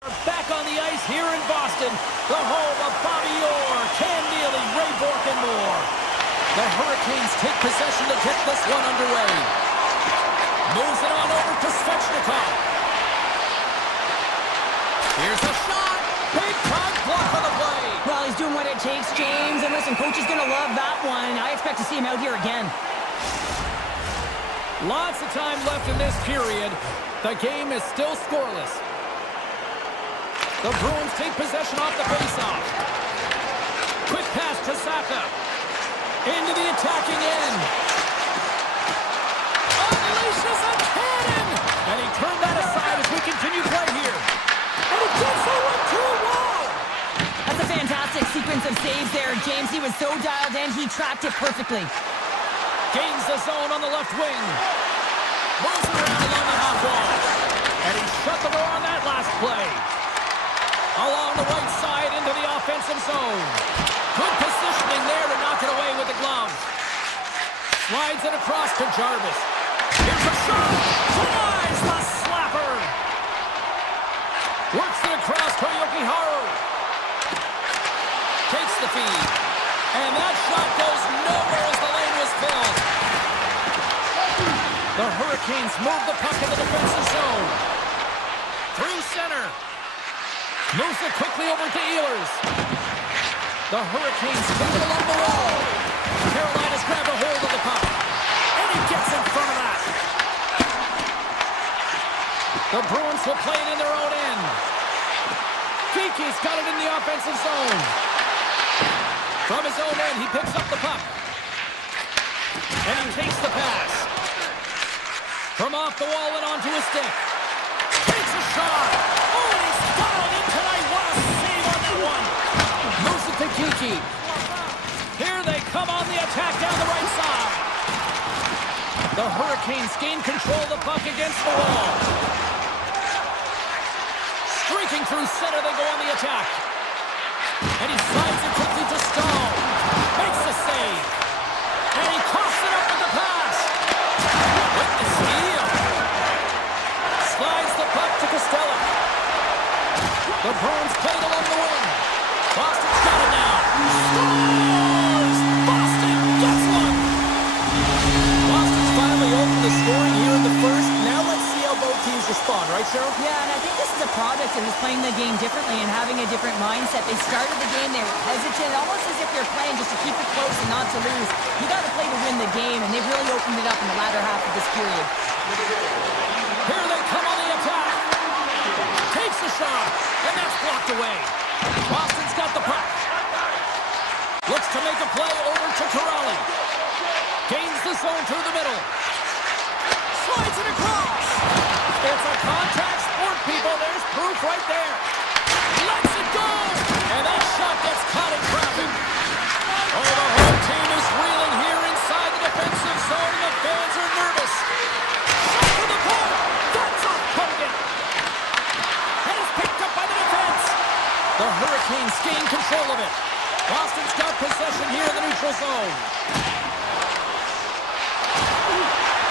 Back on the ice here in Boston, the home of Bobby Orr, Cam Neely, Ray Bourque, and more. The Hurricanes take possession to get this one underway. Moves it on over to Svechnikov. Here's a shot. Big time block on the play. Well, he's doing what it takes, James. And listen, coach is going to love that one. I expect to see him out here again. Lots of time left in this period. The game is still scoreless. The Bruins take possession off the faceoff. Quick pass to Saka. Into the attacking end. Unleashes a cannon! And he turned that aside as we continue play here. And he gets it to a wall! That's a fantastic sequence of saves there, James. He was so dialed in, he tracked it perfectly. Gains the zone on the left wing. Moves it around along the half wall. And he shut the door on that last play. Along the right side into the offensive zone. Good positioning there to knock it away with the glove. Slides it across to Jarvis. Here's a shot. Denies the slapper. Works it across to Yokiharu. Takes the feed. And that shot goes nowhere as the lane was filled. The Hurricanes move the puck in the defensive zone. Through center. Moves it quickly over to Ehlers. The Hurricanes move it along the wall. Carolina's grabbed a hold of the puck. And he gets in front of that. The Bruins will play it in their own end. Geeky's got it in the offensive zone. From his own end, he picks up the puck. And he takes the pass. From off the wall and onto his stick. Takes a shot. Oh, and he's fouled in tonight. What a save on that one. Moves it to Geeky. Here they come on the attack down the right side. The Hurricanes gain control of the puck against the wall. Streaking through center, they go on the attack. And he slides it quickly to Stahl. Makes the save. And he coughs it up with the pass. With the steal. Slides the puck to Costello. The Bruins play it along the wing. Boston's got it now. Scores! Boston gets one! Boston's finally opened the scoring here in the first. Now let's see how both teams respond, right, Cheryl? Yeah, and I think this is a product of just playing the game differently and having a different mindset. They started the game, they were hesitant, almost as if they're playing just to keep it close and not to lose. You got to play to win the game, and they've really opened it up in the latter half of this period. Here they come on the attack. Takes the shot, and that's blocked away. Boston's got the puck. Looks to make a play over to Corrali. Gains the zone through the middle. Slides it across. It's a contact sport, people. There's proof right there. Lets it go. And that shot gets caught in traffic. Oh, the whole team is reeling here inside the defensive zone. The fans are nervous. Shot to the point. That's off Kogan. And it's picked up by the defense. The Hurricanes gain control of it. Boston's got possession here in the neutral zone.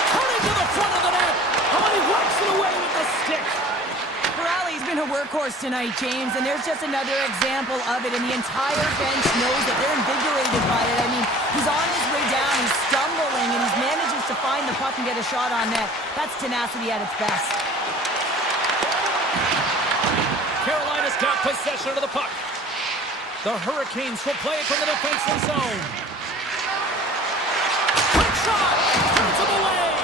Cutting to the front of the net. Oh, and he whacks it away with the stick. Corrali's been a workhorse tonight, James, and there's just another example of it, and the entire bench knows that they're invigorated by it. I mean, he's on his way down, he's stumbling, and he manages to find the puck and get a shot on net. That's tenacity at its best. Carolina's got possession of the puck. The Hurricanes will play it from the defensive zone. Quick shot! Turns him away!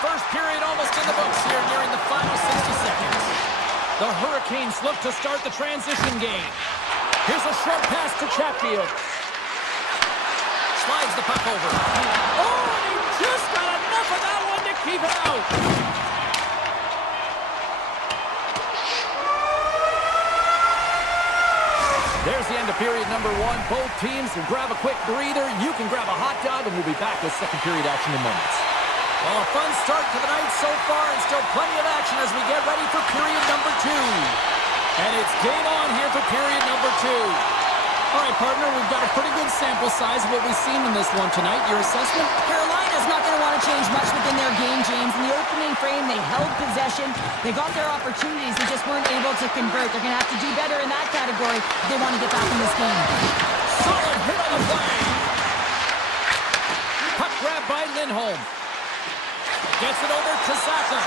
First period almost in the books here, nearing the final 60 seconds. The Hurricanes look to start the transition game. Here's a short pass to Chatfield. Slides the puck over. Oh, and he just got enough of that one to keep it out. There's the end of period number one. Both teams will grab a quick breather. You can grab a hot dog, and we'll be back with second period action in moments. Well, a fun start to the night so far, and still plenty of action as we get ready for period number two. And it's game on here for period number two. All right, partner, we've got a pretty good sample size of what we've seen in this one tonight. Your assessment? Carolina's not going to want to change much within their game, James. In the opening frame, they held possession. possession. They got their opportunities. They just weren't able to convert. They're going to have to do better in that category if they want to get back in this game. Solid hit on the play. Puck grab by Lindholm. Gets it over to Saka.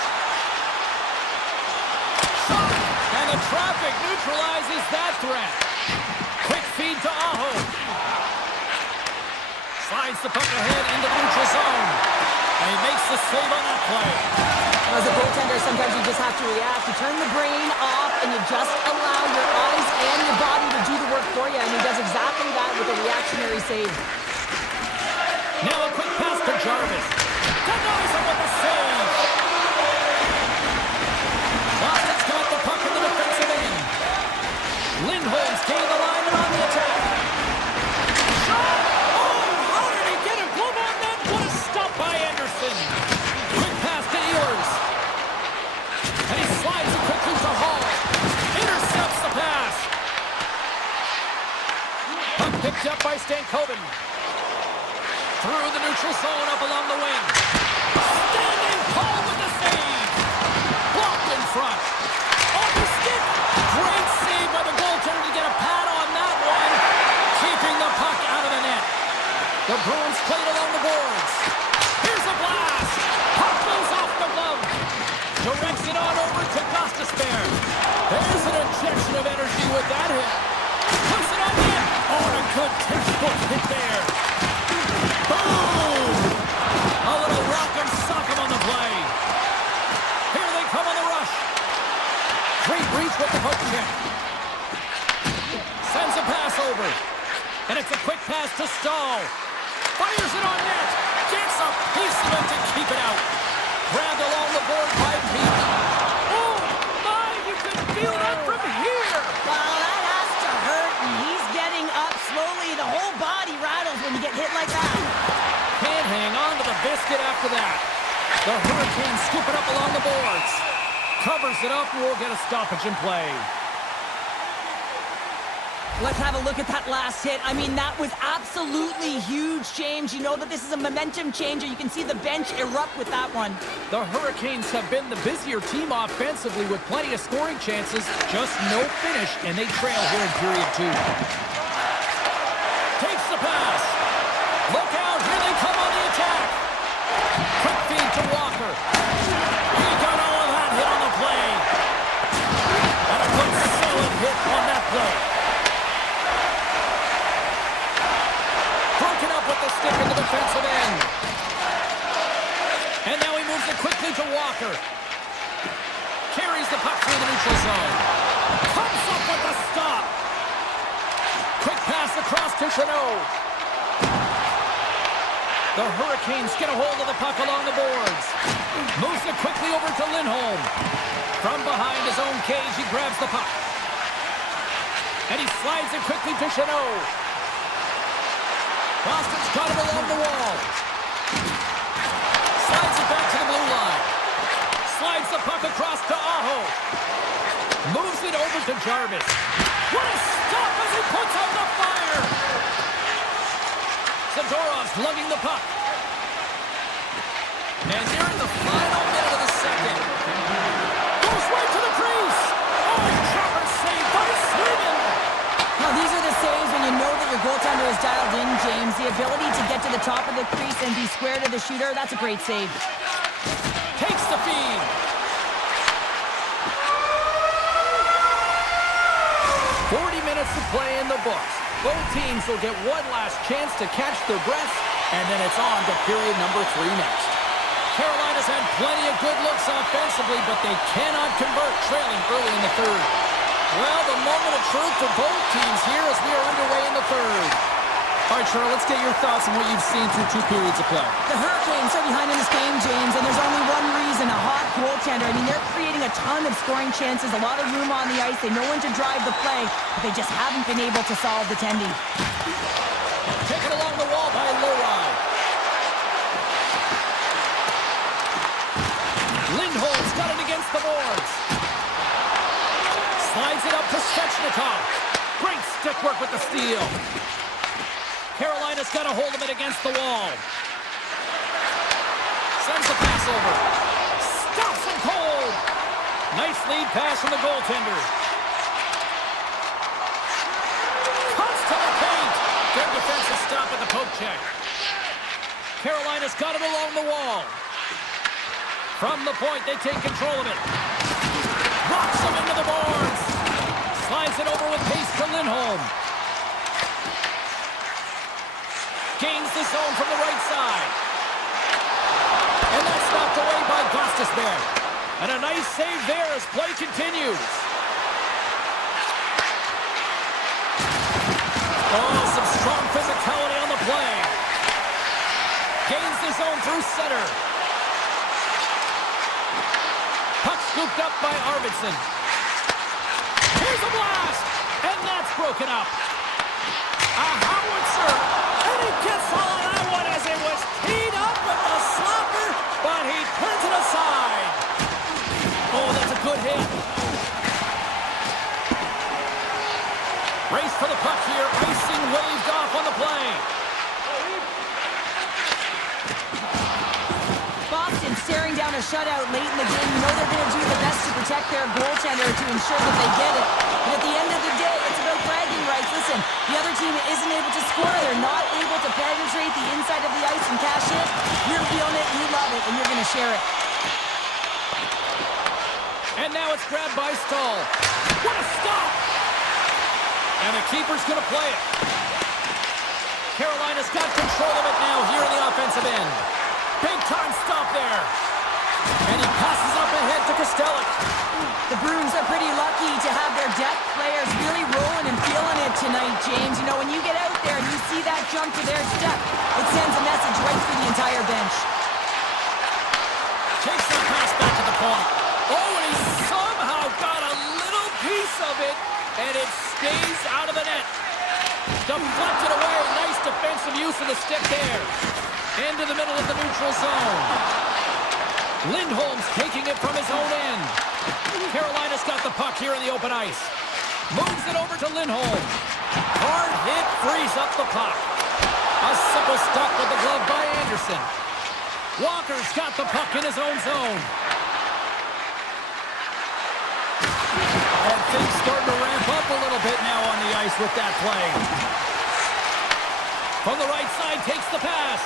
Shot! And the traffic neutralizes that threat. Quick feed to Aho. Slides the puck ahead into neutral zone. And he makes the save on that play. As a goaltender, sometimes you just have to react. You turn the brain off and you just allow your eyes and your body to do the work for you. And he does exactly that with a reactionary save. Now a quick pass to Jarvis. Denies him with the save. Boston's got the puck in the defensive end. Lindholm's gained the line and on the attack. Shot! Oh, how did he get a glove on that? What a stop by Anderson. Quick pass to Ehlers. And he slides it quickly to Hall. Intercepts the pass. Puck picked up by Stankoven. Through the neutral zone, up along the wing. Standing tall with the save. Blocked in front. Off the stick. Great save by the goaltender to get a pad on that one. Keeping the puck out of the net. The Bruins played along the boards. Here's a blast. Puck goes off the glove. Directs it on over to Gostisbehere. There's an injection of energy with that hit. Puts it on in. Oh, and a good textbook hit there. Boom! A little rock'em sock'em on the play. Here they come on the rush. Great reach with the poke check. Sends a pass over. And it's a quick pass to Stahl. Fires it on net. Gets a piece of it to keep it out. Grabbed along the board by Pete. Oh, my, you can feel that from here. Well, that has to hurt, and he's getting up slowly. The whole body rattles when you get hit like that. Can't hang on to the biscuit after that. The Hurricanes scoop it up along the boards. Covers it up and we'll get a stoppage in play. Let's have a look at that last hit. I mean, that was absolutely huge, James. You know that this is a momentum changer. You can see the bench erupt with that one. The Hurricanes have been the busier team offensively with plenty of scoring chances. Just no finish, and they trail here in period 2. Takes the pass. Look out, here they come on the attack. Quick feed to Walker. He got all of that hit on the play. And a good solid hit on that play. Broken up with the stick in the defensive end. And now he moves it quickly to Walker. Carries the puck through the neutral zone. Comes up with the stop. Quick pass across to Chanot. The Hurricanes get a hold of the puck along the boards. Moves it quickly over to Lindholm. From behind his own cage, he grabs the puck. And he slides it quickly to Chanot. Boston's got it along the wall. Slides it back to the blue line. Slides the puck across to Aho. Moves it over to Jarvis. What a stop as he puts out the fire! Zadorov's lugging the puck. And here in the final minute of the second. Goes right to the crease. Oh, Trevor saved by Sweden. Now, these are the saves when you know that your goaltender is dialed in, James. The ability to get to the top of the crease and be square to the shooter, that's a great save. Takes the feed. Minutes to play in the books. Both teams will get one last chance to catch their breath, and then it's on to period number 3 next. Carolina's had plenty of good looks offensively, but they cannot convert, trailing early in the third. Well, the moment of truth for both teams here as we are underway in the third. All right, Charlie, let's get your thoughts on what you've seen through 2 periods of play. The Hurricanes are behind in this game, James, and there's only one reason, a hot goaltender. I mean, they're creating a ton of scoring chances, a lot of room on the ice. They know when to drive the play, but they just haven't been able to solve the tendy. Taken along the wall by Leroy. Lindholm's got it against the boards. Slides it up to Svechnikov. Great stick work with the steal. Carolina's got a hold of it against the wall. Sends the pass over. Stops him cold. lead pass from the goaltender. Cuts to the paint. Good defensive stop at the poke check. Carolina's got it along the wall. From the point, they take control of it. Rocks him into the boards. Slides it over with pace to Lindholm. Gains the zone from the right side. And that's knocked away by Gostisbehere. And a nice save there as play continues. Oh, some strong physicality on the play. Gains the zone through center. Puck scooped up by Arvidsson. Here's a blast! And that's broken up. A howitzer! And he gets all of that one as it was teed up with the slapper, but he turns it aside. Oh, that's a good hit. Race for the puck here. Icing waved off on the play. Boston staring down a shutout late in the game. You know they're going to do the best to protect their goaltender to ensure that they get it. But at the end of the day, it's about bragging rights. Listen, the other team isn't able to score. They're not able to penetrate the inside of the ice and cash it. You're feeling it, you love it, and you're going to share it. And now it's grabbed by Stahl. What a stop! And the keeper's going to play it. Carolina's got control of it now here in the offensive end. Big time stop there. And he passes up ahead to Kostelic. The Bruins are pretty lucky to have their depth players really rolling and feeling it tonight, James. You know, when you get out there and you see that jump to their step, it sends a message right through the entire bench. Takes the pass back to the point. Oh, and he somehow got a little piece of it, and it stays out of the net. Deflected away. Nice defensive use of the stick there. Into the middle of the neutral zone. Lindholm's taking it from his own end. Carolina's got the puck here in the open ice. Moves it over to Lindholm. Hard hit frees up the puck. A simple stop with the glove by Anderson. Walker's got the puck in his own zone. And things starting to ramp up a little bit now on the ice with that play. From the right side, takes the pass.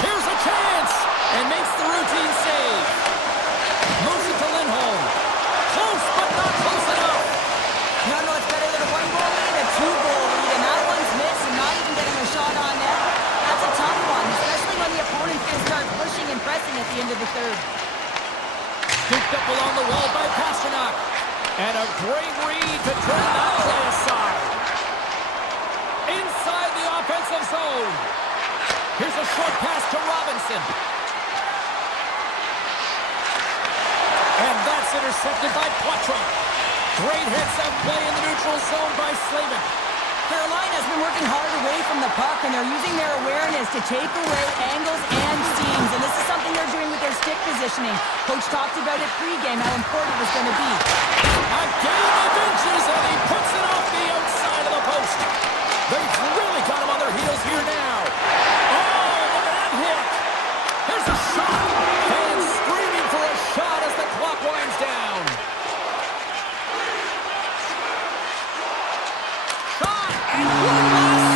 Here's a chance! And makes the routine save. Moves it to Lindholm. Close, but not close enough. You know it's better than a one-goal lead, a two-goal lead, and that one's missed and not even getting a shot on net. That's a tough one, especially when the opponent's going to start pushing and pressing at the end of the third. Scooped up along the wall by Pasternak. And a great read to turn that play aside. Inside the offensive zone. Here's a short pass to Robinson. And that's intercepted by Poitras. Great heads-up play in the neutral zone by Slavin. Carolina's been working hard away from the puck, and they're using their awareness to take away angles and seams. And this is something they're doing with their stick positioning. Coach talked about it pregame, how important it was going to be. A game of inches, and he puts it off the outside of the post. They've really got him on their heels here now. Oh, look at that hit. There's a shot. Fans screaming for a shot as the clock winds down. Shot, and one last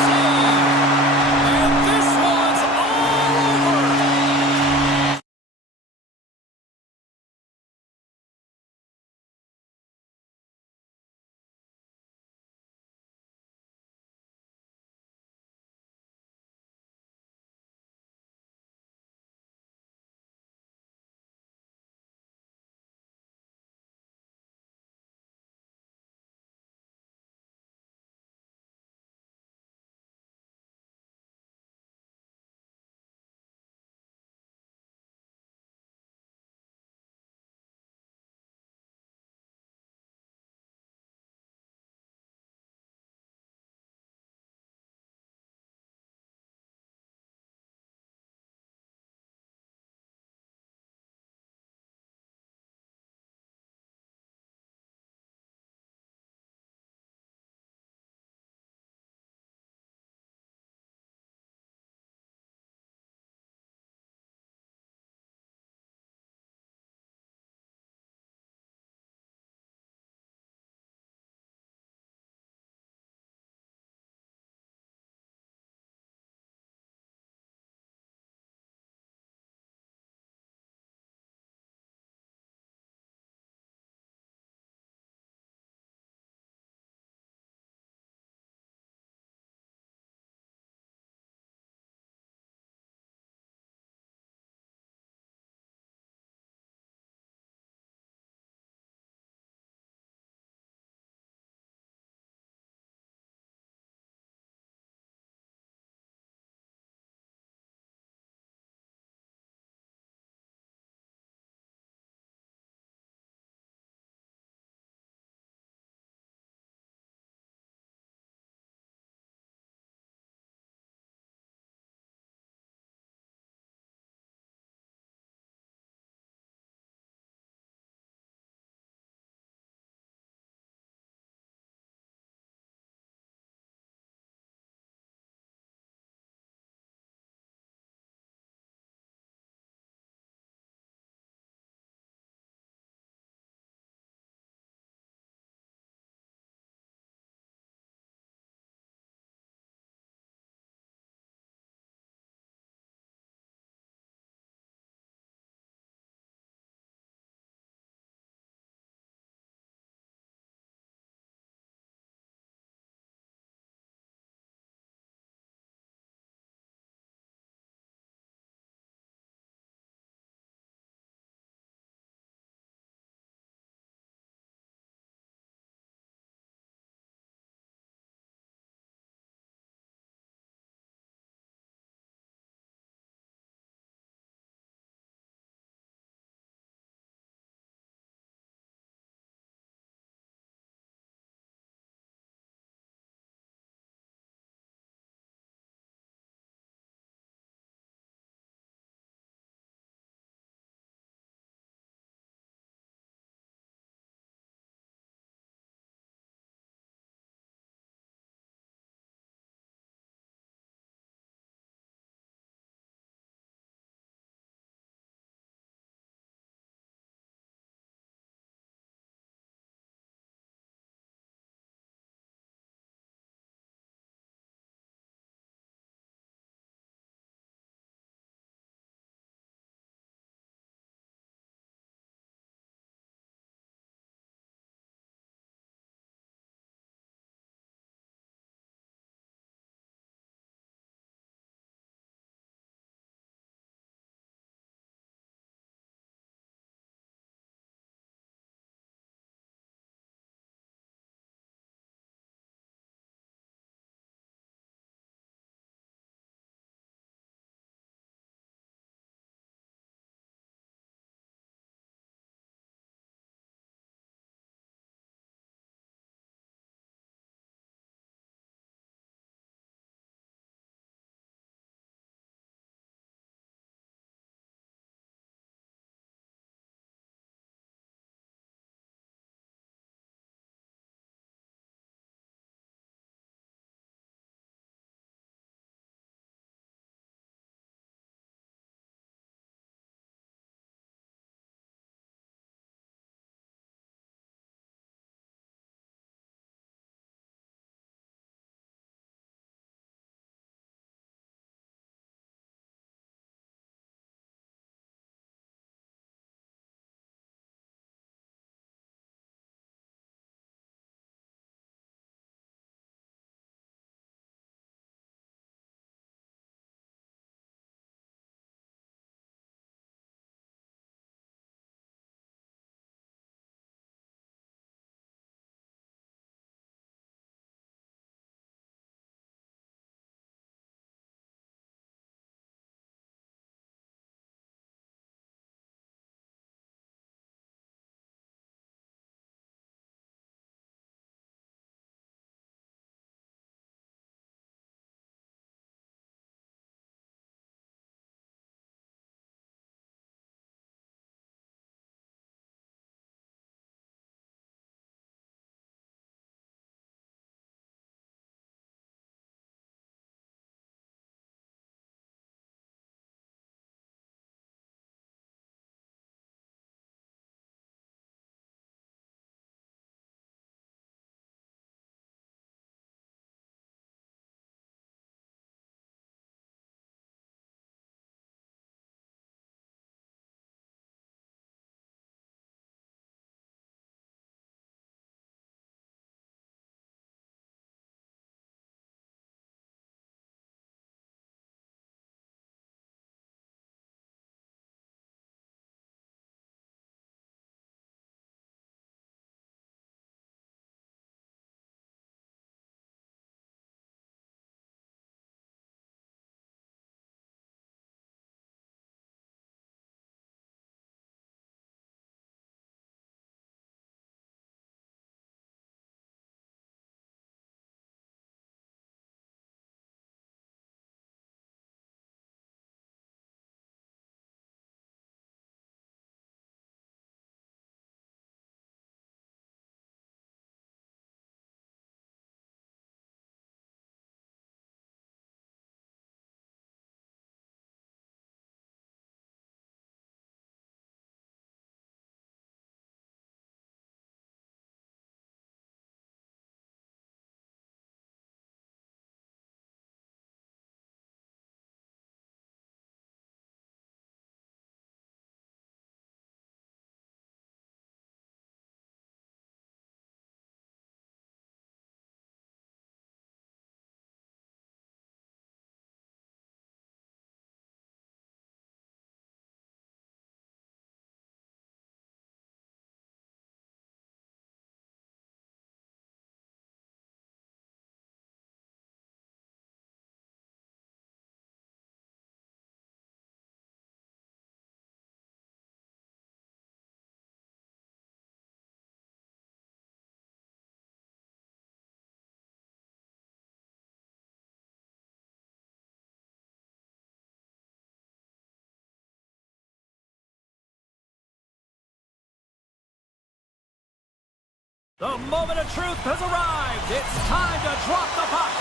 The moment of truth has arrived. It's time to drop the puck.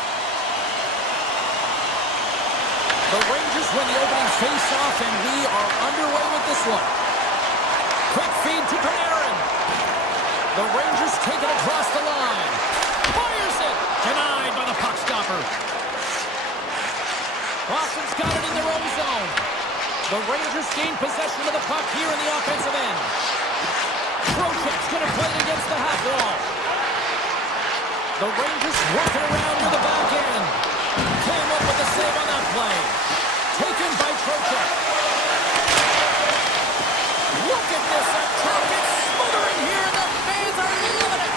The Rangers win the opening face-off, and we are underway with this one. Quick feed to Panarin. The Rangers take it across the line. Fires it. Denied by the puck stopper. Boston's got it in their own zone. The Rangers gain possession of the puck here in the offensive end. Trocheck's going to play it against the half wall. The Rangers working around near the back end. Came up with a save on that play. Taken by Trocheck. Look at this attack. It's smothering here, and the fans are loving it.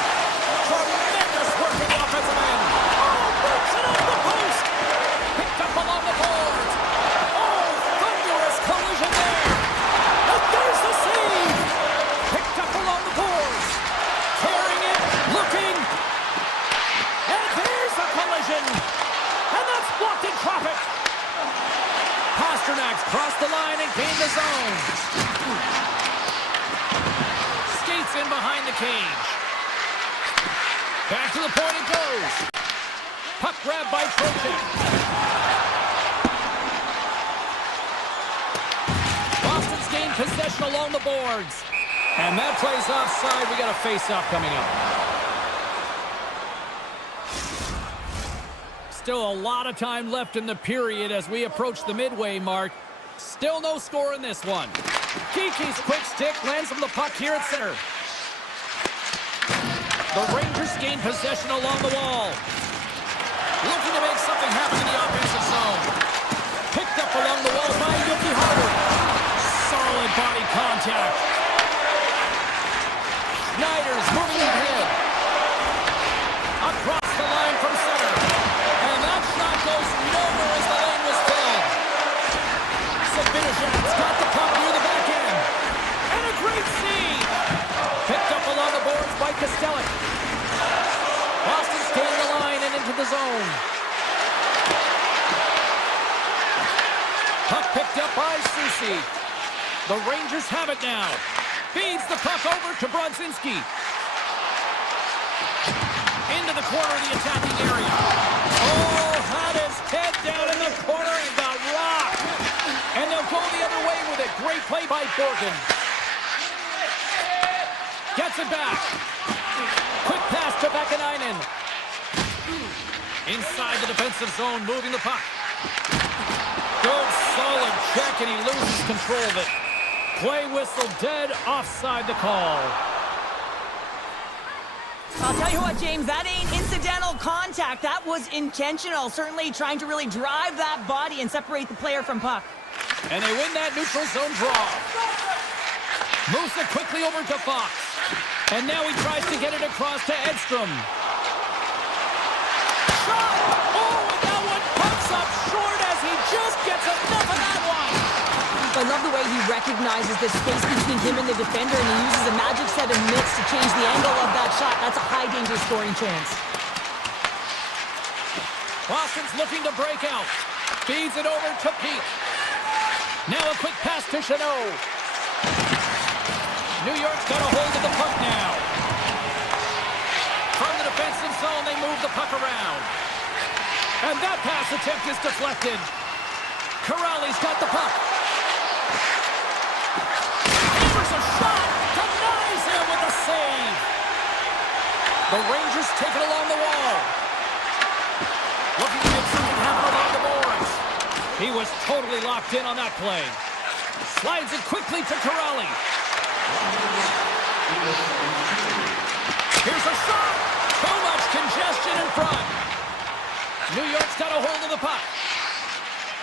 Tremendous work in the offensive end. Oh, works it off the post. Picked up along the boards. Oh, thunderous collision there. And there's the save. Picked up along the boards. Carrying it, looking. And there's a collision. And that's blocked in traffic. Pasternak's crossed the line and gained the zone. Skates in behind the cage. Back to the point it goes. Puck grabbed by Trocheck. Boston's gained possession along the boards. And that play's offside. We got a face-off coming up. Still a lot of time left in the period as we approach the midway mark. Still no score in this one. Kiki's quick stick lands from the puck here at center. The Rangers gain possession along the wall. Looking to make something happen in the offensive zone. Picked up along the wall by Yuki Harder. Solid body contact. Schneider's moving ahead. Across the line from center. And that shot goes nowhere as the lane was filled. Sabinishev's got the puck near the back end. And a great save. Picked up along the boards by Kostelik. Boston's gaining the line and into the zone. Puck picked up by Susi. The Rangers have it now. Feeds the puck over to Brodzinski. Into the corner of the attacking area. Oh, had his head down in the corner and got rocked. And they'll go the other way with it. Great play by Borgen. Gets it back. Quick pass to Vakanainen. Inside the defensive zone, moving the puck. Good, solid check, and he loses control of it. Play whistle dead, offside the call. I'll tell you what, James, that ain't incidental contact. That was intentional. Certainly trying to really drive that body and separate the player from puck. And they win that neutral zone draw. Moves it quickly over to Fox. And now he tries to get it across to Edstrom. Shot! Oh, and that one pops up short as he just gets enough of that one. I love the way he recognizes the space between him and the defender, and he uses a magic set of mitts to change the angle of that shot. That's a high-danger scoring chance. Boston's looking to break out. Feeds it over to Pete. Now a quick pass to Chanot. New York's got a hold of the puck now. From the defensive zone, they move the puck around. And that pass attempt is deflected. Corrali's got the puck. Here's a shot. Denies him with a save. The Rangers take it along the wall. Looking to make something happen along the boards. He was totally locked in on that play. Slides it quickly to Corrali. Here's a shot. Too much congestion in front. New York's got a hold of the puck.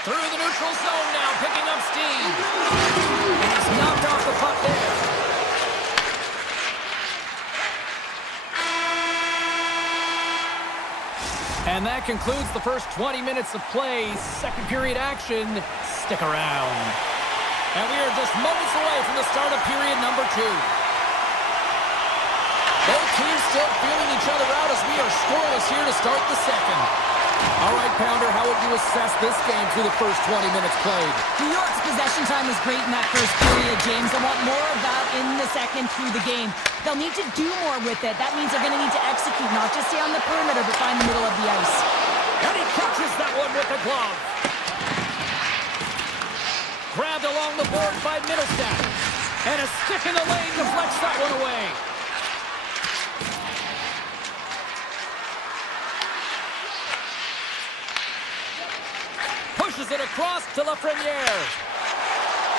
Through the neutral zone now, picking up steam. And he's knocked off the puck there. And that concludes the first 20 minutes of play. Second period action. Stick around. And we are just moments away from the start of period number 2. Both teams still feeling each other out as we are scoreless here to start the second. All right, Pounder, how would you assess this game through the first 20 minutes played? New York's possession time was great in that first period, James. I want more of that in the second through the game. They'll need to do more with it. That means they're going to need to execute, not just stay on the perimeter, but find the middle of the ice. And he catches that one with the glove. Grabbed along the board by Middlestat. And a stick in the lane deflects that one away. Pushes it across to Lafreniere.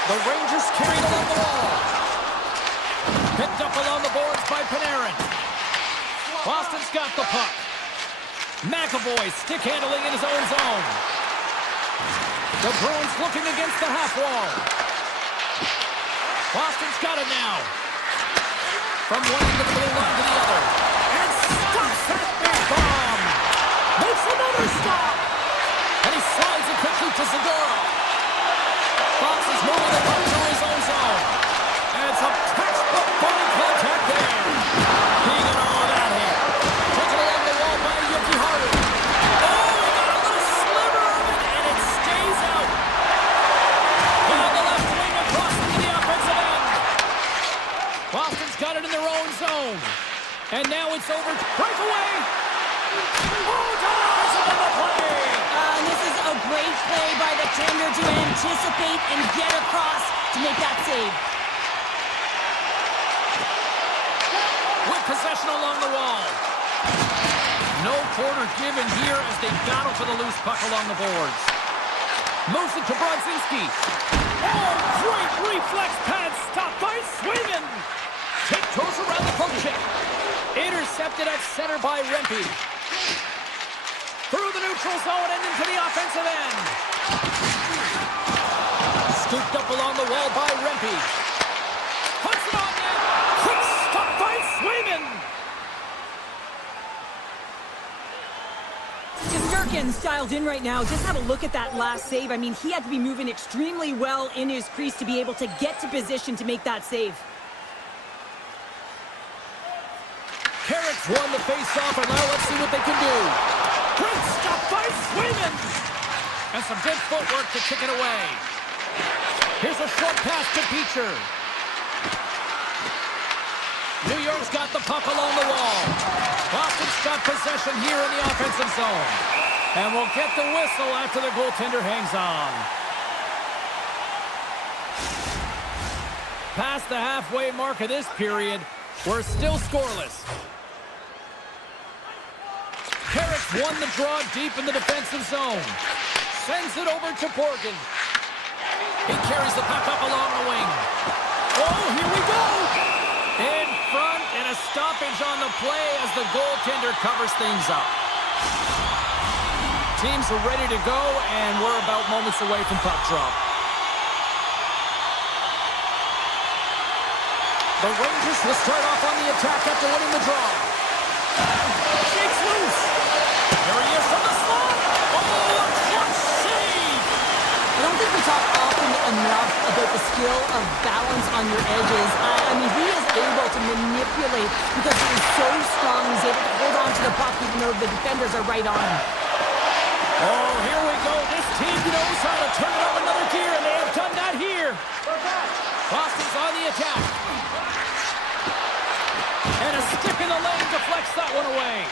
The Rangers carried along the wall. Picked up along the boards by Panarin. Boston's got the puck. McAvoy stick handling in his own zone. The Bruins looking against the half wall. Boston's got it now. From one end of the blue line to the other. And stops that big bomb. Makes another stop. And he slides it quickly to Segura. Fox is moving the puck to his own zone. And some textbook body contact there. He got all of that here. Taken along the wall by Yuki Haru. Oh, he got a little sliver of it, and it stays out. Down the left wing across into the offensive end. Boston's got it in their own zone. And now it's over to breakaway. Oh, Dawes on the play. This is a great play by the tender to anticipate and get across to make that save. With possession along the wall. No quarter given here as they battle for the loose puck along the boards. Moves it to Brodzinski. Oh, great reflex pad stop by Swayman. Tiptoes around the poke check. Intercepted at center by Rempe. Through the neutral zone and into the offensive end. Scooped up along the wall by Rempe. Puts it on net. Quick stop by Swayman. Durkin's dialed in right now. Just have a look at that last save. I mean, he had to be moving extremely well in his crease to be able to get to position to make that save. Carrick's won the face-off, and now let's see what they can do. Great stop by Swayman. And some good footwork to kick it away. Here's a short pass to Beecher. New York's got the puck along the wall. Boston's got possession here in the offensive zone. And we'll get the whistle after the goaltender hangs on. Past the halfway mark of this period, we're still scoreless. Carrick's won the draw deep in the defensive zone. Sends it over to Borgen. He carries the puck up along the wing. Oh, here we go! In front, and a stoppage on the play as the goaltender covers things up. Teams are ready to go, and we're about moments away from puck drop. The Rangers will start off on the attack after winning the draw. Shakes loose. There he is from the slot. Oh, a clutch save! I don't think we talk often enough about the skill of balance on your edges. I mean, he is able to manipulate because he is so strong. He's able to hold on to the puck even though the defenders are right on him. Oh, here we go. This team knows how to turn it up another gear, and they have done that here. Boston's on the attack. And a stick in the lane deflects that one away.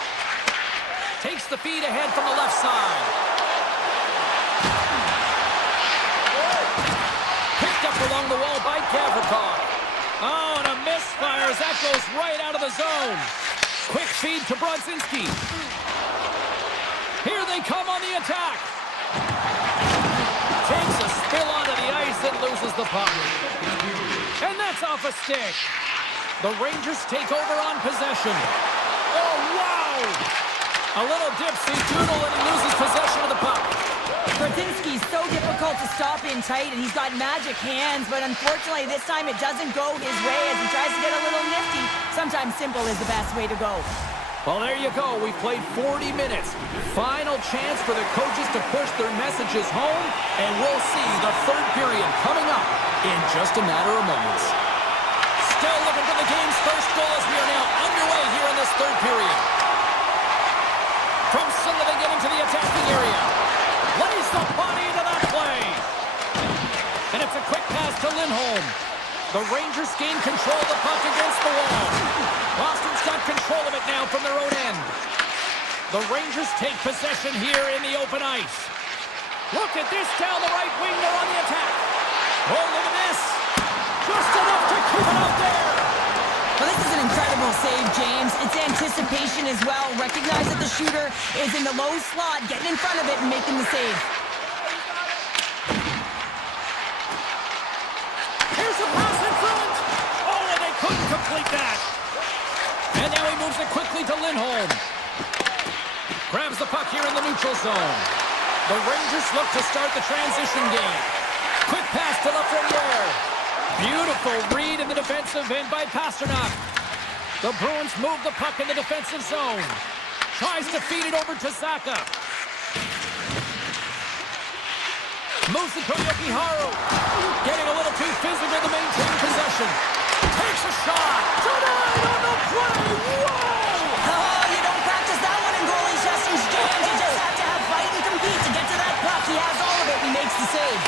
Takes the feed ahead from the left side. Picked up along the wall by Gavrikov. Oh, and a misfire as that goes right out of the zone. Quick feed to Brodzinski. Here they come on the attack. Takes a spill onto the ice and loses the puck. And that's off a stick. The Rangers take over on possession. Oh, wow! A little dipsy doodle and he loses possession of the puck. Brodzinski's so difficult to stop in tight, and he's got magic hands, but unfortunately this time it doesn't go his way as he tries to get a little nifty. Sometimes simple is the best way to go. Well, there you go. We've played 40 minutes. Final chance for the coaches to push their messages home, and we'll see the third period coming up in just a matter of moments. Still looking for the game's first goal as we are now underway here in this third period. From center, they get into the attacking area. Lays the body into that play. And it's a quick pass to Lindholm. The Rangers gain control of the puck against the wall. Boston's got control of it now from their own end. The Rangers take possession here in the open ice. Look at this down the right wing. They're on the attack. Oh, look at this. Just enough to keep it out there. Well, this is an incredible save, James. It's anticipation as well. Recognize that the shooter is in the low slot, getting in front of it and making the save. Here's a pass in front. Oh, and they couldn't complete that. And now he moves it quickly to Lindholm. Grabs the puck here in the neutral zone. The Rangers look to start the transition game. Quick pass to Lafreniere. Beautiful read in the defensive end by Pasternak. The Bruins move the puck in the defensive zone. Tries to feed it over to Zaka. Moves it to Yokiharu. Getting a little too physical to maintain possession. Takes a shot. Denied on the play. Whoa! Oh, you don't practice that one in goalie sessions, James. You just have to have fight and compete to get to that puck. He has all of it. He makes the save.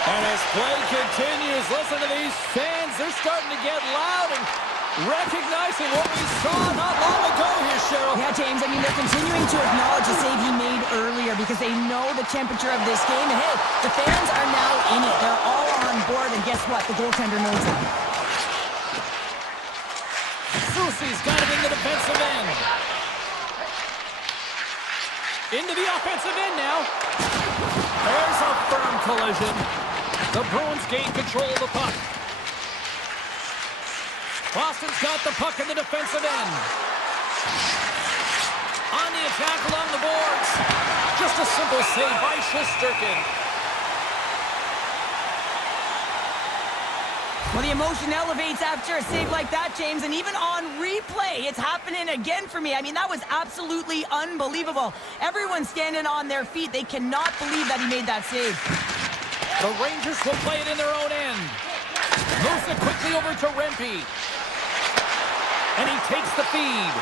And as play continues, listen to these fans. They're starting to get loud and recognizing what we saw not long ago here, Cheryl. Yeah, James, I mean, they're continuing to acknowledge the save he made earlier because they know the temperature of this game. And hey, the fans are now in it. They're all on board. And guess what? The goaltender knows it. Susi's got it in the defensive end. Into the offensive end now. There's a firm collision. The Bruins gain control of the puck. Boston's got the puck in the defensive end. On the attack along the boards. Just a simple save by Shesterkin. Well, the emotion elevates after a save like that, James, and even on replay, it's happening again for me. I mean, that was absolutely unbelievable. Everyone's standing on their feet. They cannot believe that he made that save. The Rangers will play it in their own end. Moves it quickly over to Rempe. And he takes the feed.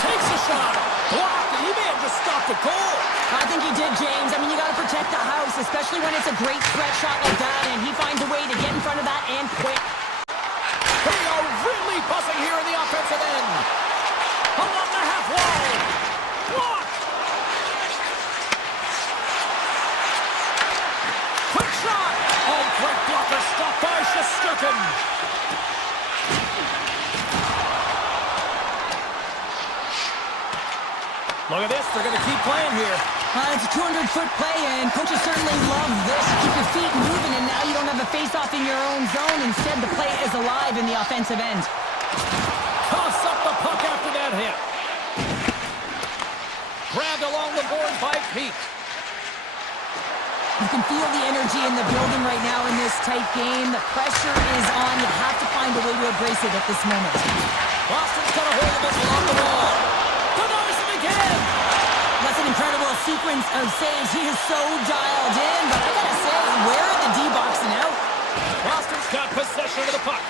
Takes a shot. Blocked. He may have just stopped a goal. I think he did, James. I mean, you got to protect the house, especially when it's a great threat shot like that, and he finds a way to get in front of that and quick. They are really buzzing here in the offensive end. Along the half wall. Blocked. Quick shot. Oh, great blocker. Stopped by Shesterkin. Look at this. They're going to keep playing here. It's a 200-foot play, and coaches certainly love this. You keep your feet moving, and now you don't have a face-off in your own zone. Instead, the play is alive in the offensive end. Toss up the puck after that hit. Grabbed along the board by Peak. You can feel the energy in the building right now in this tight game. The pressure is on. You have to find a way to embrace it at this moment. Boston's got a hold of it along the wall. Denies him again. That's an incredible sequence of saves. He is so dialed in, but I gotta say, where are the D-boxing out? Boston's got possession of the puck.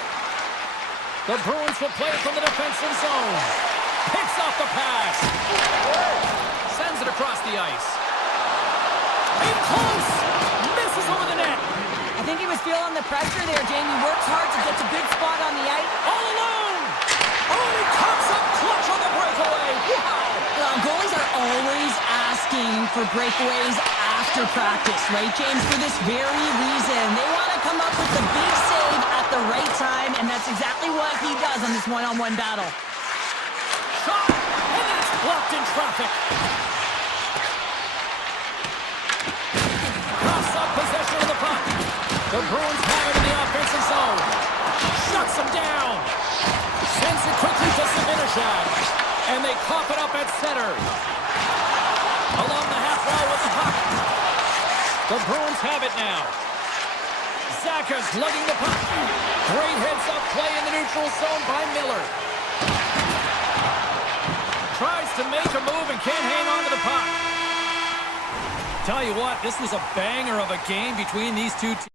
The Bruins will play it from the defensive zone. Picks off the pass. Sends it across the ice. In close. Misses over the net. I think he was feeling the pressure there, Jamie. Works hard to get to good spot on the ice. All alone. Oh, and he comes up clutch on the breakaway. Wow. Goalies are always asking for breakaways after practice, right, James? For this very reason. They want to come up with the big save at the right time, and that's exactly what he does on this one-on-one battle. Shot, and then it's blocked in traffic. Cross up possession of the puck. The Bruins have it in the offensive zone. Shuts him down. Sends it quickly to Zibanejad. And they cough it up at center. Along the half wall with the puck. The Bruins have it now. Zaka's lugging the puck. Great heads-up play in the neutral zone by Miller. Tries to make a move and can't hang on to the puck. Tell you what, this was a banger of a game between these two teams.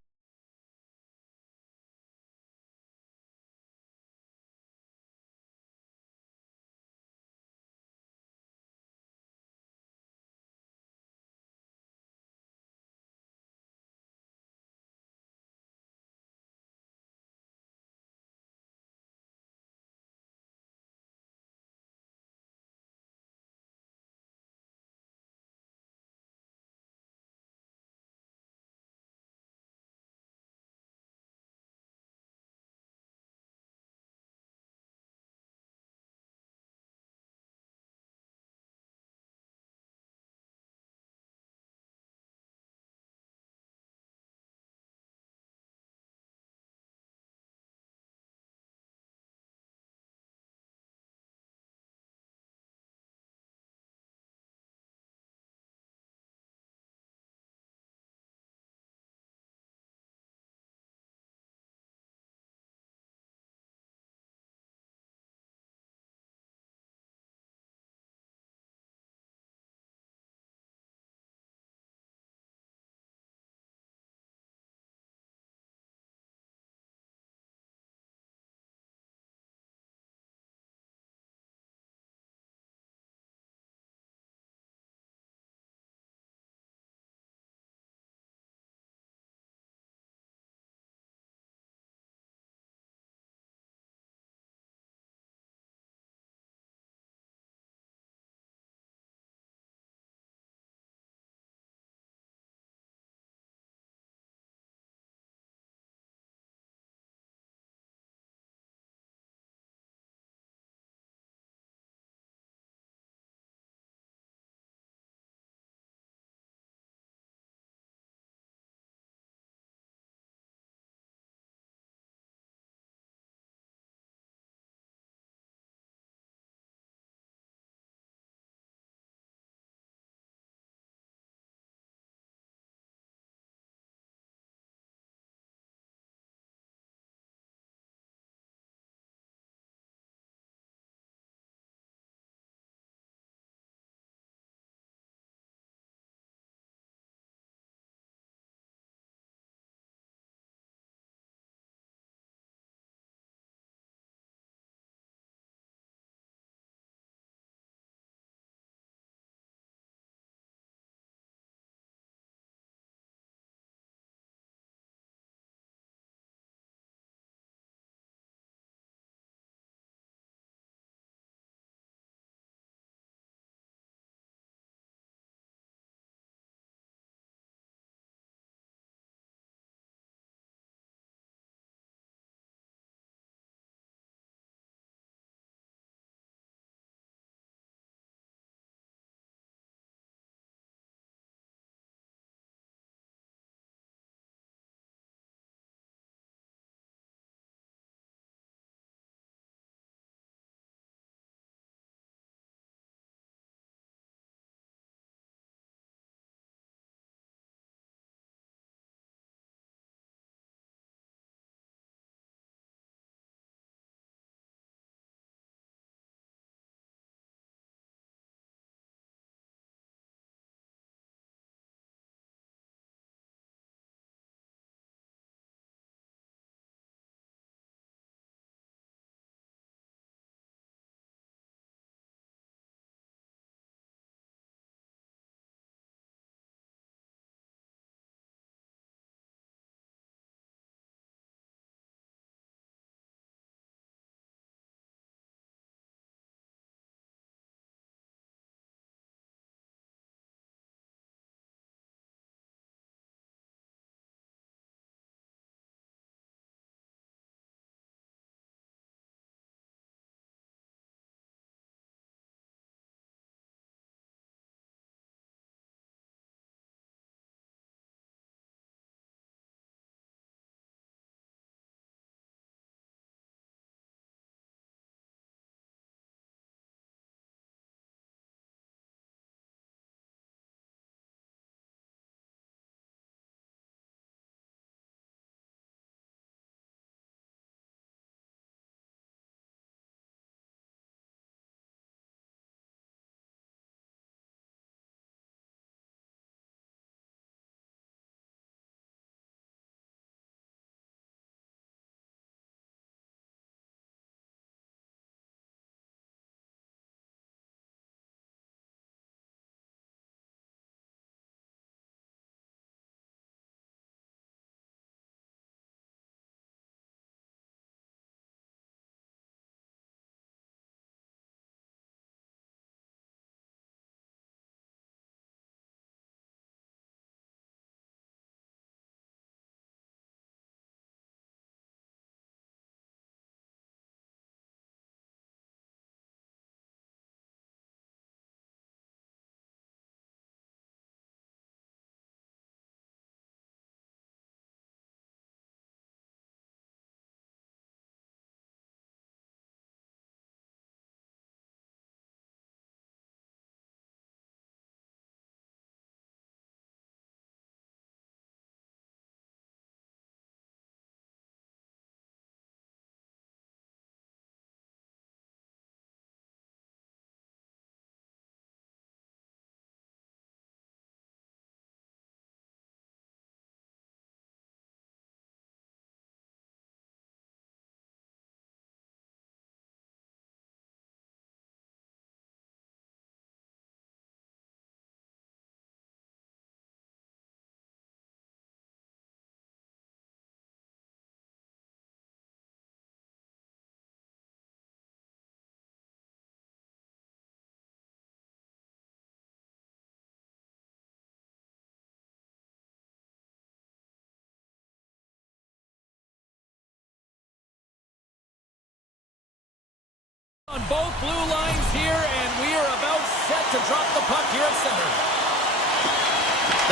On both blue lines here, and we are about set to drop the puck here at center.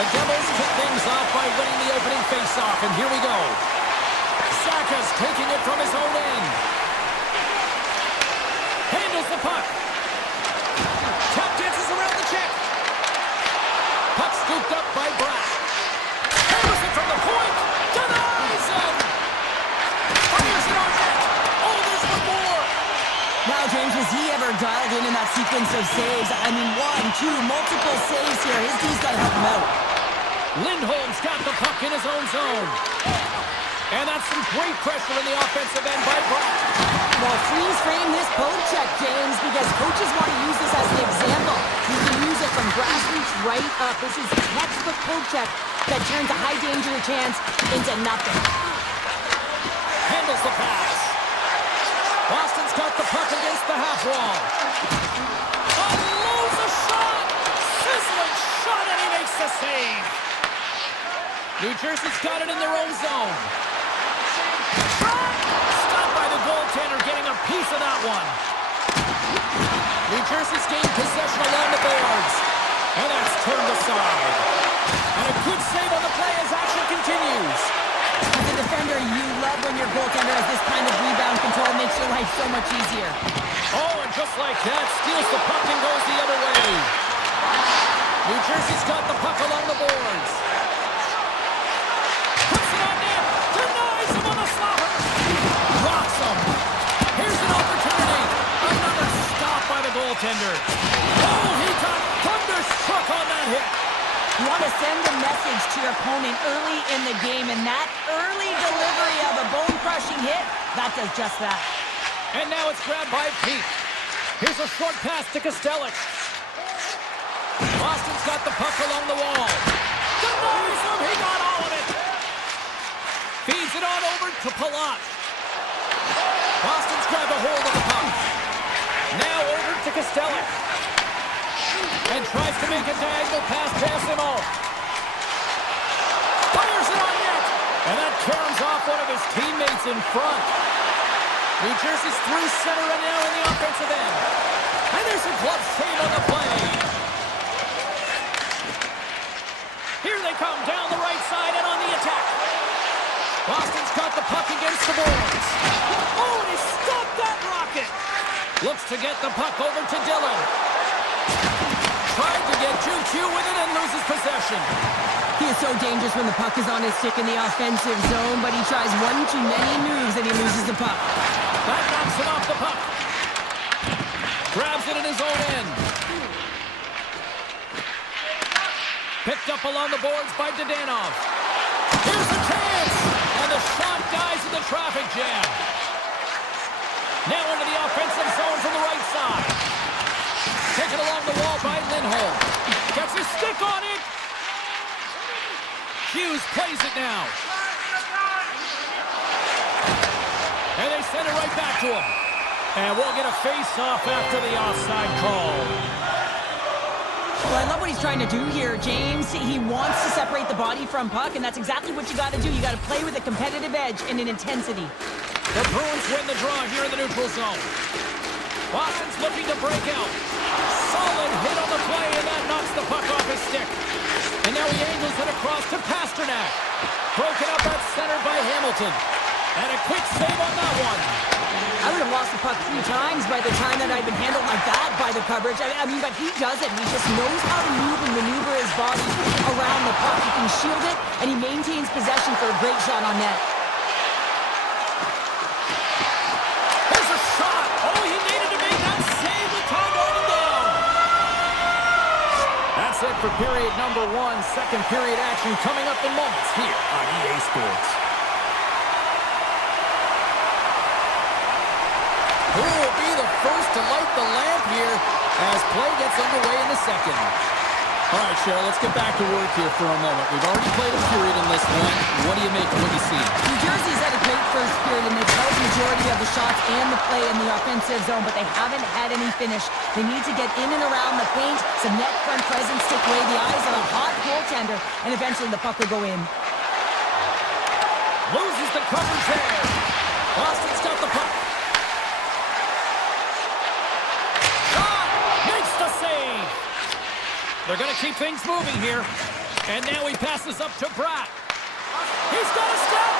The Devils kick things off by winning the opening faceoff, and here we go. Saka's taking it from his own end. Handles the puck. Tap dances around the check. Puck scooped up by Bratt. Hammers it from the point. Denies him. Fires it on net. Oh, there's one more. Now, James, was he ever dialed in that sequence of saves? I mean, 1, 2, multiple saves here. His D's got to help him out. Lindholm's got the puck in his own zone. And that's some great pressure in the offensive end by Bratt. Well, freeze frame this poke check, James, because coaches want to use this as an example. You can use it from grassroots right up. This is textbook poke check that turns a high danger chance into nothing. Handles the pass. Boston's got the puck against the half wall. Unloads a shot. Sizzling shot, and he makes the save. New Jersey's got it in their own zone. Stopped by the goaltender, getting a piece of that one. New Jersey's gained possession along the boards. And that's turned aside. And a good save on the play as action continues. As a defender, you love when your goaltender has this kind of rebound control. Makes your life so much easier. Oh, and just like that, steals the puck and goes the other way. New Jersey's got the puck along the boards. Puts it on net. Denies him on the slapper. Blocks him. Here's an opportunity. Another stop by the goaltender. Oh, he got thunderstruck on that hit. You want to send a message to your opponent early in the game, and that early delivery of a bone-crushing hit, that does just that. And now it's grabbed by Pete. Here's a short pass to Kostelich. Boston's got the puck along the wall. Denies him. He got all of it. Feeds it on over to Palat. Boston's grabbed a hold of the puck. Now over to Kostelich. And tries to make a diagonal pass to Esimo. Fires it on net. And that caroms off one of his teammates in front. New Jersey's through center and now in the offensive end. And there's a glove save on the play. Here they come down the right side and on the attack. Boston's got the puck against the boards. Oh, and he stopped that rocket. Looks to get the puck over to Dillon. Tried to get QQ with it and loses possession. He is so dangerous when the puck is on his stick in the offensive zone, but he tries one too many moves and he loses the puck. That knocks him off the puck. Grabs it in his own end. Picked up along the boards by Dadonov. Here's a chance! And the shot dies in the traffic jam. Now into the offensive zone from the right side. Taken along the wall by Lindholm. Gets his stick on it. Hughes plays it now. And they send it right back to him. And we'll get a face-off after the offside call. Well, I love what he's trying to do here, James. He wants to separate the body from puck, and that's exactly what you got to do. You got to play with a competitive edge and an intensity. The Bruins win the draw here in the neutral zone. Boston's looking to break out. Solid hit on the play, and that knocks the puck off his stick. And now he angles it across to Pasternak. Broken up at center by Hamilton. And a quick save on that one. I would have lost the puck 3 times by the time that I'd been handled like that by the coverage. I mean, but he does it. He just knows how to move and maneuver his body around the puck. He can shield it, and he maintains possession for a great shot on net. There's a shot. Oh, he needed to make that save with time winding down. That's it for period number 1. Second period action coming up in moments here on EA Sports. Who will be the first to light the lamp here as play gets underway in the second? All right, Cheryl, let's get back to work here for a moment. We've already played a period in this one. What do you make of what you see? New Jersey's had a great first period, and they've held the majority of the shots and the play in the offensive zone, but they haven't had any finish. They need to get in and around the paint, some net front presence, stick away the eyes of a hot goaltender, and eventually the puck will go in. Loses the coverage there. Boston's got the puck. They're going to keep things moving here. And now he passes up to Bratt. He's got a step.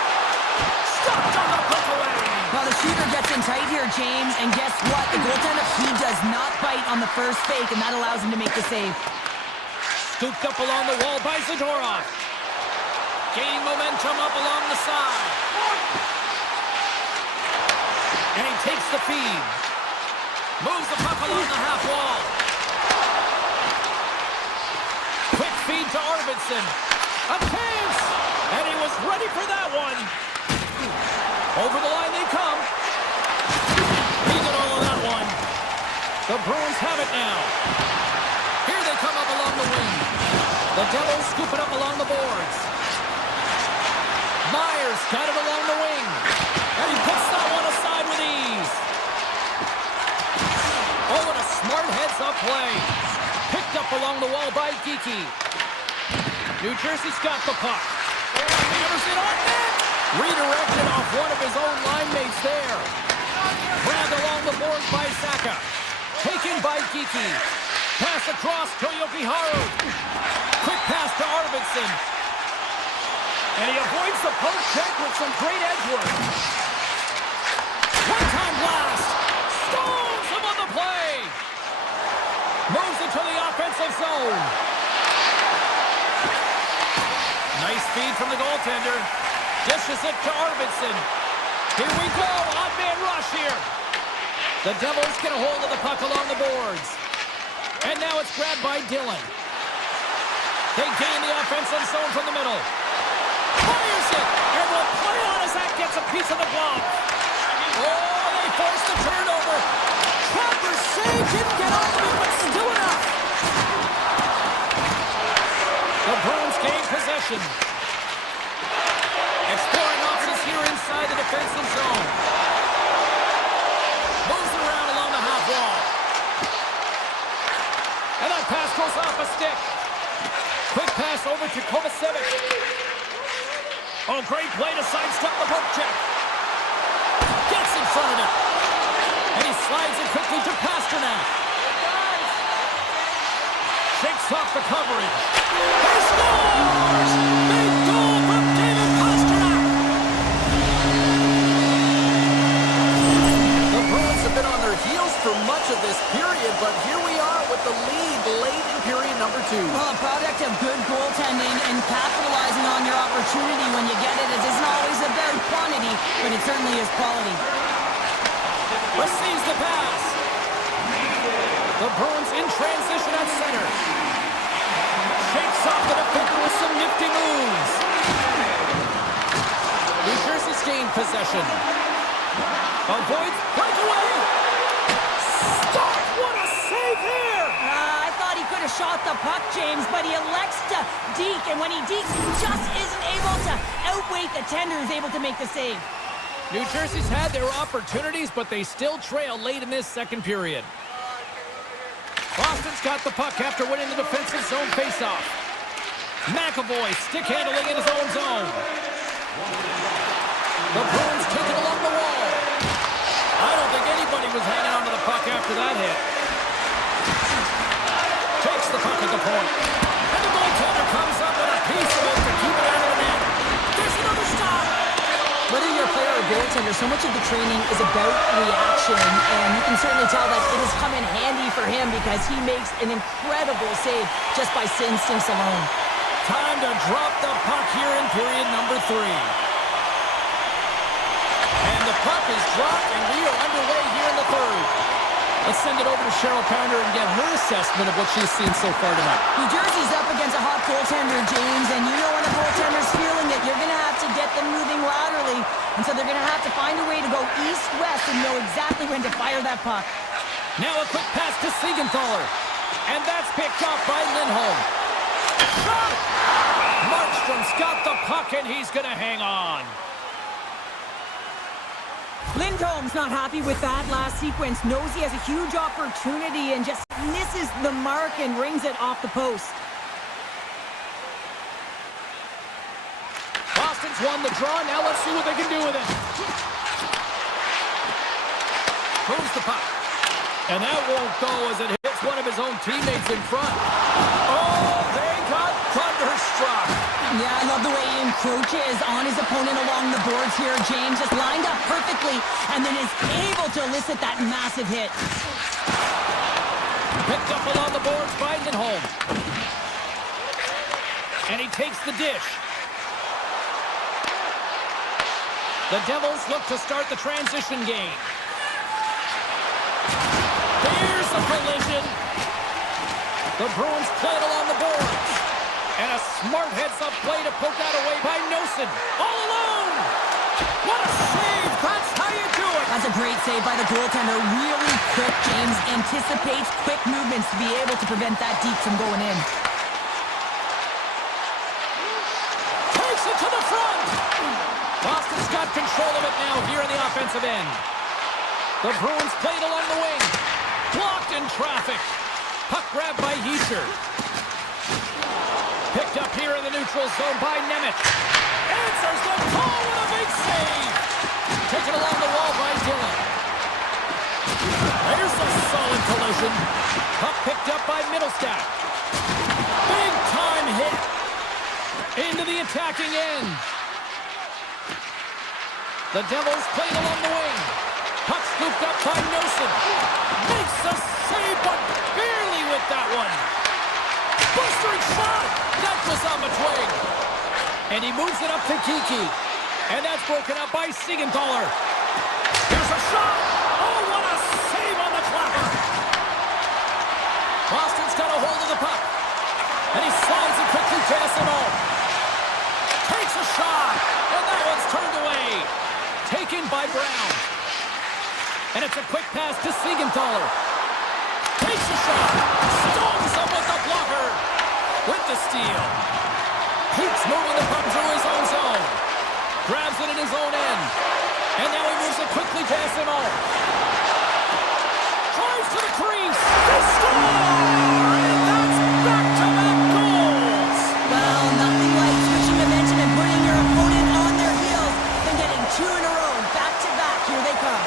Stopped on the breakaway. Well, the shooter gets in tight here, James, and guess what? The goaltender, he does not bite on the first fake, and that allows him to make the save. Scooped up along the wall by Zadorov. Gaining momentum up along the side. And he takes the feed. Moves the puck along the half wall. Quick feed to Arvidsson. A chance! And he was ready for that one. Over the line they come. He did all of that one. The Bruins have it now. Here they come up along the wing. The Devils scoop it up along the boards. Myers got it along the wing. And he puts that one aside with ease. Oh, and a smart heads-up play. Picked up along the wall by Geeky. New Jersey's got the puck. Hammers it on net. Redirected off one of his own line mates there. Grabbed along the boards by Saka. Taken by Geeky. Pass across to Yokiharu. Quick pass to Arvidsson. And he avoids the poke check with some great edge work. One-time blast. Stones him on the play. Moves it to the offensive zone. Nice feed from the goaltender. Dishes it to Arvidsson. Here we go. Odd man rush here. The Devils get a hold of the puck along the boards. And now it's grabbed by Dillon. They gain the offensive zone from the middle. Fires it. And will play on as that gets a piece of the glove. Oh, they forced the turnover. Travers saved, didn't get off of it, but still enough. The Bruins gain possession. Exploring options here inside the defensive zone. Moves it around along the half wall. And that pass goes off a stick. Quick pass over to Kovacevic. Oh, great play to sidestep the poke check. Gets in front of it. And he slides it quickly to Pasternak. Shakes off the coverage. He scores! Big goal from David Pasternak! The Bruins have been on their heels for much of this period, but here we are with the lead late in period number 2. Well, a product of good goaltending and capitalizing on your opportunity when you get it. It isn't always about quantity, but it certainly is quality. Receives the pass. The Bruins in transition at center. Shakes off the defender with some nifty moves. New Jersey's gained possession. Avoids breakaway. Stop! What a save here! I thought he could have shot the puck, James, but he elects to deke, and when he dekes, he just isn't able to outweight the tender who's able to make the save. New Jersey's had their opportunities, but they still trail late in this second period. Boston's got the puck after winning the defensive zone faceoff. McAvoy stick handling in his own zone. The Bruins take it along the wall. I don't think anybody was hanging onto the puck after that hit. Takes the puck at the point. And the goaltender comes up with a piece of it to keep it out of the net. There's another stop. Whether you're a player or a goaltender, so much of the training is about reaction, and you can certainly tell that it has come in handy for him because he makes an incredible save just by instincts alone. Time to drop the puck here in period number 3. And the puck is dropped, and we are underway here in the third. Let's send it over to Cheryl Pounder and get her assessment of what she's seen so far tonight. New Jersey's up against a hot goaltender, James, and you know when a goaltender's feeling it, you're going to have to get them moving laterally, and so they're going to have to find a way to go east-west and know exactly when to fire that puck. Now a quick pass to Siegenthaler, and that's picked up by Lindholm. Shot! Markstrom's got the puck, and he's going to hang on. Lindholm's not happy with that last sequence. Knows he has a huge opportunity and just misses the mark and rings it off the post. Boston's won the draw. Now let's see what they can do with it. Moves the puck. And that won't go as it hits one of his own teammates in front. Oh, they got thunderstruck. Yeah, I love the way he encroaches on his opponent along the boards here. James just lined up perfectly and then is able to elicit that massive hit. Picked up along the boards by Lindholm. And he takes the dish. The Devils look to start the transition game. Here's the collision. The Bruins play it along the boards. And a smart heads-up play to poke that away by Nosen. All alone! What a save! That's how you do it! That's a great save by the goaltender. Really quick. James anticipates quick movements to be able to prevent that deep from going in. Takes it to the front! Boston's got control of it now here in the offensive end. The Bruins played along the wing. Blocked in traffic. Puck grabbed by Hischier. Picked up here in the neutral zone by Nemeth. Answers the call with a big save. Taken along the wall by Dillon. There's a solid collision. Puck picked up by Middlestat. Big time hit. Into the attacking end. The Devils played along the wing. Puck scooped up by Nosen. Makes a save, but barely with that one. Bustering shot! That was on the twig. And he moves it up to Kiki. And that's broken up by Siegenthaler. Here's a shot! Oh, what a save on the clapper! Boston's got a hold of the puck. And he slides it quickly to SMO. Takes a shot! And that one's turned away. Taken by Brown. And it's a quick pass to Siegenthaler. Takes a shot. Stones him with the blocker. With the steal. Keeps moving the puck through his own zone. Grabs it in his own end. And now he moves it quickly to SMO. Drives to the crease. They score! And that's back-to-back goals. Well, nothing like switching momentum and putting your opponent on their heels and getting two in a row. Back-to-back. Here they come.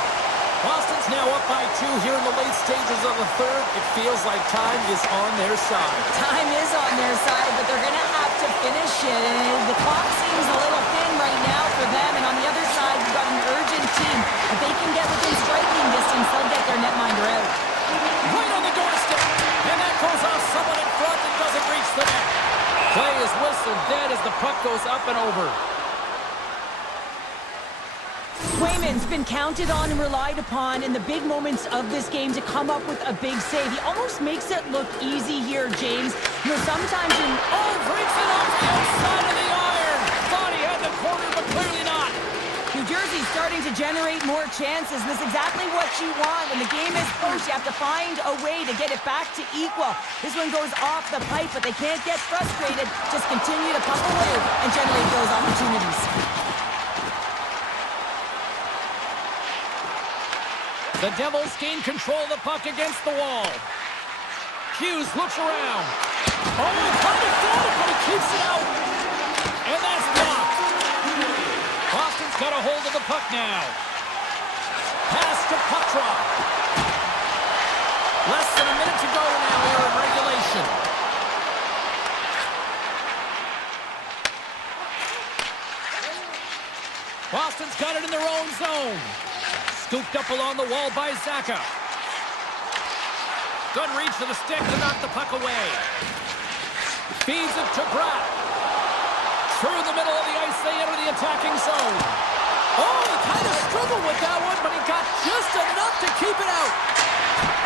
Boston's now up by 2 here in the late stages of the third. It feels like time is on their side. Time is on their side, but they're going to have to finish it. And the clock seems a little thin right now for them. And on the other side, you've got an urgent team. If they can get within striking distance, they'll get their netminder out. Right on the doorstep. And that goes off someone in front and doesn't reach the net. Play is whistled dead as the puck goes up and over. Swayman's been counted on and relied upon in the big moments of this game to come up with a big save. He almost makes it look easy here, James. You know, sometimes in... Oh, breaks it off the outside of the iron. Thought he had the corner, but clearly not. New Jersey's starting to generate more chances. This is exactly what you want. When the game is close, you have to find a way to get it back to equal. This one goes off the pipe, but they can't get frustrated. Just continue to puck away and generate those opportunities. The Devils gain control of the puck against the wall. Hughes looks around. Oh, trying to throw it, but he keeps it out. And that's blocked. Boston's got a hold of the puck now. Pass to Petrov. Less than a minute to go now here in regulation. Boston's got it in their own zone. Scooped up along the wall by Zaka. Good reach for the stick to knock the puck away. Feeds it to Pratt. Through the middle of the ice, they enter the attacking zone. Oh, he kind of struggled with that one, but he got just enough to keep it out.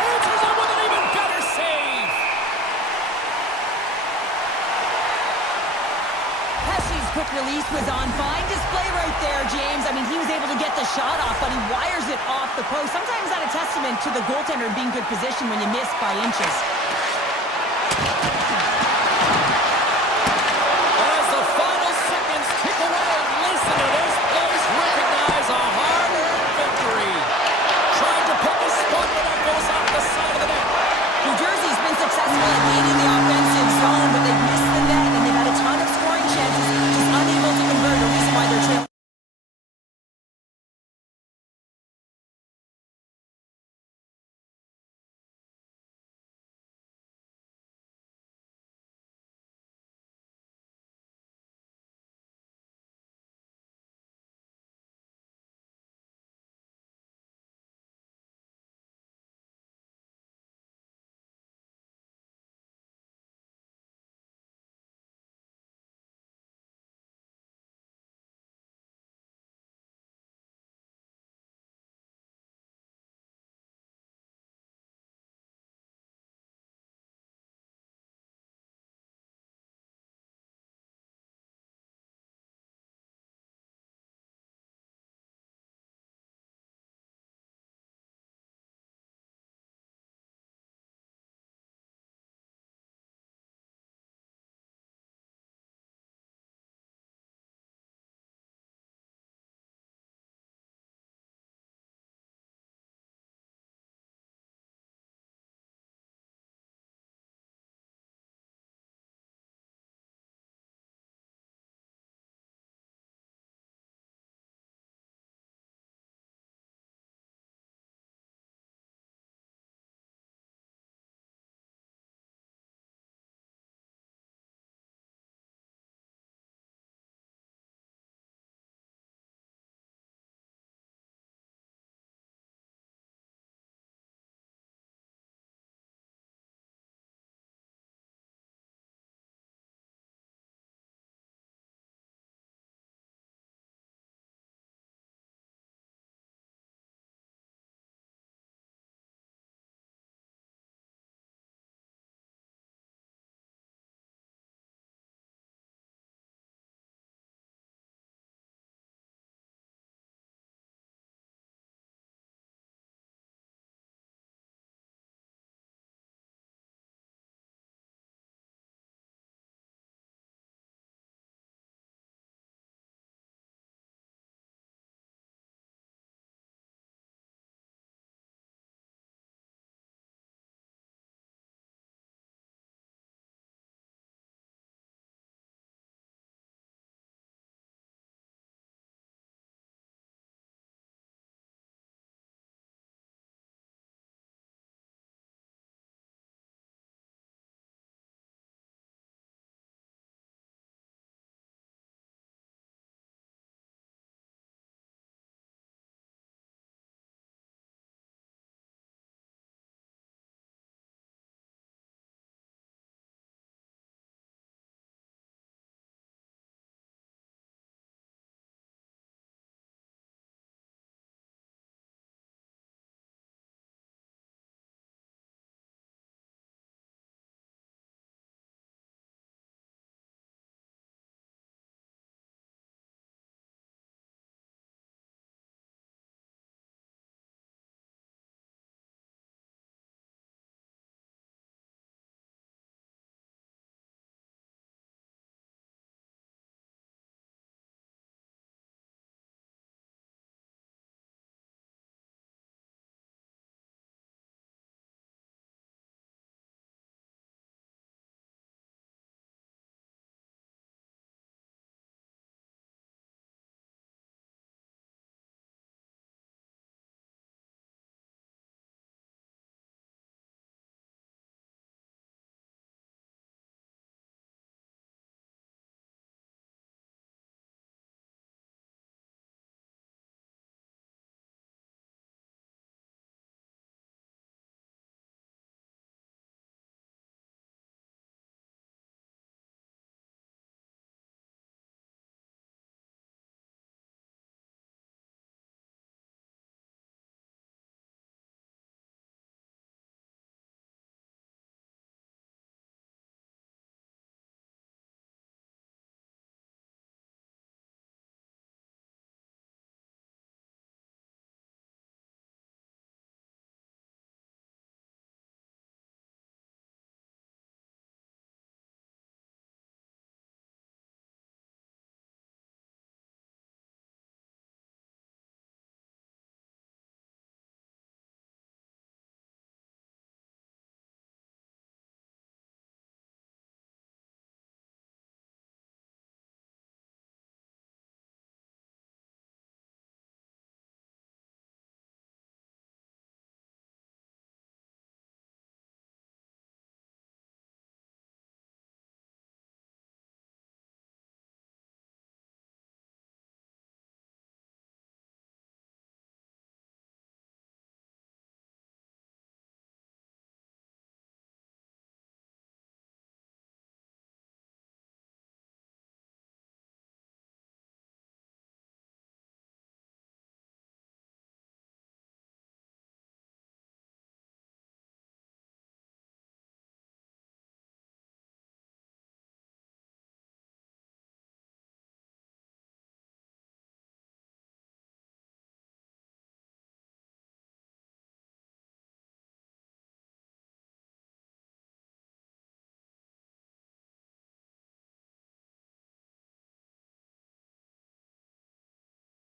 Answers it with an even better save. Pesci's quick release was on. Fine display right there, James. I mean, he was able to get the shot off, but he wires it off the post. Sometimes that's a testament to the goaltender being good position when you miss by inches.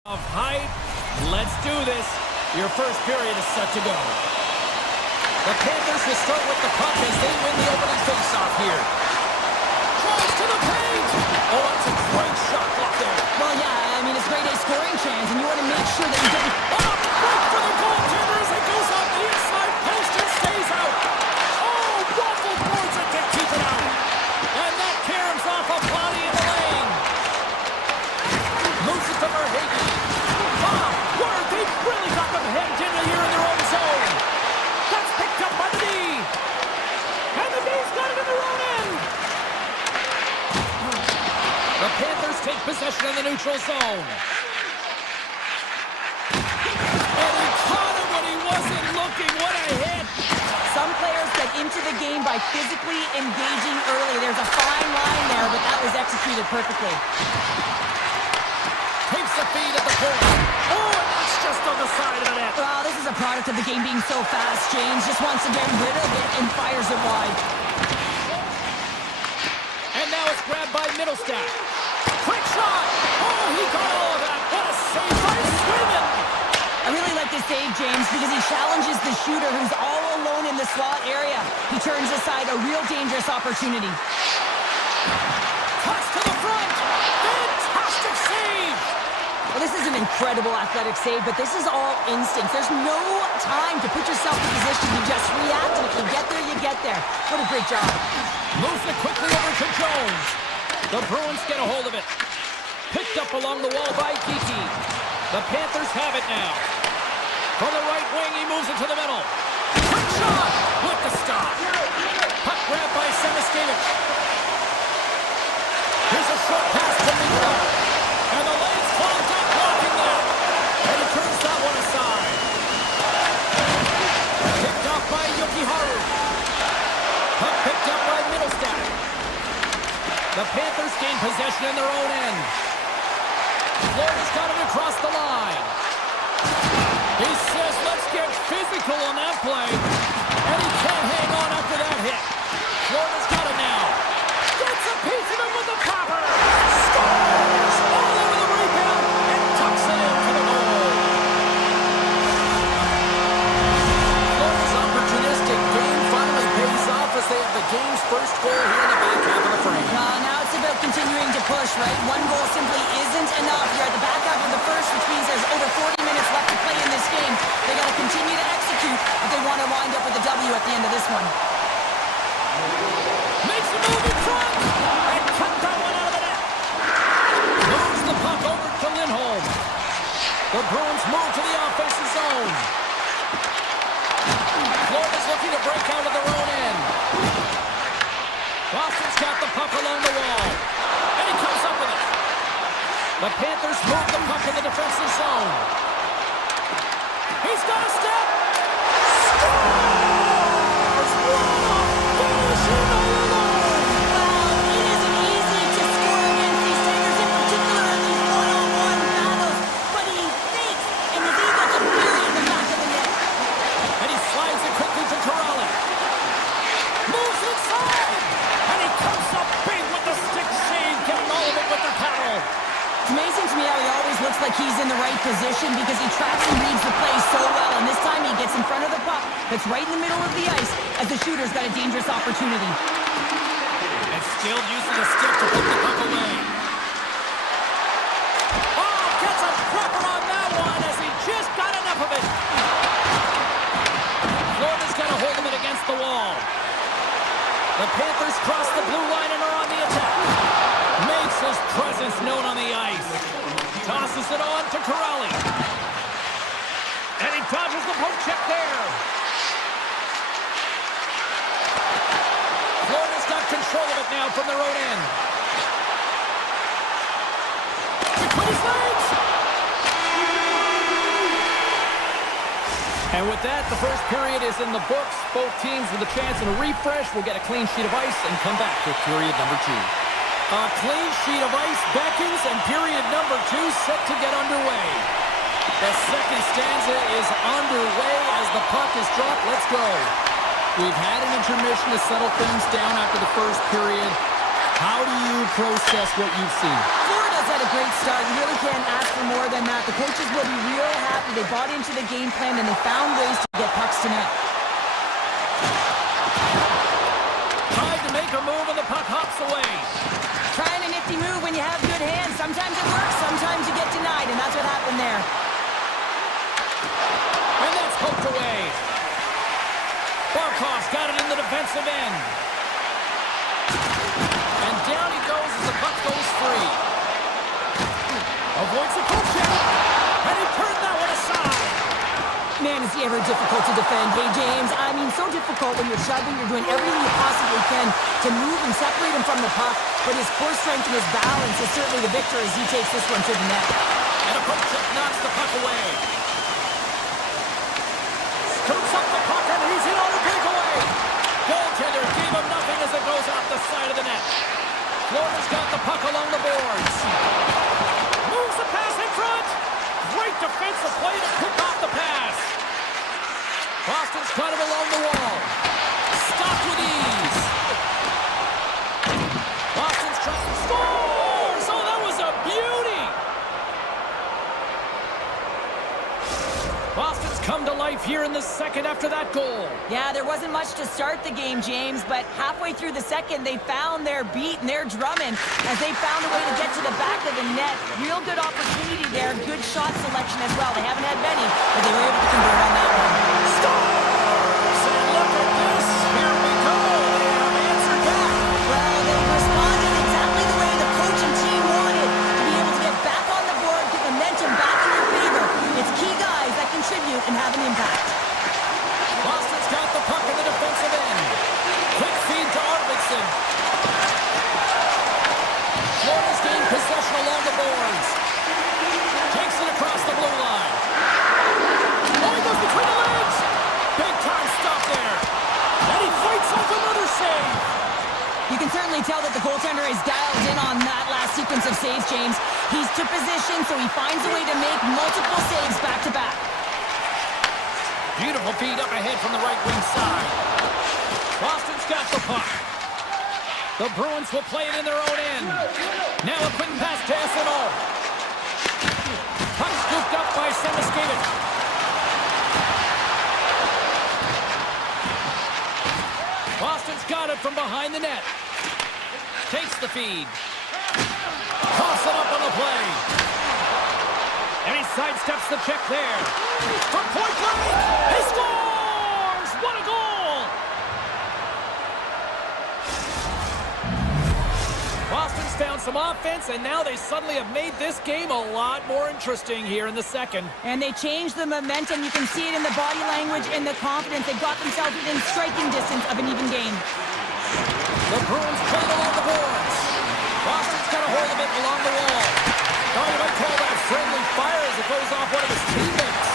Of height. Let's do this. Your first period is set to go. The Panthers will start with the puck as they win the opening faceoff here. Drives to the paint. Oh, that's a great shot block there. Well, yeah, I mean, it's grade A scoring chance, and you want to make sure that you don't... Oh, break for the goaltender as it goes off the inside post and stays out. Oh, Waffle boards it to keep it out. And that caroms off a body in the lane. Moves it to Verhaeghe. Ah, word, they've really got them hemmed in here in their own zone. That's picked up by the D. And the D's got it in their own end. The Panthers take possession in the neutral zone. And he caught him when he wasn't looking. What a hit. Some players get into the game by physically engaging early. There's a fine line there, but that was executed perfectly. Takes the feed at the point. Oh, and that's just on the side of the net. Well, this is a product of the game being so fast. James just wants to get rid of it and fires it wide. And now it's grabbed by Middlestadt. Quick shot. Oh, he got all of that. What a save by Swayman. I really like this save, James, because he challenges the shooter who's all alone in the slot area. He turns aside a real dangerous opportunity. Cuts to the front. Fantastic save. Well, this is an incredible athletic save, but this is all instinct. There's no time to put yourself in position to just react, and if you get there, you get there. What a great job. Moves it quickly over to Jones. The Bruins get a hold of it. Picked up along the wall by Geekie. The Panthers have it now. From the right wing, he moves it to the middle. Quick shot with the stop. Puck grabbed by Semiskevich. Here's a short pass to Mika. And the legs clogged up blocking that. And he turns that one aside. Picked off by Yokiharu. Puck picked up by Middlestadt. The Panthers gain possession in their own end. Florida's got it across the line. He says, let's get physical on that play. And he can't hang on after that hit. Florida's got it now. Gets a piece of it with the popper. Scores! All over the rebound and tucks it into the goal. Florida's opportunistic game finally pays off as they have the game's first goal here in the back half of the frame. Now it's about continuing to push, right? One goal simply isn't enough. You're at the back half of the first, which means there's over 40 minutes left to play in this game. They got to continue to execute if they want to wind up with a W at the end of this one. Makes a move in front and cut that one out of the net. Moves the puck over to Lindholm. The Bruins move to the offensive zone. Florida's looking to break out of their own end. Boston's got the puck along the wall. And he comes up with it. The Panthers move the puck in the defensive zone. He's got a step. Scores! Finishing all alone. Well, it isn't easy to score against these Tigers, in particular in these one-on-one battles. But he fakes and is able to bury in the back of the net. And he slides it quickly to Corrali. Moves inside. And he comes up big with the stick save, getting all of it with the paddle. It's amazing to me how he always looks like he's in the right position because he tracks and reads the play so well. And this time he gets in front of the puck that's right in the middle of the ice as the shooter's got a dangerous opportunity. And still using the stick to put the puck away. Oh, gets a proper on that one as he just got enough of it. Florida's got a hold of it against the wall. The Panthers cross the blue line and are on the attack. Makes his presence known on the ice. Tosses it on to Corrali. And he dodges the poke check there. Florida's got control of it now from their own end. Between his legs. And with that, the first period is in the books. Both teams with a chance and a refresh will get a clean sheet of ice and come back for period number 2. A clean sheet of ice beckons, and period number 2 set to get underway. The second stanza is underway as the puck is dropped. Let's go. We've had an intermission to settle things down after the first period. How do you process what you've seen? Florida's Boston's had a great start. You really can't ask for more than that. The coaches will be real happy. They bought into the game plan and they found ways to get pucks to net. Tried to make a move and the puck hops away. Trying a nifty move when you have good hands. Sometimes it works, sometimes you get denied, and that's what happened there. And that's poked away. Barkov's got it in the defensive end. And down he goes as the puck goes free. Avoids the poke check. And he turned that one aside. Man, is he ever difficult to defend. Hey, James, I mean, so difficult when you're shoving, you're doing everything you possibly can to move and separate him from the puck. But his core strength and his balance is certainly the victor as he takes this one to the net. And a poke check knocks the puck away. Scoops up the puck and he's in on a breakaway. Goaltender gave him nothing as it goes off the side of the net. Florida's got the puck along the boards. Moves the pass in front. Great defensive play to pick off the pass. Boston's got him along the wall. Stopped with ease. Boston's trying to score. Oh, that was a beauty. Boston's come to life here in the second after that goal. Yeah, there wasn't much to start the game, James, but halfway through the second, they found their beat and their drumming as they found a way to get to the back of the net. Real good opportunity there, good shot selection as well. They haven't had many, but they were able to convert on that one. Scores! And look at this. Here we go. They have answered back. Well, they responded exactly the way the coach and team wanted, to be able to get back on the board, get momentum back in their favor. It's key guys that contribute and have an impact. Boston's got the puck in the defensive end. Quick feed to Arvidsson. Florida's gained possession along the boards. Takes it across the blue line. Oh, he goes between the legs. Big time stop there. And he fights off another save. You can certainly tell that the goaltender is dialed in on that last sequence of saves, James. He's to position, so he finds a way to make multiple saves back-to-back. Beautiful feed up ahead from the right wing side. Boston's got the puck. The Bruins will play it in their own end. Now a quick pass to SNO. Puck scooped up by Semiskevich. Boston's got it from behind the net. Takes the feed. Toss it up on the play. And he sidesteps the check there. From point blank, he scores! What a goal! Boston's found some offense, and now they suddenly have made this game a lot more interesting here in the second. And they changed the momentum. You can see it in the body language and the confidence. They got themselves within striking distance of an even game. The Bruins played along the boards. Boston's got a hold of it along the wall. Oh, you might call that friendly fire as it goes off one of his teammates.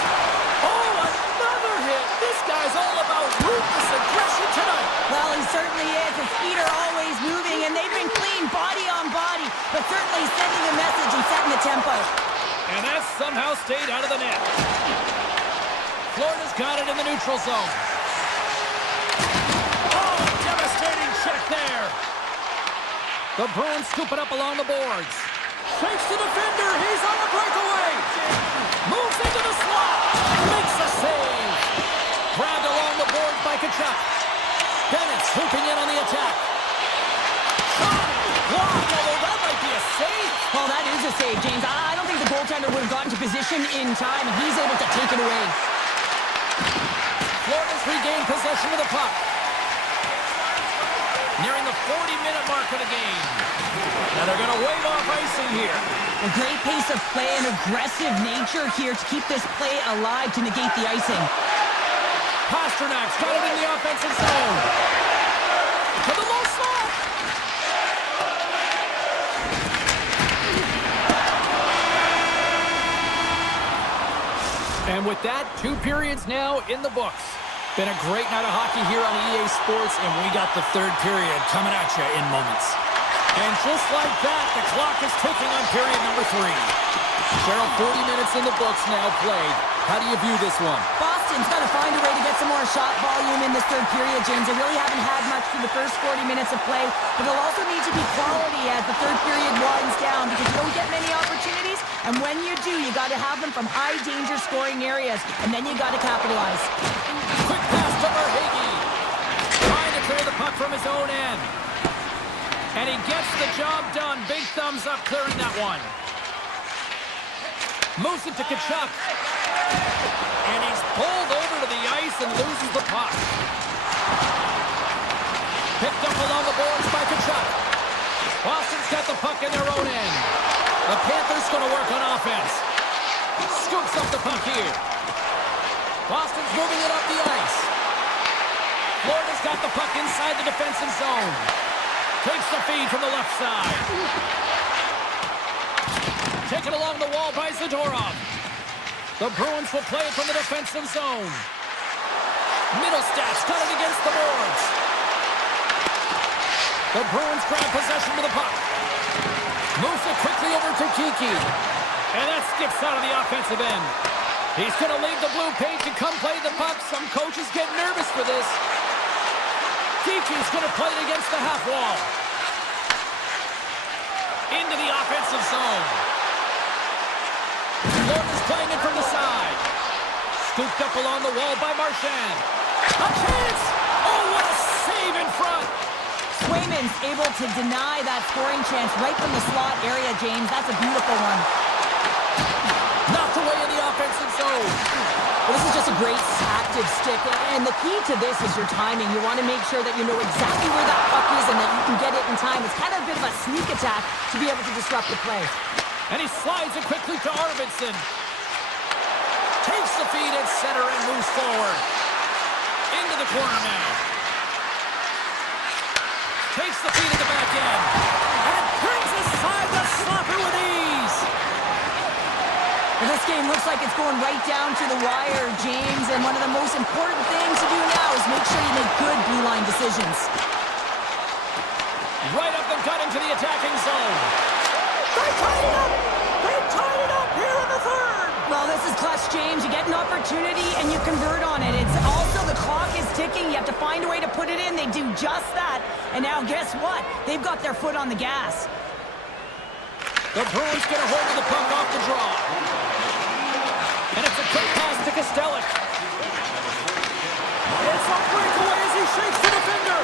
Oh, another hit. This guy's all about ruthless aggression tonight. Well, he certainly is. His feet are always moving, and they've been clean body on body, but certainly sending a message and setting the tempo. And that somehow stayed out of the net. Florida's got it in the neutral zone. Oh, devastating check there. The Bruins scoop it up along the boards. Shakes the defender. He's on the breakaway. Moves into the slot. Makes a save. Grabbed along the boards by Kachuk. Bennett swooping in on the attack. Shot. Blocked, although that might be a save. Well, that is a save, James. I don't think the goaltender would have gotten to position in time, and he's able to take it away. Florida's regained possession of the puck. Nearing the 40-minute mark of the game. Now they're going to wave off icing here. A great pace of play and aggressive nature here to keep this play alive to negate the icing. Pasternak's got it in the offensive zone. To the low slot. And with that, 2 periods now in the books. Been a great night of hockey here on EA Sports, and we got the 3rd period coming at you in moments. And just like that, the clock is ticking on period number 3. Cheryl, 40 minutes in the books now played. How do you view this one? Boston Boston's got to find a way to get some more shot volume in this third period, James. They really haven't had much through the first 40 minutes of play, but they'll also need to be quality as the third period winds down because you don't get many opportunities, and when you do, you got to have them from high-danger scoring areas, and then you got to capitalize. Quick pass to Verhage. Trying to clear the puck from his own end. And he gets the job done. Big thumbs up clearing that one. Moves it to Tkachuk. And he's pulled over to the ice and loses the puck. Picked up along the boards by Tkachuk. Boston's got the puck in their own end. The Panthers going to work on offense. Scoops up the puck here. Boston's moving it up the ice. Florida's got the puck inside the defensive zone. Takes the feed from the left side. Taken along the wall by Zadorov. The Bruins will play it from the defensive zone. Middlestats got it against the boards. The Bruins grab possession with the puck. Moves it quickly over to Kiki. And that skips out of the offensive end. He's going to leave the blue paint to come play the puck. Some coaches get nervous for this. Kiki's going to play it against the half wall. Into the offensive zone. Florida's playing it from the side. Scooped up along the wall by Marchand. A chance! Oh, what a save in front! Swayman's able to deny that scoring chance right from the slot area, James. That's a beautiful one. Knocked away in the offensive zone. Well, this is just a great active stick, and the key to this is your timing. You want to make sure that you know exactly where that puck is and that you can get it in time. It's kind of a bit of a sneak attack to be able to disrupt the play. And he slides it quickly to Arvidsson. Takes the feed at center and moves forward. Into the corner now. Takes the feed at the back end. And brings aside the slapper with ease. Well, this game looks like it's going right down to the wire, James, and one of the most important things to do now is make sure you make good blue line decisions. Right up the gut into the attacking zone. They tied it up! They tied it up here in the third! Well, this is clutch, James. You get an opportunity and you convert on it. It's also the clock is ticking. You have to find a way to put it in. They do just that. And now guess what? They've got their foot on the gas. The Bruins get a hold of the puck off the draw. And it's a quick pass to Kostelic. It's a breakaway as he shakes the defender.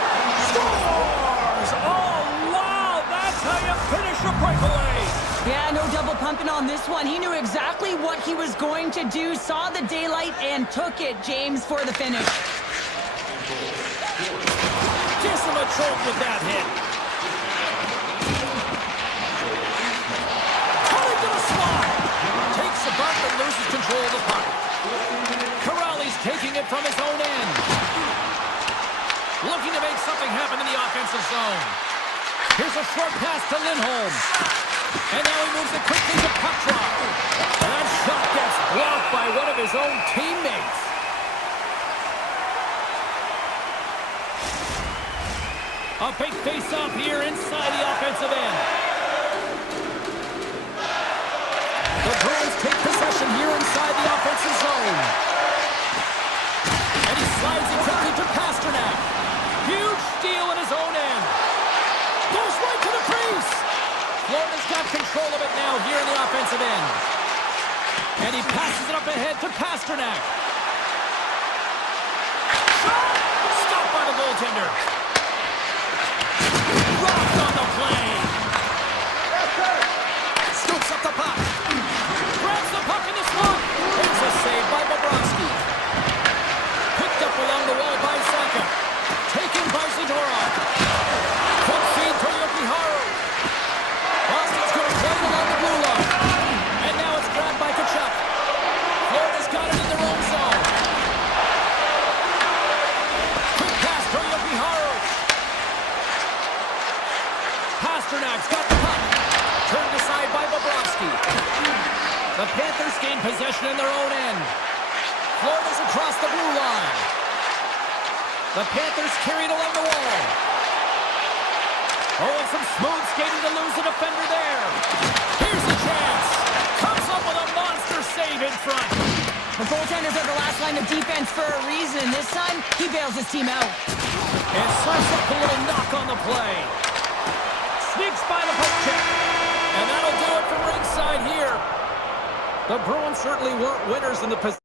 Scores! Oh, wow! That's how you finish a breakaway. Yeah, no double pumping on this one. He knew exactly what he was going to do, saw the daylight, and took it, James, for the finish. Gives him a choke with that hit. Coming to the slot. Takes the bunt and loses control of the puck. Corrali's taking it from his own end. Looking to make something happen in the offensive zone. Here's a short pass to Lindholm. And now he moves it quickly to puck drop. And that shot gets blocked by one of his own teammates. A big face-off here inside the offensive end. The Bruins take possession here inside the offensive zone. And he slides it quickly to Pasternak. Huge steal in his own end. Goes right to the crease. Florida's got control of it now here in the offensive end. And he passes it up ahead to Pasternak. Shot! Stopped by the goaltender. Rocked on the play. Scoops up the puck. Grabs the puck in the slot. There's a save by Bobrovsky. Picked up along the wall by Saka. Taken by Zadorov. Quick feed to Yokiharu. Boston's going to play it along the blue line. And now it's grabbed by Tkachuk. Florida's got it in their own zone. Quick pass to Yokiharu. Pasternak's got the puck. Turned aside by Bobrovsky. The Panthers gain possession in their own end. Florida's across the blue line. The Panthers carried along the wall. Oh, and some smooth skating to lose the defender there. Here's a chance. Comes up with a monster save in front. The goaltenders are the last line of defense for a reason. This time, he bails his team out. And serves up a little knock on the play. Sneaks by the poke check. And that'll do it from ringside here. The Bruins certainly weren't winners in the position.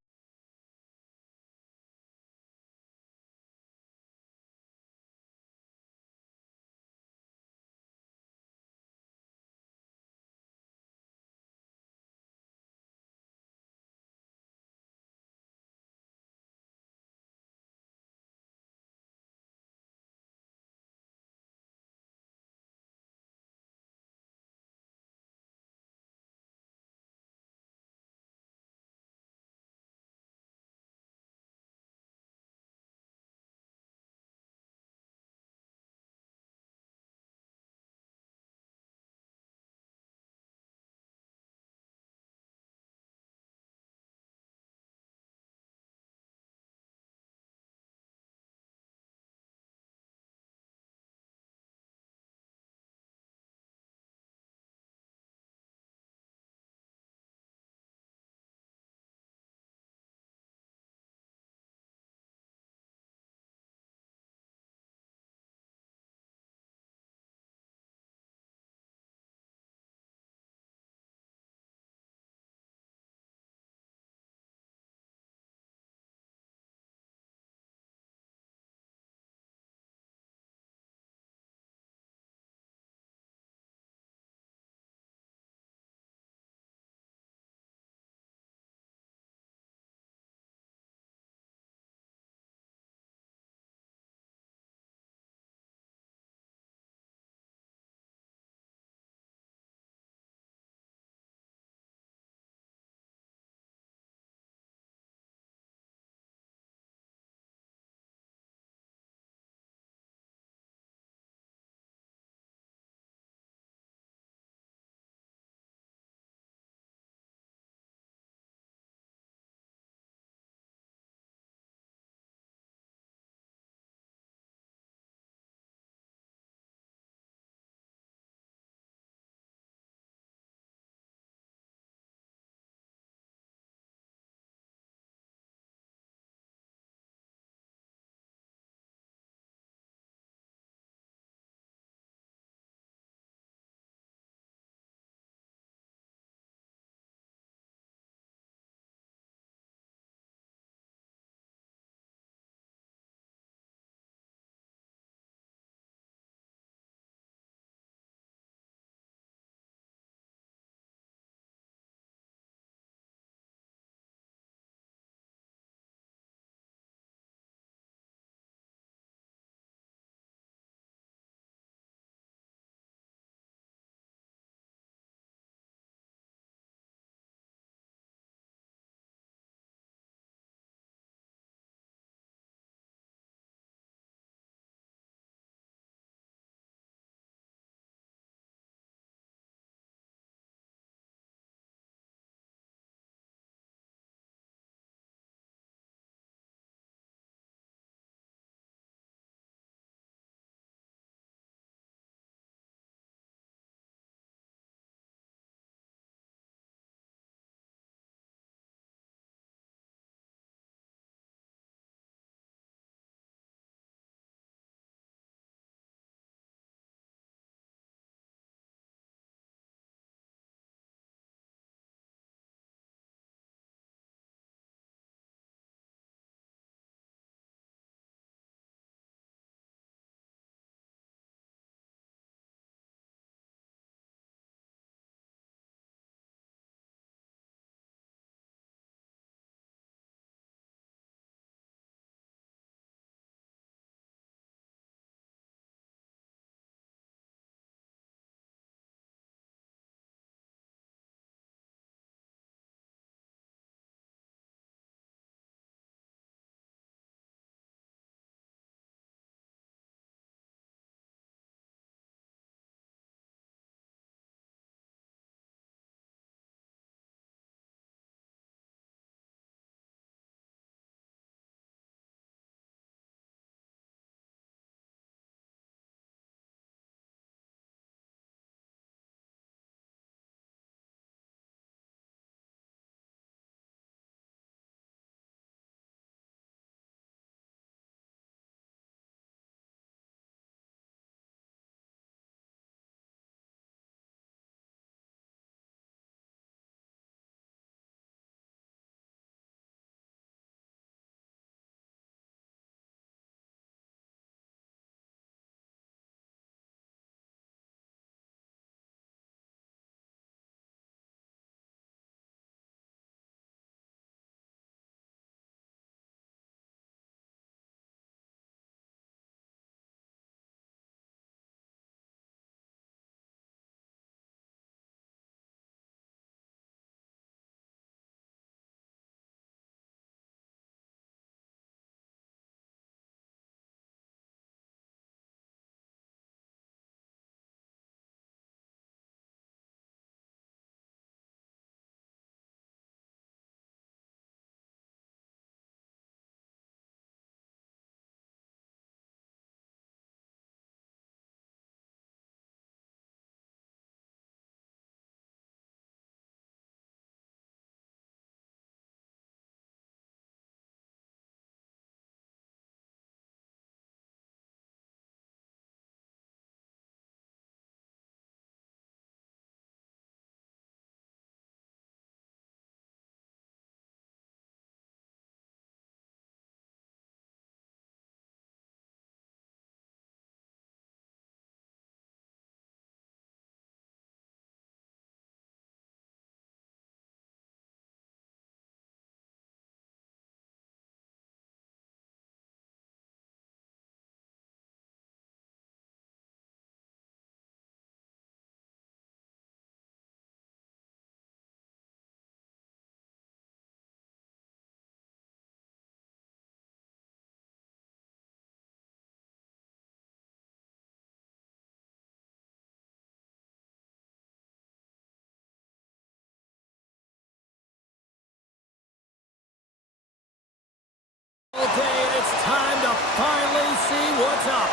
It's time to finally see what's up.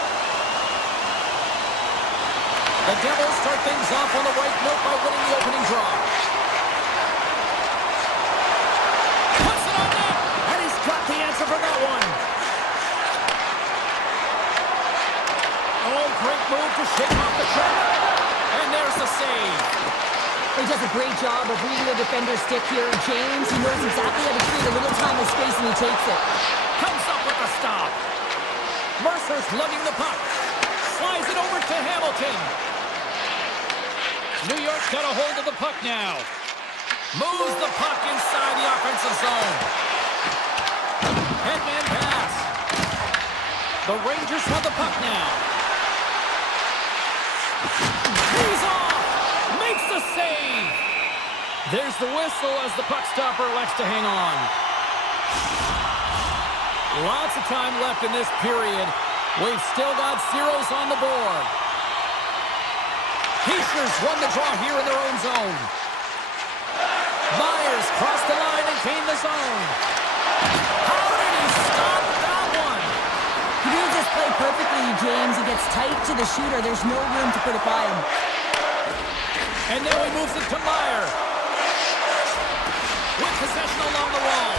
The Devils start things off on the right note by winning the opening draw. Puts it on net, and he's got the answer for that one. Oh, great move to shake off the check. And there's the save. He does a great job of reading the defender's stick here. James, he knows exactly how to create a little time and space, and he takes it. Comes up with a stop. Mercer's lugging the puck. Slides it over to Hamilton. New York's got a hold of the puck now. Moves the puck inside the offensive zone. Headman pass. The Rangers have the puck now. He's off. Makes the save. There's the whistle as the puck stopper elects to hang on. Lots of time left in this period. We've still got zeros on the board. Heischer's won the draw here in their own zone. Myers crossed the line and gained the zone. How did he stop that one? He reads this play perfectly, James. He gets tight to the shooter. There's no room to put it by him. And now he moves it to Meyer. With possession along the wall.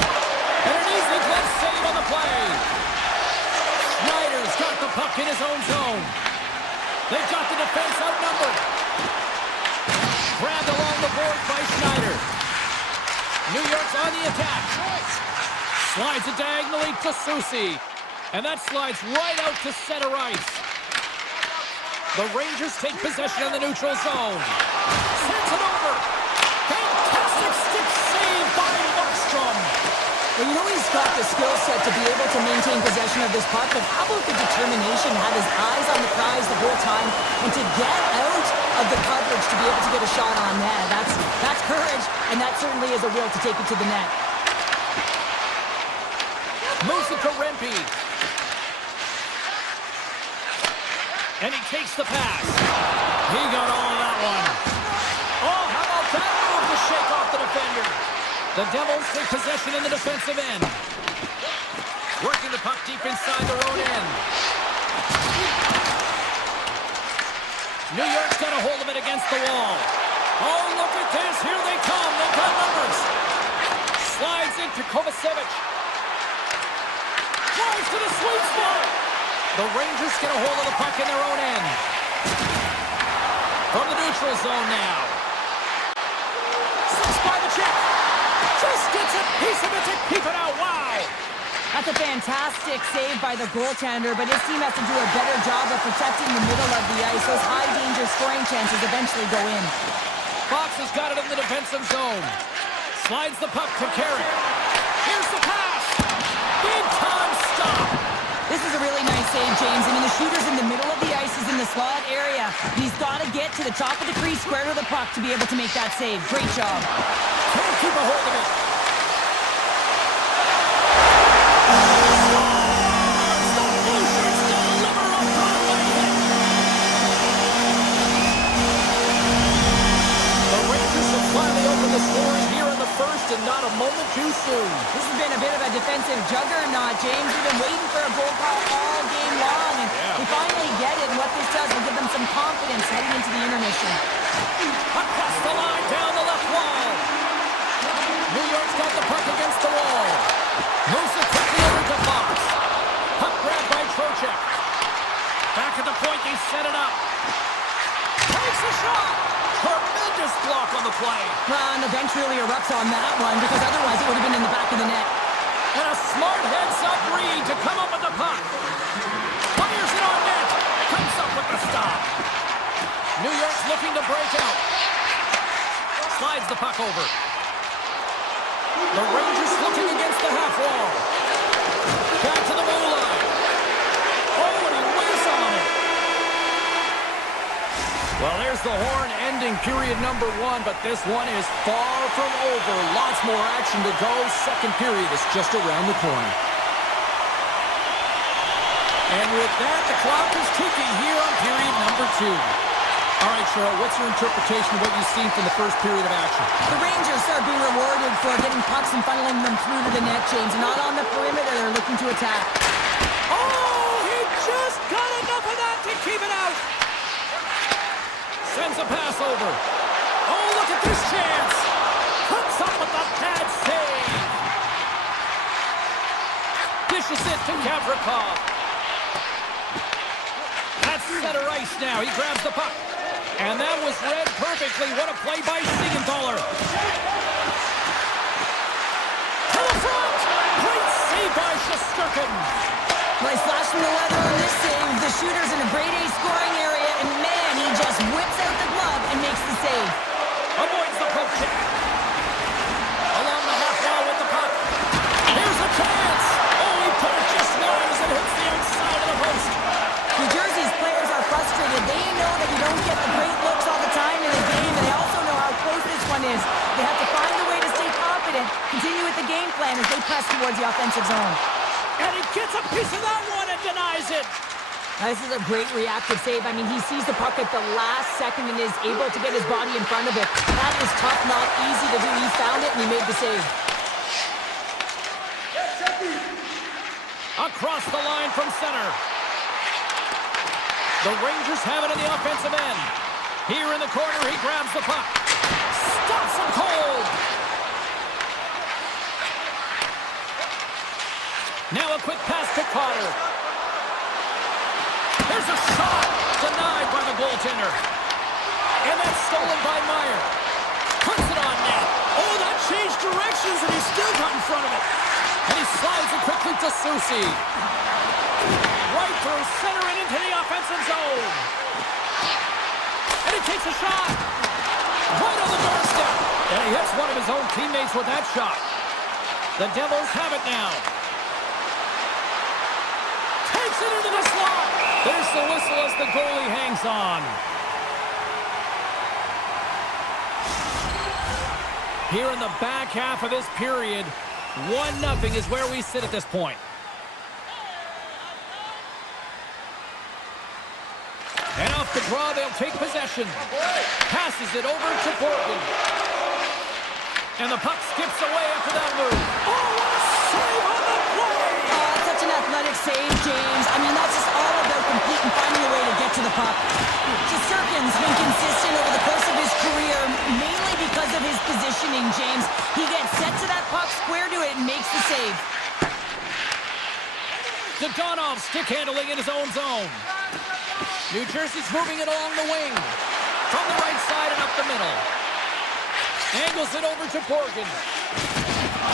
And an easy glove save on the play. Schneider's got the puck in his own zone. They've got the defense outnumbered. Grabbed along the board by Schneider. New York's on the attack. Slides it diagonally to Susi. And that slides right out to center ice. The Rangers take possession in the neutral zone. Sends it over. Fantastic stick save by Markstrom. Well, you know he's got the skill set to be able to maintain possession of this puck, but how about the determination, have his eyes on the prize the whole time, and to get out of the coverage to be able to get a shot on net. That's courage, and that certainly is a will to take it to the net. Moves it to Rempe. And he takes the pass. He got all of that one. Oh, how about that move to shake off the defender? The Devils take possession in the defensive end. Working the puck deep inside their own end. New York's got a hold of it against the wall. Oh, look at this. Here they come. They've got numbers. Slides into Kovacevic. Drives to the sweet spot. The Rangers get a hold of the puck in their own end. From the neutral zone now. Slips by the check. Just gets a piece of it to keep it out. Wow. That's a fantastic save by the goaltender, but his team has to do a better job of protecting the middle of the ice. Those high-danger scoring chances eventually go in. Fox has got it in the defensive zone. Slides the puck to Carrick. Here's the pass. Big time stop. This is a really nice save, James. I mean, the shooter's in the middle of the ice, is in the slot area. He's got to get to the top of the crease, square to the puck to be able to make that save. Great job. Can't keep a hold of it. And not a moment too soon. This has been a bit of a defensive juggernaut, James. We've been waiting for a goal call all game long, and we finally get it. And what this does will give them some confidence heading into the intermission. Across the line, down the left wall. New York's got the puck against the wall. Moves it quickly over to Fox. Puck grabbed by Trocheck. Back at the point, they set it up. Takes a shot. Tremendous block on the play. Well, and the bench really erupts on that one, because otherwise it would have been in the back of the net. And a smart heads-up read to come up with the puck. Fires it on net. Comes up with the stop. New York's looking to break out. Slides the puck over. The Rangers looking against the half wall. Back to the blue line. Oh, and he whizzes on it. Well, there's the horn ending period number 1, but this one is far from over. Lots more action to go. Second period is just around the corner. And with that, the clock is ticking here on period number 2. All right, Cheryl, what's your interpretation of what you've seen from the first period of action? The Rangers are being rewarded for getting pucks and funneling them through to the net, James. Not on the perimeter, they're looking to attack. Turns the pass over. Oh, look at this chance. Comes up with a bad save. Dishes it to Gavrikov. That's center ice now. He grabs the puck. And that was read perfectly. What a play by Siegenthaler. To the front. Great save by Shesterkin. Nice flash from the weather on this save. The shooter's in a grade A scoring area, and man, he just whips out the glove and makes the save. Avoids the poke check. Along the half wall with the puck. Here's a chance. Oh, he put it just wide as it hits the outside of the post. New Jersey's players are frustrated. They know that you don't get the great looks all the time in the game, and they also know how close this one is. They have to find a way to stay confident, continue with the game plan as they press towards the offensive zone. And he gets a piece of that one and denies it. This is a great reactive save. I mean, he sees the puck at the last second and is able to get his body in front of it. That is tough, not easy to do. He found it and he made the save. Across the line from center. The Rangers have it in the offensive end. Here in the corner, he grabs the puck. Stops him cold. Now a quick pass to Carter. There's a shot. Denied by the goaltender. And that's stolen by Meyer. Puts it on net. Oh, that changed directions and he still got in front of it. And he slides it quickly to Susi. Right through center and into the offensive zone. And he takes a shot. Right on the doorstep. And he hits one of his own teammates with that shot. The Devils have it now. Takes it into the slot. There's the whistle as the goalie hangs on. Here in the back half of this period, 1-0 is where we sit at this point. And off the draw, they'll take possession. Passes it over to Borgen. And the puck skips away after that move. Oh, what a save on the play! Oh, such an athletic save, James. I mean, that's just all about completing, finding a way to get to the puck. Shesterkin's been consistent over the course of his career, mainly because of his positioning, James. He gets set to that puck, square to it, and makes the save. Dadonov stick handling in his own zone. New Jersey's moving it along the wing. From the right side and up the middle. Angles it over to Borgen.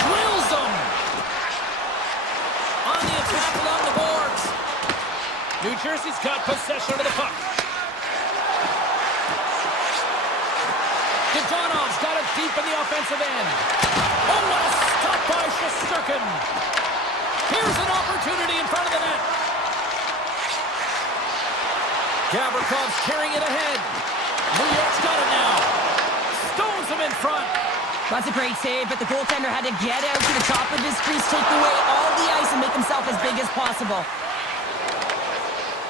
Drills him. On the attack along the boards. New Jersey's got possession of the puck. Dadonov's got it deep in the offensive end. Oh, what a stop by Shesterkin. Here's an opportunity in front of the net. Gavrikov's carrying it ahead. New York's got it now. Stones him in front. That's a great save, but the goaltender had to get out to the top of his crease, take away all the ice, and make himself as big as possible.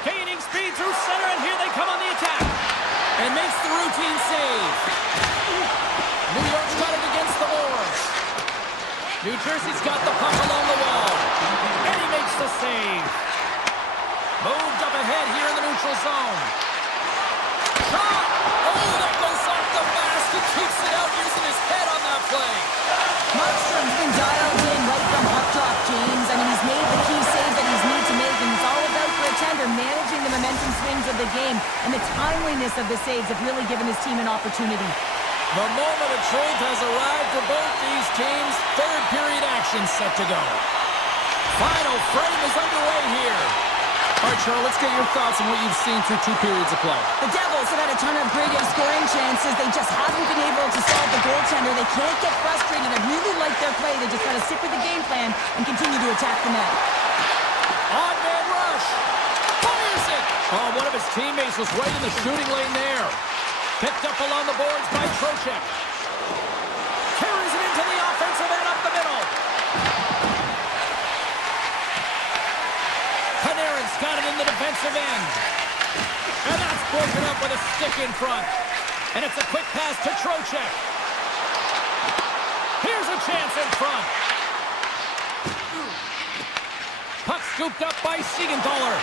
Gaining speed through center, and here they come on the attack. And makes the routine save. New York's got it against the boards. New Jersey's got the puck along the wall. And he makes the save. Moved up ahead here in the neutral zone. Shot! Oh, that goes off the mask. He keeps it out using his head on that play. Markstrom's been dialed in right from puck drop, James. I mean, he's made the key save that he's need to make, and it's all about for a tender managing the momentum swings of the game, and the timeliness of the saves have really given his team an opportunity. The moment of truth has arrived for both these teams. Third period action set to go. Final frame is underway here. All right, Charles, let's get your thoughts on what you've seen through 2 periods of play. The Devils have had a ton of grade A scoring chances. They just haven't been able to solve the goaltender. They can't get frustrated. I really like their play. They just got to stick with the game plan and continue to attack the net. On-man rush. Fires it. Oh, one of his teammates was right in the shooting lane there. Picked up along the boards by Trocheck. Carries it into the offensive end up the middle. Panarin's got it in the defensive end. And that's broken up with a stick in front. And it's a quick pass to Trocheck. Here's a chance in front. Puck scooped up by Siegenthaler.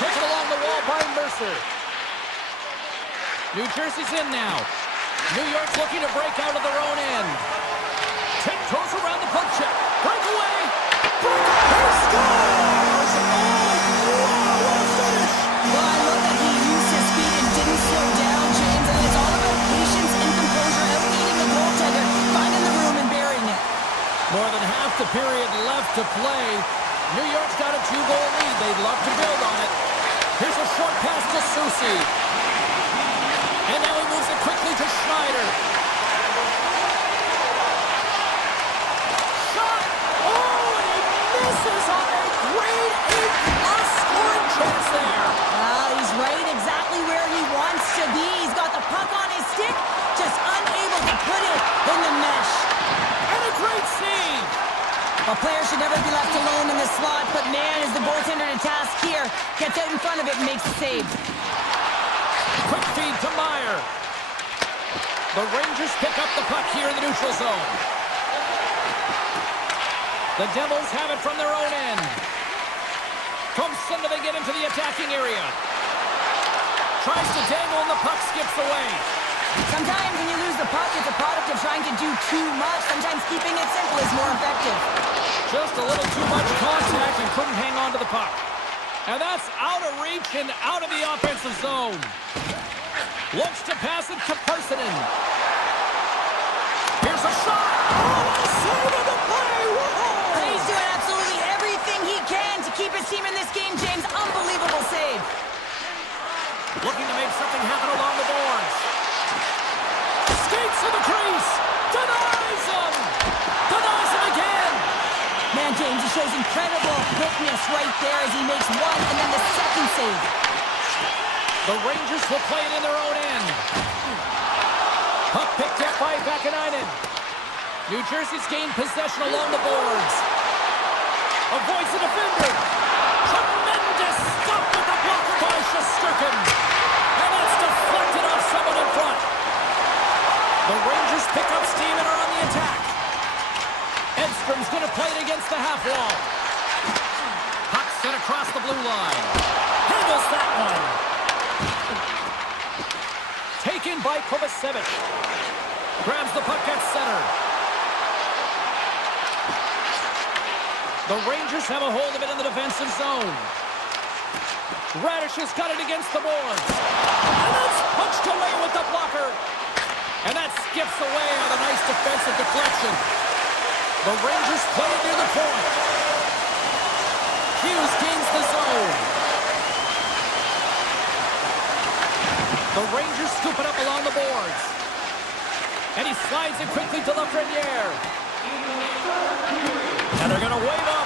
Taken along the wall by Mercer. New Jersey's in now. New York's looking to break out of their own end. Tiptoes around the poke check. Breakaway. He scores! Oh, wow, what a finish! Well, I love that he used his speed and didn't slow down, James. And it's all about patience and composure, outleading the goaltender, finding the room and burying it. More than half the period left to play. New York's got a 2-goal lead. They'd love to build on it. Here's a short pass to Susie. And now he moves it quickly to Schneider. Shot! Oh, and he misses on a grade A+ scoring chance there. Well, he's right exactly where he wants to be. He's got the puck on his stick, just unable to put it in the mesh. And a great save. A player should never be left alone in the slot, but man, is the goaltender to task here. Gets out in front of it and makes the save. Quick feed to Meyer. The Rangers pick up the puck here in the neutral zone. The Devils have it from their own end. From center they get into the attacking area. Tries to dangle and the puck skips away. Sometimes when you lose the puck, it's a product of trying to do too much. Sometimes keeping it simple is more effective. Just a little too much contact and couldn't hang on to the puck. And that's out of reach and out of the offensive zone. Looks to pass it to Persinen. Here's a shot. Oh, a save of the play. Whoa! He's doing absolutely everything he can to keep his team in this game, James. Unbelievable save. Looking to make something happen along the boards. Skates to the crease. Denies him. Denies him again. Man, James, he shows incredible quickness right there as he makes one and then the second save. The Rangers will play it in their own end. Puck picked up by Vakanainen. New Jersey's gained possession along the boards. Avoids the defender. Tremendous stop with the blocker by Shesterkin. And that's deflected off someone in front. The Rangers pick up steam and are on the attack. Edstrom's going to play it against the half wall. Puck sent across the blue line. Handles that one. Taken by Kovacevic. Grabs the puck at center. The Rangers have a hold of it in the defensive zone. Radish has got it against the boards. And that's punched away with the blocker. And that skips away on a nice defensive deflection. The Rangers play it near the point. Hughes gains the zone. The Rangers scoop it up along the boards. And he slides it quickly to Lafreniere. And they're going to wave off.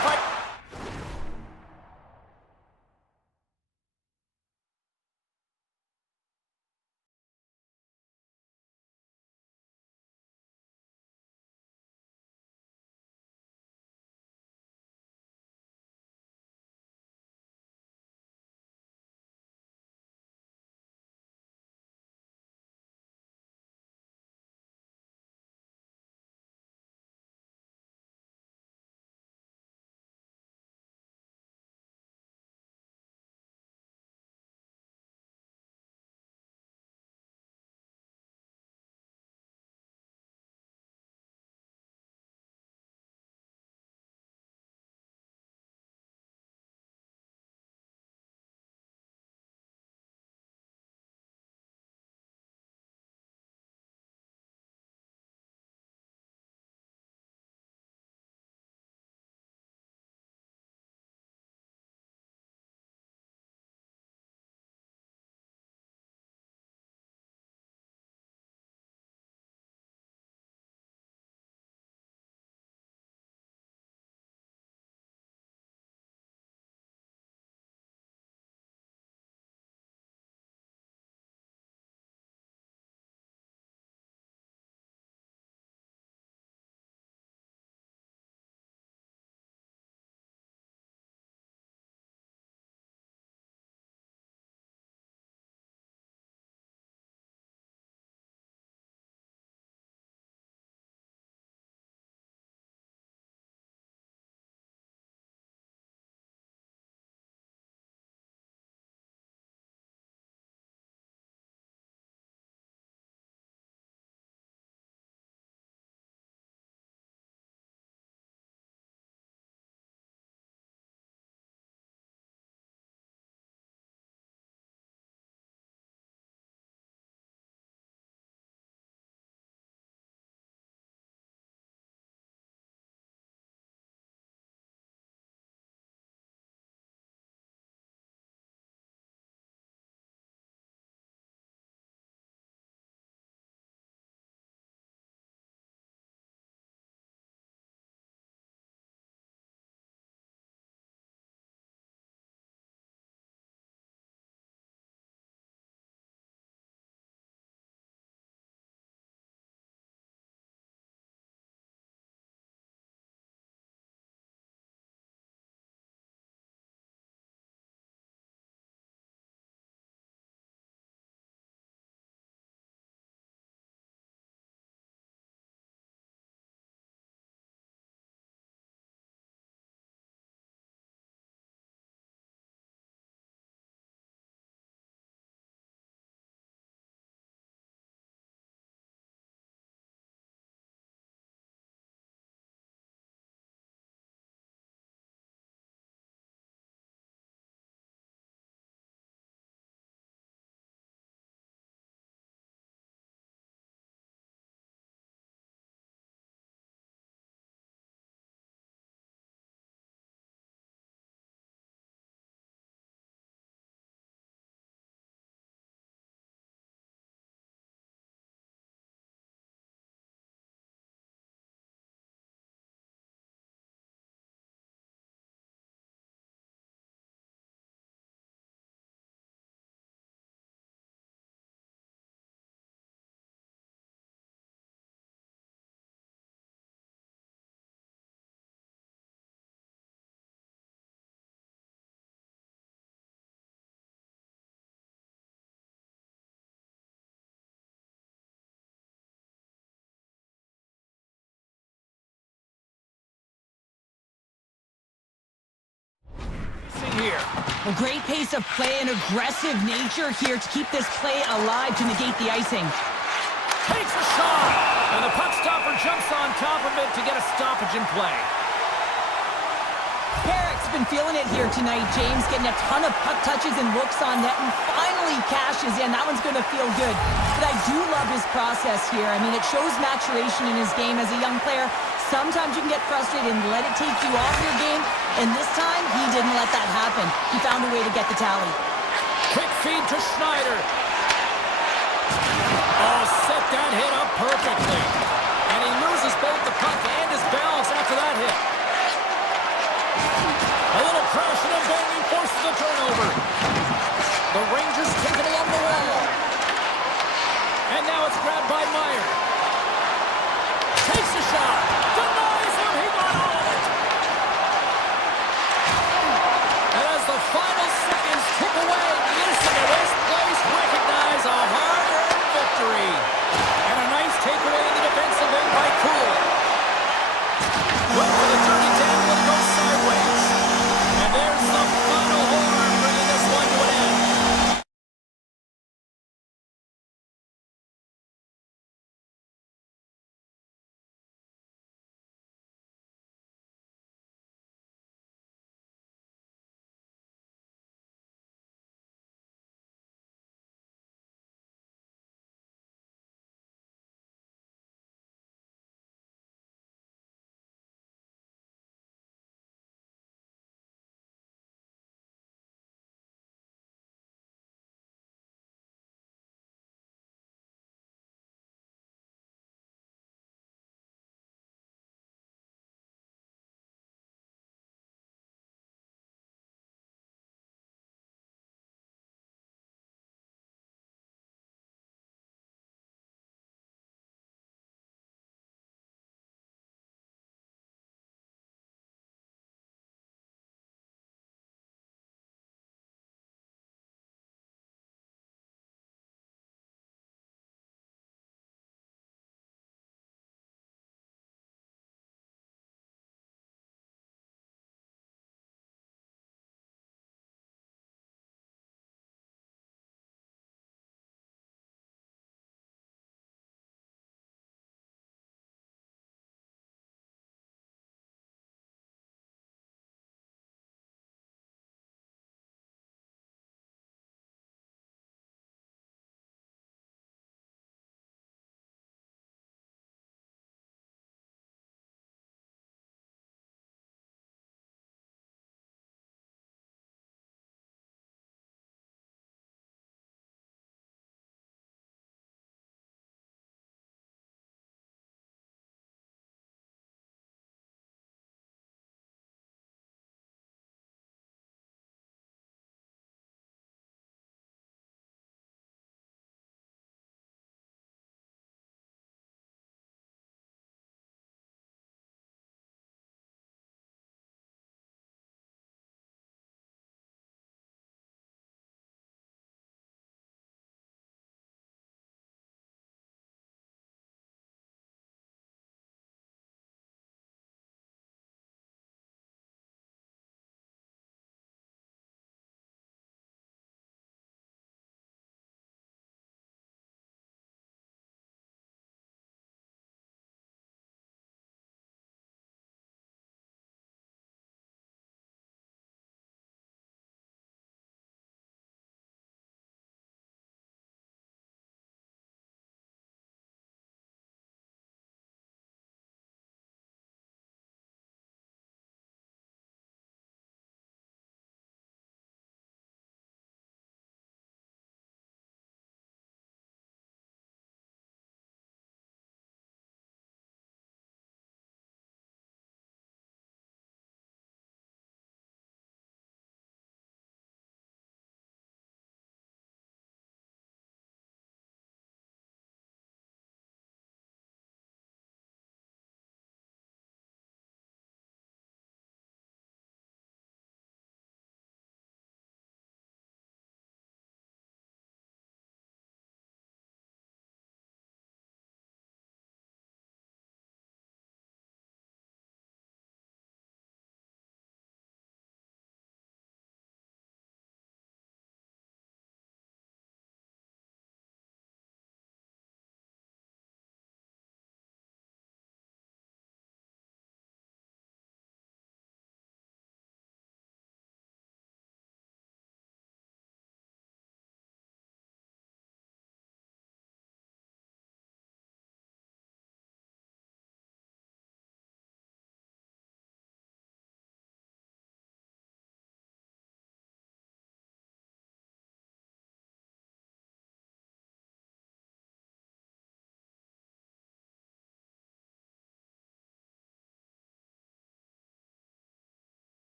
here. A great pace of play and aggressive nature here to keep this play alive to negate the icing. Takes a shot, and the puck stopper jumps on top of it to get a stoppage in play. Herrick's been feeling it here tonight, James, getting a ton of puck touches and looks on net, and finally cashes in. That one's going to feel good. But I do love his process here. I mean, it shows maturation in his game as a young player. Sometimes you can get frustrated and let it take you off your game, and this time, he didn't let that happen. He found a way to get the tally. Quick feed to Schneider. Oh, set that hit up perfectly. And he loses both the puck and his balance after that hit. A little crashing and banging forces a turnover. The Rangers take it along the wall. And now it's grabbed by Meyer. Takes a shot. Denies him. He got all of it. And as the final seconds tick away, the instant West Place recognize a hard-earned victory. And a nice takeaway in the defensive end by Cool. Look for the dirty tackle and goes sideways. And there's the final horn, bringing this one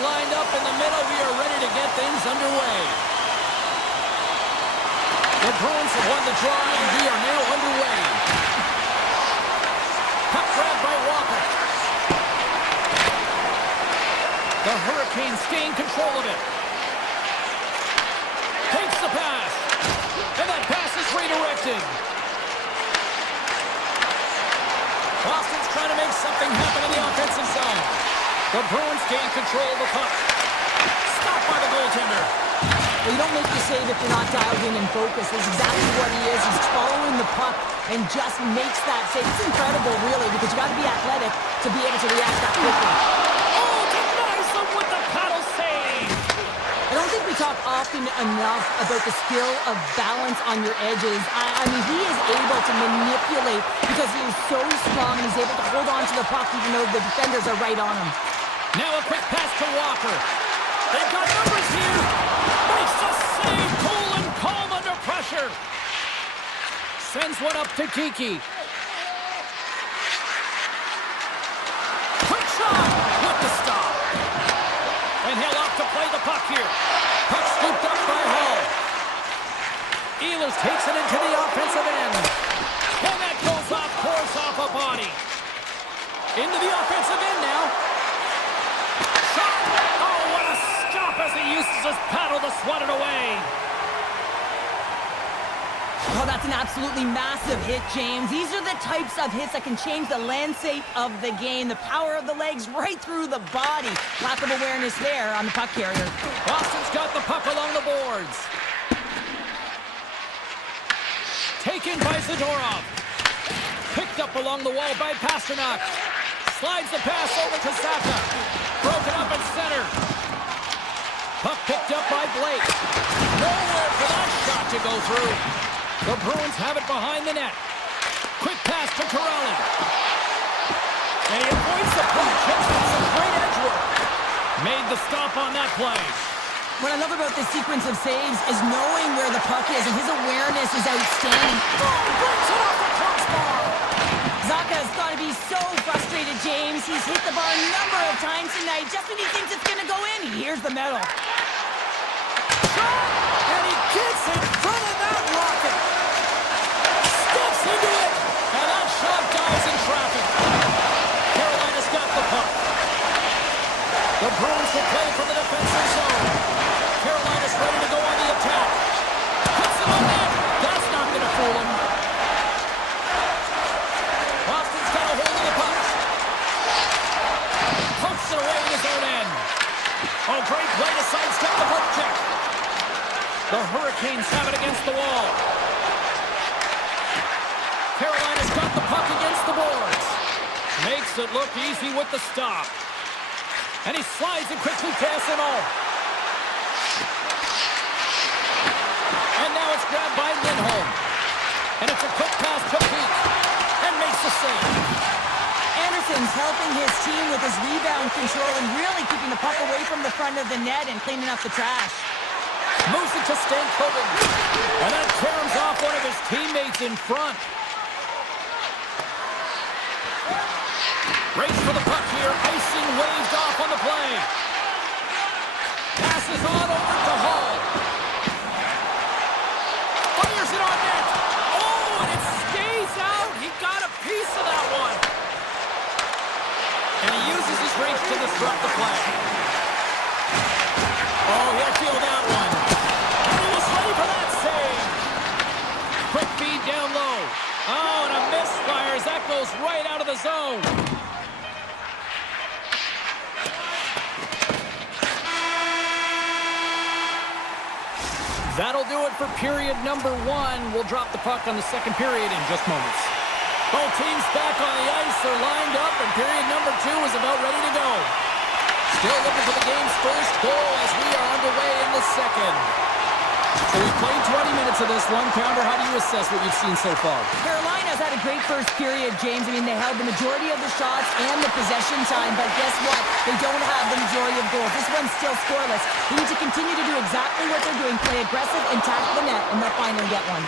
lined up in the middle. We are ready to get things underway. The Bruins have won the draw, and we are now underway. Puck grabbed by Walker. The Hurricanes gain control of it. Takes the pass. And that pass is redirected. Boston's trying to make something happen in the offensive zone. The Bruins gain control of the puck. Stopped by the goaltender. Well, you don't make the save if you're not dialed in and focused. That's exactly what he is. He's following the puck and just makes that save. It's incredible, really, because you got to be athletic to be able to react that quickly. Oh, denies him with the paddle save. I don't think we talk often enough about the skill of balance on your edges. I mean, he is able to manipulate because he is so strong and he's able to hold on to the puck even though the defenders are right on him. Now a quick pass to Walker. They've got numbers here. Makes the save. Cool and calm under pressure. Sends one up to Kiki. Quick shot with the stop. And he'll off to play the puck here. Puck scooped up by Hall. Ehlers takes it into the offensive end. And that goes off course off a body. Into the offensive end now. Shot. Oh, what a stop as he uses his paddle to swat it away. Oh, that's an absolutely massive hit, James. These are the types of hits that can change the landscape of the game. The power of the legs right through the body. Lack of awareness there on the puck carrier. Boston's got the puck along the boards. Taken by Zadorov. Picked up along the wall by Pasternak. Slides the pass over to Saka. Broken up at center. Puck picked up by Blake. Nowhere for that shot to go through. The Bruins have it behind the net. Quick pass to Corrali. And he avoids the puck. Checks in some great edge work. Made the stop on that play. What I love about this sequence of saves is knowing where the puck is, and his awareness is outstanding. Oh, brings it off the crossbar. Zaka's got to be so frustrated, James. He's hit the bar a number of times tonight. Just when he thinks it's going to go in, here's the medal. Shot! And he gets in front of that rocket. Steps into it. And that shot dies in traffic. Carolina's got the puck. The Bruins will play from the defensive zone. Carolina's ready to go on the attack. Puts it on net. That's not going to fool him. Boston's got a hold of the puck. Pokes it away in his own end. Oh, great play to sidestep the poke check. The Hurricanes have it against the wall. Carolina's got the puck against the boards. Makes it look easy with the stop. And he slides it quickly past them all. And now it's grabbed by Lindholm. And it's a quick pass to Peak. And makes the save. Anderson's helping his team with his rebound control and really keeping the puck away from the front of the net and cleaning up the trash. Moves it to Stankoven. And that caroms off one of his teammates in front. Race for the puck here. Icing waved off on the play. Passes on over to Hall. Fires it on net. Oh, and it stays out. He got a piece of that one. And he uses his reach to disrupt the play. Oh, he'll feel that one. And he was ready for that save. Quick feed down low. Oh, and a misfire as that goes right out of the zone. That'll do it for period number one. We'll drop the puck on the second period in just moments. Both teams back on the ice. They're lined up, and period number two is about ready to go. Still looking for the game's first goal as we are underway in the second. So we played 20 minutes of this one. Pounder, how do you assess what you've seen so far? Carolina's had a great first period, James. I mean, they held the majority of the shots and the possession time, but guess what? They don't have the majority of goals. This one's still scoreless. They need to continue to do exactly what they're doing, play aggressive and tackle the net, and they'll finally get one.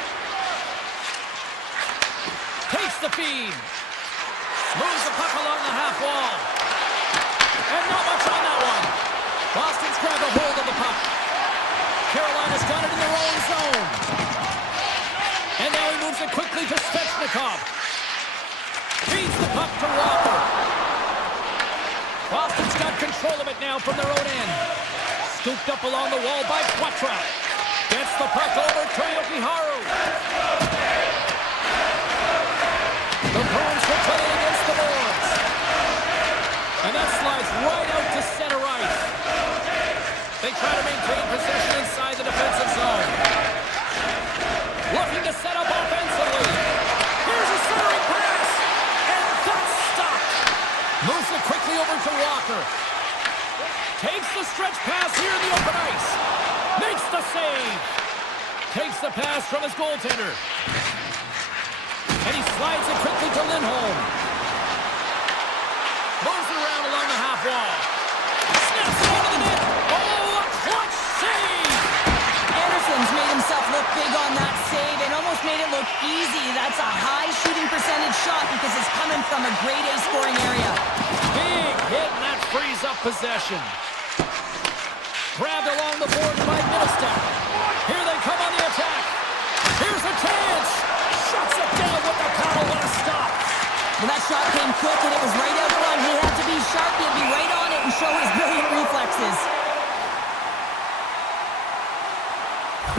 Takes the feed. Moves the puck along the half wall. And not much on that one. Boston's grabbed a hold of the puck. Carolina's got it in their own zone. And now he moves it quickly to Svechnikov. Feeds the puck to Walker. Boston's got control of it now from their own end. Scooped up along the wall by Quatra. Gets the puck over to Yokiharu. The Bruins will play against the boards. And that slides right out to center ice. They try to maintain possession inside the defensive zone. Looking to set up offensively. Here's a centering pass. And that's stopped. Moves it quickly over to Walker. Takes the stretch pass here in the open ice. Makes the save. Takes the pass from his goaltender. And he slides it quickly to Lindholm. Moves it around along the half wall. Snaps it into the net. Oh, a clutch save! Anderson's made himself look big on that save and almost made it look easy. That's a high shooting percentage shot because it's coming from a grade A scoring area. Big hit, and that frees up possession. Grabbed along the board by Middlestep. Here they come on the attack. Here's a chance. Shuts it down with the paddle. What a stop. Well, that shot came quick and it was right out front. He had to be sharp. He had to be right on it and show his brilliant reflexes.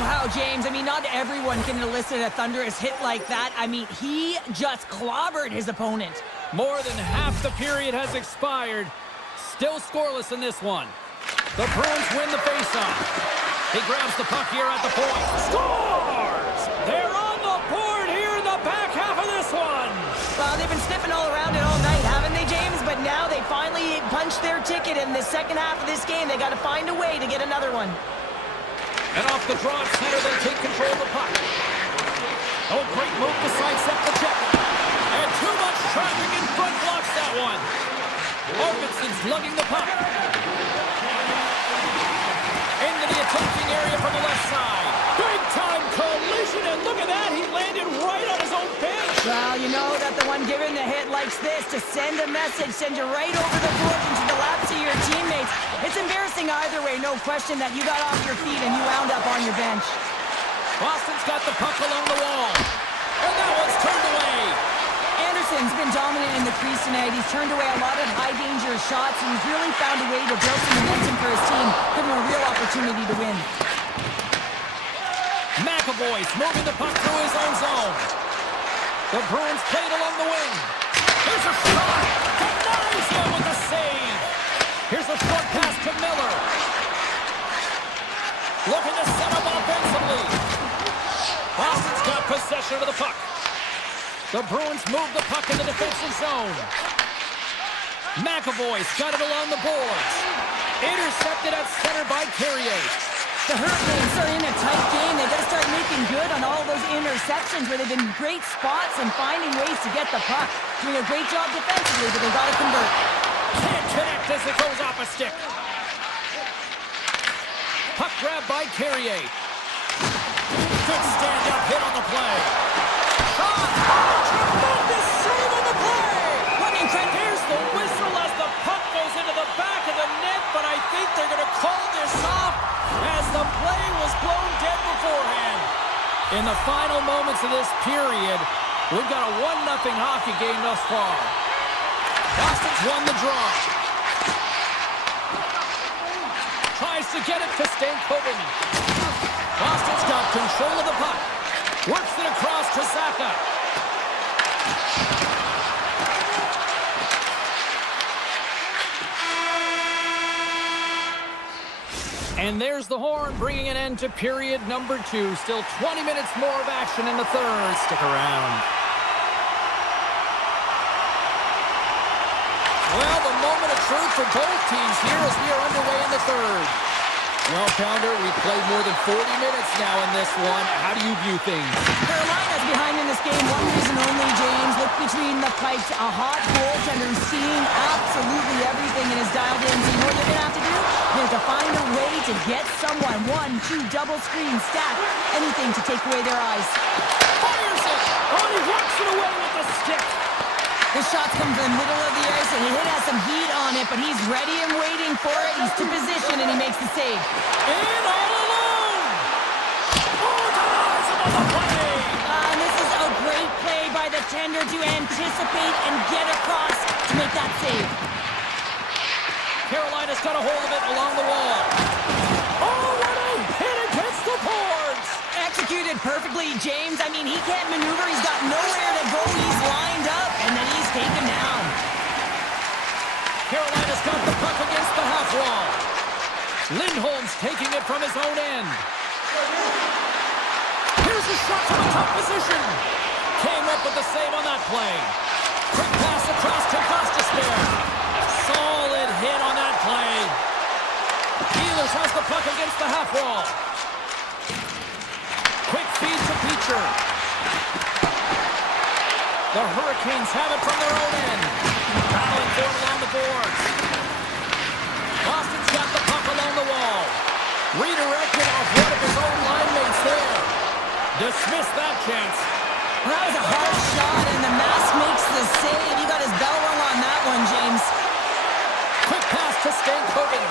Wow, James, I mean, not everyone can elicit a thunderous hit like that. I mean, he just clobbered his opponent. More than half the period has expired. Still scoreless in this one. The Bruins win the faceoff. He grabs the puck here at the point. Scores! They're on the board here in the back half of this one. Well, they've been sniffing all around it all night, haven't they, James? But now they finally punched their ticket in the second half of this game. They got to find a way to get another one. And off the draw at center, they take control of the puck. Oh, great move to sidestep the check. And too much traffic in front blocks that one. Arvidsson's lugging the puck. Into the attacking area from the left side. Big time collision, and look at that. He landed right on his own bench. Well, you know that the one giving the hit likes this, to send a message, send you right over the board into the laps of your teammates. It's embarrassing either way, no question that you got off your feet and you wound up on your bench. Boston's got the puck along the wall. And that one's turned away. Anderson's been dominant in the crease tonight. He's turned away a lot of high-danger shots, and he's really found a way to build some momentum for his team, give him a real opportunity to win. McAvoy's moving the puck through his own zone. The Bruins played along the wing. Here's a shot. Denies him with the save. Here's a short pass to Miller. Looking to set up offensively. Boston's got possession of the puck. The Bruins move the puck in the defensive zone. McAvoy's got it along the boards. Intercepted at center by Carrier. The Hurricanes are in a tight game. They got to start making good on all those interceptions where they've been great spots and finding ways to get the puck. Doing a great job defensively, but they've got to convert. Can't connect as it goes off a stick. Puck grab by Carrier. Good stand-up hit on the play. Shot! Tremendous save on the play! Running Trent, here's the whistle as the puck goes into the back of the net, but I think they're going to call this off as the play was blown dead beforehand. In the final moments of this period, we've got a 1-0 hockey game thus far. Boston's won the draw. Tries to get it to Stankoven. Boston's got control of the puck. Works it across to Saka. And there's the horn, bringing an end to period number 2. Still 20 minutes more of action in the third. Stick around. Well, the moment of truth for both teams here as we are underway in the third. Well, Pounder, we've played more than 40 minutes now in this one. How do you view things? Carolina's behind in this game. One reason only, James. Look between the pipes. A hot goaltender seeing absolutely everything and is dialed in. So you know what they're going to have to do? They have to find a way to get someone. 1, 2, double screen, stack. Anything to take away their eyes. Fires it! Oh, he walks it away with the stick. The shots come from the middle of the ice, and the hit has some heat on it, but he's ready and waiting for it. He's to position, and he makes the save. In all alone! Oh, denies him on the play! And this is a great play by the tender to anticipate and get across to make that save. Carolina's got a hold of it along the wall. Oh, what a hit against the boards! Executed perfectly, James. I mean, he can't maneuver. He's got nowhere to go. He's lined up, and then he's taken down. Carolina's got the puck against the half wall. Lindholm's taking it from his own end. Here's a shot from a top position. Came up with the save on that play. Quick pass across to Gostisbehere. Solid hit on that play. Ehlers has the puck against the half wall. Quick feed to Beecher. The Hurricanes have it from their own end. Battling for it along the boards. Boston's got the puck along the wall. Redirected off one of his own line mates there. Dismissed that chance. Well, that was a hard shot, and the mask makes the save. He got his bell rung on that one, James. Quick pass to Stankoven.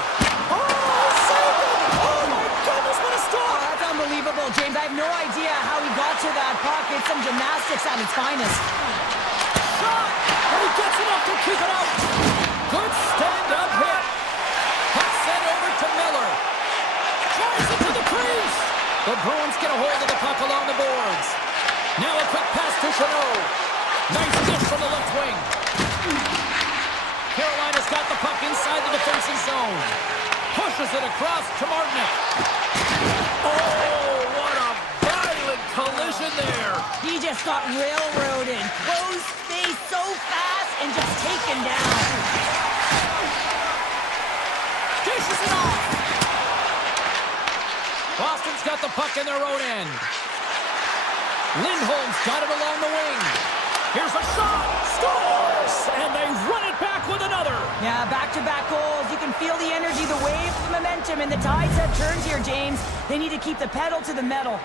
Oh, saved it! Oh my goodness, what a Oh, stop! that's unbelievable, James. I have no idea how he got to that puck. It's some gymnastics at its finest. Shot! And he gets enough to keep it out. Good stand-up hit. Puck sent over to Miller. Drives it to the crease. The Bruins get a hold of the puck along the boards. Now a quick pass to Chanot. Nice dish from the left wing. Carolina's got the puck inside the defensive zone. Pushes it across to Martinick. Oh, what a violent collision there. He just got railroaded. Closed space so fast and just taken down. Dishes it off. Boston's got the puck in their own end. Lindholm's got it along the wing. Here's a shot. Scores! And they run it back with another. Yeah, back-to-back goals. You can feel the energy, the waves, the momentum, and the tides have turned here, James. They need to keep the pedal to the metal.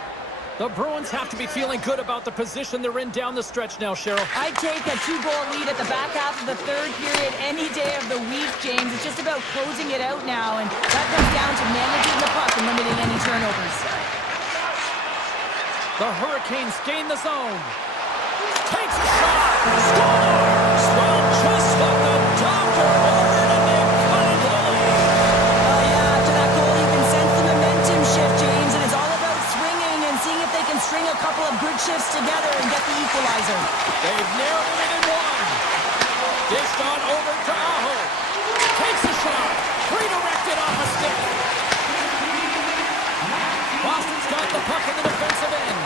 The Bruins have to be feeling good about the position they're in down the stretch now, Cheryl. I'd take a 2-goal lead at the back half of the third period any day of the week, James. It's just about closing it out now, and that comes down to managing the puck and limiting any turnovers. The Hurricanes gain the zone. Takes a shot. Scores! Well, just like the doctor ordered, and they've cut into the lead. Oh, yeah, after that goal, you can sense the momentum shift, James, and it's all about swinging and seeing if they can string a couple of good shifts together and get the equalizer. They've narrowed it in one. Dished on over to Aho. Takes a shot. Redirected off a stick. Boston's got the puck in the defensive end.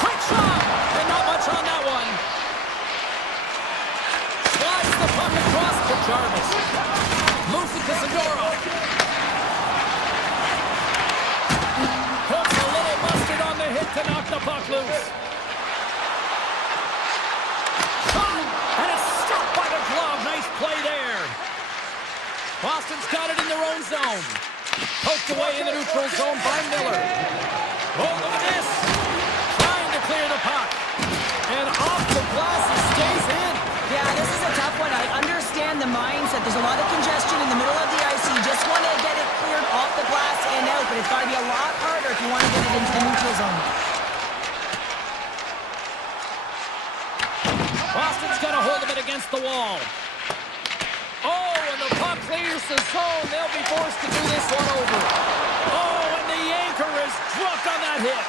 Quick shot. And not much on that one. Slides the puck across to Jarvis. Moves it to Zadorov. Puts a little mustard on the hit to knock the puck loose. Shot. And it's stopped by the glove. Nice play there. Boston's got it in their own zone. Poked away in the neutral zone by Miller. Oh, look at this. Trying to clear the puck. And off the glass, it stays in. Yeah, this is a tough one. I understand the mindset. There's a lot of congestion in the middle of the ice. You just want to get it cleared off the glass and out, but it's got to be a lot harder if you want to get it into the neutral zone. Boston's got a hold of it against the wall. Oh, and the puck clears the zone. They'll be forced to do this one over. Oh, and the anchor is dropped on that hit.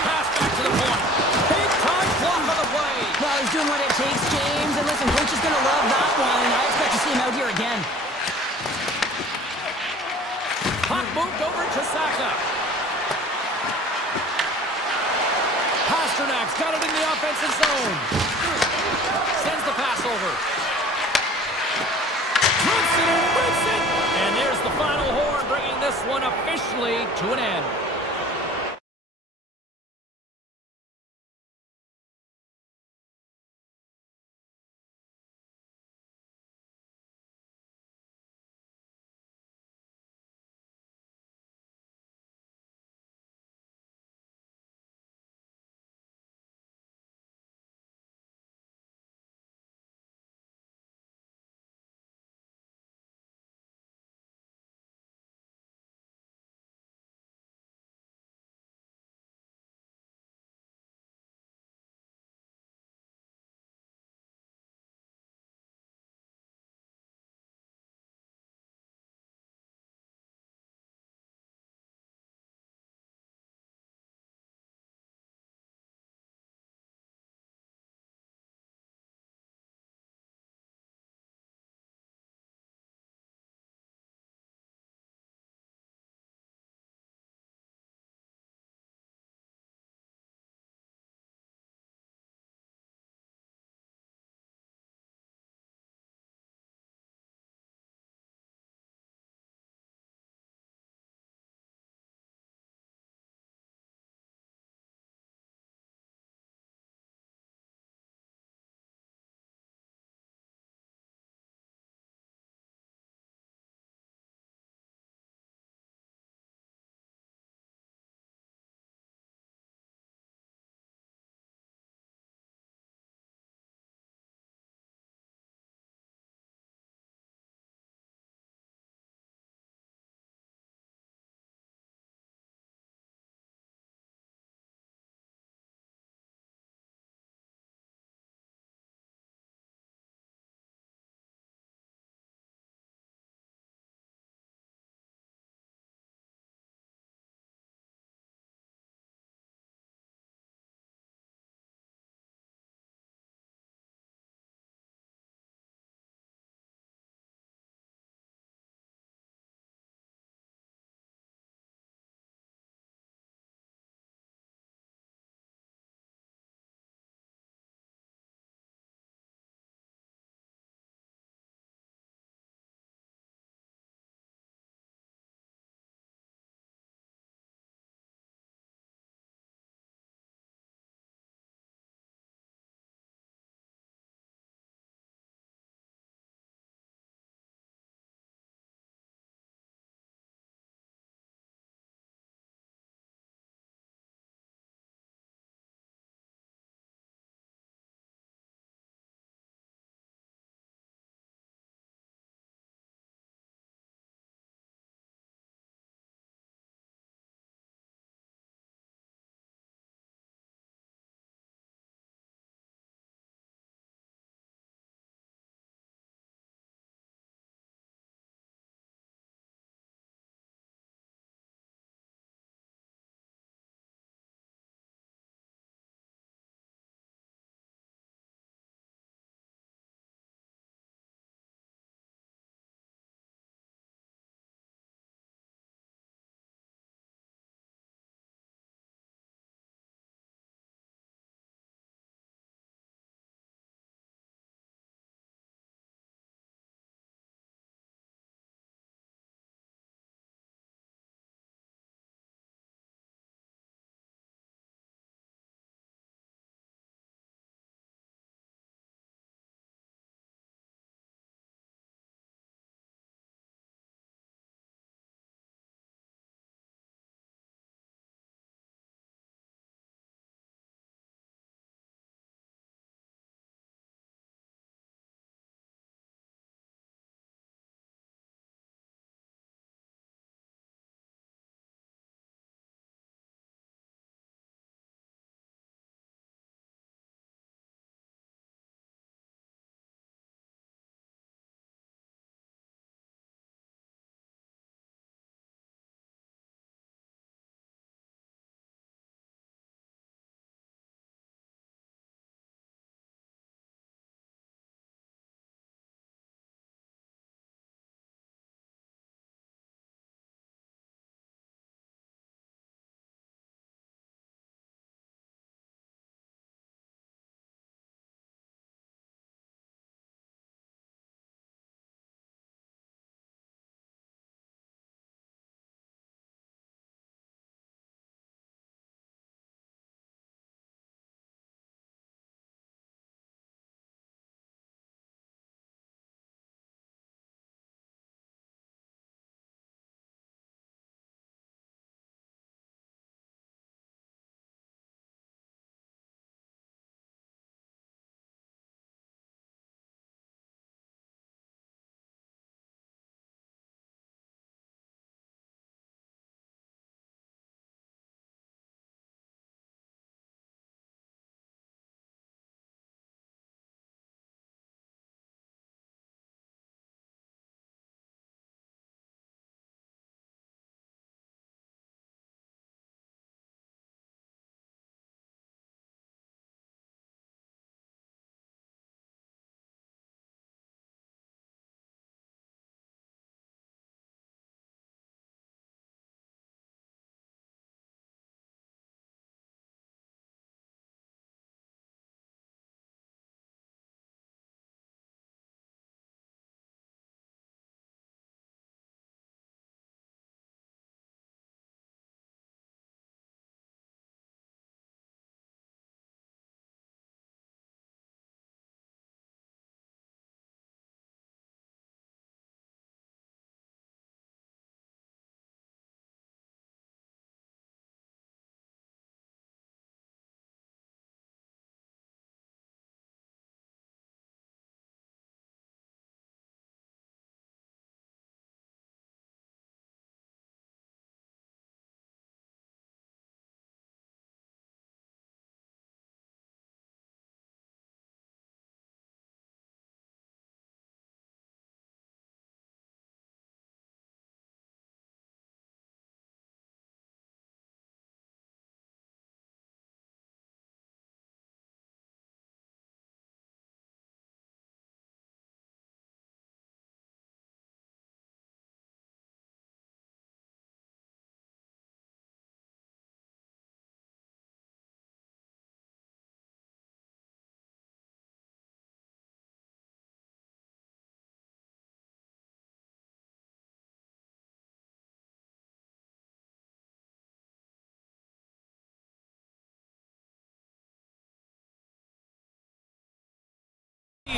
Pass back to the point. Big time block on the play. Well, he's doing what it takes, James. And listen, coach is going to love that one. I expect to see him out here again. Puck moved over to Saka. Pasternak's got it in the offensive zone. Sends the pass over. Rips it and rips it. And there's the final horn, bringing this one officially to an end.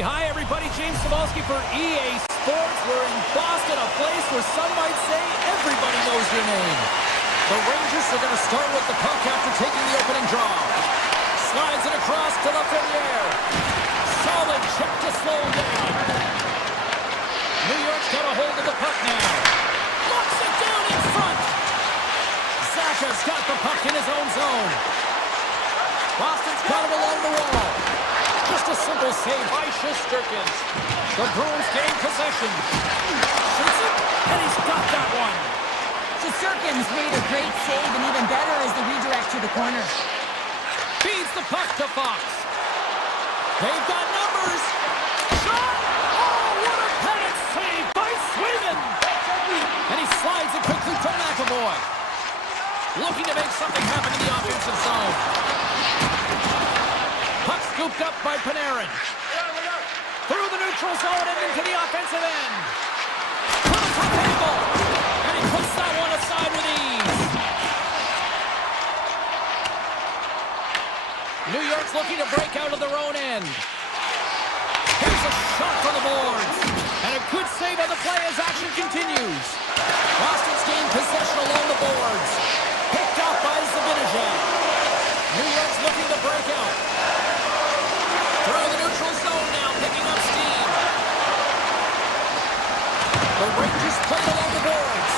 Hi, everybody. James Cybulski for EA Sports. We're in Boston, a place where some might say everybody knows your name. The Rangers are going to start with the puck after taking the opening draw. Slides it across to Lafreniere. Solid chip to slow him down. New York's got a hold of the puck now. Locks it down in front. Zacha's got the puck in his own zone. Boston's got it along the wall. Just a simple save by Shesterkin. The Bruins gain possession. Shoots it, and he's got that one. Shesterkin's made a great save, and even better is the redirect to the corner. Feeds the puck to Fox. They've got numbers. Shot! Oh, what a pennant save by Sweden! And he slides it quickly to McAvoy. Looking to make something happen in the offensive zone. Puck scooped up by Panarin. Through the neutral zone and into the offensive end. To the top angle. And he puts that one aside with ease. New York's looking to break out of their own end. Here's a shot for the boards. And a good save on the play as action continues. Boston's gained possession along the boards. Picked off by Zibanejad. New York's looking to break out. Through the neutral zone now, picking up steam. The Rangers play along the boards.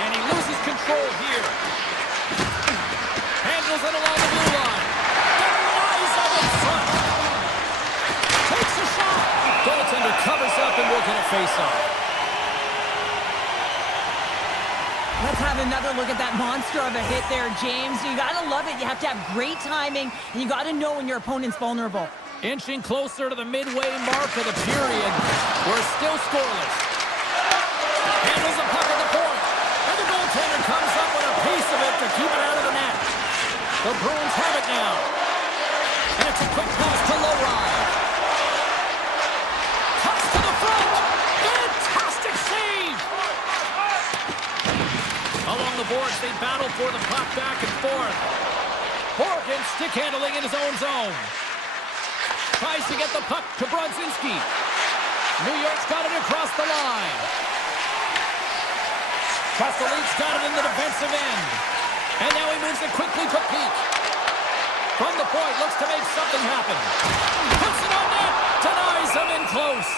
And he loses control here. Handles it along the blue line. Denies up in front. Takes a shot. Goaltender covers up and will get a face-off. Let's have another look at that monster of a hit there, James. You gotta love it. You have to have great timing, and you gotta know when your opponent's vulnerable. Inching closer to the midway mark of the period. We're still scoreless. Handles the puck at the point. And the goaltender comes up with a piece of it to keep it out of the net. The Bruins have it now. And it's a quick pass to Lowry. Cuts to the front. Fantastic save. Along the boards, they battle for the puck back and forth. Horgan stick handling in his own zone. Tries to get the puck to Brodzinski. New York's got it across the line. Kostelik's got it in the defensive end. And now he moves it quickly to Peak. From the point, looks to make something happen. Puts it on net. Denies him in close.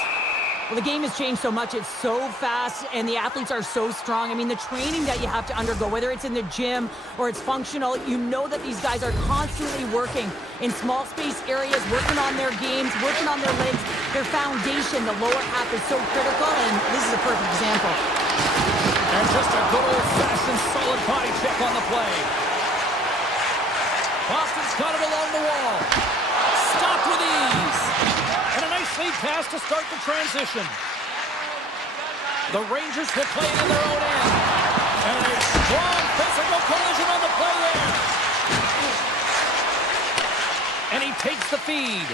Well, the game has changed so much. It's so fast, and the athletes are so strong. I mean, the training that you have to undergo, whether it's in the gym or it's functional, you know that these guys are constantly working in small space areas, working on their games, working on their legs. Their foundation, the lower half, is so critical, and this is a perfect example. And just a good old-fashioned solid body check on the play. Boston's got it along the wall. Stopped with ease. And a nice lead pass to start the transition. The Rangers will play it in their own end. And a strong physical collision on the play there. And he takes the feed.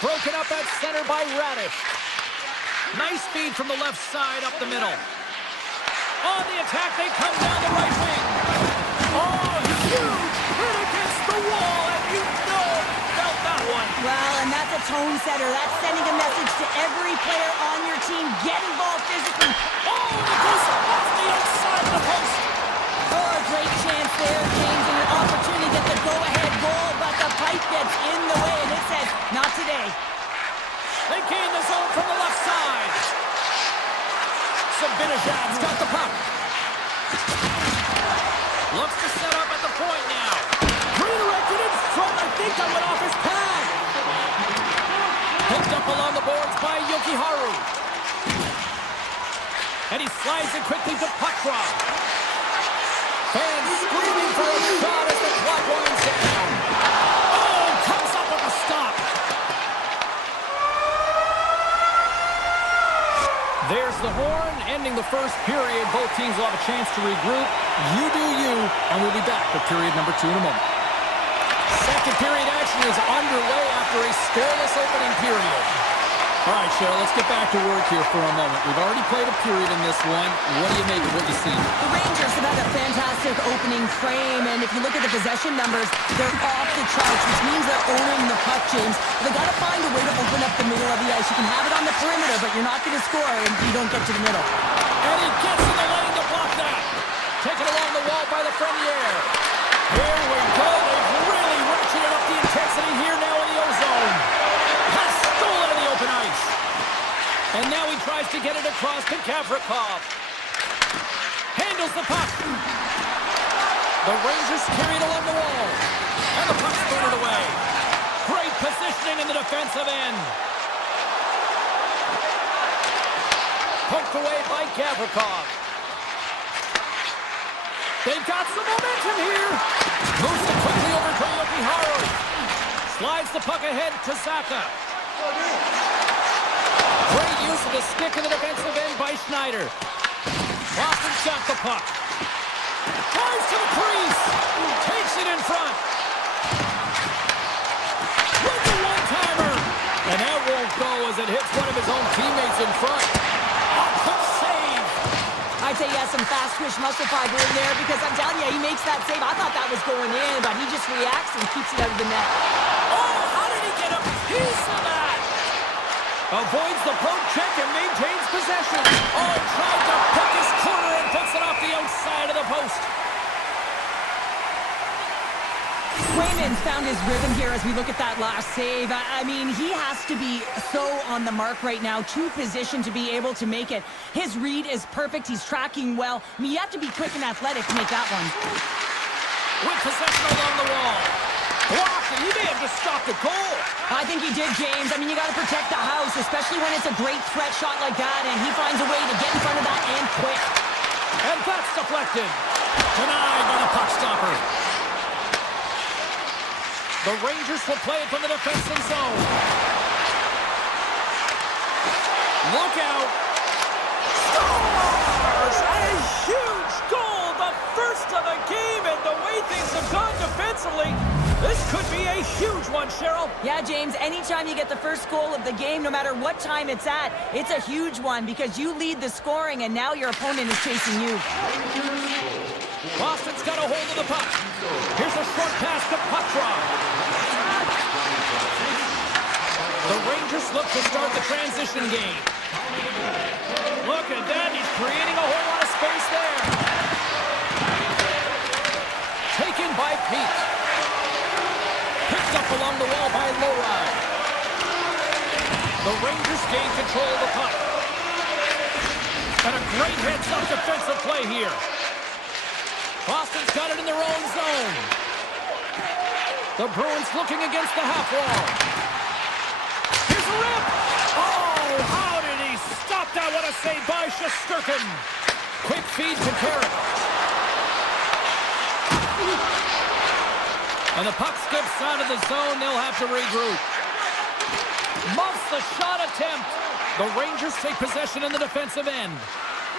Broken up at center by Radish. Nice feed from the left side up the middle. On the attack, they come down the right wing. Oh, huge hit against the wall, and you know he felt that one. Well, and that's a tone setter. That's sending a message to every player on your team. Get involved physically. Oh, and it goes off the outside of the post. Oh, a great chance there, James, and an opportunity to get the go-ahead goal, but the pipe gets in the way, and it says, not today. They gain the zone from the left side. Zibanejad's got the puck. Looks to set up at the point now. Redirected in front. I think that went off his pad. Picked up along the boards by Jokiharju. And he slides it quickly to Puckrock. Fans screaming for a shot as the clock winds down. Oh, comes up with a stop. There's the horn, ending the first period. Both teams will have a chance to regroup. You do you, and we'll be back for period number 2 in a moment. Second period action is underway after a scoreless opening period. All right, Cheryl, let's get back to work here for a moment. We've already played a period in this one. What do you make of what you see? The Rangers have had a fantastic opening frame, and if you look at the possession numbers, they're off the charts, which means they're owning the puck, James. They've got to find a way to open up the middle of the ice. You can have it on the perimeter, but you're not going to score if you don't get to the middle. And he gets in the lane to block that. Taken along the wall by the Frenier. Here we go. They've really ratcheted up the intensity here now in the ozone. Has stolen in the open ice. And now he tries to get it across to Gavrikov. Handles the puck. The Rangers carry it along the wall. And the puck's thrown away. Great positioning in the defensive end. Poked away by Gavrikov. They've got some momentum here. Moves it quickly over to Yokiharu. Slides the puck ahead to Zaka. Great use of the stick in the defensive end by Schneider. Boston's got the puck. Drives to the crease. Takes it in front. With the one-timer. And that won't go as it hits one of his own teammates in front. A quick save. I'd say he has some fast-twitch muscle fiber in there because I'm telling you, he makes that save. I thought that was going in, but he just reacts and keeps it out of the net. Oh, how did he get a piece of that? Avoids the poke check and maintains possession. Oh, tried to pick his corner and puts it off the outside of the post. Raymond's found his rhythm here as we look at that last save. I mean, he has to be so on the mark right now, too positioned to be able to make it. His read is perfect. He's tracking well. I mean, you have to be quick and athletic to make that one. With possession along the wall. Blocked, and he may have just stopped the goal. I think he did, James. I mean, you got to protect the house, especially when it's a great threat shot like that, and he finds a way to get in front of that and quick. And that's deflected. Denied by the puck stopper. The Rangers will play it from the defensive zone. Look out. Scores! A huge goal, the first of the game, and the way things have gone defensively, this could be a huge one, Cheryl. Yeah, James, anytime you get the first goal of the game, no matter what time it's at, it's a huge one because you lead the scoring, and now your opponent is chasing you. Boston's got a hold of the puck. Here's a short pass to Petrov. The Rangers look to start the transition game. Look at that. He's creating a whole lot of space there. Taken by Pete. Picked up along the wall by Lowry. The Rangers gain control of the puck. And a great heads-up defensive play here. Boston's got it in their own zone. The Bruins looking against the half wall. Here's a rip. Oh, how did he stop that? What a save by Shesterkin. Quick feed to Carrick. And the puck skips out of the zone. They'll have to regroup. Muffs the shot attempt. The Rangers take possession in the defensive end.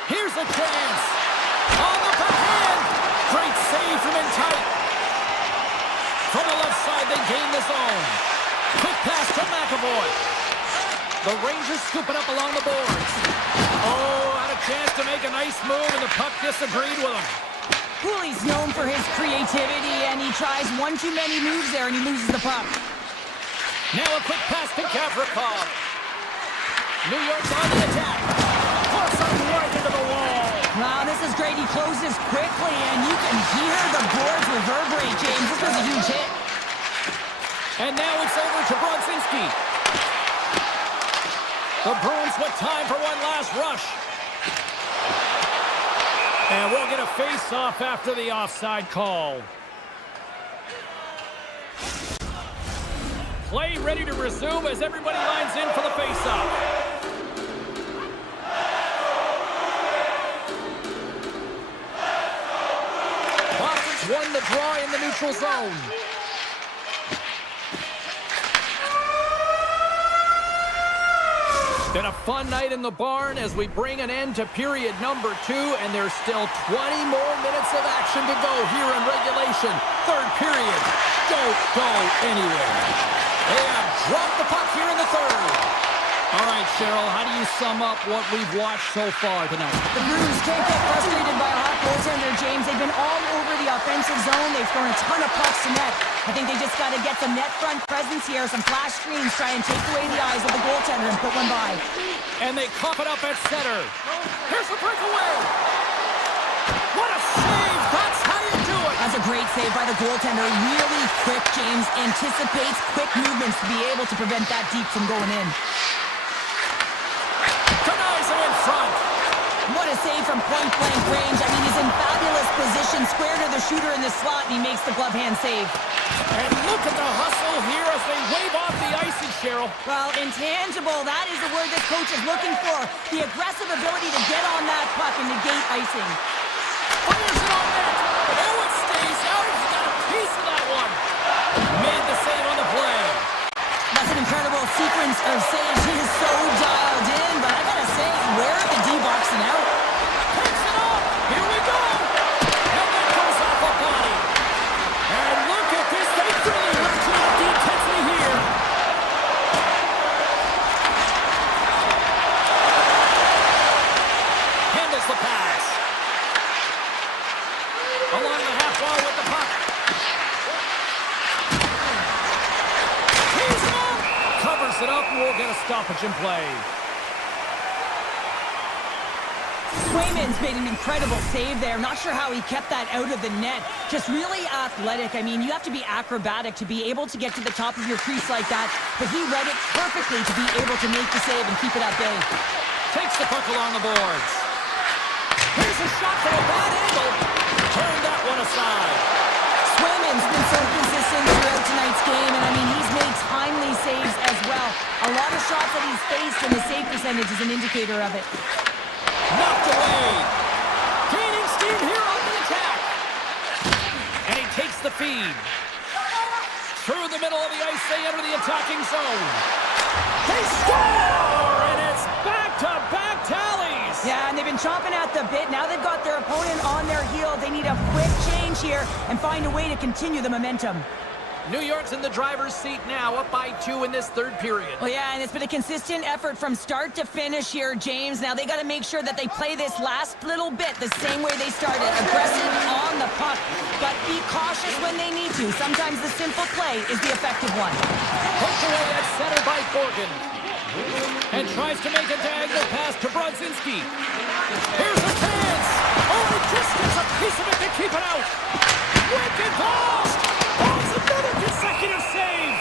Here's a chance. On the backhand. Great save from in tight. From the left side, they gain the zone. Quick pass to McAvoy. The Rangers scoop it up along the boards. Oh, had a chance to make a nice move, and the puck disagreed with him. Cooley's known for his creativity, and he tries one too many moves there, and he loses the puck. Now a quick pass to Gavrikov. New York's on the attack. Force him right into the wall. Wow, this is great. He closes quickly, and you can hear the boards reverberate, James. This was a huge hit. And now it's over to Bronczynski. The Bruins with time for one last rush. And we'll get a face-off after the offside call. Play ready to resume as everybody lines in for the face-off. Won the draw in the neutral zone. Been a fun night in the barn as we bring an end to period number 2, and there's still 20 more minutes of action to go here in regulation. Third period. Don't go anywhere. They have dropped the puck here in the third. All right, Cheryl, how do you sum up what we've watched so far tonight? The Blues can't get frustrated by a hot goaltender, James. They've been all over the offensive zone. They've thrown a ton of pucks to net. I think they just got to get some net front presence here, some flash screens, try and take away the eyes of the goaltender and put one by. And they cough it up at center. Here's the breakaway. What a save! That's how you do it! That's a great save by the goaltender. Really quick, James. Anticipates quick movements to be able to prevent that deep from going in. Denies it in front. What a save from point-blank range. I mean, he's in fabulous position, square to the shooter in the slot, and he makes the glove hand save. And look at the hustle here as they wave off the icing, Cheryl. Well, intangible, that is the word this coach is looking for. The aggressive ability to get on that puck and negate icing. Fires it on net. Oh, it stays out. He got a piece of that one. Made the save on the play. That's an incredible sequence of saves. He is so dialed in, but I gotta say, where are the D-boxing out? Picks it up. Here we go. And that goes off a body. And look at this. They really ratchet up the intensity here. Handles the pass. Along the half wall with the puck. Tees it up. Covers it up. We'll get a stoppage in play. Swayman's made an incredible save there. Not sure how he kept that out of the net. Just really athletic. I mean, you have to be acrobatic to be able to get to the top of your crease like that, but he read it perfectly to be able to make the save and keep it at bay. Takes the puck along the boards. Here's a shot from a bad angle. Turned that one aside. Swayman's been so consistent throughout tonight's game, and I mean, he's made timely saves as well. A lot of shots that he's faced, and the save percentage is an indicator of it. Knocked away. Gaining steam here on the attack. And he takes the feed. Through the middle of the ice, they enter the attacking zone. They score! And it's back-to-back tallies. Yeah, and they've been chomping at the bit. Now they've got their opponent on their heels. They need a quick change here and find a way to continue the momentum. New York's in the driver's seat now, up by 2 in this third period. Well, yeah, and it's been a consistent effort from start to finish here, James. Now they got to make sure that they play this last little bit the same way they started. Aggressive on the puck, but be cautious when they need to. Sometimes the simple play is the effective one. Poked away at center by Gorgon. And tries to make a diagonal pass to Brodzinski. Here's a chance. Oh, he just gets a piece of it to keep it out. Wicked blast. Oh, it's another consecutive save.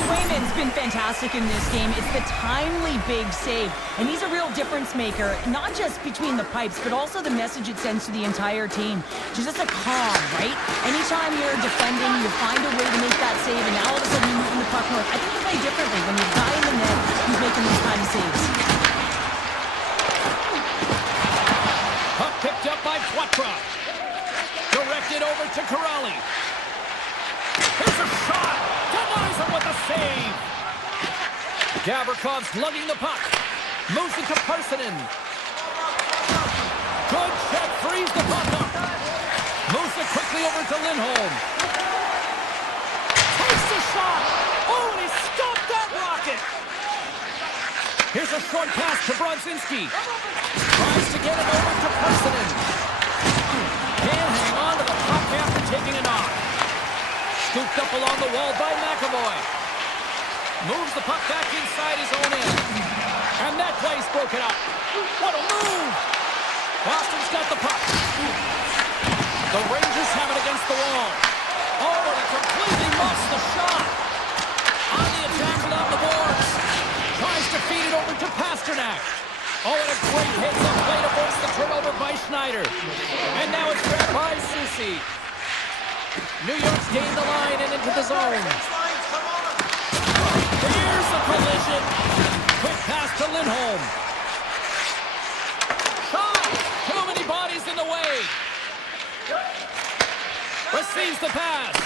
Swayman's been fantastic in this game. It's the timely big save, and he's a real difference maker, not just between the pipes, but also the message it sends to the entire team. Just a calm, right? Anytime you're defending, you find a way to make that save, and now all of a sudden you're moving the puck north. I think you play differently when you're guy in the net who's making these kind of saves. Puck picked up by Quatra. Directed over to Corrali. Here's a shot. Denies him with a save. Gavrikoff's lugging the puck. Moves it to Parsonen. Good check. Frees the puck up. Moves it quickly over to Lindholm. Takes the shot. Oh, and he stopped that rocket. Here's a short pass to Brodzinski. Tries to get it over to Parsonen. Can't hang on to the puck after taking a knock. Scooped up along the wall by McAvoy. Moves the puck back inside his own end. And that play's broken up. What a move! Boston's got the puck. The Rangers have it against the wall. Oh, and he completely muffs the shot. On the attack along the boards. Tries to feed it over to Pasternak. Oh, and a great hit up play to force the turnover by Schneider. And now it's grabbed by Susi. New York's gained the line and into the zone. Here's the collision. Quick pass to Lindholm. Shot. Too many bodies in the way. Receives the pass.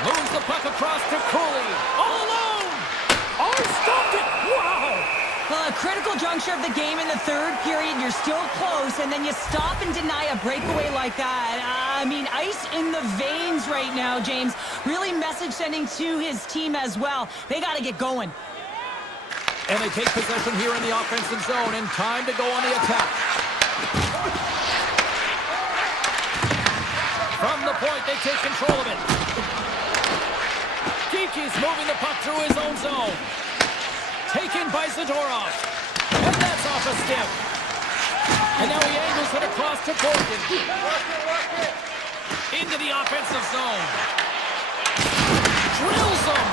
Moves the puck across to Cooley. All alone. Oh, he stopped it. Wow. Well, a critical juncture of the game in the third period. You're still close, and then you stop and deny a breakaway like that. I mean, ice in the veins right now, James. Really message sending to his team as well. They got to get going. And they take possession here in the offensive zone, and time to go on the attack. From the point, they take control of it. Kiki's moving the puck through his own zone. Taken by Zadorov. And that's off a stick. And now he angles it across to Gorgon. Into the offensive zone. Drills him.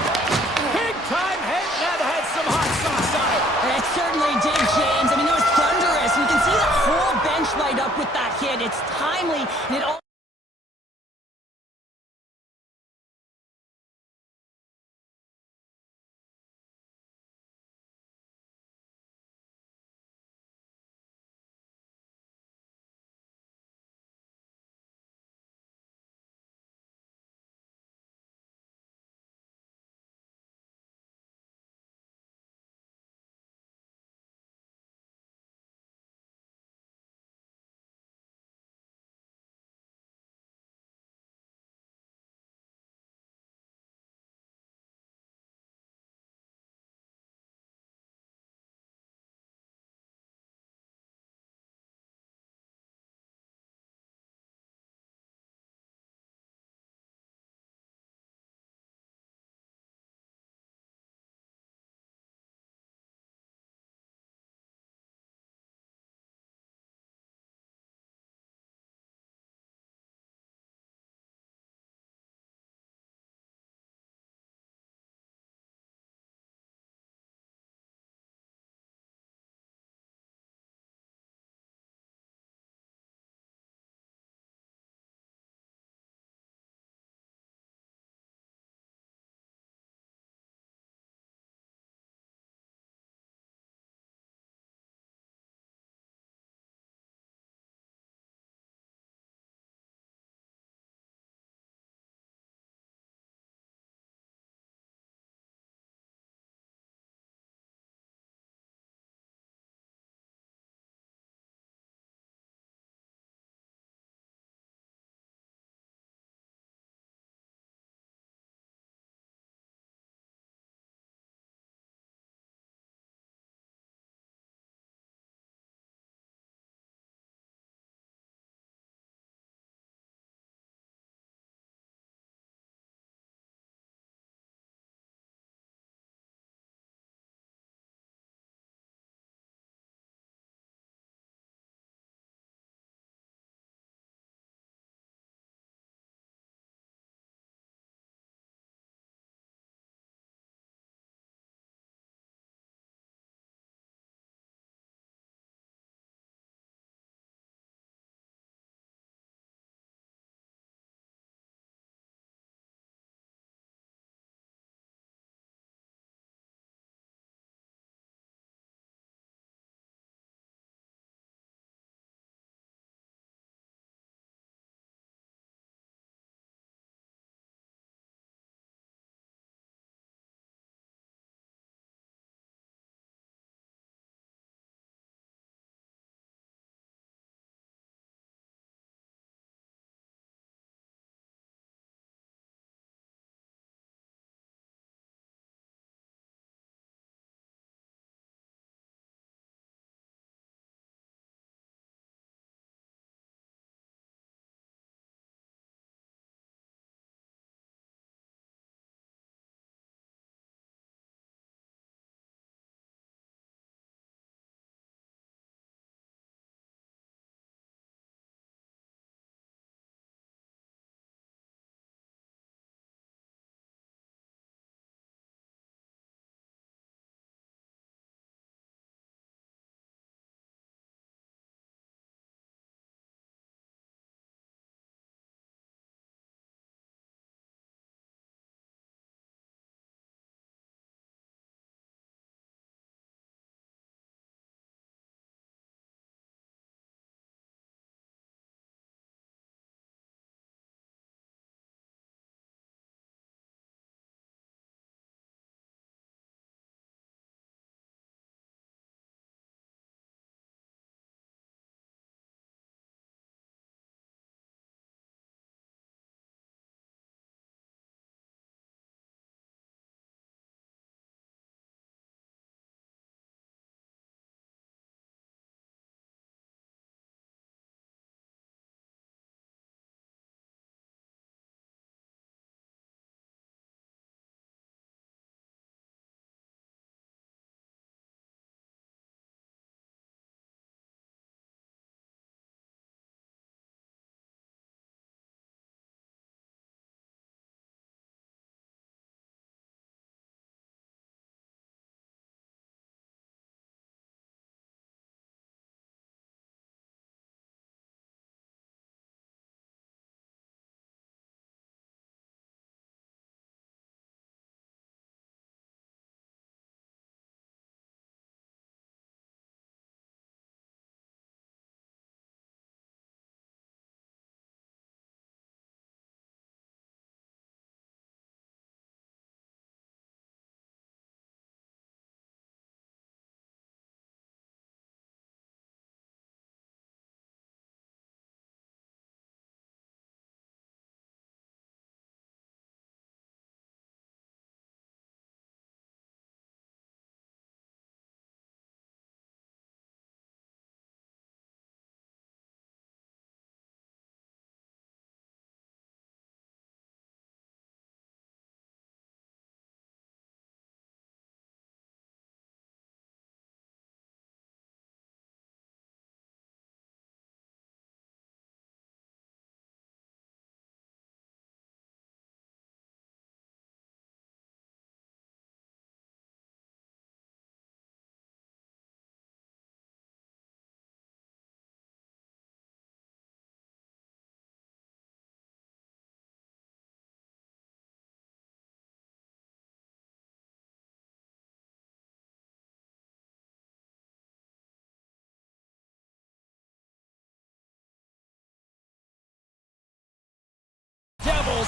Big time hit. That had some hot sauce on it. It certainly did, James. I mean, it was thunderous. You can see the whole bench light up with that hit. It's timely, and it all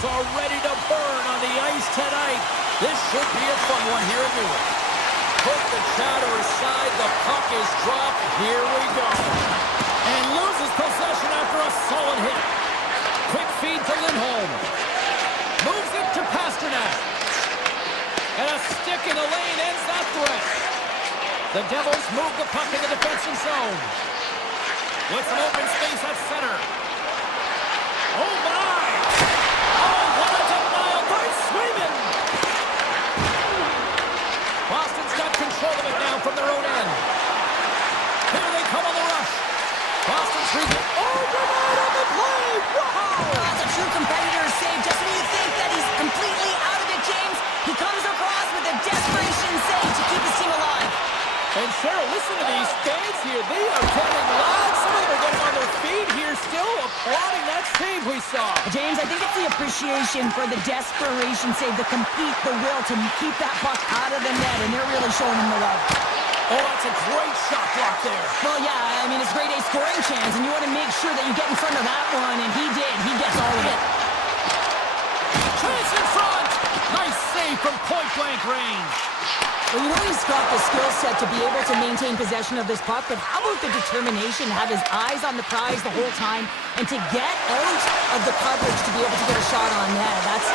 are ready to burn on the ice tonight. This should be a fun one here at Newark. Put the chatter aside, the puck is dropped. Here we go. And loses possession after a solid hit. Quick feed to Lindholm. Moves it to Pasternak. And a stick in the lane ends that threat. The Devils move the puck in the defensive zone. With some open space at center. Oh my! Oh, what a denial by Swayman! Boston's got control of it now from their own end. Here they come on the rush. Boston's reaching. Oh, denied on the play! Wow! That's a true competitor save. Just when you think that he's completely out of it, James, he comes across with a desperation save to keep his team alive. And Cheryl, listen to these fans here. They are getting loud. Some of them are getting on their feet here, still applauding that save we saw. James, I think it's the appreciation for the desperation save, the compete, the will to keep that puck out of the net, and they're really showing him the love. Oh, that's a great shot block there. Well, yeah, I mean, it's grade A scoring chance, and you want to make sure that you get in front of that one, and he did. He gets all of it. Chance in front. Nice save from point-blank range. Well, you know he's got the skill set to be able to maintain possession of this puck, but how about the determination to have his eyes on the prize the whole time and to get out of the coverage to be able to get a shot on net? That's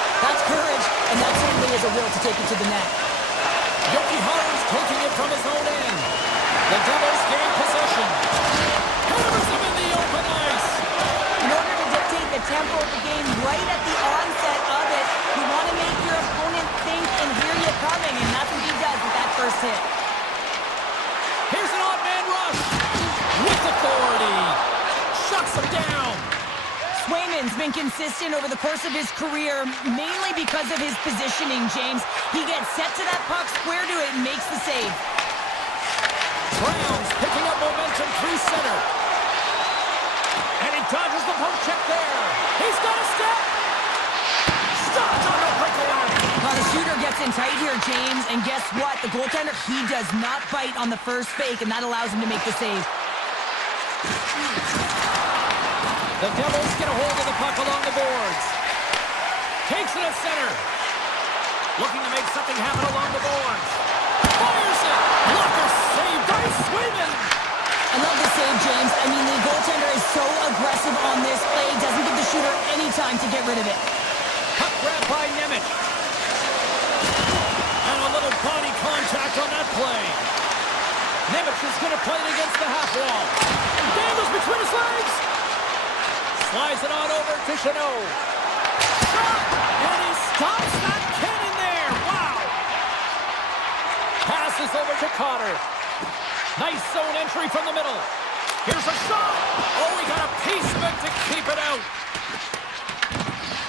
courage, and that certainly is a will to take it to the net. Yoki Harms taking it from his own end. The Devils gain possession. Hammers him in the open ice. In order to dictate the tempo of the game right at the onset of it, you want to make your opponent think and hear you coming, and that's what he does with that first hit. Here's an odd man rush. With authority. Shuts him down. Swayman's been consistent over the course of his career, mainly because of his positioning, James. He gets set to that puck, square to it, and makes the save. Browns picking up momentum through center. And he dodges the poke check there. He's got a step. Stopped on the breakaway. The shooter gets in tight here, James, and guess what? The goaltender, he does not bite on the first fake, and that allows him to make the save. The Devils get a hold of the puck along the boards. Takes it at center. Looking to make something happen along the boards. Fires it. Blocker save by Swayman. I love the save, James. I mean, the goaltender is so aggressive on this play. Doesn't give the shooter any time to get rid of it. Puck grab by Nemec. And a little body contact on that play. Nemec is going to play it against the half wall. Dangles between his legs. Slides it on over to Chanot. Shot! And he stops that cannon there. Wow! Passes over to Cotter. Nice zone entry from the middle. Here's a shot. Oh, he got a piece of it to keep it out.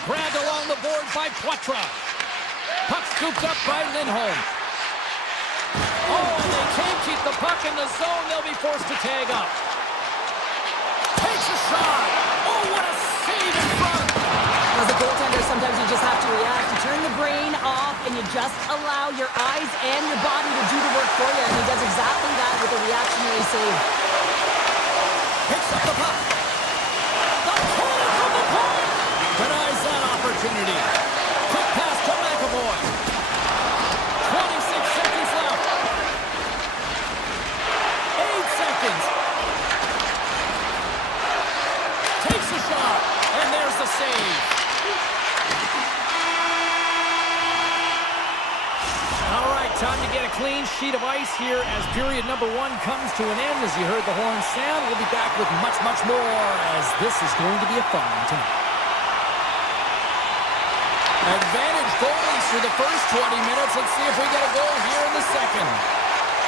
Grabbed along the board by Poitras. Puck scooped up by Lindholm. Oh, and they can't keep the puck in the zone. They'll be forced to tag up. Takes a shot. Oh, what a save in front. As a goaltender, sometimes you just have to react. You turn the brain off, and you just allow your eyes and your body to do the work for you. And he does exactly that with a reactionary save. Picks up the puck. The corner from the point. Denies that opportunity. Quick pass to McAvoy. 26 seconds left. 8 seconds. Takes a shot. And there's the save. All right, time to get a clean sheet of ice here as period number 1 comes to an end. As you heard the horn sound, we'll be back with much, much more as this is going to be a fun one tonight. Advantage goalies for the first 20 minutes. Let's see if we get a goal here in the second.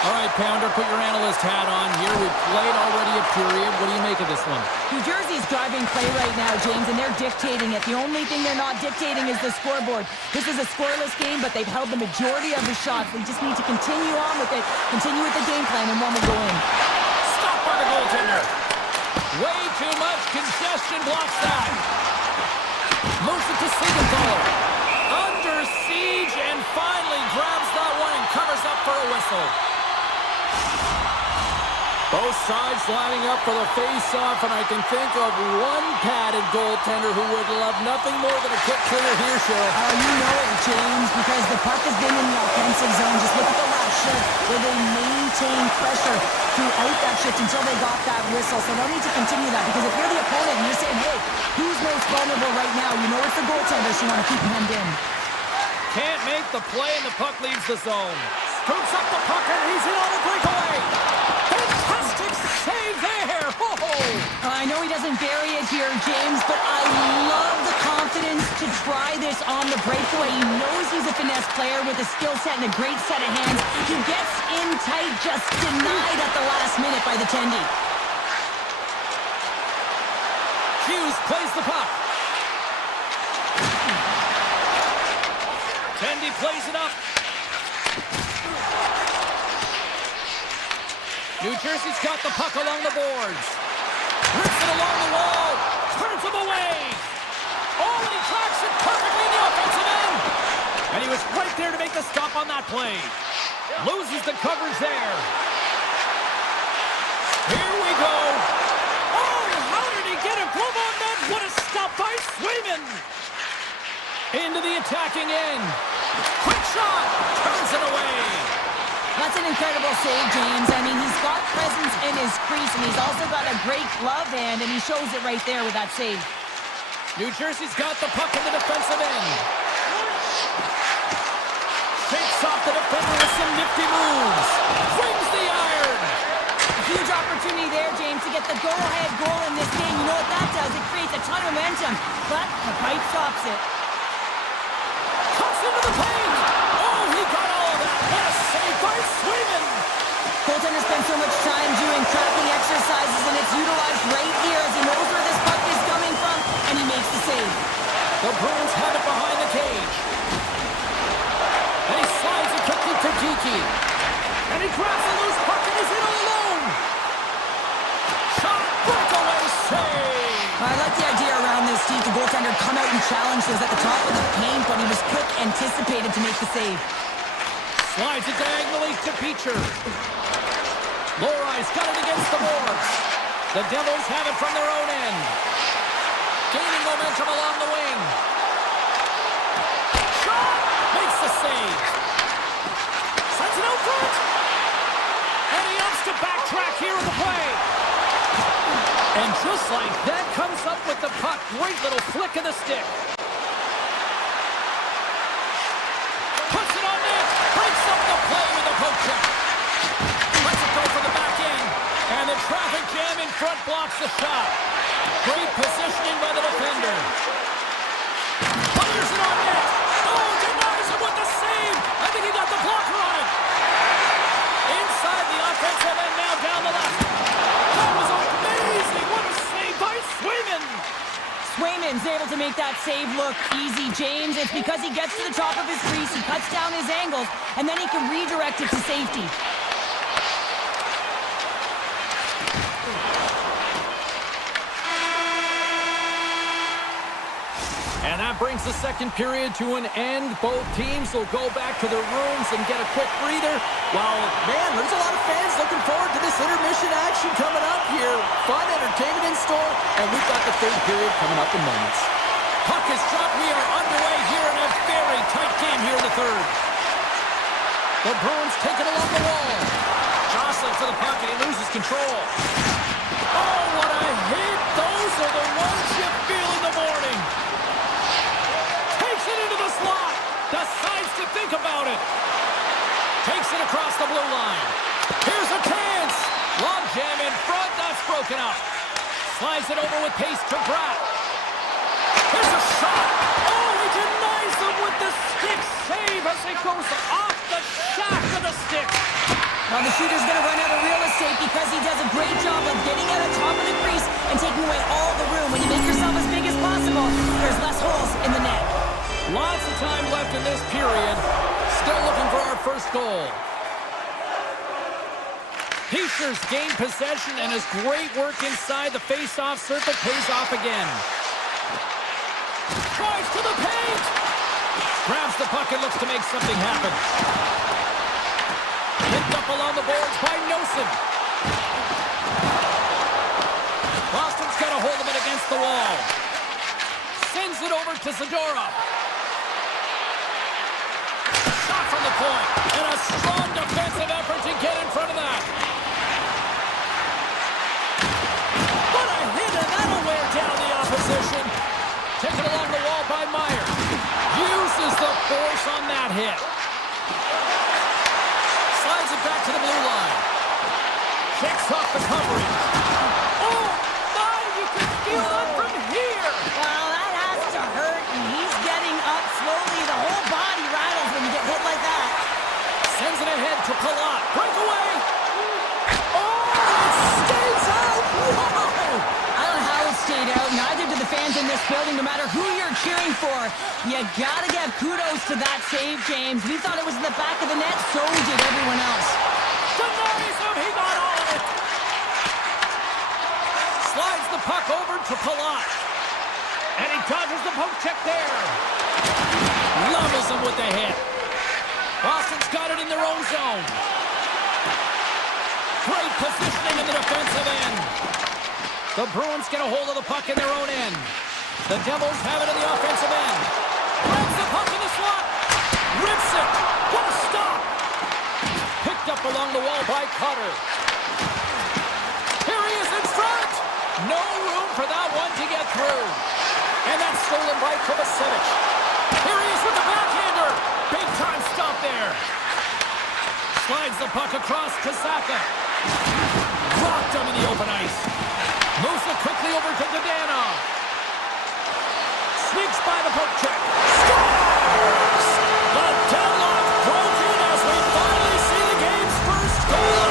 All right, Pounder, put your analyst hat on here. We've played already a period. What do you make of this one? New Jersey's driving play right now, James, and they're dictating it. The only thing they're not dictating is the scoreboard. This is a scoreless game, but they've held the majority of the shots. We just need to continue on with it, continue with the game plan, and one will go in. Stopped by the goaltender. Way too much congestion blocks that. Moves it to Siegenthaler. Under siege and finally grabs that one and covers up for a whistle. Both sides lining up for the face-off, and I can think of one padded goaltender who would love nothing more than a quick clear here, Cheryl. Oh, you know it, James, because the puck has been in the offensive zone. Just look at the last shift where they maintained pressure throughout that shift until they got that whistle. So they'll need to continue that, because if you're the opponent and you're saying, hey, who's most vulnerable right now? You know it's the goaltender, so you want to keep him hemmed in. Can't make the play, and the puck leaves the zone. Scoops up the puck, and he's in on a breakaway. Fantastic save there! I know he doesn't bury it here, James, but I love the confidence to try this on the breakaway. He knows he's a finesse player with a skill set and a great set of hands. He gets in tight, just denied at the last minute by the Tendy. Hughes plays the puck. Tendy plays it up. New Jersey's got the puck along the boards. Rips it along the wall. Turns him away. Oh, and he tracks it perfectly in the offensive end. And he was right there to make the stop on that play. Loses the coverage there. Here we go. Oh, how did he get a glove on that? What a stop by Swayman. Into the attacking end. Quick shot. Turns it away. That's an incredible save, James. I mean, he's got presence in his crease, and he's also got a great glove hand, and he shows it right there with that save. New Jersey's got the puck in the defensive end. Shakes off the defender with some nifty moves. Swings the iron. A huge opportunity there, James, to get the go-ahead goal in this game. You know what that does? It creates a ton of momentum, but the pipe stops it. Cuts into the paint. Oh, he got all of that. What a save by Swayman. Goaltender spends so much time doing tracking exercises, and it's utilized right here as he knows where this puck is coming from, and he makes the save. The Bruins have it behind the cage. And he slides it quickly to Geeky. And he grabs a loose puck and he's in all alone. Shot, breakaway save. I like the idea around this, Steve. The goaltender come out and challenge was at the top of the paint, but he was quick, anticipated to make the save. Slides it diagonally to Beecher. Lorai's got it against the boards. The Devils have it from their own end. Gaining momentum along the wing. Shot! Makes the save. Sends it out front. And he opts to backtrack here in the play. And just like that, comes up with the puck. Great little flick of the stick. Puts it on net. Breaks up the play with a poke check. Lets it go for the back end. And the traffic jam in front blocks the shot. Great positioning by the defender. Fires it on net. Oh, denies him with the save. I think he got the blocker on it. Inside the offensive end now down the left. That was amazing. What a save by Swayman. Swayman's able to make that save look easy, James. It's because he gets to the top of his crease, he cuts down his angles, and then he can redirect it to safety. And that brings the second period to an end. Both teams will go back to their rooms and get a quick breather. Well, man, there's a lot of fans looking forward to this intermission action coming up here. Fun entertainment in store, and we've got the third period coming up in moments. Puck is dropped. We are underway here in a very tight game here in the third. The Bruins take it along the wall. Jostling for the puck, and he loses control. Oh, what a hit. Those are the ones you feel in the morning. Takes it into the slot. Decides to think about it. Takes it across the blue line. Here's a chance. Long jam in front. That's broken up. Slides it over with pace to Pratt. Here's a shot. Oh, he denies them with the stick save as it goes off the shaft of the stick. Well, the shooter's going to run out of real estate because he does a great job of getting out on top of the crease and taking away all the room. When you make yourself as big as possible, there's less holes in the net. Lots of time left in this period. Still looking for our first goal. Heischer's gained possession, and his great work inside the face-off circle pays off again. Drives to the paint. Grabs the puck and looks to make something happen. Picked up along the boards by Nosen. the wall. Sends it over to Zadorov. Shot from the point. And a strong defensive effort to get in front of that. What a hit, and that'll wear down the opposition. Taken along the wall by Meyer. Uses the force on that hit. Slides it back to the blue line. Kicks off the coverage. Oh, my, you can feel that from here. Well, that has to hurt, and he's getting up slowly. The whole body rattles when you get hit like that. Sends it ahead to Palat. Breakaway. Oh, it stays out. Whoa. I don't know how it stayed out. Neither do the fans in this building, no matter who you're cheering for. You gotta give kudos to that save, James. We thought it was in the back of the net, so did everyone else. Denies him. He got all of it. Slides the puck over to Palat. And he dodges the poke check there. Levels him with the hit. Boston's got it in their own zone. Great positioning in the defensive end. The Bruins get a hold of the puck in their own end. The Devils have it in the offensive end. Grabs the puck in the slot. Rips it. What a stop. Picked up along the wall by Cutter. Here he is in front. No room for that one to get through. And that's stolen by Kovacevic. Here he is with the backhander. Big time stop there. Slides the puck across to Saka. Rocked him in the open ice. Moves it quickly over to Dadonov. Sneaks by the poke check. Scores! The deadlock broken as we finally see the game's first goal.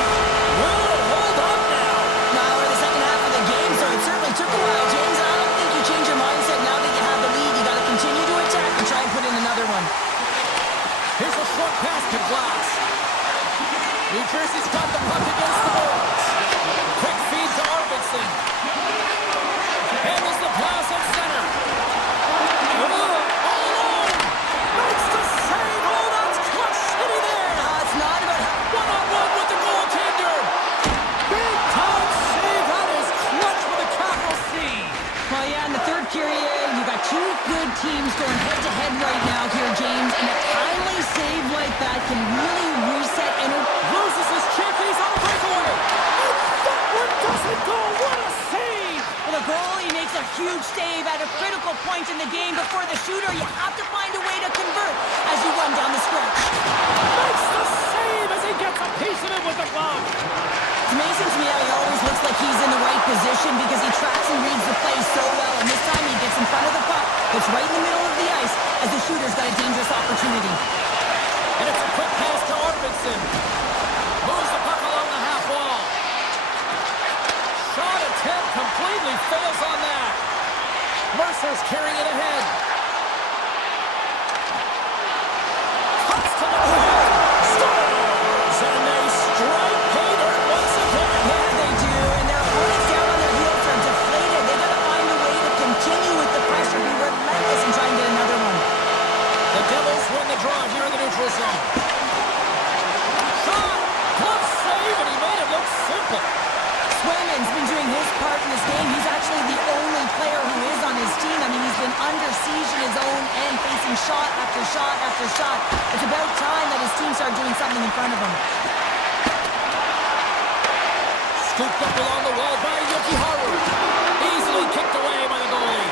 Will it hold up now? Now we're in the second half of the game, so it certainly took a while, James. I don't think you change your mindset now that you have the lead. You gotta continue to attack and try and put in another one. Here's a short pass to Glass. New Jersey's got the puck against the boards. Quick feed to Arvidsson. Handles the pass at center. All alone. Makes the save. Oh, that's clutch city there. It's not about... One-on-one with the goaltender. Big time save. That is clutch with a capital C. Well, yeah, in the third period, you got two good teams going head-to-head right now here, James, and a timely save like that can really reset energy. Loses his check. He's on a breakaway. And that one doesn't go. What a save. Well, the goalie makes a huge save at a critical point in the game, but for the shooter, you have to find a way to convert as you run down the stretch. Makes the save as he gets a piece of it with the glove. It's amazing to me how he always looks like he's in the right position because he tracks and reads the play so well, and this time he gets in front of the puck. It's right in the middle of the ice as the shooter's got a dangerous opportunity. And it's a quick pass to Arvidsson. Moves the puck along the half wall. Shot attempt completely fails on that. Mercer's carrying it ahead. Cuts to the point. Scores! And they strike pay dirt once again. Yeah, they do, and their opponents down on their heels are deflated. They gotta find a way to continue with the pressure, be relentless, and try and get another one. The Devils win the draw here in the neutral zone. Shot! Glove save, and he made it look simple. Swayman's been doing his part in this game. He's actually the only player who is on his team. I mean, he's been under siege in his own end, facing shot after shot after shot. It's about time that his team started doing something in front of him. Scooped up along the wall by Yuki Haru. Easily kicked away by the goalie.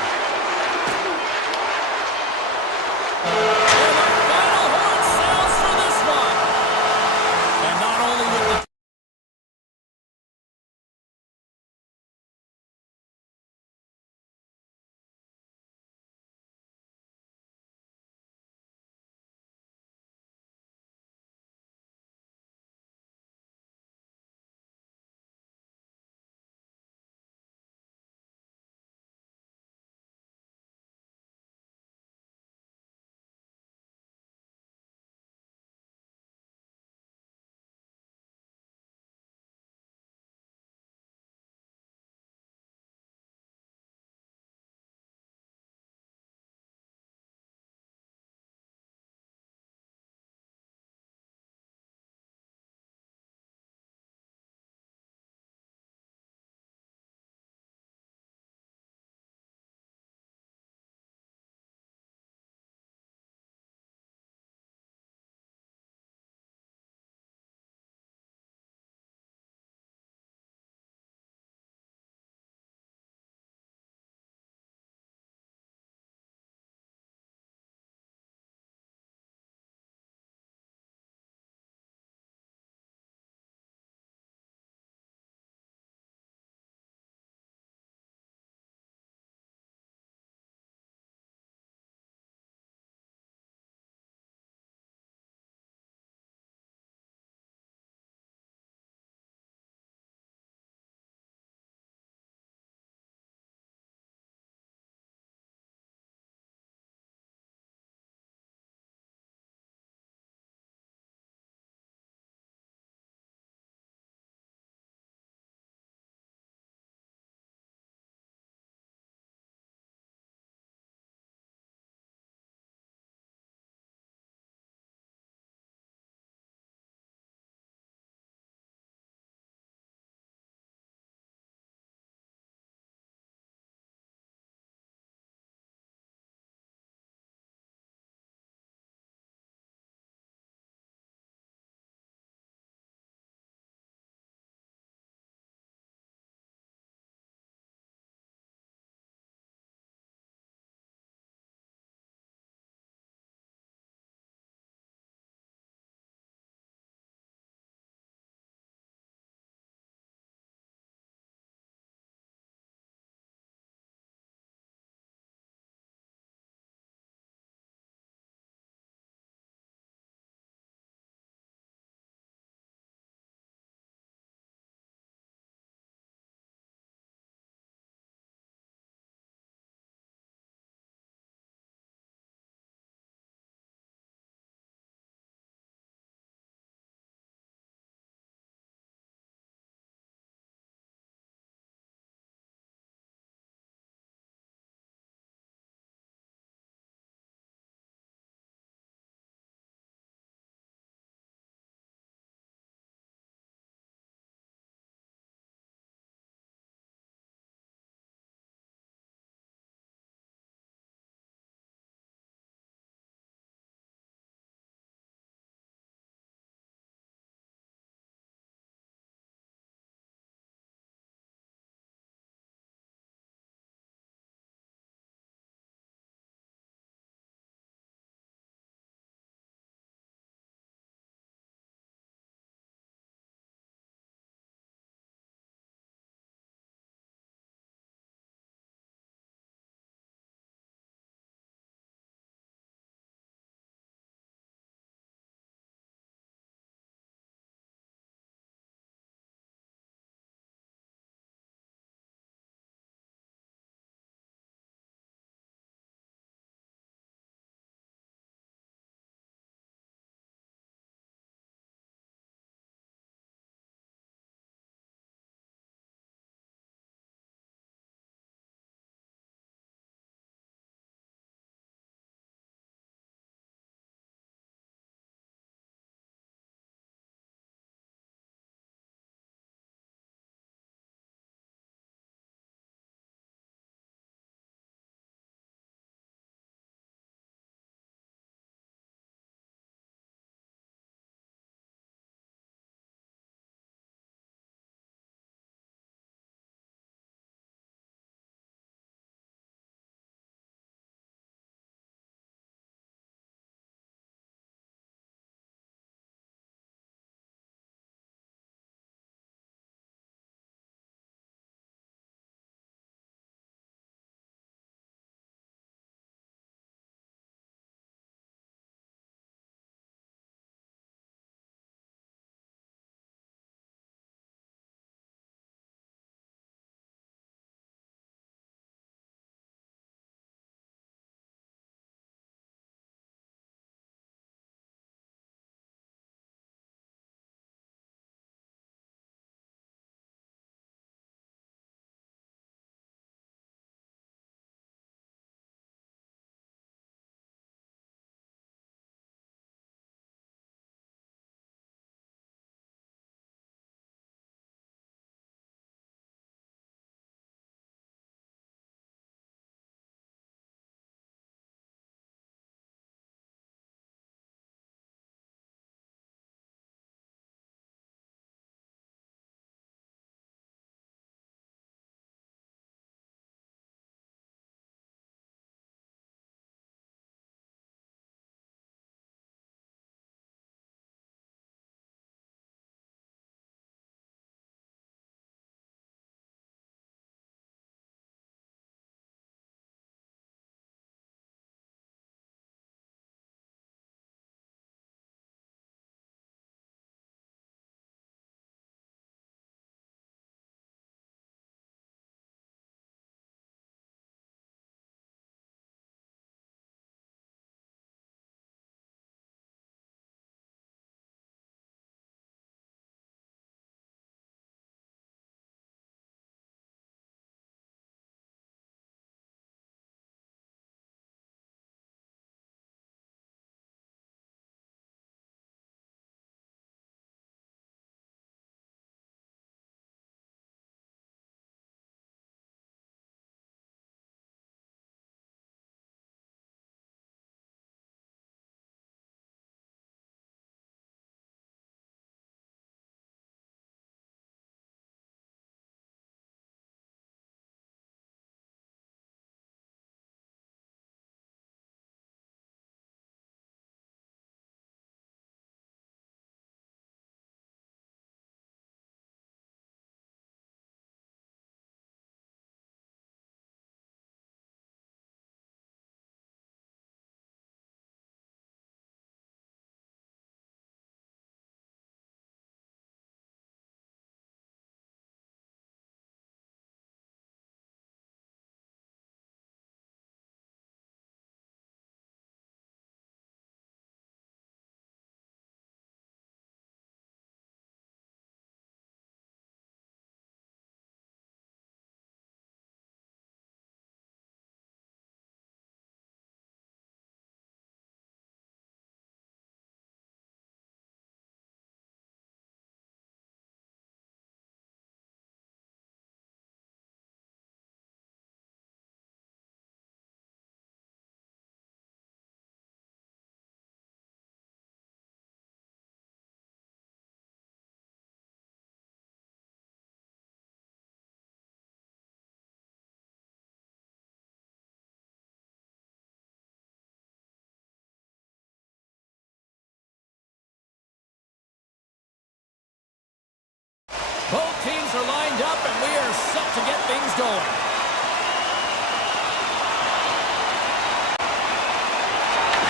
players are lined up, and we are set to get things going.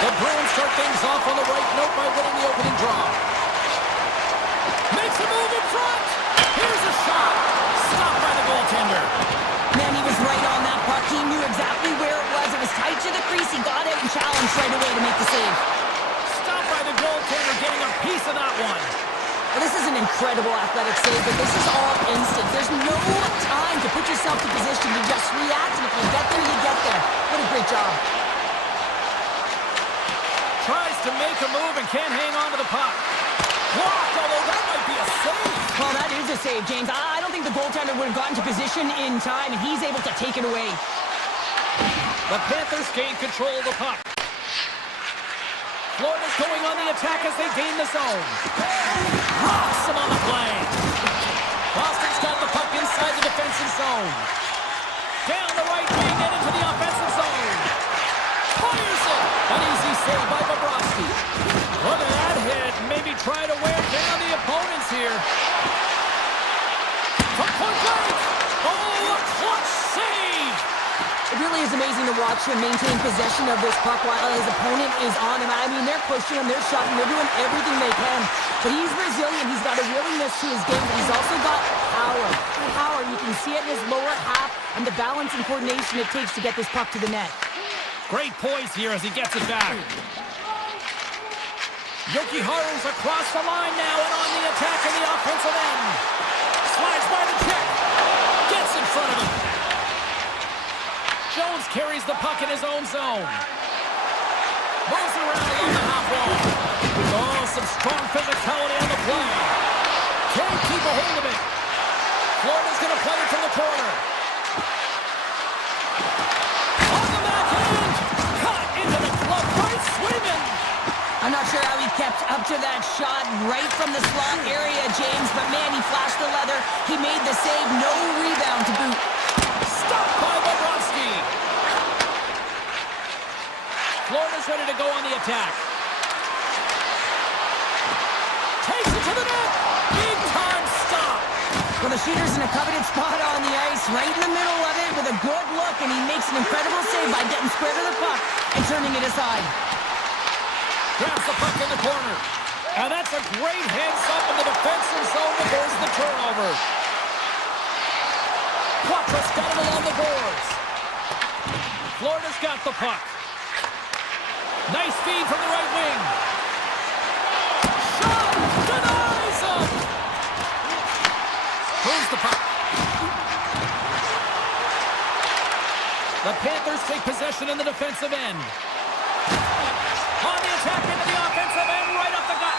The Bruins start things off on the right note by winning the opening draw. Makes a move in front. Here's a shot. Stopped by the goaltender. Man, he was right on that puck. He knew exactly where it was. It was tight to the crease. He got out and challenged right away to make the save. Stopped by the goaltender, getting a piece of that one. Well, this is an incredible athletic save, but this is all instant. There's no time to put yourself in position to just react, and if you get there, you get there. What a great job. Tries to make a move and can't hang on to the puck. Blocked, although that might be a save. Well, that is a save, James. I don't think the goaltender would have gotten to position in time, and he's able to take it away. The Panthers gain control of the puck. Florida's going on the attack as they gain the zone. Rocks him on the play. Boston's got the puck inside the defensive zone. Down the right wing and into the offensive zone. Fires it. An easy save by Bobrovsky. Look at that hit. Maybe try to wear down the opponents here. From point blank. Oh, a clutch save. It really is amazing to watch him maintain possession of this puck while his opponent is on him. I mean, they're pushing him, they're shooting, they're doing everything they can. But he's resilient. He's got a willingness to his game, but he's also got power. Power, you can see it in his lower half and the balance and coordination it takes to get this puck to the net. Great poise here as he gets it back. Yoki Haru's across the line now and on the attack in the offensive end. Slides by the check. Gets in front of him. Jones carries the puck in his own zone. Moves around along the half wall. Oh, some strong physicality on the play. Can't keep a hold of it. Florida's going to play it from the corner. On the backhand. Cut into the club. Right swinging. I'm not sure how he kept up to that shot right from the slot area, James, but man, he flashed the leather. He made the save. No rebound to boot. Stopped by Bobrovsky. Florida's ready to go on the attack. Takes it to the net. Big time stop. Well, the shooter's in a coveted spot on the ice, right in the middle of it with a good look, and he makes an incredible save by getting square to the puck and turning it aside. Grabs the puck in the corner. And that's a great heads-up in the defensive zone that forces the turnover. Quattro's got it along the boards. Florida's got the puck. Nice feed from the right wing. Shot! Denies him! Moves the puck. The Panthers take possession in the defensive end. On the attack into the offensive end, right up the gut.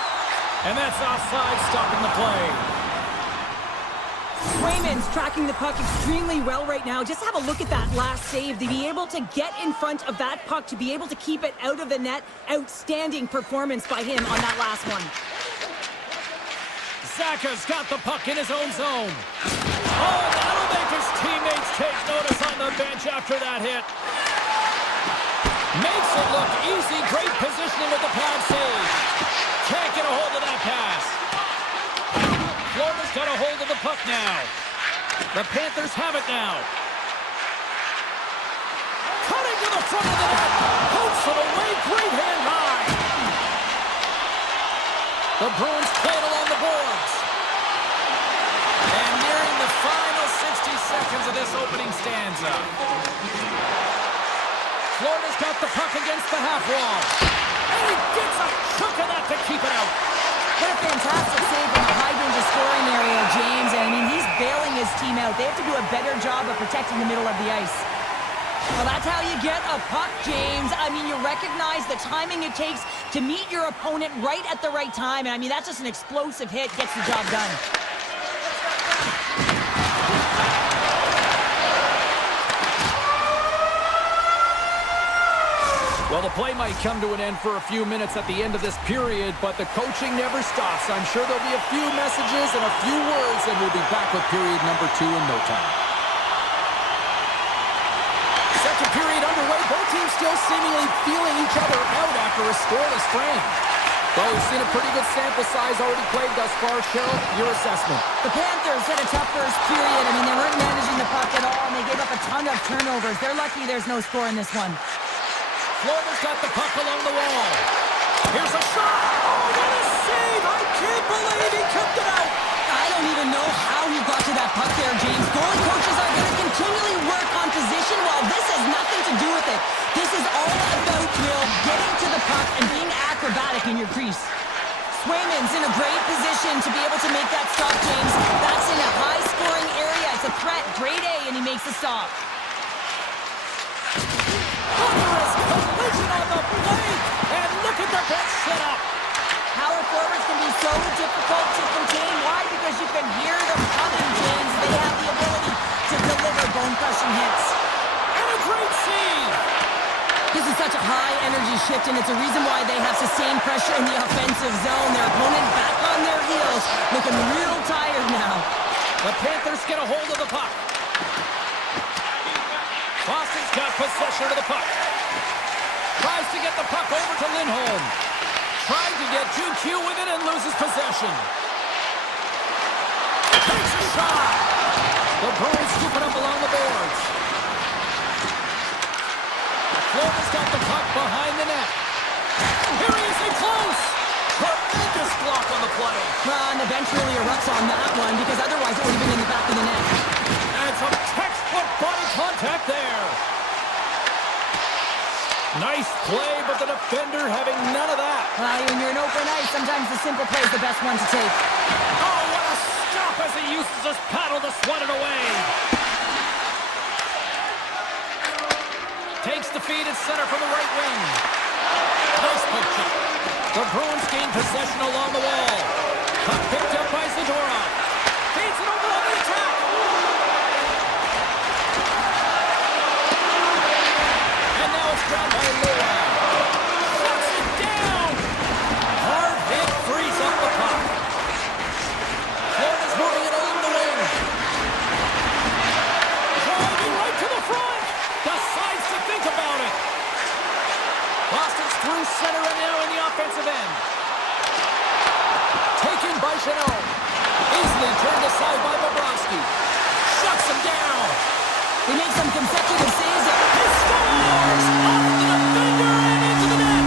And that's offside, stopping the play. Raymond's tracking the puck extremely well right now. Just have a look at that last save. To be able to get in front of that puck, to be able to keep it out of the net. Outstanding performance by him on that last one. Zaka's got the puck in his own zone. Oh, that'll make his teammates take notice on the bench after that hit. Makes it look easy. Great positioning with the pad save. Can't get a hold of that pass. Florida's got a hold of the puck now. The Panthers have it now. Cutting to the front of the net. Hoops it away. Great hand high. The Bruins play it along the boards. And nearing the final 60 seconds of this opening stanza. Florida's got the puck against the half wall. And he gets a chunk of that to keep it out. What a fantastic save in the high-danger scoring area, James. I mean, he's bailing his team out. They have to do a better job of protecting the middle of the ice. Well, that's how you get a puck, James. I mean, you recognize the timing it takes to meet your opponent right at the right time. And I mean, that's just an explosive hit. Gets the job done. Well, the play might come to an end for a few minutes at the end of this period, but the coaching never stops. I'm sure there'll be a few messages and a few words, and we'll be back with period number 2 in no time. Second period underway. Both teams still seemingly feeling each other out after a scoreless frame. Well, we've seen a pretty good sample size already played thus far. Cheryl, your assessment. The Panthers had a tough first period. I mean, they weren't managing the puck at all, and they gave up a ton of turnovers. They're lucky there's no score in this one. Florida's got the puck along the wall. Here's a shot. Oh, what a save! I can't believe he kept it out. I don't even know how he got to that puck there, James. Goalie coaches are going to continually work on position while this has nothing to do with it. This is all about, Will, getting to the puck and being acrobatic in your crease. Swayman's in a great position to be able to make that stop, James. That's in a high-scoring area. It's a threat, grade A, and he makes the stop. Thunderous collision on the plate, and look at the bench set up. Power forwards can be so difficult to contain. Why? Because you can hear them coming, James. They have the ability to deliver bone-crushing hits. And a great save. This is such a high-energy shift, and it's a reason why they have sustained pressure in the offensive zone. Their opponent back on their heels, looking real tired now. The Panthers get a hold of the puck. Boston's got possession of the puck. Tries to get the puck over to Lindholm. Trying to get GQ with it and loses possession. Takes a shot. The Bruins scoop it up along the boards. Florida's got the puck behind the net. Here he is in close. Tremendous block on the play. Well, and the bench really erupts on that one because otherwise it would have been in the back of the net. And some textbook body contact there. Nice play, but the defender having none of that. Well, when you're in open ice, sometimes the simple play is the best one to take. Oh, what a stop as he uses his paddle to swat it away. Takes the feed at center from the right wing. Nice poke check. The Bruins gain possession along the wall. Puck picked up by Zadorov. Feeds it over on the attack. And now it's grabbed by Lua. Shuts it down. Hard hit frees up the puck. Florida's moving it along the wing. Driving right to the front. Decides to think about it. Boston's through center and now in the offensive end. Taken by Chanel. Easily turned aside by Bobrovsky. Shuts him down. They make some consecutive saves. He scores! Off the defender and into the net.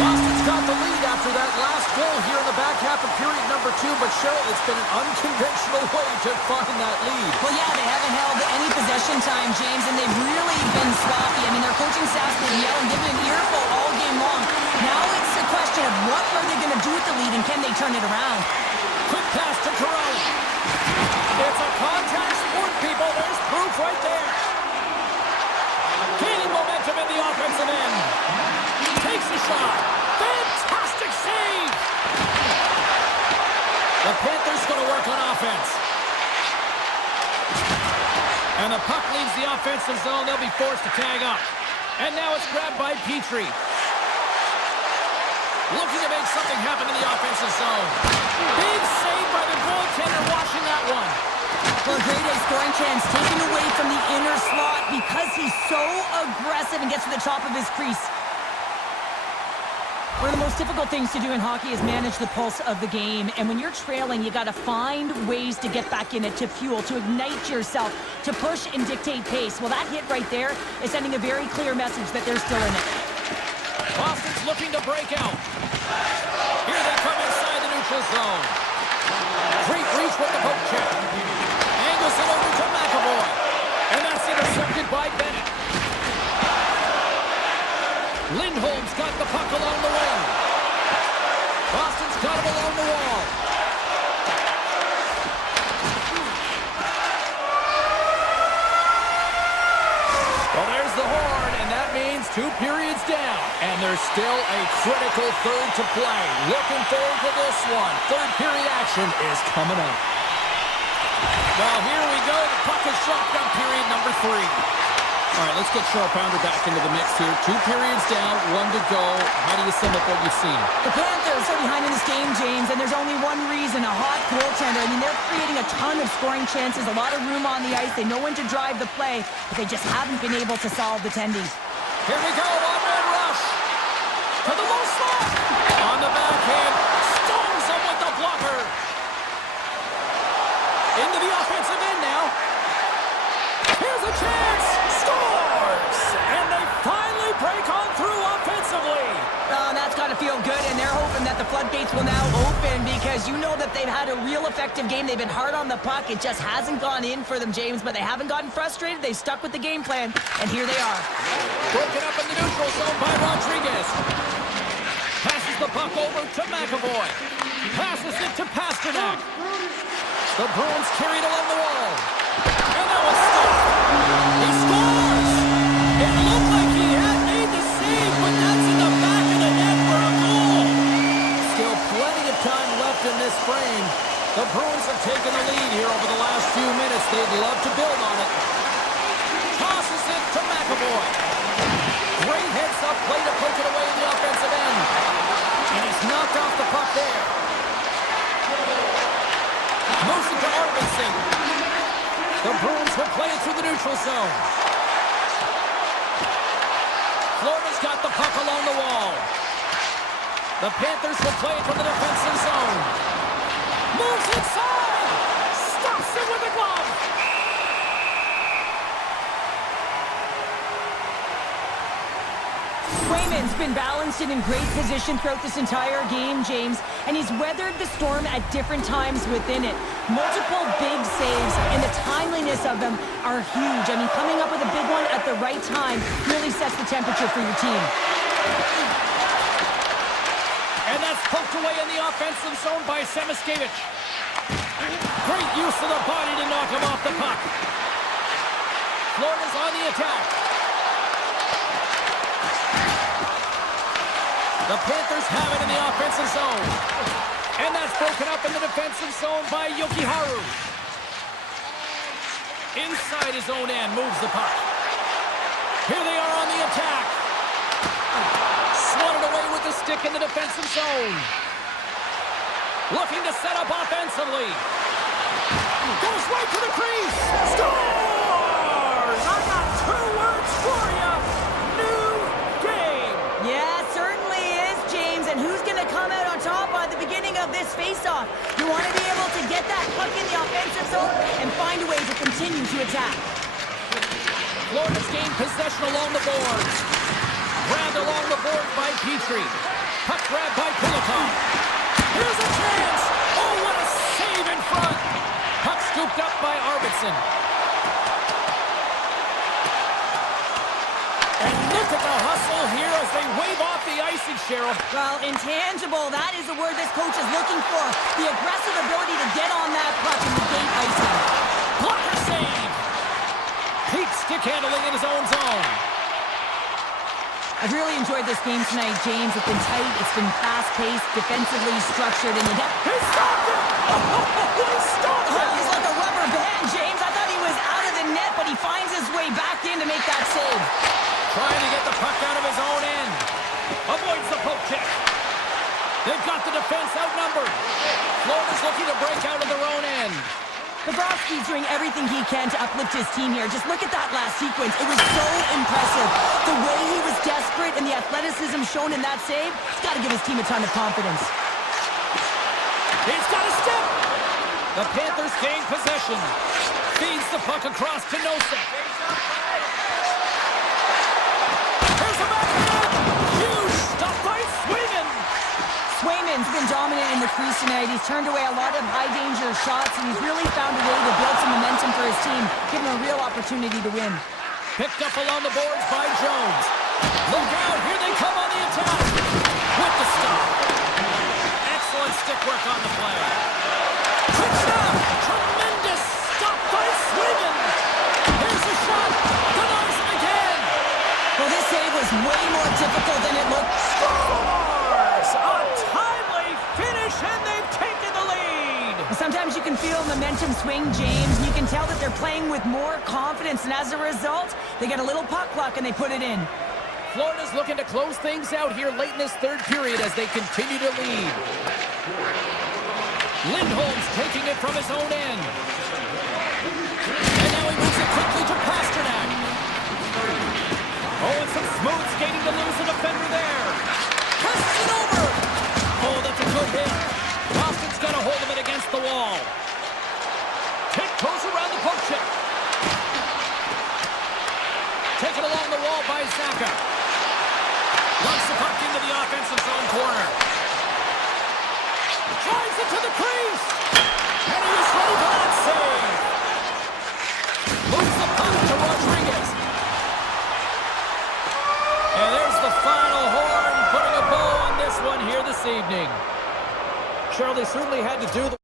Boston's got the lead after that last goal here in the back half of period number 2, but Cheryl, it's been an unconventional way to find that lead. Well, yeah, they haven't held any possession time, James, and they've really been sloppy. I mean, their coaching staff's been yelling, giving an earful all game long. Now it's a question of what are they going to do with the lead, and can they turn it around? Quick pass to Corrali. It's a contact sport, people. There's proof right there. Gaining momentum in the offensive end. Takes the shot. Fantastic save. The Panthers going to work on offense. And the puck leaves the offensive zone. They'll be forced to tag up. And now it's grabbed by Petrie. Looking to make something happen in the offensive zone. Big save by the goaltender, washing that one. Well, a grade A scoring chance taken away from the inner slot because he's so aggressive and gets to the top of his crease. One of the most difficult things to do in hockey is manage the pulse of the game. And when you're trailing, you got to find ways to get back in it, to fuel, to ignite yourself, to push and dictate pace. Well, that hit right there is sending a very clear message that they're still in it. Boston's looking to break out. Here they come inside the neutral zone. Great reach with the poke check. Angles it over to McAvoy. And that's intercepted by Bennett. Lindholm's got the puck along the wing. Boston's got him along the wall. Well, there's the horn, and that means 2 periods down. And there's still a critical third to play. Looking forward to this one. Third period action is coming up. Well, here we go. The puck is shotgun period number 3. All right, let's get Cheryl Pounder back into the mix here. 2 periods down, 1 to go. How do you sum up what you've seen? The Panthers are behind in this game, James, and there's only one reason, a hot goaltender. I mean, they're creating a ton of scoring chances, a lot of room on the ice. They know when to drive the play, but they just haven't been able to solve the tendies. Here we go, one-man one that the floodgates will now open because you know that they've had a real effective game. They've been hard on the puck. It just hasn't gone in for them, James, but they haven't gotten frustrated. They stuck with the game plan, and here they are. Broken up in the neutral zone by Rodriguez. Passes the puck over to McAvoy. Passes it to Pasternak. The Bruins carried along the wall. And that was stopped. He scores! It looked like he had made the save, but that's in the back of the net for a goal. Still plenty of time left in this frame. The Bruins have taken the lead here over the last few minutes. They'd love to build on it. Tosses it to McAvoy. Great heads-up play to poke it away in the offensive end. And he's knocked off the puck there. Moves it to Arvidsson. The Bruins will play it through the neutral zone. Florida's got the puck along the wall. The Panthers will play it from the defensive zone. Moves inside! Stops it with a glove! Swayman's been balanced and in great position throughout this entire game, James, and he's weathered the storm at different times within it. Multiple big saves, and the timeliness of them are huge. I mean, coming up with a big one at the right time really sets the temperature for your team. And that's poked away in the offensive zone by Semiskevich. Great use of the body to knock him off the puck. Florida's on the attack. The Panthers have it in the offensive zone. And that's broken up in the defensive zone by Yokiharu. Inside his own end, moves the puck. Here they are on the attack. Swatted away with the stick in the defensive zone. Looking to set up offensively. Goes right to the crease. Scores! I got two words for you. New game. Yeah, certainly is, James. And who's going to come out on top at the beginning of this face-off? You want to be able to get that puck in the offensive zone and find a way to continue to attack. Florida's gained possession along the boards. Grabbed along the board by Petrie. Puck grabbed by Kulikov. Here's a chance! Oh, what a save in front! Puck scooped up by Arvidsson. And look at the hustle here as they wave off the icing, Cheryl. Well, intangible, that is the word this coach is looking for. The aggressive ability to get on that puck and negate icing. Blocker save! Pete stick handling in his own zone. I've really enjoyed this game tonight, James. It's been tight, it's been fast-paced, defensively structured, and He stopped it! He stopped it! He's like a rubber band, James. I thought he was out of the net, but he finds his way back in to make that save. Trying to get the puck out of his own end. Avoids the poke check. They've got the defense outnumbered. Florida's looking to break out of their own end. Bobrovsky's doing everything he can to uplift his team here. Just look at that last sequence. It was so impressive. The way he was desperate and the athleticism shown in that save, it's got to give his team a ton of confidence. He's got a step. The Panthers gain possession. Feeds the puck across to Nosek. Here's a backhand. Huge stop by Swayman. Swayman's been dominant in the crease tonight. He's turned away a lot of high-danger shots, and he's really found a way to build some momentum for his team, giving him a real opportunity to win. Picked up along the boards by Jones. Look out, here they come on the attack. With the stop. Excellent stick work on the play. Quick stop. Tremendous stop by Swayman. Here's the shot. Denies it again. Well, this save was way more difficult than it looked. Scores! A timely finish, and they've taken the lead. Sometimes you can feel momentum swing, James, and you can tell that they're playing with more confidence, and as a result, they get a little puck luck and they put it in. Florida's looking to close things out here late in this third period as they continue to lead. Lindholm's taking it from his own end. And now he moves it quickly to Pasternak. Oh, and some smooth skating to lose the defender there. Passes it over. Oh, that's a good hit. Boston's got a hold of it against the wall. Tiptoes around the poke check. Taken along the wall by Zaka. Knocks the puck into the offensive zone corner. Drives it to the crease. And he is ready for that save. Moves the puck to Rodriguez. And there's the final horn, putting a bow on this one here this evening. Charlie certainly had to do the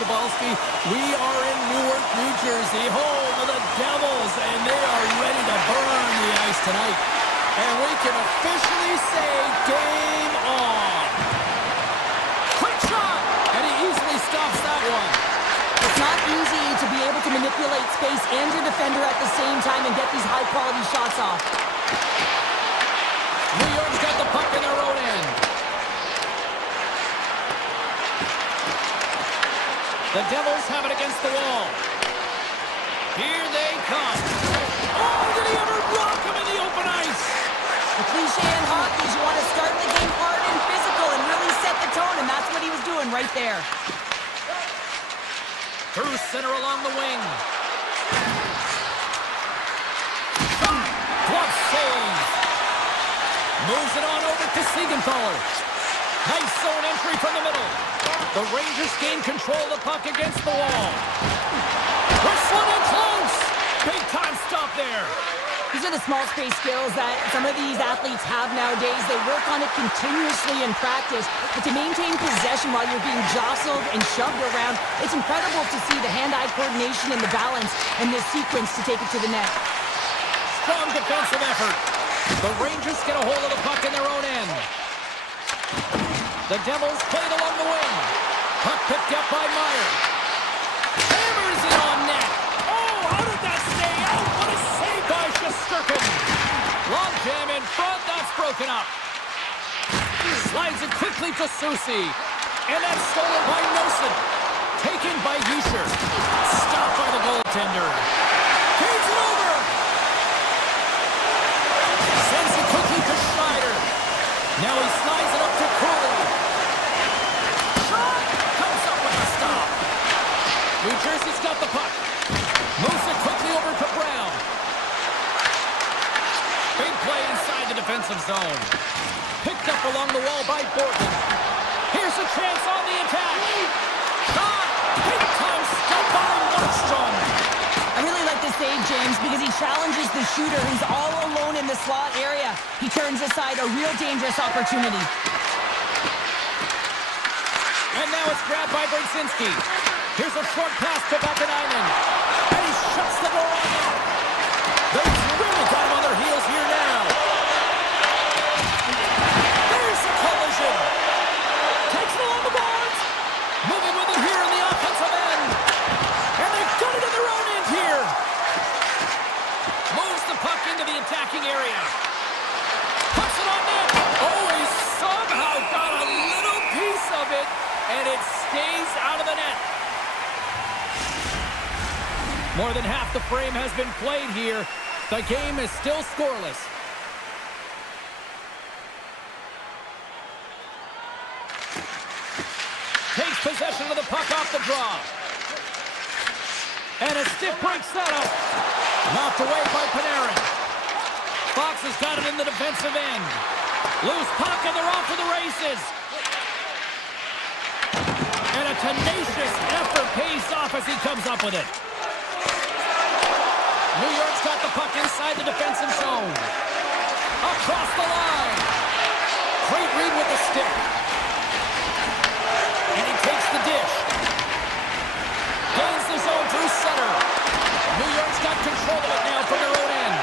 Sobalski. We are in Newark, New Jersey, home of the Devils, and they are ready to burn the ice tonight. And we can officially say game on. Quick shot, and he easily stops that one. It's not easy to be able to manipulate space and your defender at the same time and get these high-quality shots off. New York's got the puck in their own end. The Devils have it against the wall. Here they come. Oh, did he ever rock him in the open ice? The cliche in hockey is you want to start the game hard and physical and really set the tone, and that's what he was doing right there. Through center along the wing. Glove save. Moves it on over to Siegenthaler. Nice zone entry from the middle. The Rangers gain control of the puck against the wall. Wrestling in close. Big time stop there. These are the small space skills that some of these athletes have nowadays. They work on it continuously in practice, but to maintain possession while you're being jostled and shoved around, it's incredible to see the hand-eye coordination and the balance in this sequence to take it to the net. Strong defensive effort. The Rangers get a hold of the puck in their own end. The Devils played along the wing. Puck picked up by Meyer. Hammers it on net. Oh, how did that stay out? What a save by Shesterkin. Long jam in front. That's broken up. Slides it quickly to Susi. And that's stolen by Nosen. Taken by Yusher. Stopped by the goaltender. Feeds it over. Sends it quickly to Schneider. Now he slides it up to Cooley. Shot! Comes up with a stop. New Jersey's got the puck. Moves it quickly over to Brown. Big play inside the defensive zone. Picked up along the wall by Borton. Here's a chance on the attack. Shot! Big time stop by Markstrom. I really like this save, James, because he challenges the shooter who's all alone in the slot area. He turns aside a real dangerous opportunity. And now it's grabbed by Brzezinski. Here's a short pass to Vakanainen. And he shuts the door on net. They've really got him on their heels here now. There's a collision. Takes it along the boards. Moving with it here in the offensive end. And they've got it in their own end here. Moves the puck into the attacking area. Puts it on net. Oh, he somehow got a little piece of it. And it stays out of the net. More than half the frame has been played here. The game is still scoreless. Takes possession of the puck off the draw. And a stiff break setup. Knocked away by Panarin. Fox has got it in the defensive end. Loose puck and they're off to the races. And a tenacious effort pays off as he comes up with it. New York's got the puck inside the defensive zone. Across the line. Great read with the stick. And he takes the dish. Gains the zone through center. New York's got control of it now from their own end.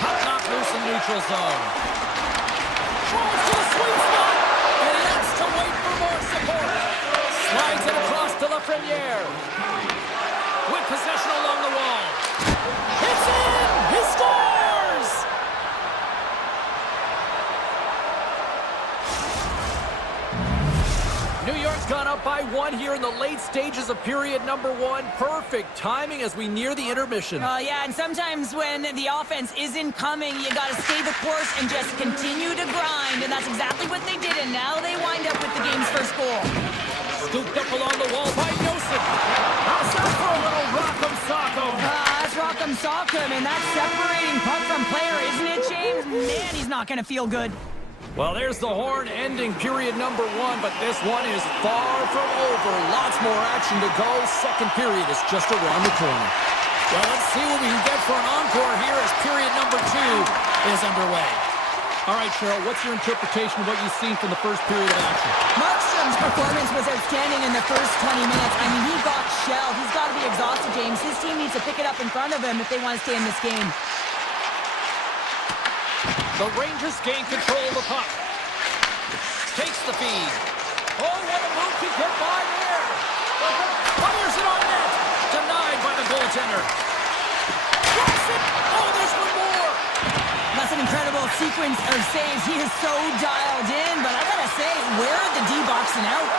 Puck knocked loose in neutral zone. Falls to the sweet spot. And he has to wait for more support. Slides it across to Lafreniere. With possession along the wall. It's in! He scores! New York's gone up by one here in the late stages of period number one. Perfect timing as we near the intermission. Yeah, and sometimes when the offense isn't coming, you got to stay the course and just continue to grind. And that's exactly what they did, and now they wind up with the game's first goal. Scooped up along the wall by Nosen. How's that for a little rock'em sock'em? That's rock'em sock'em, and that's separating puck from player, isn't it, James? Man, he's not going to feel good. Well, there's the horn ending period number one, but this one is far from over. Lots more action to go. Second period is just around the corner. Well, let's see what we can get for an encore here as period number two is underway. All right, Cheryl, what's your interpretation of what you've seen from the first period of action? Markstrom's performance was outstanding in the first 20 minutes. I mean, he got shelled. He's got to be exhausted, James. His team needs to pick it up in front of him if they want to stay in this game. The Rangers gain control of the puck. Takes the feed. Oh, what a move to get by there. Fires it on net. Denied by the goaltender. Drops it. Oh, there's one more. That's an incredible sequence of saves. He is so dialed in, but I gotta say, where are the D-boxing out?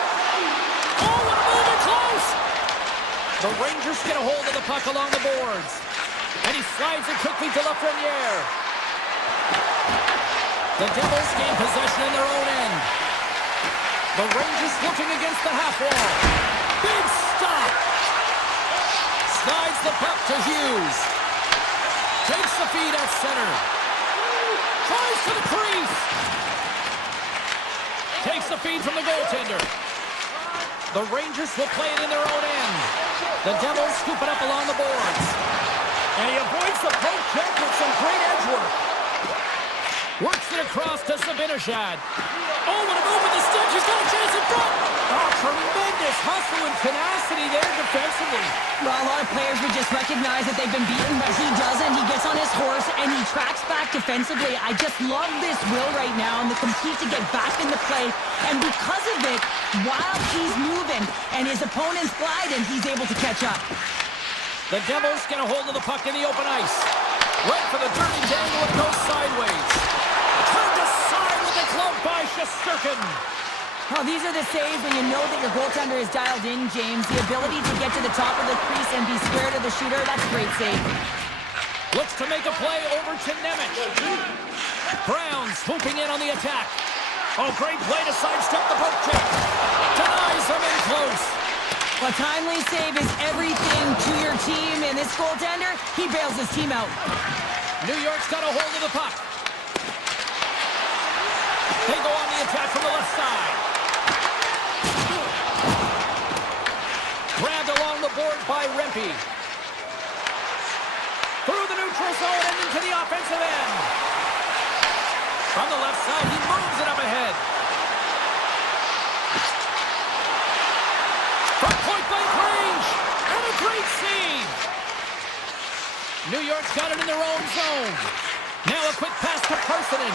Oh, what a move and close. The Rangers get a hold of the puck along the boards. And he slides it quickly to Lafreniere. The Devils gain possession in their own end. The Rangers looking against the half wall. Big stop. Slides the puck to Hughes. Takes the feed at center. Tries to the crease. Takes the feed from the goaltender. The Rangers will play it in their own end. The Devils scoop it up along the boards. And he avoids the poke check with some great edge work. Works it across to Zibanejad. Oh, what a move with the stick. He's got a chance in front. Oh, tremendous hustle and tenacity there defensively. Well, a lot of players would just recognize that they've been beaten, but he doesn't. He gets on his horse and he tracks back defensively. I just love this will right now and the compete to get back in the play. And because of it, while he's moving and his opponent's gliding, he's able to catch up. The Devils get a hold of the puck in the open ice. Right for the dirty dangle, it goes sideways. Turned aside with the glove by Shesterkin. Oh, these are the saves when you know that your goaltender is dialed in, James. The ability to get to the top of the crease and be square to the shooter, that's a great save. Looks to make a play over to Nemec. Brown's swooping in on the attack. Oh, great play to sidestep the poke check. Denies him in close. A timely save is everything to your team, and this goaltender, he bails his team out. New York's got a hold of the puck. They go on the attack from the left side. Grabbed along the board by Rempe. Through the neutral zone and into the offensive end. From the left side, he moves it up ahead. From point-blank range. And a great save. New York's got it in their own zone. Now a quick pass to Parsonen.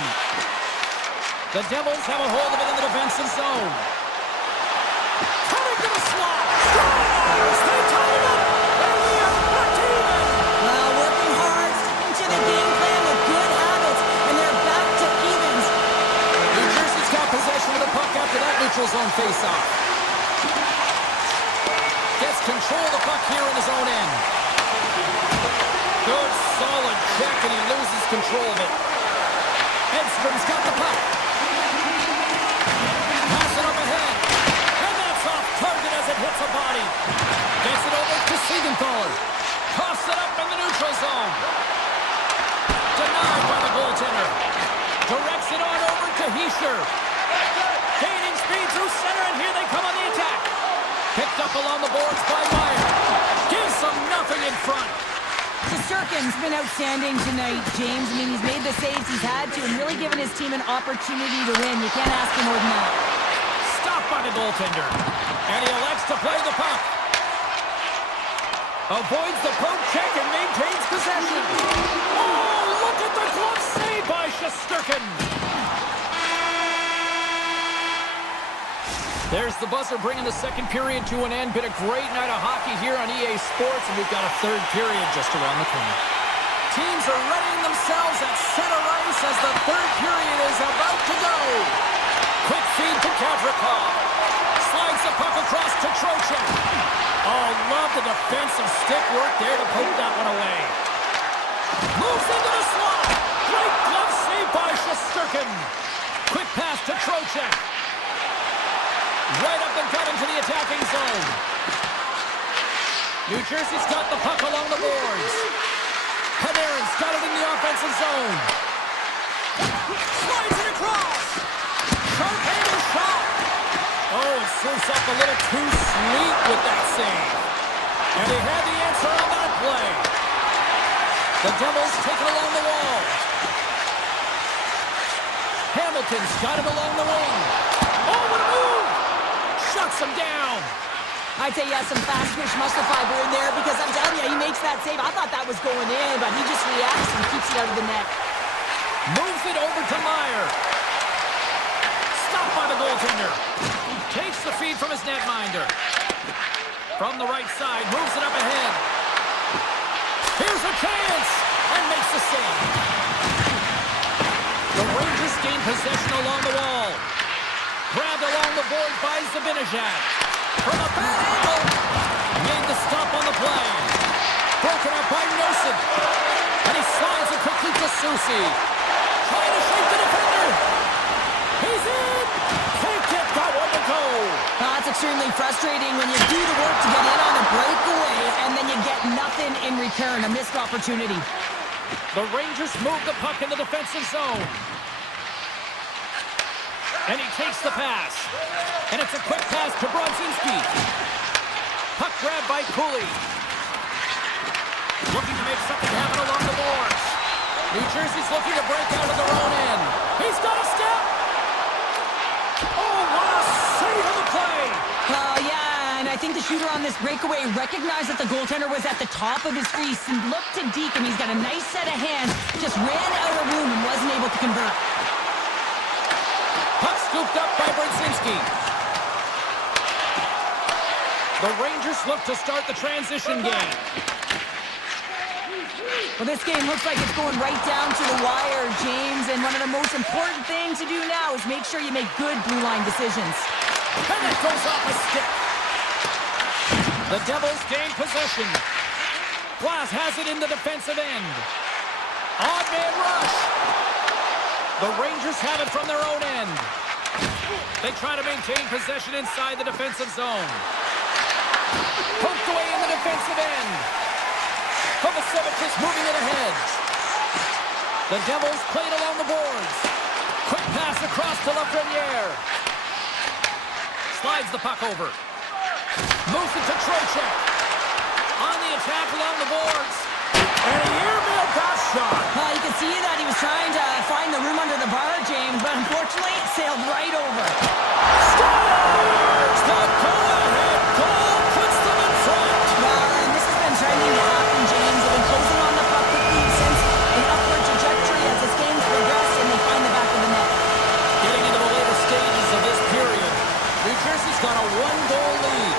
The Devils have a hold of it in the defensive zone. Coming to the slot. Scores! They tie it up. And we are back to even. Well, working hard, sticking to the game plan with good habits, and they're back to evens. New Jersey's got possession of the puck after that neutral zone faceoff. Gets control of the puck here in his own end. Good, solid check, and he loses control of it. Edstrom's got the puck. Pass it up ahead. And that's off target as it hits a body. Gets it over to Siegenthaler. Toss it up in the neutral zone. Denied by the goaltender. Directs it on over to Hischier. Gaining speed through center, and here they come on the attack. Picked up along the boards by Meyer. Gives them nothing in front. Shesterkin's been outstanding tonight, James. I mean, he's made the saves he's had to and really given his team an opportunity to win. You can't ask for more than that. Stopped by the goaltender. And he elects to play the puck. Avoids the poke check and maintains possession. Oh, look at the glove save by Shesterkin. There's the buzzer bringing the second period to an end. Been a great night of hockey here on EA Sports, and we've got a third period just around the corner. Teams are readying themselves at center ice as the third period is about to go. Quick feed to Gavrikov. Slides the puck across to Trocheck. Oh, love the defensive stick work there to poke that one away. Moves into the slot. Great glove save by Shesterkin. Quick pass to Trocheck. Right up and cut into the attacking zone. New Jersey's got the puck along the boards. Panarin's got it in the offensive zone. Slides it across. Sharp-handed shot. Oh, it surfs up a little too sweet with that save. And they had the answer on that play. The Devils take it along the wall. Hamilton's got him along the wing. Oh, what a move! Shuts him down. I'd say he has some fast twitch muscle fiber in there because I'm telling you, he makes that save. I thought that was going in, but he just reacts and keeps it out of the net. Moves it over to Meyer. Stopped by the goaltender. Takes the feed from his netminder. From the right side, moves it up ahead. Here's a chance! And makes the save. The Rangers gain possession along the wall. Grabbed along the boards by Zibanejad. From a bad angle. Made the stop on the play. Broken up by Nelson. And he slides it quickly to Susi. Trying to shake the defender. He's in. Can't get that one to go. That's extremely frustrating when you do the work to get in on a breakaway and then you get nothing in return. A missed opportunity. The Rangers move the puck in the defensive zone. And he takes the pass. And it's a quick pass to Brodzinski. Puck grabbed by Cooley. Looking to make something happen along the boards. New Jersey's looking to break out of their own end. He's got a step. Oh, what a save of the play. Yeah, and I think the shooter on this breakaway recognized that the goaltender was at the top of his crease and looked to Deke, and he's got a nice set of hands. Just ran out of room and wasn't able to convert. Puck scooped up by Brodzinski. The Rangers look to start the transition game. Well, this game looks like it's going right down to the wire, James, and one of the most important things to do now is make sure you make good blue line decisions. And it goes off a stick. The Devils gain possession. Glass has it in the defensive end. Odd man rush. The Rangers have it from their own end. They try to maintain possession inside the defensive zone. Poked away in the defensive end. Kovacevic is moving it ahead. The Devils played along the boards. Quick pass across to Lafreniere. Slides the puck over. Moves it to Trocheck. On the attack along the boards. And he airmailed that shot. You can see that he was trying to find the room under the bar, James, but unfortunately it sailed right over. Scores! The go-ahead goal puts them in front. And this has been trending to happen, James. They've been closing on the puck quickly since an upward trajectory as this game's progressed, and they find the back of the net. Getting into the later stages of this period, New Jersey's got a one-goal lead.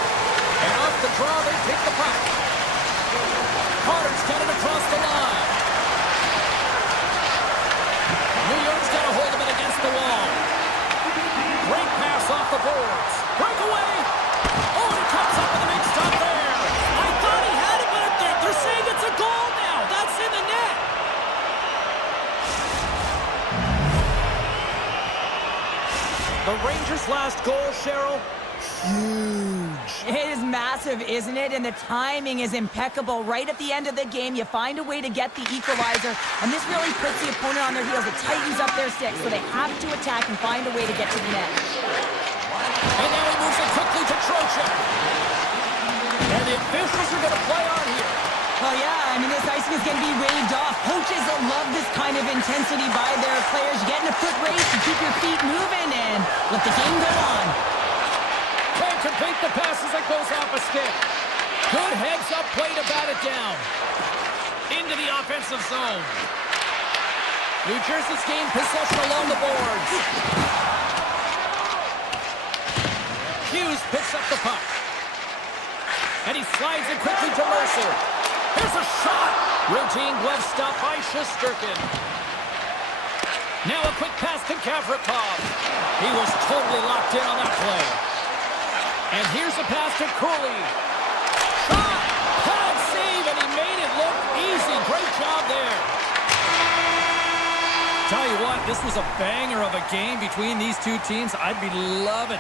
And off the draw, they pick the puck. Carter's got it across the line. New York's got a hold of it against the wall. Great pass off the boards. Breakaway. Oh, and it comes up with a big stop there. I thought he had it, but they're saying it's a goal now. That's in the net. The Rangers' last goal, Cheryl, huge. It is massive, isn't it? And the timing is impeccable. Right at the end of the game, you find a way to get the equalizer, and this really puts the opponent on their heels. It tightens up their sticks, so they have to attack and find a way to get to the net. And now he moves it quickly to Trocheck. And the officials are going to play on here. Oh, yeah, I mean, this icing is going to be waved off. Coaches love this kind of intensity by their players. You get in a foot race, you keep your feet moving, and let the game go on. Can't complete the pass as it goes off a stick. Good heads-up play to bat it down. Into the offensive zone. New Jersey's gained possession along the boards. Hughes picks up the puck. And he slides it quickly to Mercer. Here's a shot. Routine glove stop by Shesterkin. Now a quick pass to Gavrikov. He was totally locked in on that play. And here's a pass to Cooley. Shot! Pad save, and he made it look easy. Great job there. Tell you what, this was a banger of a game between these two teams. I'd be loving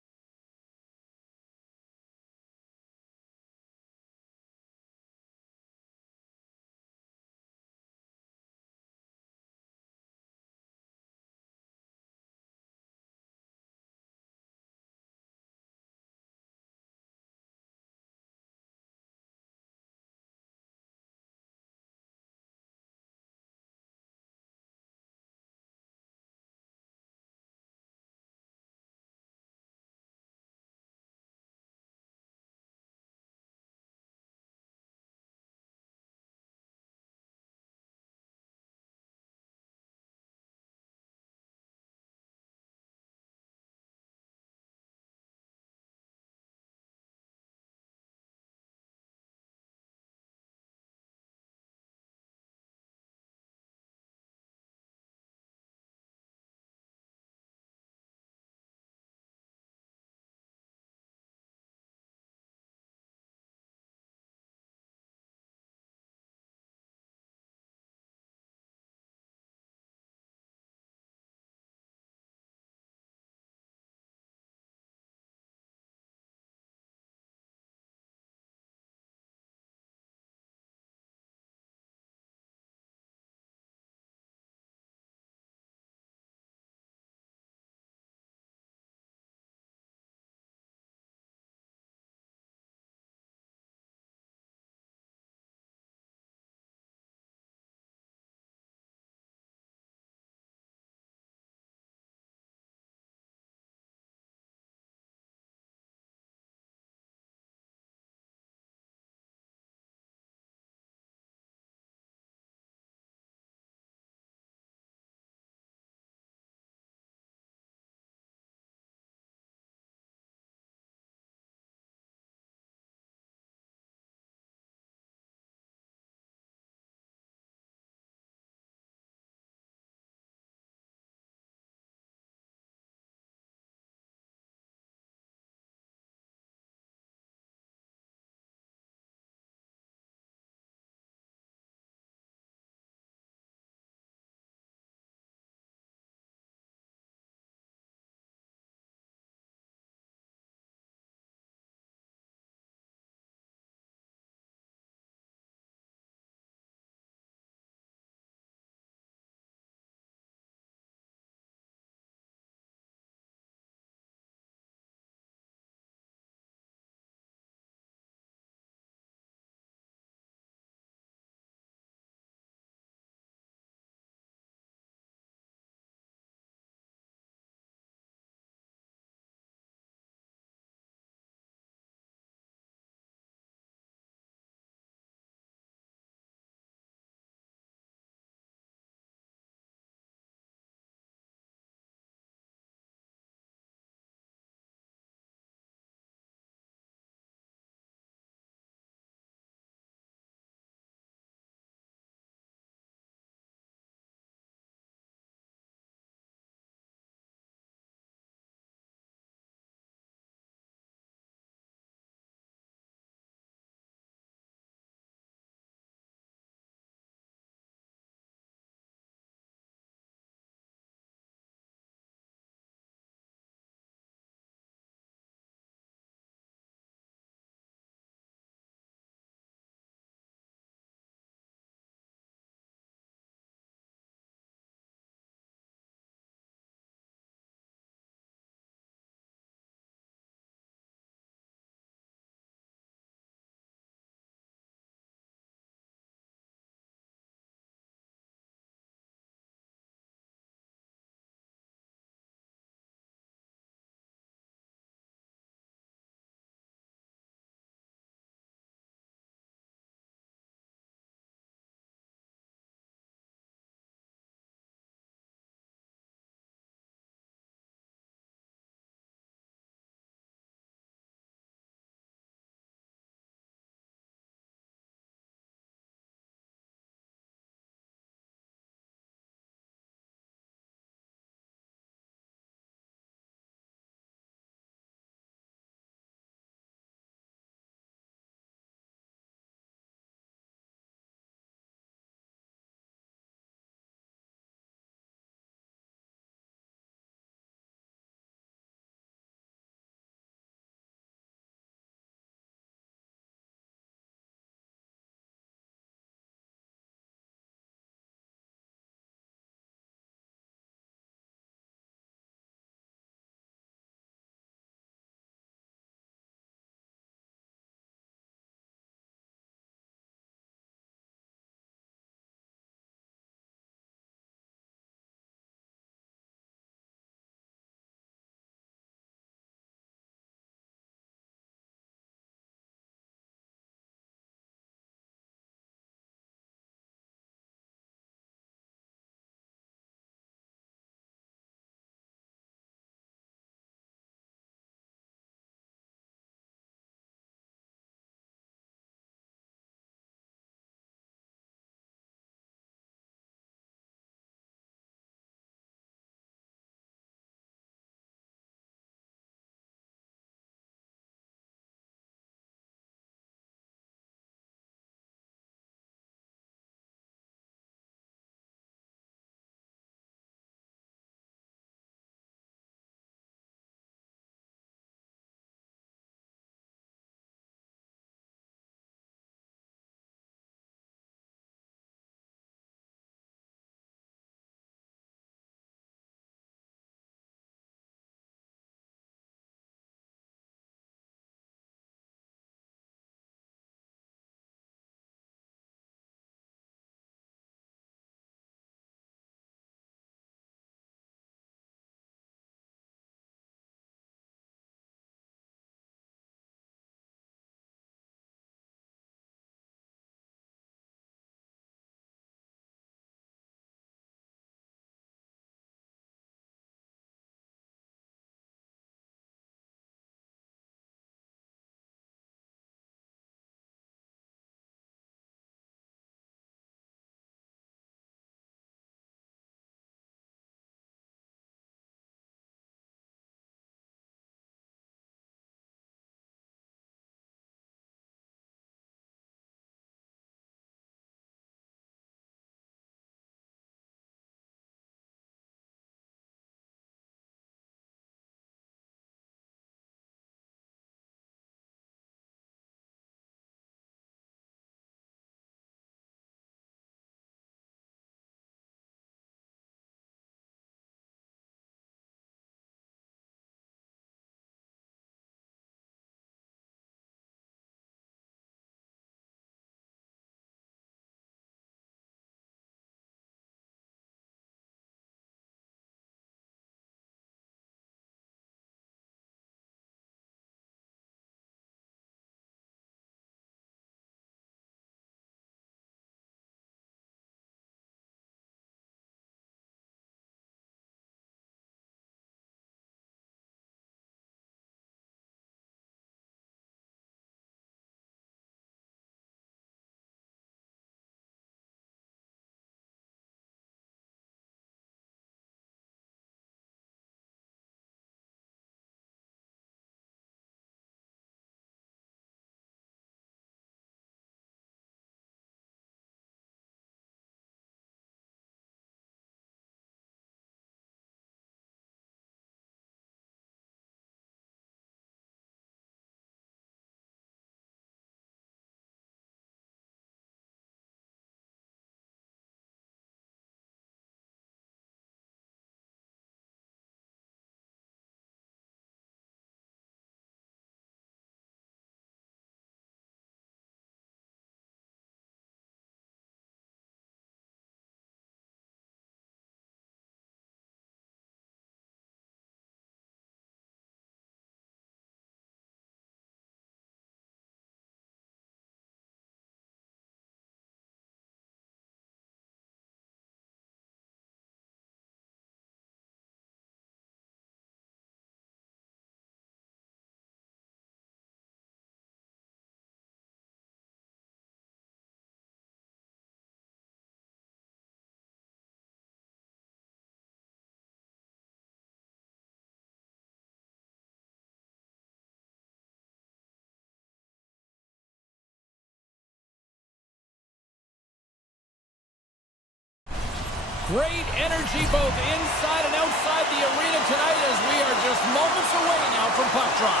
Great energy both inside and outside the arena tonight as we are just moments away now from puck drop.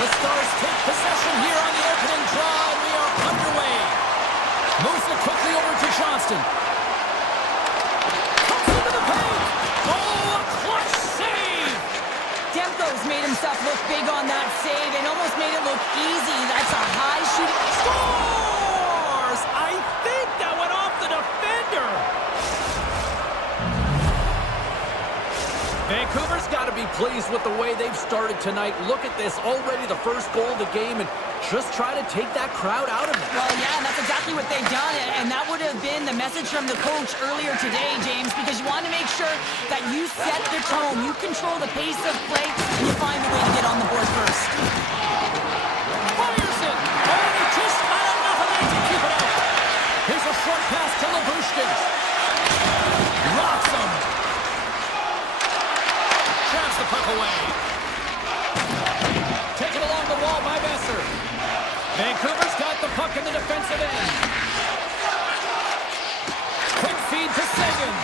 The Stars take possession here on the opening draw, and we are underway. Moves it quickly over to Johnston. Comes into the paint. Oh, a clutch save! Demko's made himself look big on that save and almost made it look easy. That's a high shooting. Scores! I think that went off the defender. Vancouver's got to be pleased with the way they've started tonight. Look at this, already the first goal of the game, and just try to take that crowd out of it. Well, yeah, and that's exactly what they've done, and that would have been the message from the coach earlier today, James, because you want to make sure that you set the tone, you control the pace of play, and you find a way to get on the board first. Fires it! Oh, he just not enough of that to keep it out. Here's a short pass to Labushkin. Rocks him. Grabs the puck away. Taken along the wall by Besser. Vancouver's got the puck in the defensive end. Quick feed to Sagan.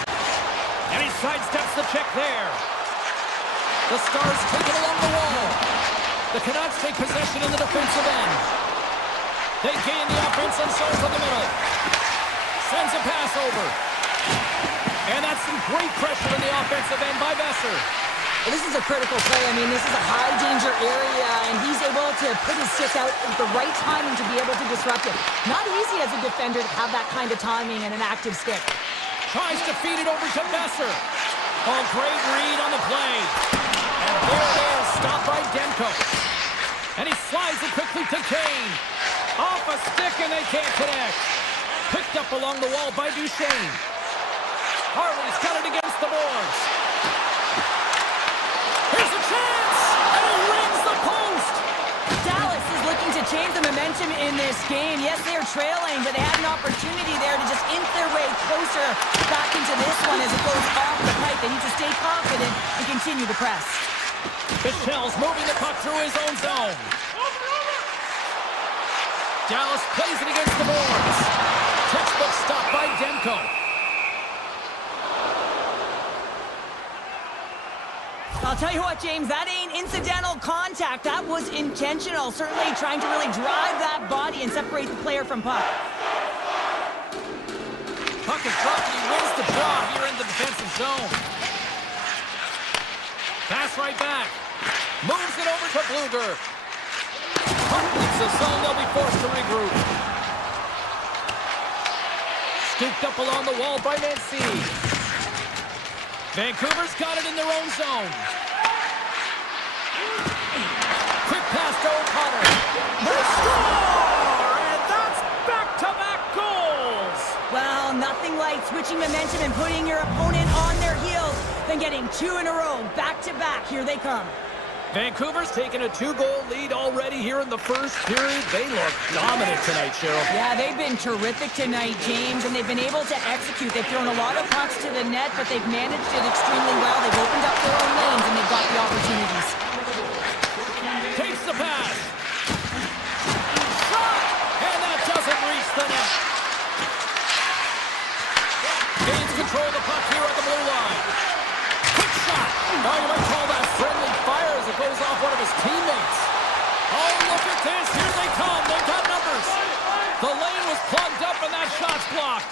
And he sidesteps the check there. The Stars take it along the wall. The Canucks take possession in the defensive end. They gain the offense and starts on the middle. Sends a pass over. And that's some great pressure in the offensive end by Besser. Well, this is a critical play. I mean, this is a high-danger area, and he's able to put his stick out at the right timing to be able to disrupt it. Not easy as a defender to have that kind of timing and an active stick. Tries to feed it over to Besser. Oh, great read on the play. And there it is, stopped by Demko. And he slides it quickly to Kane. Off a stick, and they can't connect. Picked up along the wall by Duchesne. Harley's got it against the boards. Here's a chance, and he rings the post. Dallas is looking to change the momentum in this game. Yes, they're trailing, but they had an opportunity there to just inch their way closer back into this one as it goes off the pipe. They need to stay confident and continue to press. Michel's moving the puck through his own zone. Dallas plays it against the boards. Textbook stop by Demko. I'll tell you what, James, that ain't incidental contact. That was intentional. Certainly trying to really drive that body and separate the player from puck. Puck is dropped and he wins the draw here in the defensive zone. Pass right back. Moves it over to Bluger. Puck leaves the zone. They'll be forced to regroup. Scooped up along the wall by Mancini. Vancouver's got it in their own zone. Quick pass to O'Connor. They score! And that's back-to-back goals! Well, nothing like switching momentum and putting your opponent on their heels than getting two in a row, back-to-back. Here they come. Vancouver's taken a 2-goal lead already here in the first period. They look dominant tonight, Cheryl. Yeah, they've been terrific tonight, James, and they've been able to execute. They've thrown a lot of pucks to the net, but they've managed it extremely well. They've opened up their own lanes, and they've got the opportunities. Takes the pass. Shot! And that doesn't reach the net. Gains control of the puck here at the blue line. Quick shot. Oh, you might call that friendly fire as it goes off one of his teammates. Oh, look at this. Here they come. They've got numbers. The lane was plugged up and that shot's blocked.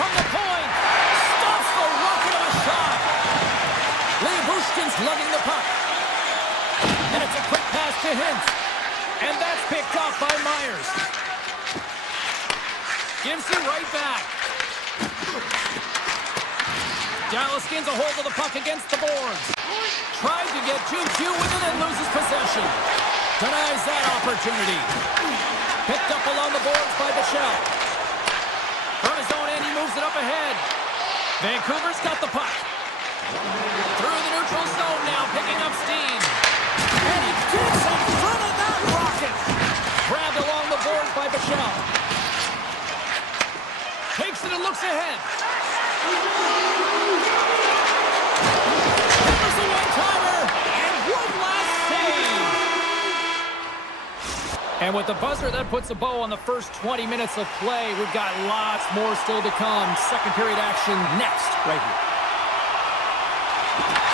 From the point. Stops the rocket of a shot. Bushkin's lugging the puck. And it's a quick pass to Hintz. And that's picked off by Myers. Gives it right back. Dallas gains a hold of the puck against the boards. Tried to get 2-2 with it and loses possession. Denies that opportunity. Picked up along the boards by Bichelle. From his own end, he moves it up ahead. Vancouver's got the puck. Through the neutral zone now, picking up steam. And he gets in front of that rocket. Grabbed along the boards by Bichelle. Takes it and looks ahead. That was a one-timer. And one last save. And with the buzzer, that puts a bow on the first 20 minutes of play. We've got lots more still to come. Second period action next, right here.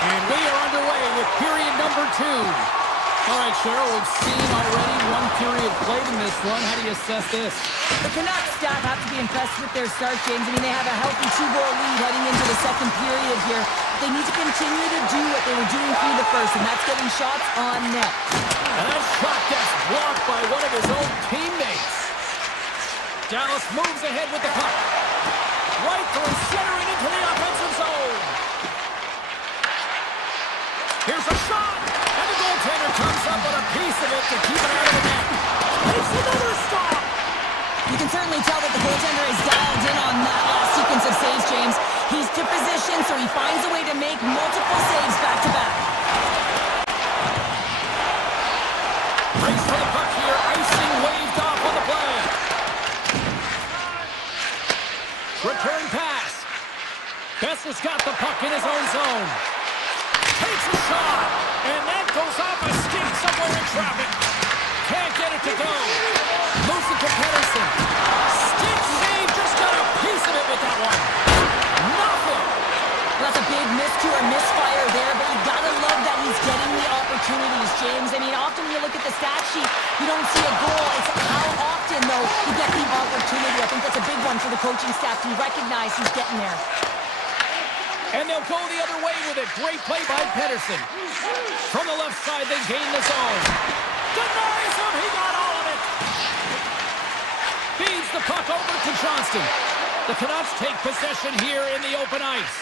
And we are underway with period number 2. All right, Cheryl, we've seen already one period played in this one. How do you assess this? The Canucks staff have to be impressed with their start, James. I mean, they have a healthy 2-goal lead heading into the second period here. They need to continue to do what they were doing through the first, and that's getting shots on net. And that shot gets blocked by one of his own teammates. Dallas moves ahead with the puck. Right through center and into the offensive zone. Here's a shot. And the goaltender comes up with a piece of it to keep it out of the net. It's another stop. You can certainly tell that the goaltender is dialed in on that last sequence of saves, James. He's to position, so he finds a way to make multiple saves back-to-back. Race for the puck here. Icing waved off on the play. Return pass. Besser's got the puck in his own zone. Takes a shot. And that goes off a stick somewhere in traffic. Can't get it to go. Moves it to Pedersen. Stick save. Just got a piece of it with that one. Nothing. That's a big miscue or misfire there, but you gotta love that he's getting the opportunities, James. I mean, often when you look at the stat sheet, you don't see a goal. It's how often, though, you get the opportunity. I think that's a big one for the coaching staff to recognize he's getting there. And they'll go the other way with it. Great play by Pedersen. From the left side, they gain the zone. Denies him. He got all of it. Feeds the puck over to Johnston. The Canucks take possession here in the open ice.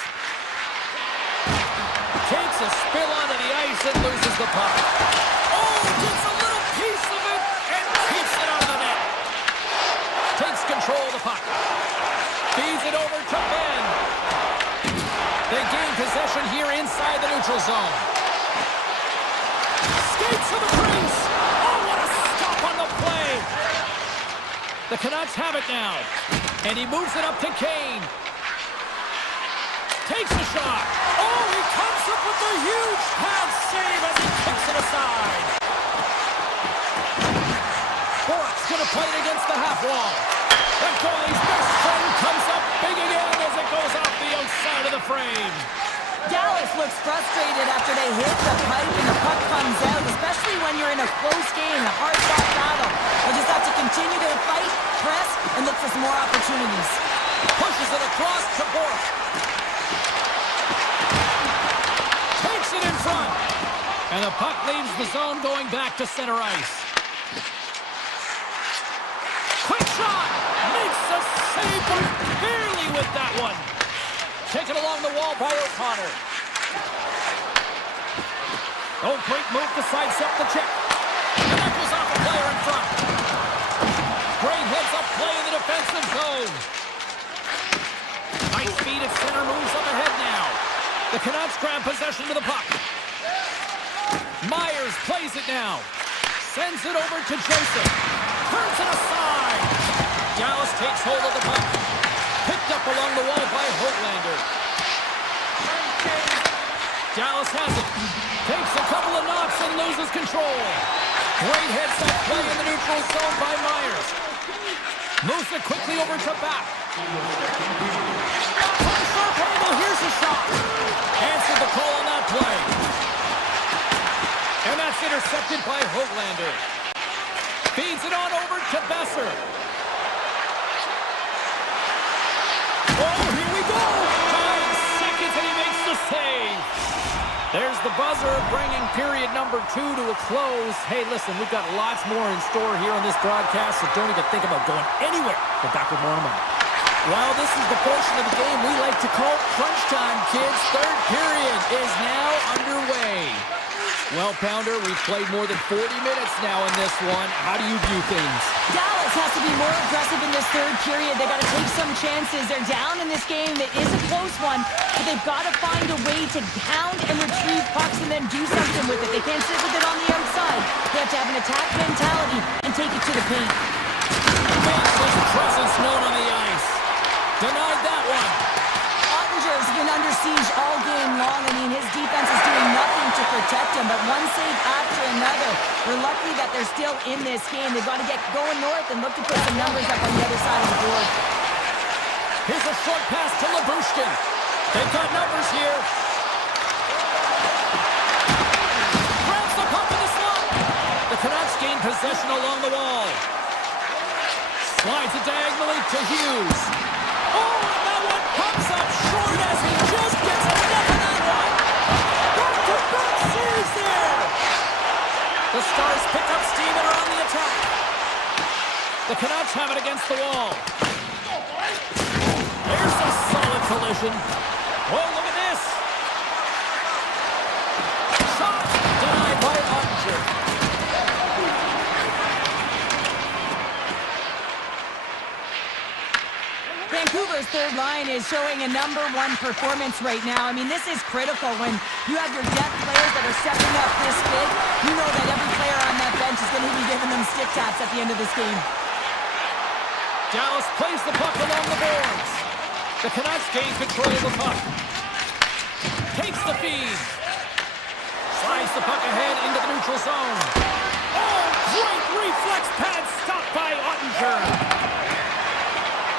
Takes a spill onto the ice and loses the puck. Oh, gets a little piece of it and keeps it out of the net. Takes control of the puck. Feeds it over to Ben. They gain possession here inside the neutral zone. Skates to the crease. Oh, what a stop on the play. The Canucks have it now. And he moves it up to Kane. Takes a shot. Oh, he comes up with a huge pass save as he kicks it aside. Bork's going to play it against the half wall. That goalie's best friend comes up big again as it goes off the outside of the frame. Dallas looks frustrated after they hit the pipe and the puck comes out, especially when you're in a close game, a hard-fought battle. They'll just have to continue to fight, press, and look for some more opportunities. Pushes it across to Bork. Takes it in front. And the puck leaves the zone going back to center ice. Quick shot. Makes a save, but barely with that one. Taken along the wall by O'Connor. Oh, great move to sidestep the check. And that goes off a player in front. Great heads-up play in the defensive zone. Nice feed at center, moves up ahead now. The Canucks grab possession to the puck. Myers plays it now. Sends it over to Joseph. Turns it aside. Dallas takes hold of the puck. Picked up along the wall by Hoglander. Dallas has it. Takes a couple of knocks and loses control. Great heads-up play in the neutral zone by Myers. Moves it quickly over to back. From the short angle, here's a shot. Answered the call on that play. And that's intercepted by Hoglander. Feeds it on over to Besser. Oh, here we go! 5 seconds and he makes the save. There's the buzzer bringing period number 2 to a close. Hey, listen, we've got lots more in store here on this broadcast, so don't even think about going anywhere. We're back with more in a moment. Well, this is the portion of the game we like to call crunch time, kids. Third period is now underway. Well, Pounder, we've played more than 40 minutes now in this one. How do you view things? Dallas has to be more aggressive in this third period. They've got to take some chances. They're down in this game. It is a close one, but they've got to find a way to pound and retrieve pucks and then do something with it. They can't sit with it on the outside. They have to have an attack mentality and take it to the paint. Makes his presence known on the ice. Denied that one. Ottinger's been under siege all game long. I mean, his defense is doing nothing to protect him, but one save after another. They're lucky that they're still in this game. They've got to get going north and look to put some numbers up on the other side of the board. Here's a short pass to Labushkin. They've got numbers here. Grabs the puck in the slot. The Canucks gain possession along the wall. Slides it diagonally to Hughes. Oh, and that one pops up short as he just gets enough of that one. Back-to-back series there. The Stars pick up steam and are on the attack. The Canucks have it against the wall. There's a solid collision. Oh, look at this. Shot denied by Ottinger. Vancouver's third line is showing a #1 performance right now. I mean, this is critical when you have your depth players that are stepping up this big. You know that every player on that bench is going to be giving them stick taps at the end of this game. Dallas plays the puck along the boards. The Canucks gain control of the puck. Takes the feed. Slides the puck ahead into the neutral zone. Oh, great reflex pad stopped by Ottinger.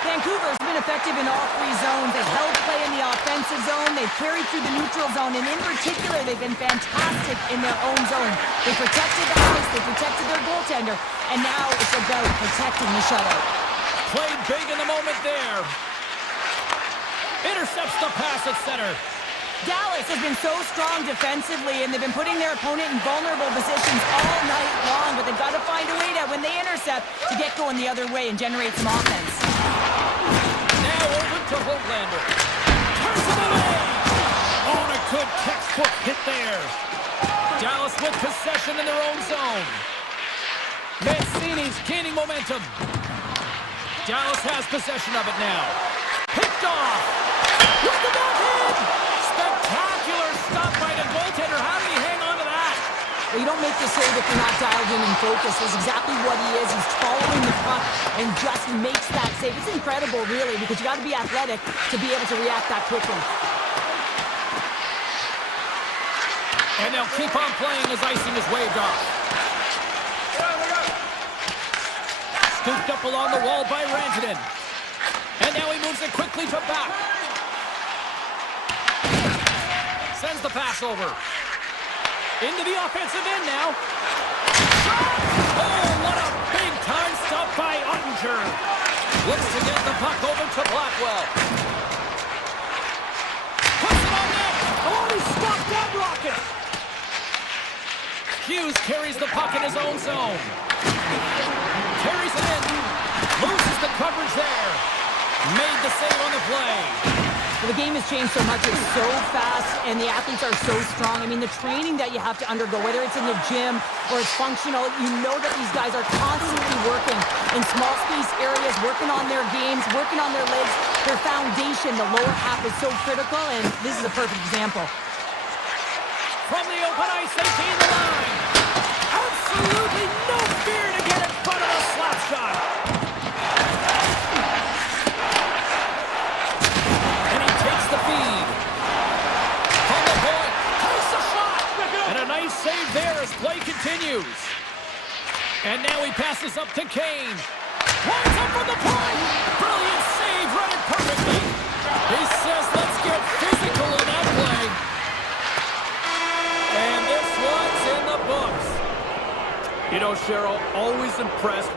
Vancouver's been effective in all three zones. They've held play in the offensive zone. They've carried through the neutral zone. And in particular, they've been fantastic in their own zone. They protected the ice. They protected their goaltender. And now it's about protecting the shutout. Played big in the moment there. Intercepts the pass at center. Dallas has been so strong defensively, and they've been putting their opponent in vulnerable positions all night long, but they've got to find a way to, when they intercept, to get going the other way and generate some offense. Now over to Hoglander. Turns it away. On a good textbook hit there. Dallas with possession in their own zone. Mancini's gaining momentum. Dallas has possession of it now. Picked off. With the backhand. Spectacular stop by the goaltender. How did he hang on to that? Well, you don't make the save if you're not dialed in and focused. That's exactly what he is. He's following the puck and just makes that save. It's incredible, really, because you got to be athletic to be able to react that quickly. And they'll keep on playing as icing is waved off. Scooped up along the wall by Rantanen. And now he moves it quickly to back. Sends the pass over. Into the offensive end now. Oh, what a big-time stop by Ottinger. Looks to get the puck over to Blackwell. Puts it on net. Oh, he stopped that rocket. Hughes carries the puck in his own zone. Carries it in. Loses the coverage there. Made the save on the play. Well, the game has changed so much. It's so fast, and the athletes are so strong. I mean, the training that you have to undergo, whether it's in the gym or it's functional, you know that these guys are constantly working in small space areas, working on their games, working on their legs. Their foundation, the lower half, is so critical, and this is a perfect example. From the open ice, they gain the line. Absolutely no fear to get in front of a slap shot. And he takes the feed. On the point, takes the shot. And a nice save there as play continues. And now he passes up to Kane. Winds up from the point. Brilliant save, read it perfectly. He says, let's get physical on that play. And this one's in the books. You know, Cheryl, always impressed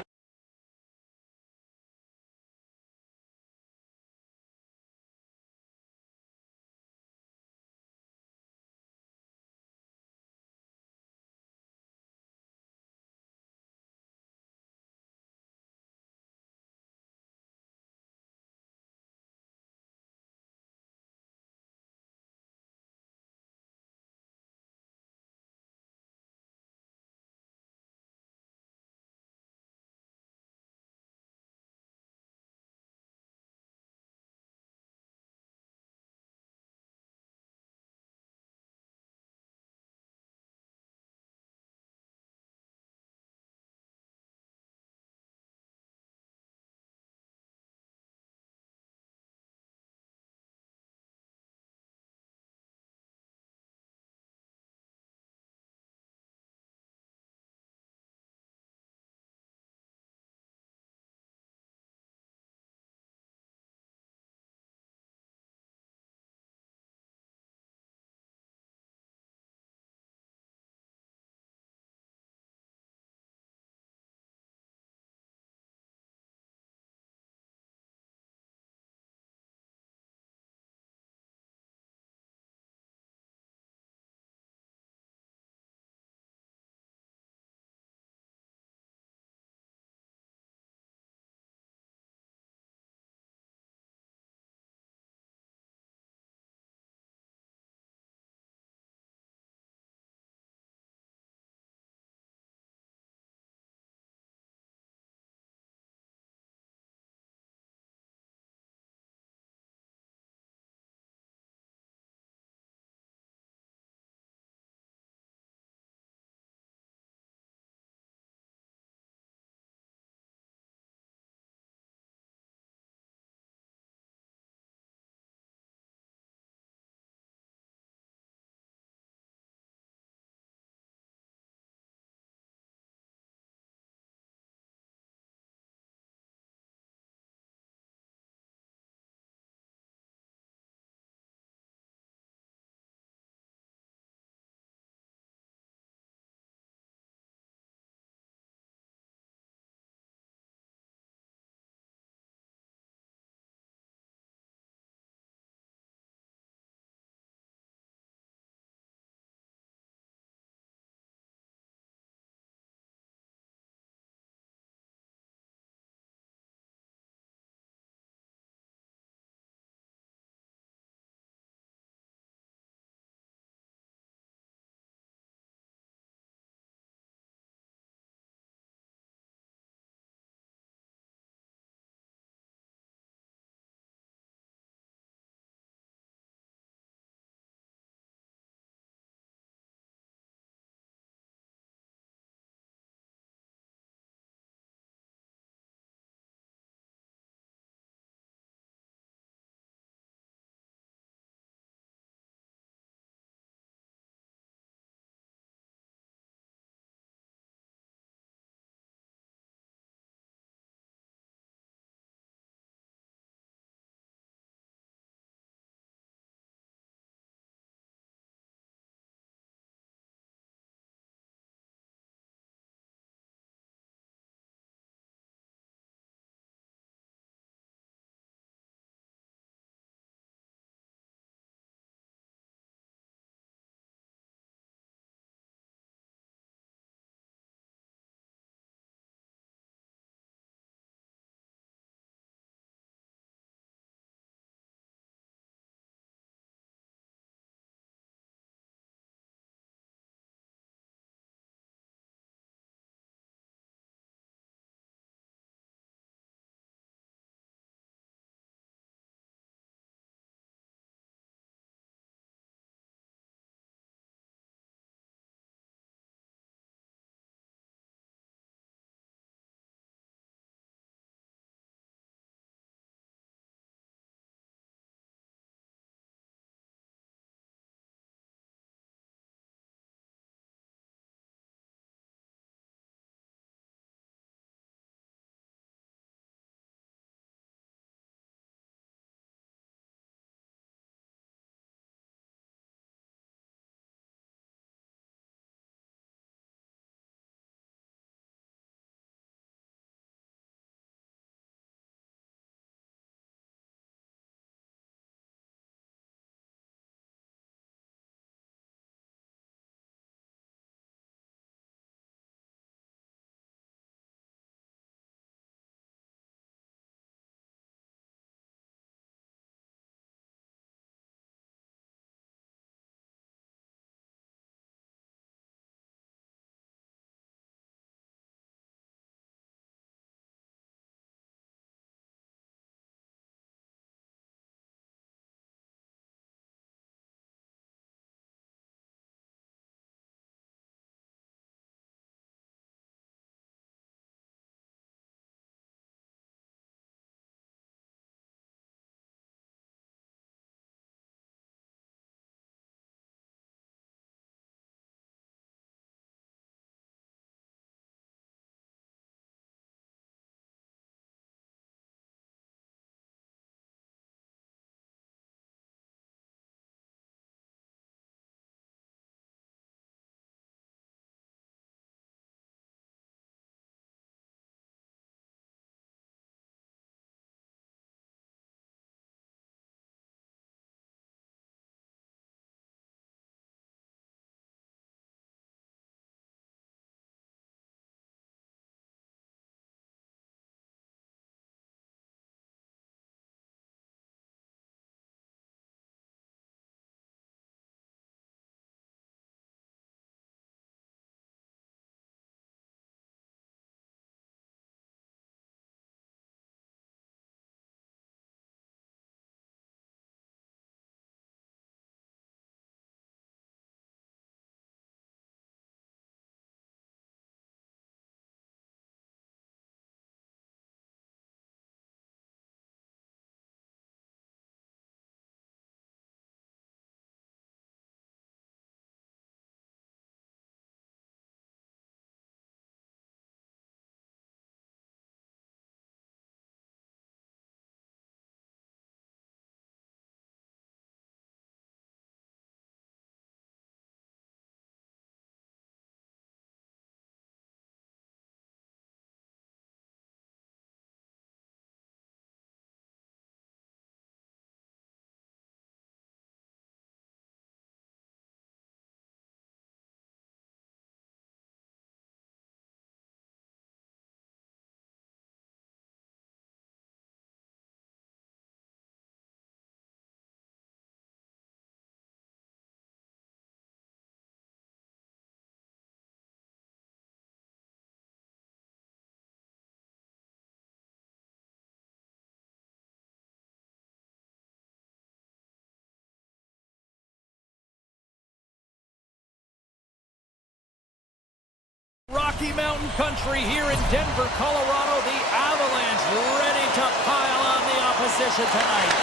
Rocky Mountain country here in Denver, Colorado. The Avalanche ready to pile on the opposition tonight.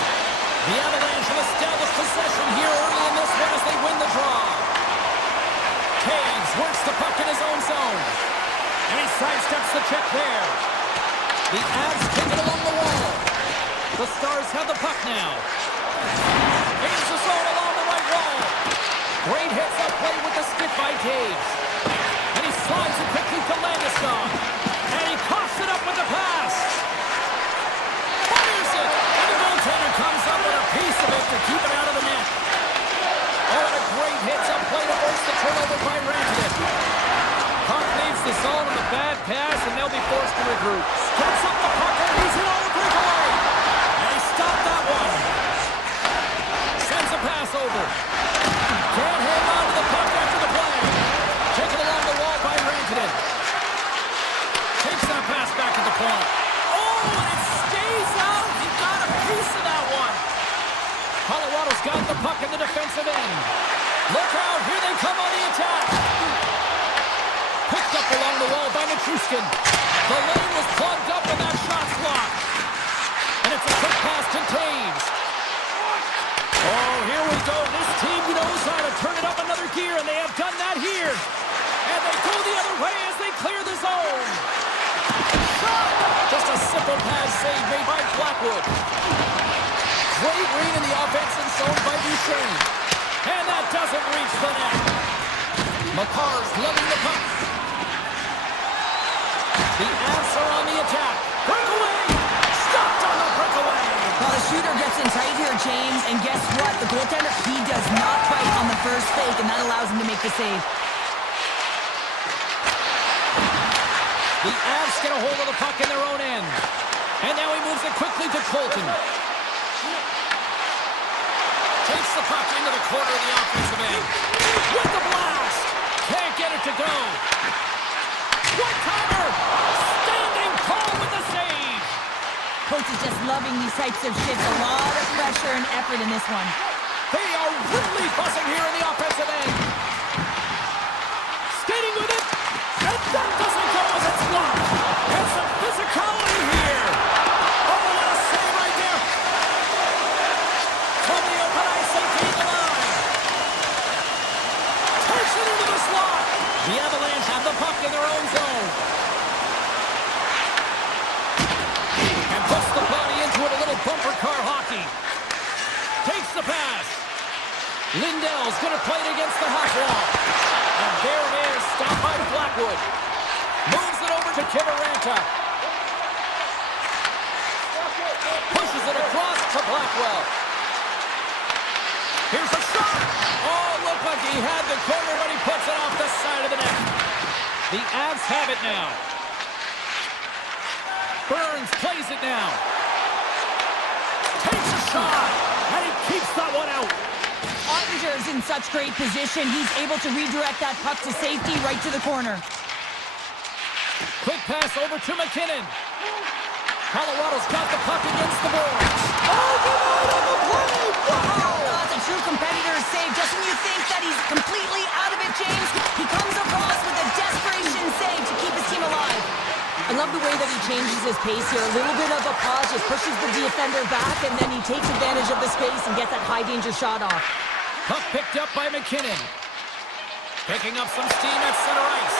The Avalanche have established possession here early in this one as they win the draw. Taves works the puck in his own zone. And he sidesteps the check there. The Avs take it along the wall. The Stars have the puck now. Aims the zone along the right wall. Great hits up play with the stick by Taves. And he slides it quickly to Landeskog. And he coughs it up with the pass. Fires it. And the goaltender comes up with a piece of it to keep it out of the net. Oh, and a great hits up play to force the turnover by Rantanen. Puck leaves the zone with a bad pass, and they'll be forced to regroup. Steps up the puck, and he's in on the breakaway. And he stopped that one. Sends a pass over. Can't hang on to the puck after the play. Taken along the wall by Rantanen. Takes that pass back at the point. Oh, and it stays out. He got a piece of that one. Colorado's got the puck in the defensive end. Look out, here they come on the attack. Picked up along the wall by Nichushkin. The lane was plugged up and that shot's blocked. And it's a quick pass to Taves. Oh, here we go. This team knows how to turn it up another gear, and they have done that here. And they go the other way as they clear the zone. Shot! Just a simple pass save made by Blackwood. Great read in the offensive zone by Boucher. And that doesn't reach the net. Makar's loving the puck. The Avs are on the attack. Breakaway! Stopped on the breakaway! Well, the shooter gets in tight here, James, and guess what? The goaltender, he does not bite on the first fake, and that allows him to make the save. The Avs get a hold of the puck in their own end. And now he moves it quickly to Colton. Takes the puck into the corner of the offensive end. With the blast! Can't get it to go. One-timer! Standing tall with the save! Coach is just loving these types of shifts. A lot of pressure and effort in this one. They are really buzzing here in the offensive end. Skating with it. And that doesn't go as it's blocked. And some physicality here. Oh, what a save right there. From the open ice, they gain the line. Takes it into the slot. The Avalanche have the puck in their own zone. And puts the body into it, a little bumper car hockey. Takes the pass. Lindell's going to play it against the half wall. And there it is, stopped by Blackwood. Moves it over to Kivaranta. Pushes it across to Blackwell. Here's a shot. Oh, looked like he had the corner, but he puts it off the side of the net. The Avs have it now. Burns plays it now. Takes a shot, and he keeps that one out. Ottinger's in such great position. He's able to redirect that puck to safety right to the corner. Quick pass over to McKinnon. Colorado's got the puck against the boards. Oh, denied on the play! Wow! That's a true competitor's save. Just when you think that he's completely out of it, James, he comes across with a desperation save to keep his team alive. I love the way that he changes his pace here. A little bit of a pause, just pushes the defender back, and then he takes advantage of the space and gets that high-danger shot off. Puck picked up by McKinnon. Picking up some steam at center ice.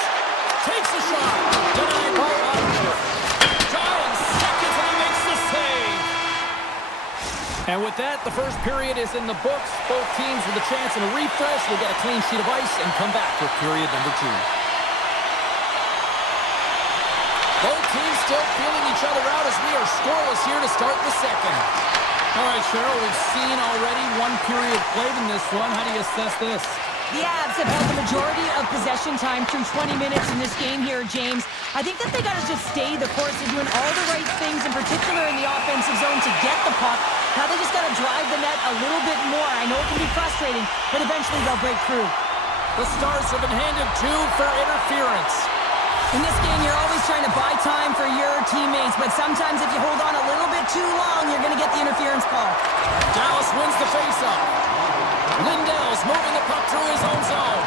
Takes a shot. Denied by Ottinger. Dying seconds, and he makes the save. And with that, the first period is in the books. Both teams with a chance and a refresh will get a clean sheet of ice and come back for period number 2. Both teams still feeling each other out as we are scoreless here to start the second. All right, Cheryl, we've seen already one period played in this one. How do you assess this? The Avs have held the majority of possession time through 20 minutes in this game here, James. I think that they got to just stay the course. They're doing all the right things, in particular in the offensive zone, to get the puck. Now they just got to drive the net a little bit more. I know it can be frustrating, but eventually they'll break through. The Stars have been handed 2 for interference. In this game, you're always trying to buy time for your teammates, but sometimes if you hold on a little bit too long, you're going to get the interference call. Dallas wins the faceoff. Lindell's moving the puck through his own zone.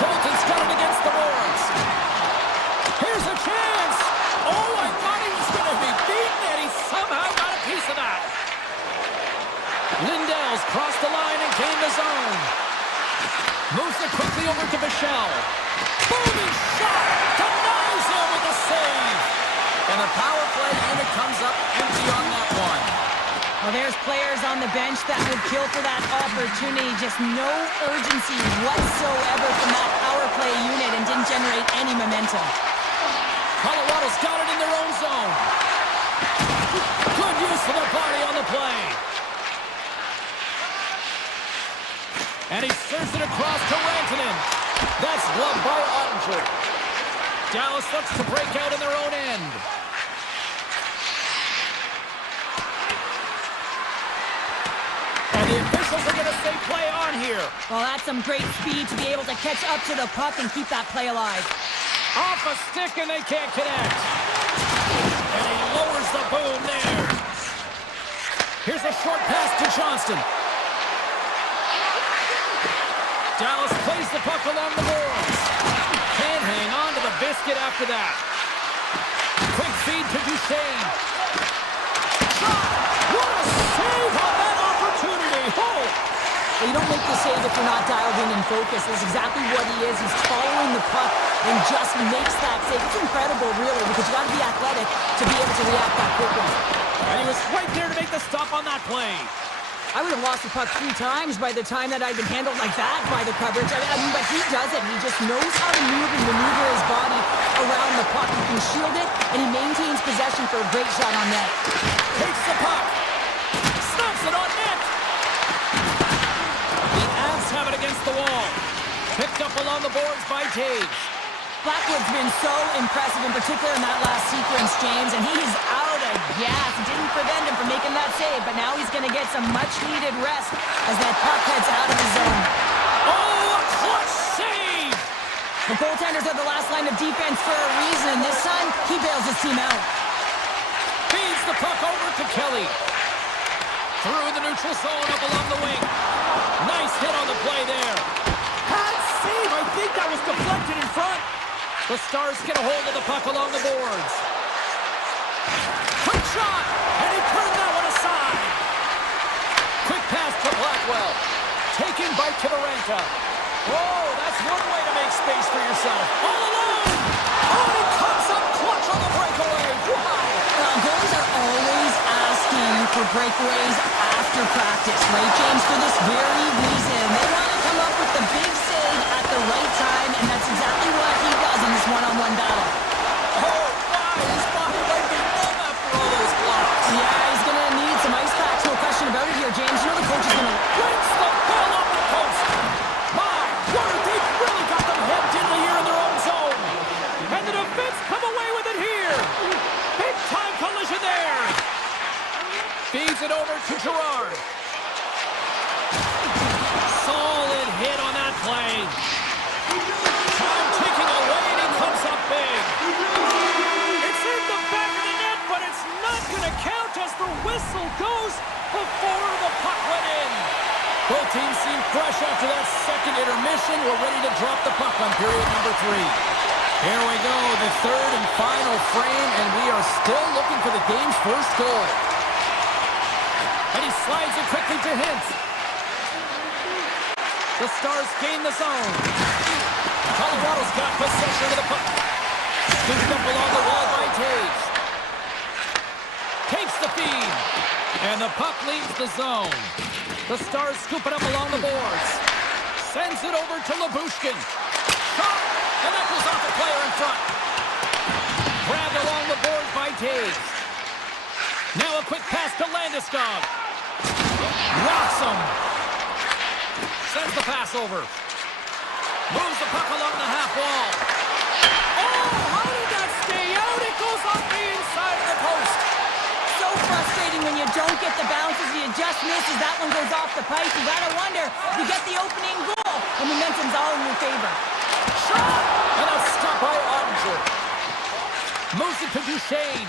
Colton's got it against the boards. Here's a chance. Oh, I thought he was going to be beaten, and he somehow got a piece of that. Lindell's crossed the line and gained the zone. Moves it quickly over to Michelle. Booming shot! Denies him with a save! And the power play unit comes up empty on that one. Well, there's players on the bench that would kill for that opportunity. Just no urgency whatsoever from that power play unit and didn't generate any momentum. Colorado's got it in their own zone. Good use of their body on the play. And he sends it across to Rantanen. That's gloved by Ottinger. Dallas looks to break out in their own end. And the officials are going to say play on here. Well, that's some great speed to be able to catch up to the puck and keep that play alive. Off a stick and they can't connect. And he lowers the boom there. Here's a short pass to Johnston. Dallas plays the puck along the boards. Can't hang on to the biscuit after that. Quick feed to Duchesne. Shot! What a save on that opportunity! Oh! Well, you don't make the save if you're not dialed in and focused. That's exactly what he is. He's following the puck and just makes that save. It's incredible, really, because you got to be athletic to be able to react that quickly. And he was right there to make the stop on that play. I would have lost the puck 3 times by the time that I'd been handled like that by the coverage. I mean, but he does it. He just knows how to move and maneuver his body around the puck. He can shield it, and he maintains possession for a great shot on net. Takes the puck. Snaps it on net. The Avs have it against the wall. Picked up along the boards by Taves. Blackwood's been so impressive, in particular in that last sequence, James, and he's out of gas. It didn't prevent him from making that save, but now he's going to get some much-needed rest as that puck heads out of the zone. Oh, a clutch save! The goaltenders are the last line of defense for a reason. This time, he bails his team out. Feeds the puck over to Kelly. Through the neutral zone up along the wing. Nice hit on the play there. Bad save! I think that was deflected in front. The Stars get a hold of the puck along the boards. Quick shot! And he turned that one aside. Quick pass to Blackwell. Taken by Kivarenta. Whoa, that's one way to make space for yourself. All alone! Oh, he comes up clutch on the breakaway. Wow! Goalies are always asking for breakaways after practice, right, James? For this very reason. They want to come up with the big save at the right time, and that's exactly what he does in this one-on-one battle. Oh, my! His body might be numb after all those blocks. Yeah, he's going to need some ice packs, no question about it here, James. You know the coach is going to... Breaks the ball off the post. My word, they've really got them hemmed in here in their own zone. And the defense come away with it here. Big time collision there. Feeds it over to Gerard. Solid hit on that play. Time ticking away and he comes up big. It's in the back of the net, but it's not going to count as the whistle goes before the puck went in. Both teams seem fresh after that second intermission. We're ready to drop the puck on period number 3. Here we go, the third and final frame, and we are still looking for the game's first goal. And he slides it quickly to Hintz. The Stars gain the zone. Colorado's got possession of the puck. Scooped up along the wall by Taves. Takes the feed. And the puck leaves the zone. The Stars scoop it up along the boards. Sends it over to Lyubushkin. Shot! And that goes off the player in front. Grabbed along the boards by Taves. Now a quick pass to Landeskog. Rocks him. Sends the pass over. Moves the puck along the half wall. Oh, how did that stay out? It goes off the inside of the post. So frustrating when you don't get the bounces. You just miss as that one goes off the pipe. You gotta wonder, you get the opening goal, and momentum's all in your favor. Shot! And a stop by Ottinger. Moves it to Duchesne.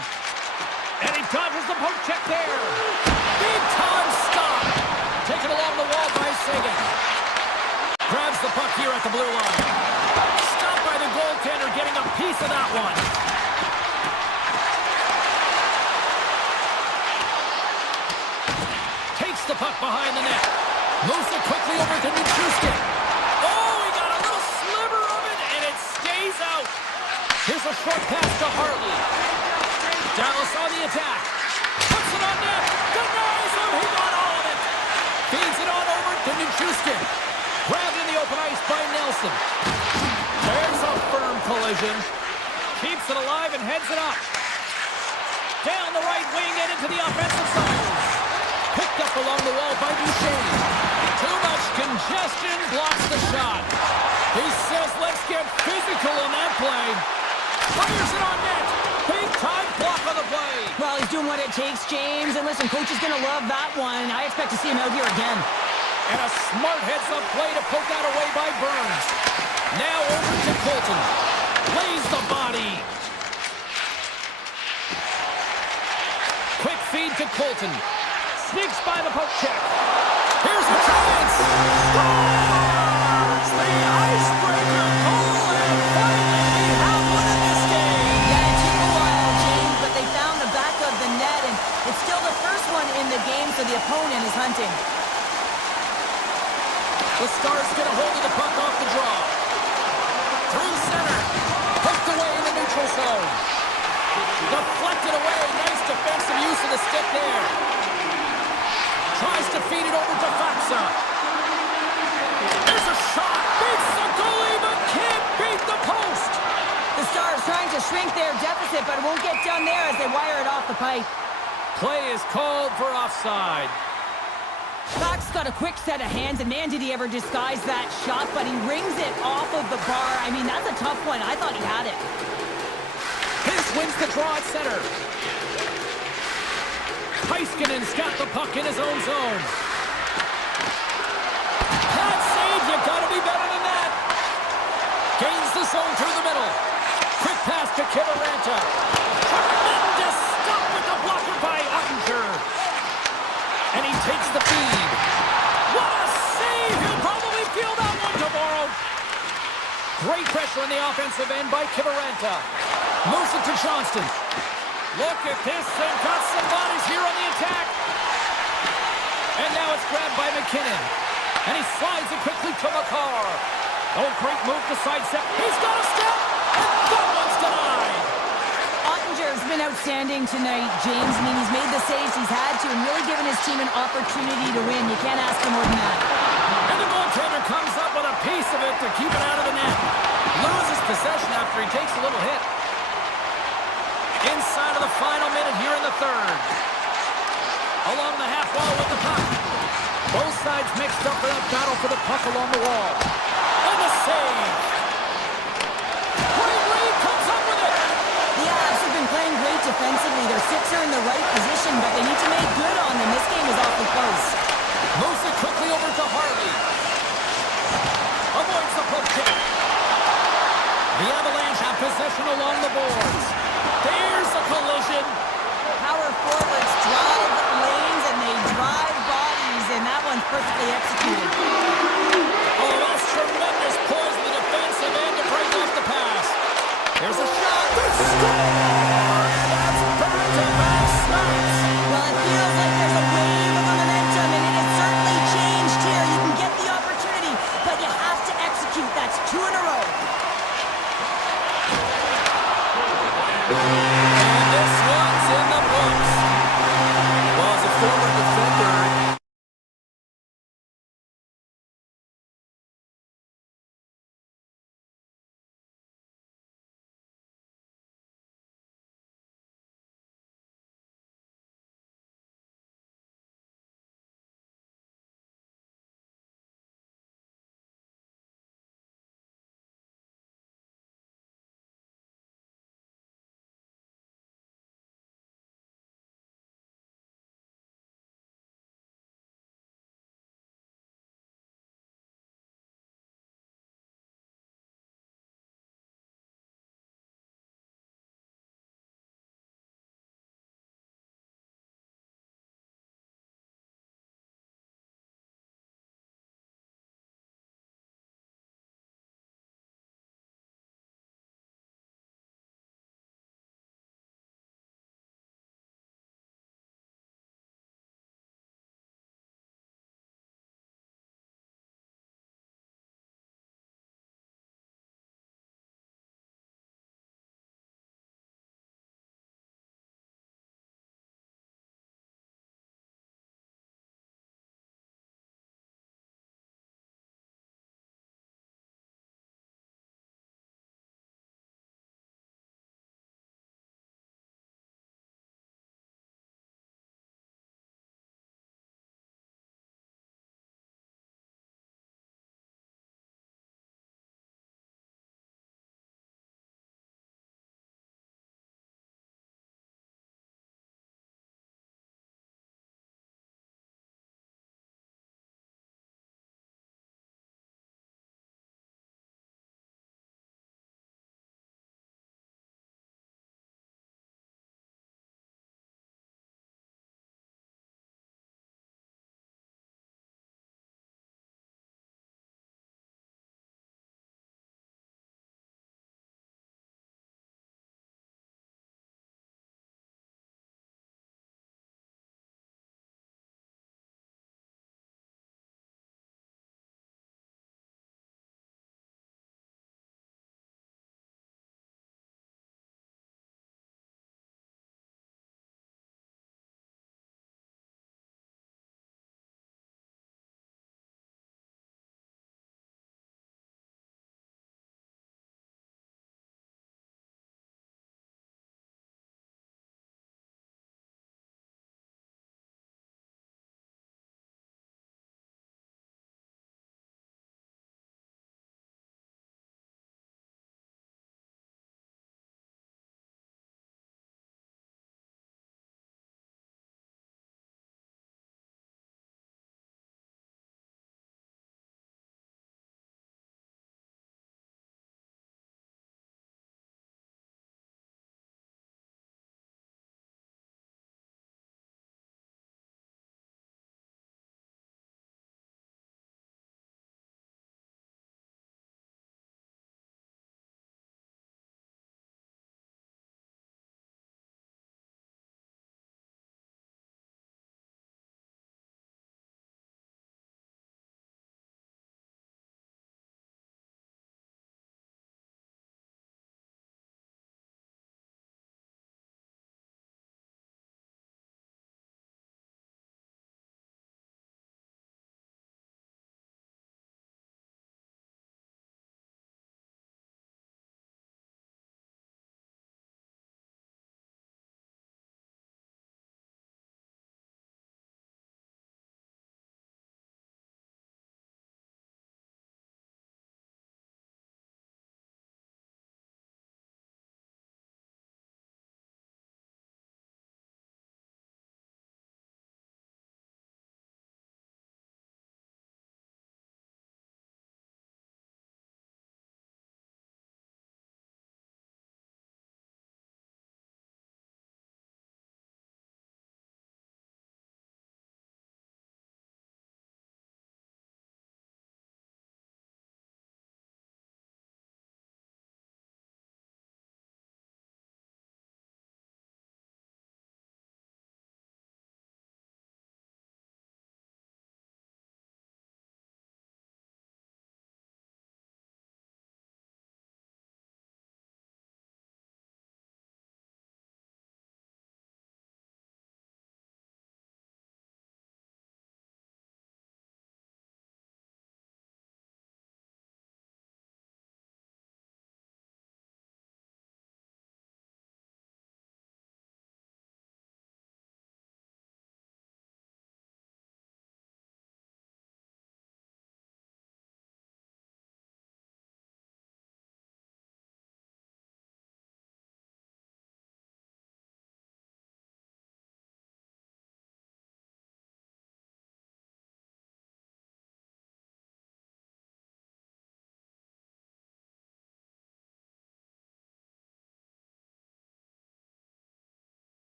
And he dodges the poke check there. Big time stop. Taken along the wall by Sagan. Grabs the puck here at the blue line. Stopped by the goaltender, getting a piece of that one. Takes the puck behind the net. Moves it quickly over to Nichushkin. Oh, he got a little sliver of it, and it stays out. Here's a short pass to Hartley. Dallas on the attack. Puts it on net. Denies him. He got all of it. Feeds it on over to Nichushkin. Grabbed in the open ice by Nelson. There's a firm collision. Keeps it alive and heads it up. Down the right wing and into the offensive side. Picked up along the wall by Duchesne. Too much congestion blocks the shot. He says, let's get physical in that play. Fires it on net. Big time block on the play. Well, he's doing what it takes, James. And listen, coach is going to love that one. I expect to see him out here again. And a smart heads-up play to poke that away by Burns. Now over to Colton. Lays the body. Quick feed to Colton. Sneaks by the poke check. Here's a chance. Scores! The icebreaker goal, and finally we have one in this game. Yeah, it took a while, James, but they found the back of the net, and it's still the first one in the game, so the opponent is hunting. The Stars get a hold of the puck off the draw. Through center. Poked away in the neutral zone. Deflected away. Nice defensive use of the stick there. Tries to feed it over to Faksa. There's a shot. Beats the goalie, but can't beat the post. The Stars trying to shrink their deficit, but it won't get done there as they wire it off the pipe. Play is called for offside. Fox got a quick set of hands, and man, did he ever disguise that shot, but he rings it off of the bar. I mean, that's a tough one. I thought he had it. His wins the draw at center. Heiskanen's got the puck in his own zone. Pad save, you gotta be better than that. Gains the zone through the middle. Quick pass to Kiberanta. Tremendous stop with the blocker by Ottinger. And he takes the feed. What a save! He'll probably feel that one tomorrow. Great pressure on the offensive end by Kiberanta. Moves it to Johnston. Look at this. They've got some bodies here on the attack. And now it's grabbed by McKinnon. And he slides it quickly to McCarr. Oh, great move to sidestep. He's got a step. And that one's denied. Ottinger's been outstanding tonight, James. I mean, he's made the saves he's had to and really given his team an opportunity to win. You can't ask for more than that. And the goaltender comes up with a piece of it to keep it out of the net. Loses possession after he takes a little hit. Inside of the final minute here in the third. Along the half wall with the puck. Both sides mixed up for that battle for the puck along the wall. And the save. Great Reed comes up with it. The Avs have been playing great defensively. Their six are in the right position, but they need to make good on them. This game is awfully close. Moves it quickly over to Harley. Avoids the poke check. The Avalanche have possession along the boards. There's a collision. Power forwards drive lanes and they drive bodies, and that one's perfectly executed. Oh, that's tremendous poise in the defensive end to break off the pass. There's a shot. They score! And that's back-to-back snaps. Well, it feels like there's a wave of momentum, and it has certainly changed here. You can get the opportunity, but you have to execute. That's 2 in a row. And this one's in the books. Well, as a former defender,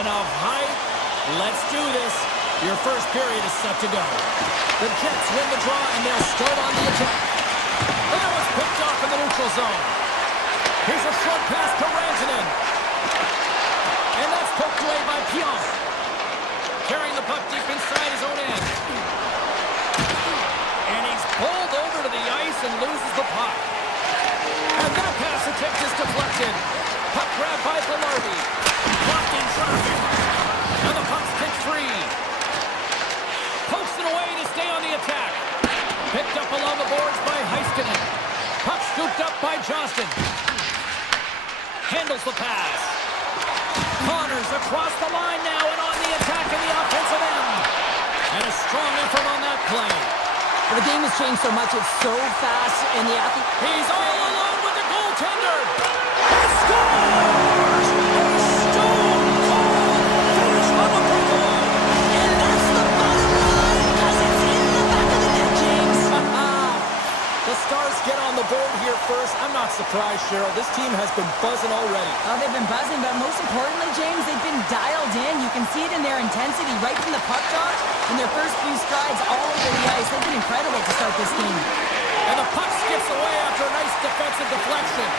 enough hype. Let's do this. Your first period is set to go. The Jets win the draw, and they'll start on the attack. That was picked off in the neutral zone. Here's a short pass to Rantanen. And that's poked away by Pionk. Carrying the puck deep inside his own end. And he's pulled over to the ice and loses the puck. And that pass attempt is deflected. Puck grabbed by Velarde. Blocked in traffic. And the puck's kicked free. Pokes it away to stay on the attack. Picked up along the boards by Heiskanen. Puck scooped up by Johnston. Handles the pass. Connors across the line now and on the attack in the offensive end. And a strong effort on that play. Well, the game has changed so much. It's so fast, and the athlete... He's all alone with the goaltender. He scores! A stone-cold finish on the breakaway. And that's the bottom line, because it's in the back of the net, James. The Stars get on the board here first. I'm not surprised, Cheryl. This team has been buzzing already. Oh, they've been buzzing, but most importantly, James, they've been dialed in. You can see it in their intensity right from the puck drop in their first few strides all over the ice. They've been incredible to start this game. And the puck skips away after a nice defensive deflection.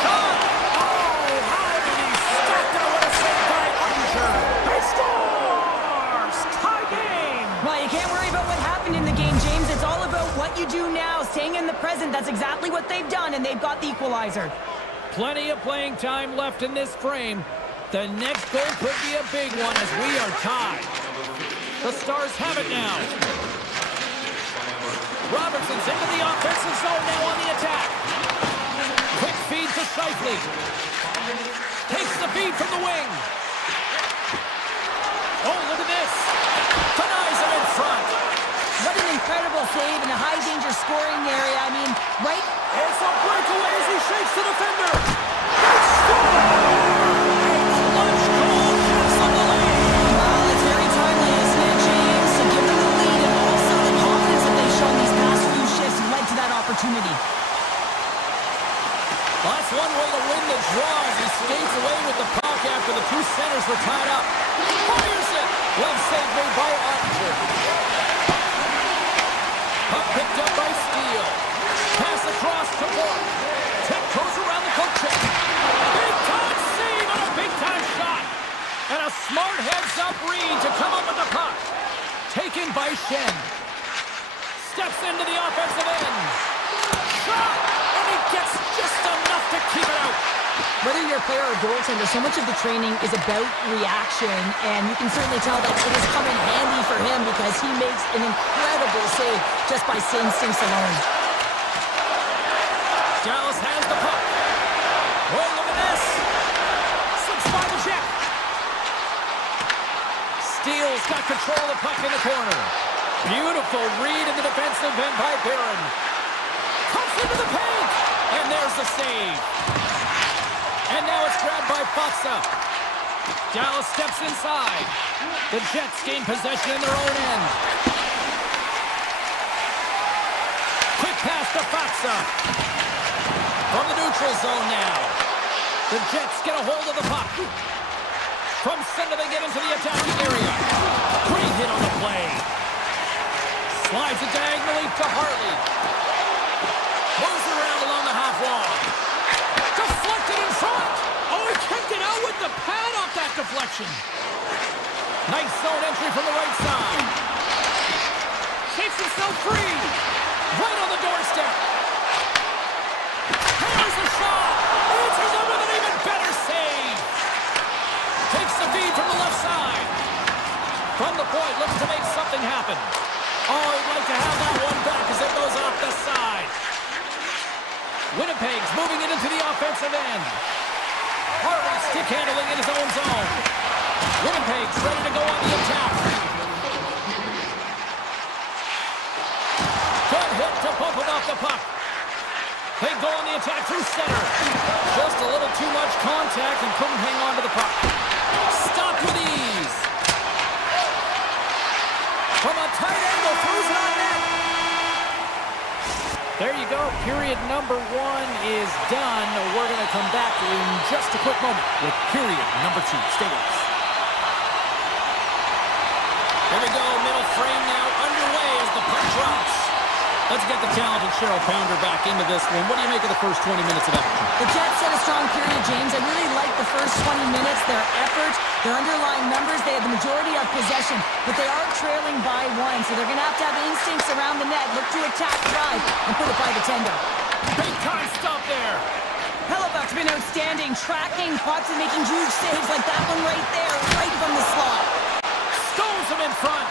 Shot! Oh, how did he stop that with a save by Unger? He scores! Tie game! Well, you can't worry about what happened in the game, James. It's all about what you do now, staying in the present. That's exactly what they've done, and they've got the equalizer. Plenty of playing time left in this frame. The next goal could be a big one as we are tied. The Stars have it now. Robertson's into the offensive zone now on the attack. Quick feed to Scheifele. Takes the feed from the wing. Oh, look at this. Denies him in front. What an incredible save in a high-danger scoring area. I mean, right... It's a breakaway as he shakes the defender. He scores! A clutch goal gives them the lead. Well, it's very timely, isn't it, James? To give them the lead and also the confidence that they've shown these past few shifts led to that opportunity. Well, that's one way to win the draw as he skates away with the puck after the two centers were tied up. Fires it! Well saved made by Ottinger. Puck picked up by Steele. Pass across to Bork. Tip goes around the coach check. Big time save on a big time shot. And a smart heads up read to come up with the puck. Taken by Shen. Steps into the offensive end. Shot! And he gets just enough to keep it out. Whether you're a player or a goaltender, so much of the training is about reaction, and you can certainly tell that it has come in handy for him because he makes an incredible save just by instincts alone. Dallas has the puck. Oh, look at this. Slips by the check. Steele's got control of the puck in the corner. Beautiful read in the defensive end by Barron. Comes into the paint. And there's the save. And now it's grabbed by Faksa. Dallas steps inside. The Jets gain possession in their own end. Quick pass to Faksa. From the neutral zone now. The Jets get a hold of the puck. From center they get into the attacking area. Great hit on the play. Slides it diagonally to Hartley. Moves around along the half wall. Deflected in front. Oh, he kicked it out with the pad off that deflection. Nice zone entry from the right side. Shakes himself free. Right on the doorstep. Here's the shot. Answers it with an even better save. Takes the feed from the left side. From the point, looks to make something happen. Oh, he'd like to have that one back as it goes off the side. Winnipeg's moving it into the offensive end. Harvey stick handling in his own zone. Winnipeg's ready to go on the attack. Good hit to bump him off the puck. They go on the attack through center. Just a little too much contact and couldn't hang on to the puck. Stopped with ease. From a tight angle, throws it on net. There you you go. Period number 1 is done. We're going to come back in just a quick moment with period number 2. Stay with us. Here we go. Middle frame now underway as the puck drops. Let's get the talented Cheryl Pounder back into this one. What do you make of the first 20 minutes of action? The Jets had a strong period, James. I really liked the first 20 minutes, their effort, their underlying numbers. They had the majority of possession, but they are trailing by 1, so they're going to have instincts around the net, look to attack, drive, and put it by the tender. Big time stop there. Hellebuck's been outstanding, tracking pucks and making huge saves like that one right there, right from the slot. Stones him in front.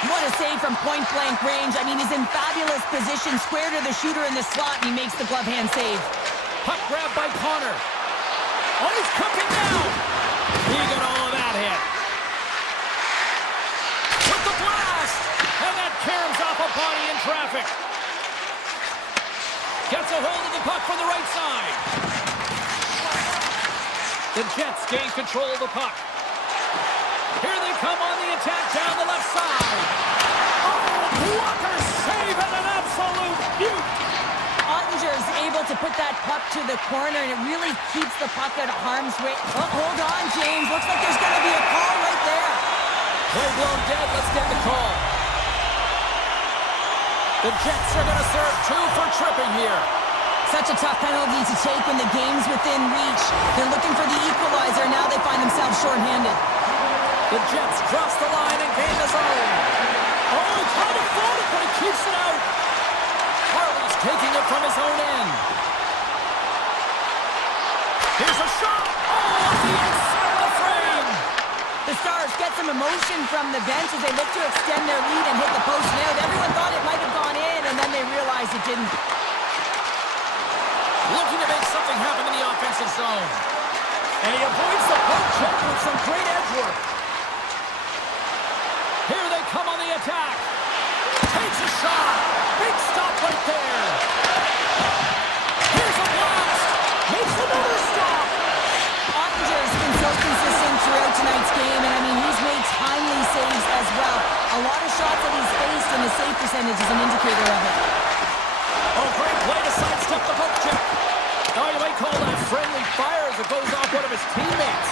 What a save from point-blank range. I mean, he's in fabulous position, square to the shooter in the slot, and he makes the glove hand save. Puck grab by Connor. Oh, he's cooking now. He got all of that hit. With the blast. And that caroms off a body in traffic. Gets a hold of the puck from the right side. The Jets gain control of the puck. Here they come on the attack down the left side. Oh, blocker save and an absolute beaut. Ottinger's able to put that puck to the corner, and it really keeps the puck out of harm's way. Oh, hold on, James. Looks like there's going to be a call right there. Play blown dead. Let's get the call. The Jets are going to serve 2 for tripping here. Such a tough penalty to take when the game's within reach. They're looking for the equalizer. Now they find themselves shorthanded. The Jets cross the line and gain the zone. Oh, he tried to float it, but he keeps it out. Harley's taking it from his own end. Here's a shot. Oh, off the inside of the frame. The Stars get some emotion from the bench as they look to extend their lead and hit the post nailed. Everyone thought it might have gone in, and then they realized it didn't. Looking to make something happen in the offensive zone. And he avoids the poke check with some great edge work. Here they come on the attack. Takes a shot. Big stop right there. Here's a blast. Makes another stop. Ottinger's been so consistent throughout tonight's game, and I mean, he's made timely saves as well. A lot of shots that he's faced, and the save percentage is an indicator of it. Oh, great play to sidestep the poke check. Oh, you might call that friendly fire as it goes off one of his teammates.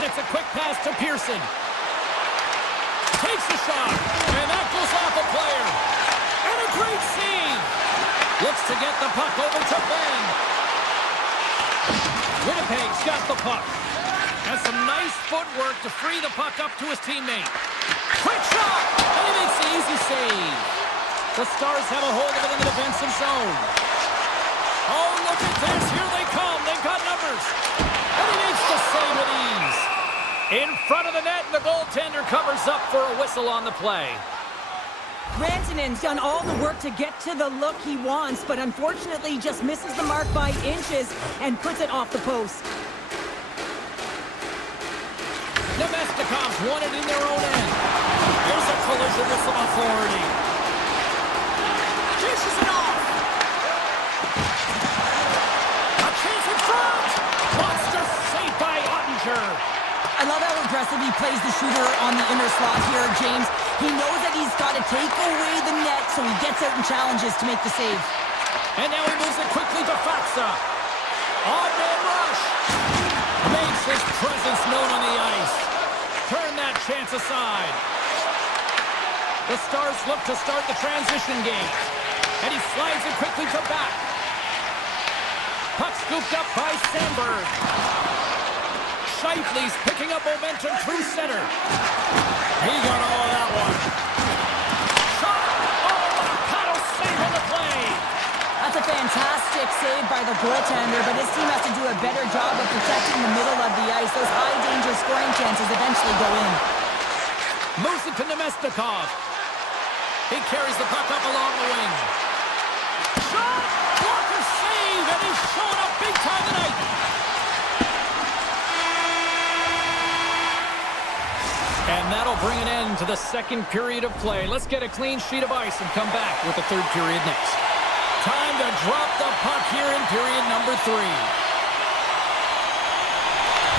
And it's a quick pass to Pearson. Takes the shot, and that goes off a player. And a great save. Looks to get the puck over to Ben. Winnipeg's got the puck. Has some nice footwork to free the puck up to his teammate. Quick shot, and he makes the easy save. The Stars have a hold of it in the defensive zone. Oh, look at this. Here they come. They've got numbers. And he makes the save with ease. In front of the net, and the goaltender covers up for a whistle on the play. Rantanen's done all the work to get to the look he wants, but unfortunately just misses the mark by inches and puts it off the post. Nemestikov's won it in their own end. Here's a collision with some authority. Dishes it off. A chance in front. Monster save by Ottinger. I love how aggressive he plays the shooter on the inner slot here, James. He knows that he's got to take away the net, so he gets out and challenges to make the save. And now he moves it quickly to Faksa. On-man rush. Makes his presence known on the ice. Turn that chance aside. The Stars look to start the transition game. And he slides it quickly to back. Puck scooped up by Sandberg. Scheifele's picking up momentum through center. He got all of that one. Shot! Oh, what a paddle save on the play! That's a fantastic save by the goaltender, but his team has to do a better job of protecting the middle of the ice. Those high-danger scoring chances eventually go in. Moves it to Nemestikov. He carries the puck up along the wing. Shot! Blocker save, and he's showing up big time tonight. And that'll bring an end to the second period of play. Let's get a clean sheet of ice and come back with the third period next. Time to drop the puck here in period number 3.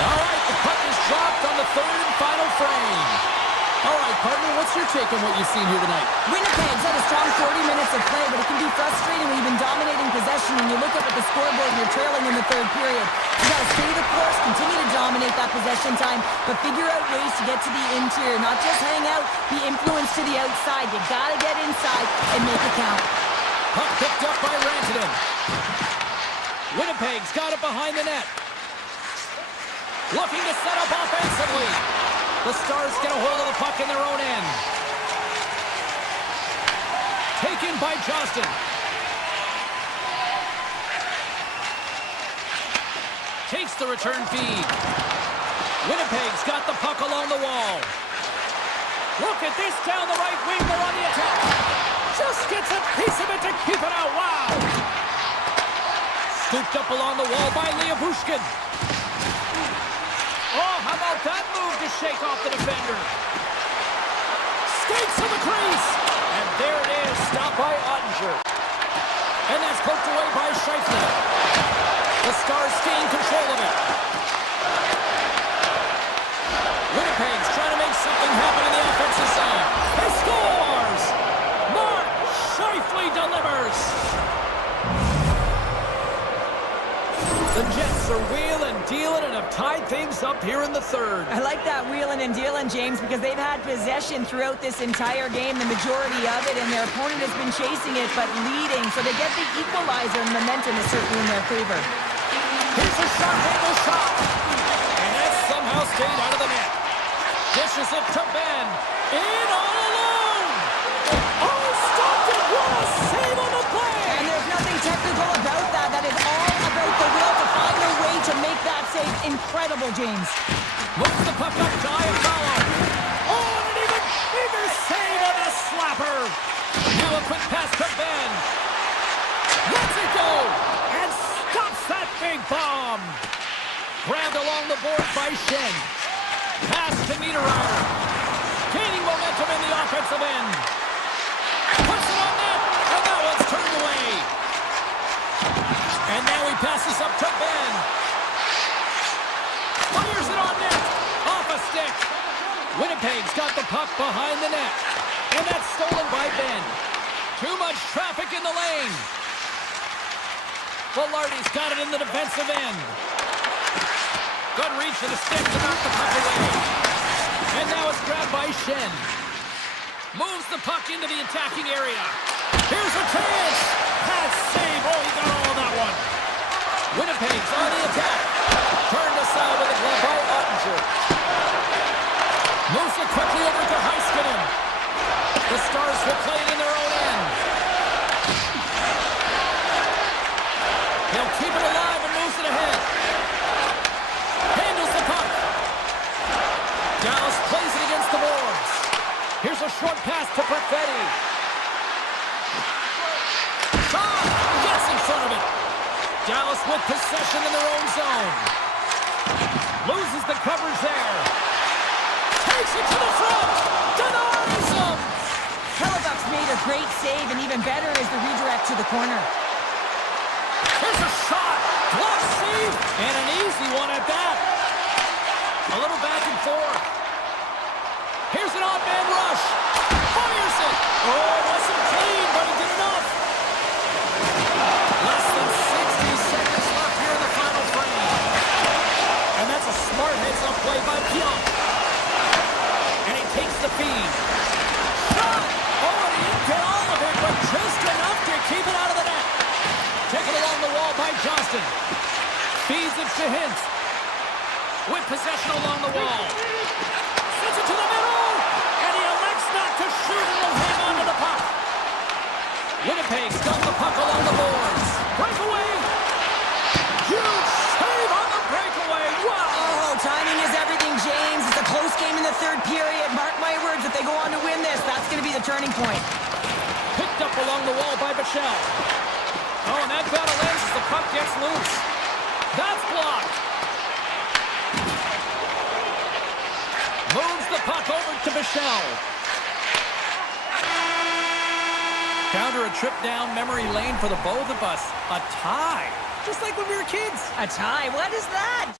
All right, the puck is dropped on the third and final frame. All right, partner, what's your take on what you've seen here tonight? Winnipeg's had a strong 40 minutes of play, but it can be frustrating when you've been dominating when you look up at the scoreboard and you're trailing in the third period. You got to stay the course, continue to dominate that possession time, but figure out ways to get to the interior, not just hang out, be influenced to the outside. You got to get inside and make it count. Puck picked up by Rantanen. Winnipeg's got it behind the net. Looking to set up offensively. The Stars get a hold of the puck in their own end. Taken by Johnston. Takes the return feed. Winnipeg's got the puck along the wall. Look at this down the right wing. They're on the attack. Just gets a piece of it to keep it out. Wow. Scooped up along the wall by Bushkin. Oh, how about that move to shake off the defender? Skates to the crease. And there it is, stopped by Ottinger. And that's poked away by Scheifele. The Stars gain control of it. Winnipeg's trying to make something happen in the offensive zone. He scores! Mark Scheifele delivers. The Jets are wheeling, dealing, and have tied things up here in the third. I like that wheeling and dealing, James, because they've had possession throughout this entire game, the majority of it, and their opponent has been chasing it, but leading. So they get the equalizer, and momentum is certainly in their favor. Here's a shot, shot. And that somehow stayed out of the net. Dishes it to Ben. In all alone. Oh, stopped it. What a save on the play. And there's nothing technical about that. That is all about the will to find a way to make that save. Incredible, James. Moves the puck up to Iafallo. Oh, and an even bigger save on the slapper. Now a quick pass to Ben. Lets it go. And stops that big bomb. Grabbed along the board by Shen. Pass to Niederreiter. Gaining momentum in the offensive end. Puts it on net. And that one's turned away. And now he passes up to Ben. Fires it on net. Off a stick. Winnipeg's got the puck behind the net. And that's stolen by Ben. Too much traffic in the lane. Velarde's got it in the defensive end. Good reach to the stick to knock the puck away. And now it's grabbed by Shen. Moves the puck into the attacking area. Here's a chance. That save. Oh, he got all of that one. Winnipeg's on the attack. Turned aside with a glove by Ottinger. Moves it quickly over to Heiskanen. The Stars will play it in their own end. He'll keep it alive and moves it ahead. Handles the puck. Dallas plays it against the boards. Here's a short pass to Perfetti. Shot! Gets in front of it. Dallas with possession in their own zone. Loses the coverage there. Takes it to the front. Denies him. Hellebuck's made a great save, and even better is the redirect to the corner. Here's a shot. Glove save. And an easy one at that. A little back and forth. Here's an odd-man rush. Fires it. Oh, it wasn't clean, but he did enough. Less than 60 seconds left here in the final frame. And that's a smart heads-up play by Pionk. And he takes the feed. Shot. Oh, and he didn't get all of it, but just enough to keep it out of the net. Taken along the wall by Johnston. Feeds it to Hintz. With possession along the wall. Sends it to the middle. And he elects not to shoot and will hang on to the puck. Winnipeg's got the puck along the boards. Breakaway. Huge save on the breakaway. Wow. Oh, timing is everything, James. It's a close game in the third period. Mark my words, if they go on to win this, that's going to be the turning point. Picked up along the wall by Bichelle. Oh, and that battle ends as the puck gets loose. That's blocked. Moves the puck over to Bichelle. Down to a trip down memory lane for the both of us. A tie. Just like when we were kids. A tie? What is that?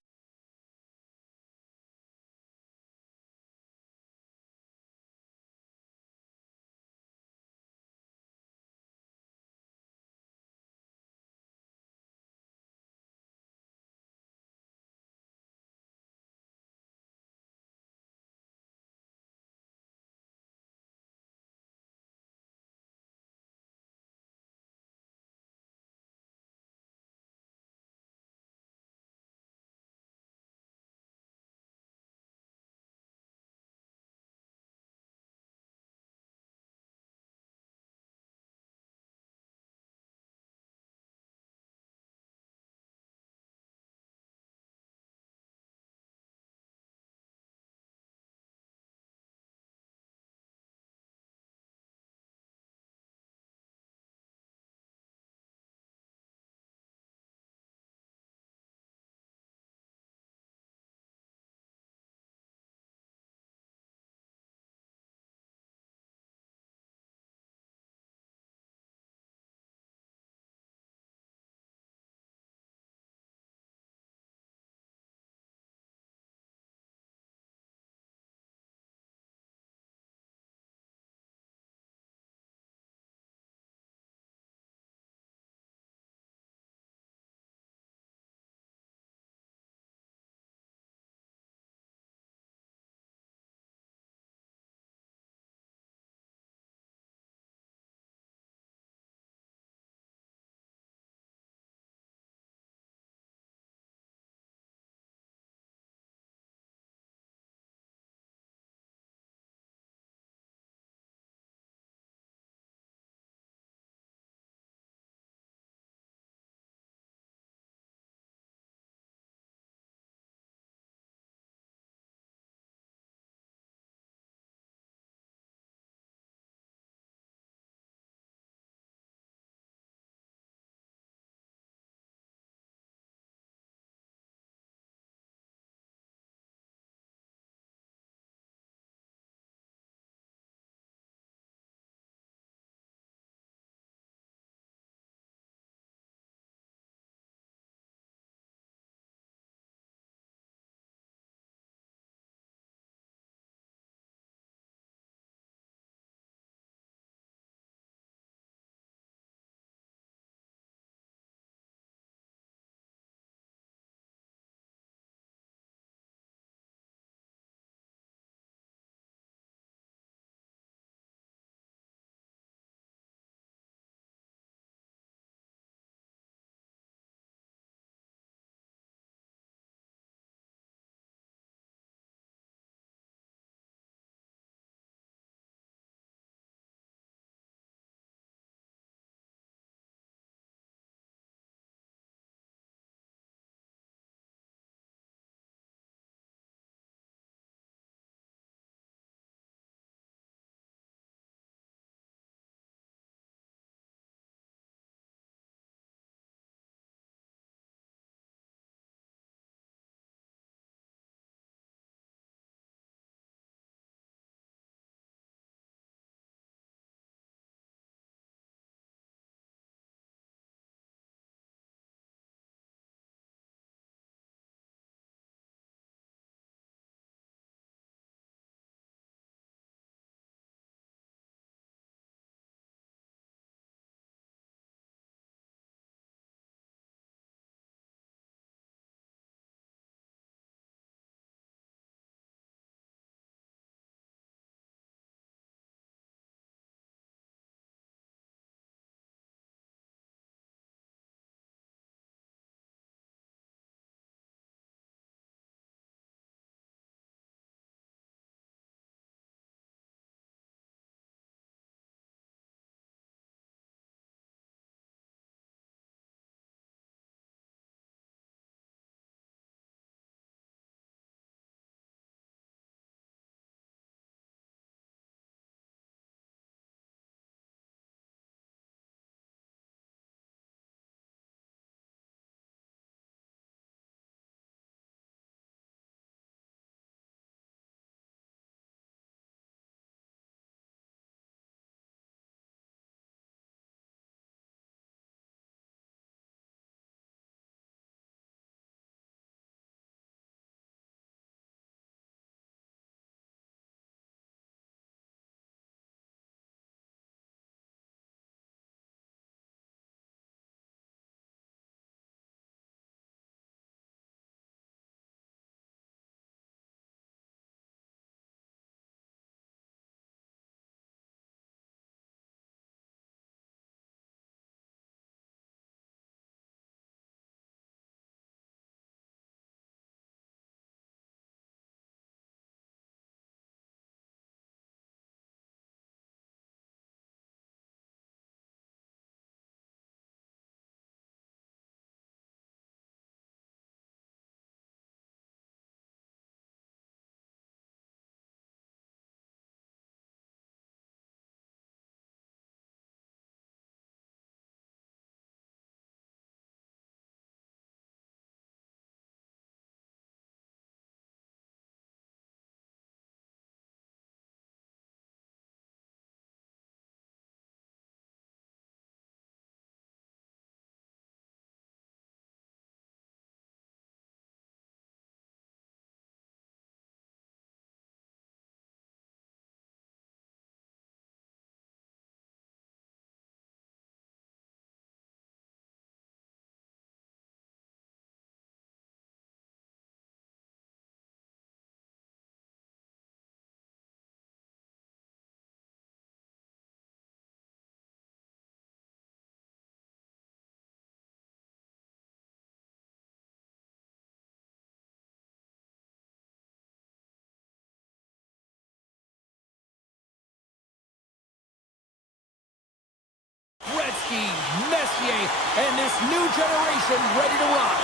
Gretzky, Messier, and this new generation ready to rock.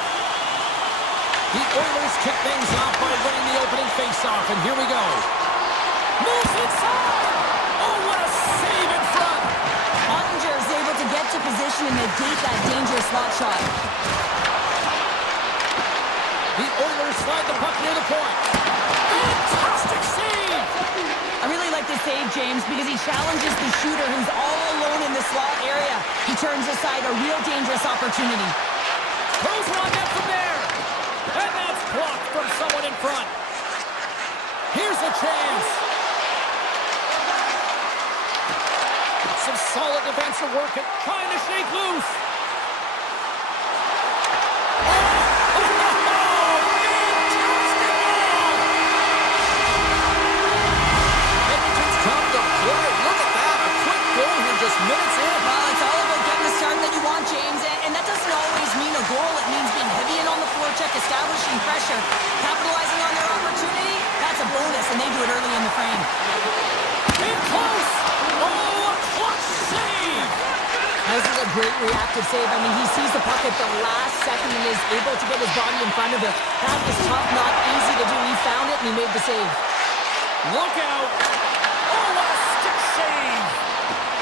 The Oilers kick things off by winning the opening faceoff, and here we go. Moves inside! Oh, what a save in front! Ottinger is able to get to position and negate that dangerous slot shot. The Oilers slide the puck near the point. Fantastic save! I really like this save, James, because he challenges the shooter who's all alone in the slot area. He turns aside a real dangerous opportunity. Throws one net from there. And that's blocked from someone in front. Here's a chance. Some solid defensive work and trying to shake loose. Minutes in. Well, it's all about getting the start that you want, James, and that doesn't always mean a goal. It means being heavy in on the forecheck, establishing pressure, capitalizing on their opportunity. That's a bonus, and they do it early in the frame. In close! Oh, a clutch save! This is a great reactive save. I mean, he sees the puck at the last second and is able to get his body in front of it. That is tough, not easy to do. He found it, and he made the save. Look out! Oh, what a stick save!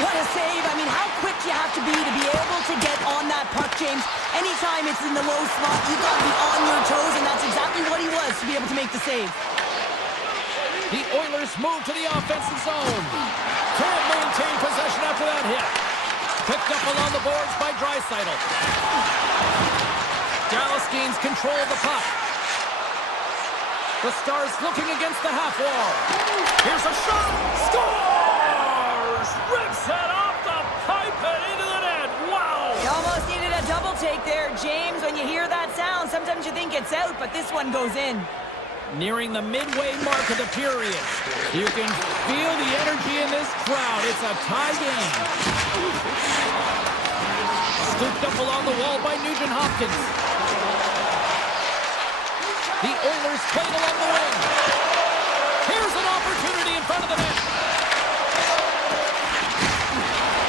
What a save. I mean, how quick you have to be able to get on that puck, James. Anytime it's in the low slot, you've got to be on your toes, and that's exactly what he was to be able to make the save. The Oilers move to the offensive zone. Can't maintain possession after that hit. Picked up along the boards by Draisaitl. Dallas gains control of the puck. The Stars looking against the half wall. Here's a shot. Scores! Rips it off the pipe and into the net. Wow! You almost needed a double take there, James. When you hear that sound, sometimes you think it's out, but this one goes in. Nearing the midway mark of the period. You can feel the energy in this crowd. It's a tie game. Scooped up along the wall by Nugent-Hopkins. The Oilers played along the wing. Here's an opportunity in front of the net.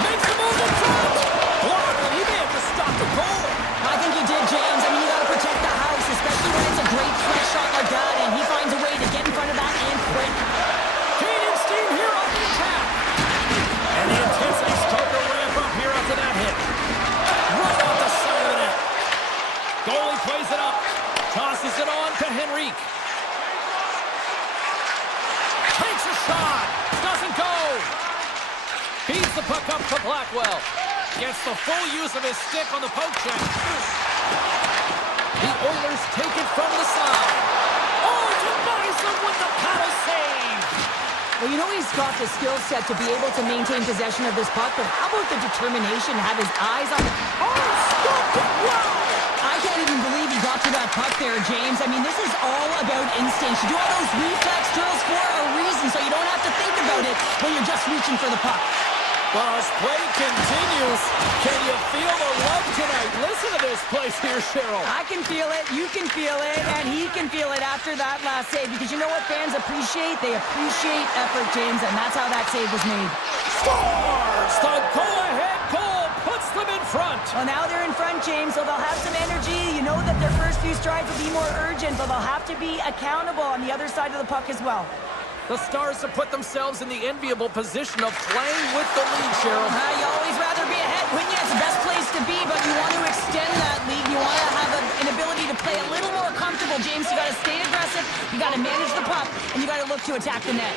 Makes a move in front. Blocked, and he may have just stopped the goal. I think he did, James. I mean, you got to protect the house, especially when it's a great threat shot like that, and he finds a way to get in front of that and quick. Canadian steam here on the attack. And the intensity starting to ramp up here after that hit. Right off the side of the net. Goalie plays it up. Tosses it on to Henrique. Takes a shot. Doesn't go. Feeds the puck up to Blackwell. Gets the full use of his stick on the poke check. The Oilers take it from the side. Oh, denies them with the paddle save. Well, you know he's got the skill set to be able to maintain possession of this puck, but how about the determination to have his eyes on the... Oh, stopped it. Wow. I can't even believe he got to that puck there, James. I mean, this is all about instinct. You do all those reflex drills for a reason, so you don't have to think about it when you're just reaching for the puck. Well, as play continues, can you feel the love tonight? Listen to this place here, Cheryl. I can feel it, you can feel it, and he can feel it after that last save. Because you know what fans appreciate? They appreciate effort, James, and that's how that save was made. Scores! The go-ahead goal puts them in front. Well, now they're in front, James, so they'll have some energy. You know that their first few strides will be more urgent, but they'll have to be accountable on the other side of the puck as well. The Stars have put themselves in the enviable position of playing with the lead, Cheryl. You always rather be ahead, wouldn't you? It's the best place to be, but you want to extend that lead. You want to have an ability to play a little more comfortable, James. You got to stay aggressive, you got to manage the puck, and you got to look to attack the net.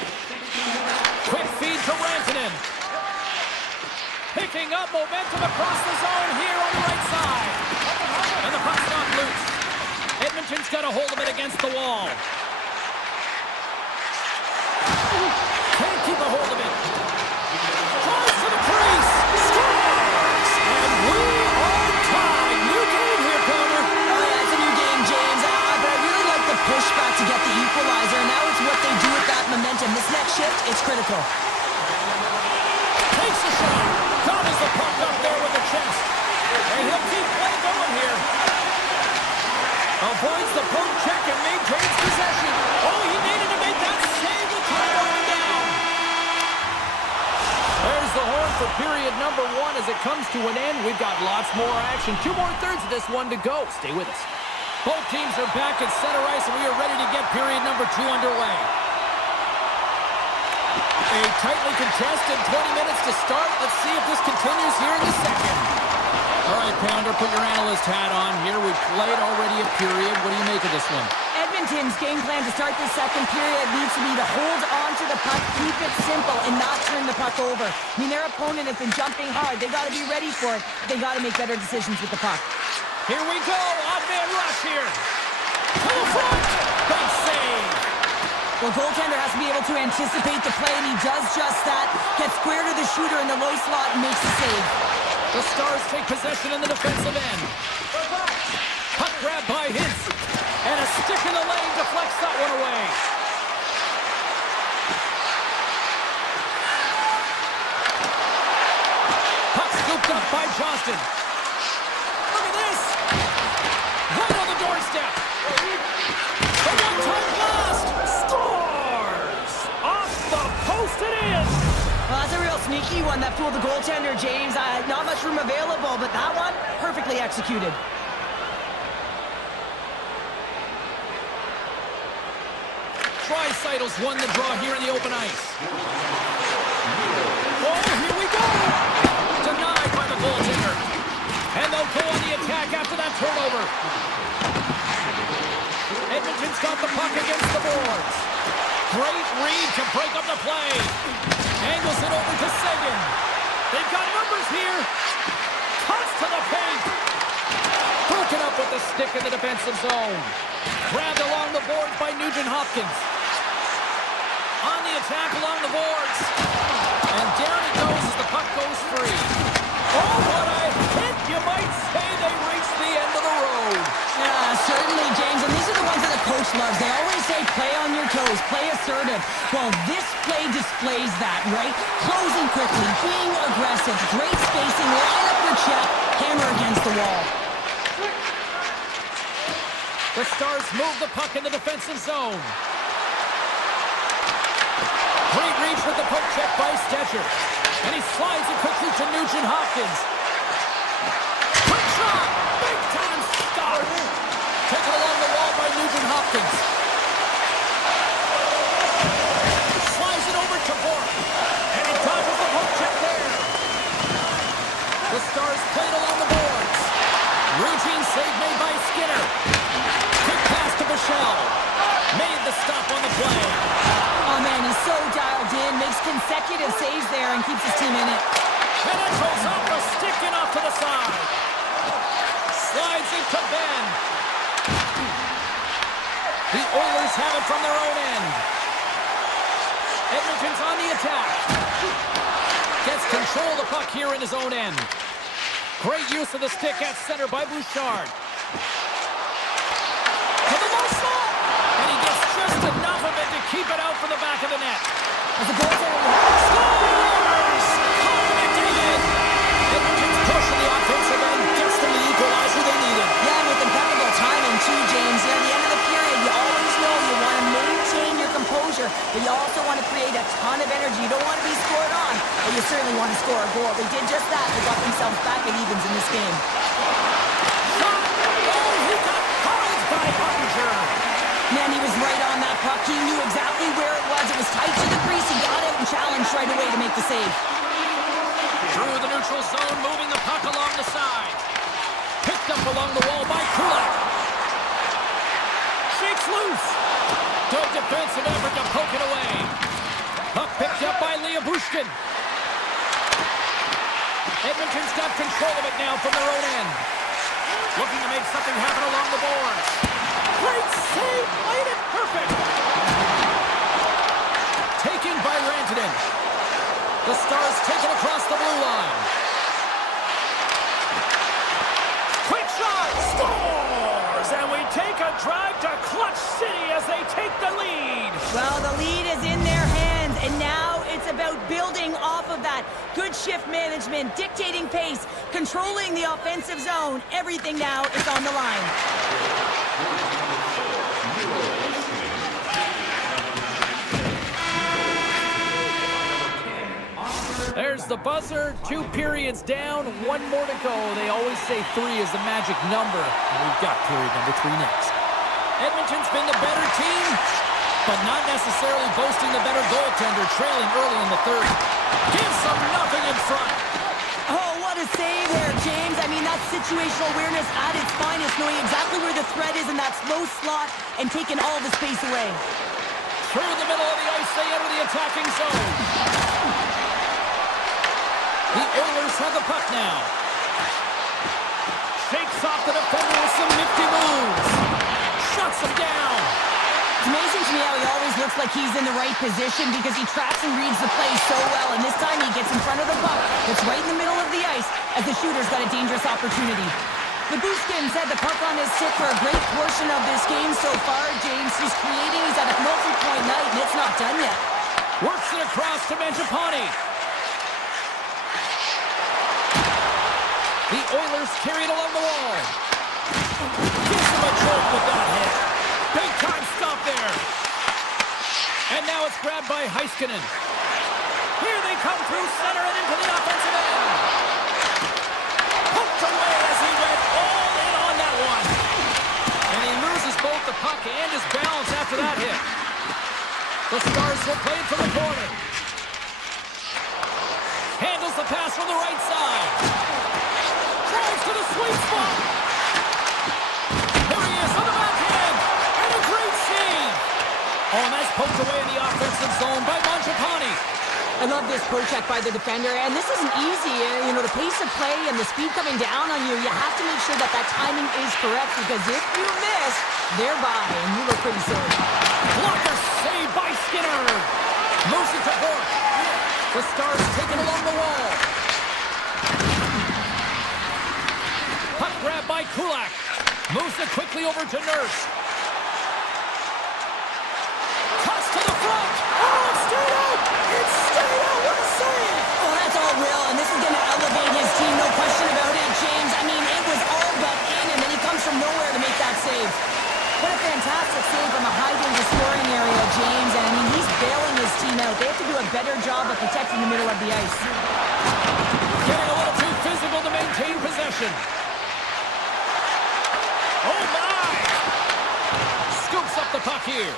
Quick feed to Rantanen. Picking up momentum across the zone here on the right side. And the puck's not loose. Edmonton's got a hold of it against the wall. Can't keep a hold of it. Drives to the crease. Scores! And we are tied. New game here, Connor. Oh, yeah, it's a new game, James. But I really like the pushback to get the equalizer. And now it's what they do with that momentum. This next shift, it's critical. Takes a shot. Connors the puck up there with the chest. And he'll keep play going here. Avoids the poke check and maintains possession. Oh, he needed to make that save with time running down. There's the horn for period number quarter one as it comes to an end. We've got lots more action. 2 more thirds of this one to go. Stay with us. Both teams are back at center ice, and we are ready to get period number 2 underway. A tightly contested 20 minutes to start. Let's see if this continues here in the second. All right, Pounder, put your analyst hat on here. We've played already a period. What do you make of this one? Edmonton's game plan to start this second period needs to be to hold on to the puck, keep it simple, and not turn the puck over. I mean, their opponent has been jumping hard. They got to be ready for it. They got to make better decisions with the puck. Here we go. Odd man rush here. To the front. Big save. Well, goaltender has to be able to anticipate the play, and he does just that. Gets square to the shooter in the low slot and makes the save. The Stars take possession in the defensive end. Puck grab by Hintz. And a stick in the lane deflects that one away. Puck scooped up by Johnston. Look at this. Right on the doorstep. The one-time blast. Scores. Off the post it is. Well, that's a real sneaky one that fooled the goaltender, James. Not much room available, but that one, perfectly executed. Tri-Citles won the draw here in the open ice. Oh, here we go! Denied by the goaltender. And they'll go on the attack after that turnover. Edmonton's got the puck against the boards. Great read to break up the play. Angles it over to Seguin. They've got numbers here. Cuts to the paint. Broken up with the stick in the defensive zone. Grabbed along the boards by Nugent-Hopkins. On the attack along the boards. And down it goes as the puck goes free. Oh, what a hit! You might say they reached the end of the road. Yeah, certainly, James. And these are the ones that the coach loves. They always say play on your toes, play assertive. Well, this play displays that, right? Closing quickly, being aggressive, great spacing, line up your check, hammer against the wall. The Stars move the puck in the defensive zone. Great reach with the poke check by Stetcher. And he slides it quickly to Nugent-Hopkins. Quick shot! Big time stop! Taken along the wall by Nugent-Hopkins. Slides it over to Bork. And he dodges the poke check there. The Stars played along the boards. Routine save made by Skinner. Quick pass to Michelle. Made the stop on the play. Oh, man, he's so dialed in. Makes consecutive saves there and keeps his team in it. And it goes off the stick and off to the side. Slides it to Ben. The Oilers have it from their own end. Edmonton's on the attack. Gets control of the puck here in his own end. Great use of the stick at center by Bouchard. To the low slot. And he gets just enough of it to keep it out from the back of the net. As the goaltender Scores! Connor McDavid! Edmonton's pushing the offensive end gets them the equalizer they needed. Yeah, and with impeccable timing too, James. At the end of the period, you always know you want to maintain your composure, but you also want to create a ton of energy. You don't want to be scored on, but you certainly want to score a goal. They did just that. They got themselves back at evens in this game. Shot! Oh, he got powered by Ottinger! Man, he was right on that puck. He knew exactly where it was. It was tight to the crease. He got out and challenged right away to make the save. Through the neutral zone, moving the puck along the side. Picked up along the wall by Kulak. Shakes loose. Good defensive effort to poke it away. Puck picked up by Leah Bushkin. Edmonton's got control of it now from their own end. Looking to make something happen along the boards. Great save, played it perfect. Taken by Rantanen. The Stars take it across the blue line. Quick shot, scores! And we take a drive to Clutch City as they take the lead. Well, the lead is in their hands, and now it's about building off of that. Good shift management, dictating pace, controlling the offensive zone. Everything now is on the line. There's the buzzer. 2 periods down, 1 more to go. They always say 3 is the magic number. And we've got period number 3 next. Edmonton's been the better team, but not necessarily boasting the better goaltender, trailing early in the third. Gives them nothing in front. Oh, what a save there, James. I mean, that's situational awareness at its finest, knowing exactly where the threat is in that slow slot and taking all the space away. Through the middle of the ice, they enter the attacking zone. The Oilers have the puck now. Shakes off the defender with some nifty moves. Shuts him down. It's amazing to me how he always looks like he's in the right position because he tracks and reads the play so well. And this time he gets in front of the puck. It's right in the middle of the ice as the shooter's got a dangerous opportunity. The Booskins had the puck on his stick for a great portion of this game so far, James. He's creating, he's at a multi-point night, and it's not done yet. Works it across to Mangiapane. The Oilers carry it along the wall. Gives him a jolt with that hit. Big time stop there. And now it's grabbed by Heiskanen. Here they come through center and into the offensive end. Poked away as he went all in on that one. And he loses both the puck and his balance after that hit. The Stars will play it from the corner. Handles the pass from the right side. Drives to the sweet spot. There he is on the backhand. And a great save. Oh, and that's poked away in the offensive zone by Mangiapane. I love this poke check by the defender, and this isn't easy. You know, the pace of play and the speed coming down on you, you have to make sure that that timing is correct, because if you miss, they're by, and you look pretty silly. Blocker save by Skinner. Moves it to Bork. The Stars taken along the wall. Puck grab by Kulak. Moves it quickly over to Nurse. Toss to the front. Oh, it's stayed out. It's stayed out. What a save. Oh, that's all real, and this is going to elevate his team, no question about it, James. I mean, it was all but in, and then he comes from nowhere to make that save. What a fantastic save from a high-danger scoring area, James. And, I mean, he's bailing his team out. They have to do a better job of protecting the middle of the ice. Getting a little too physical to maintain possession. Oh, my! Scoops up the puck here.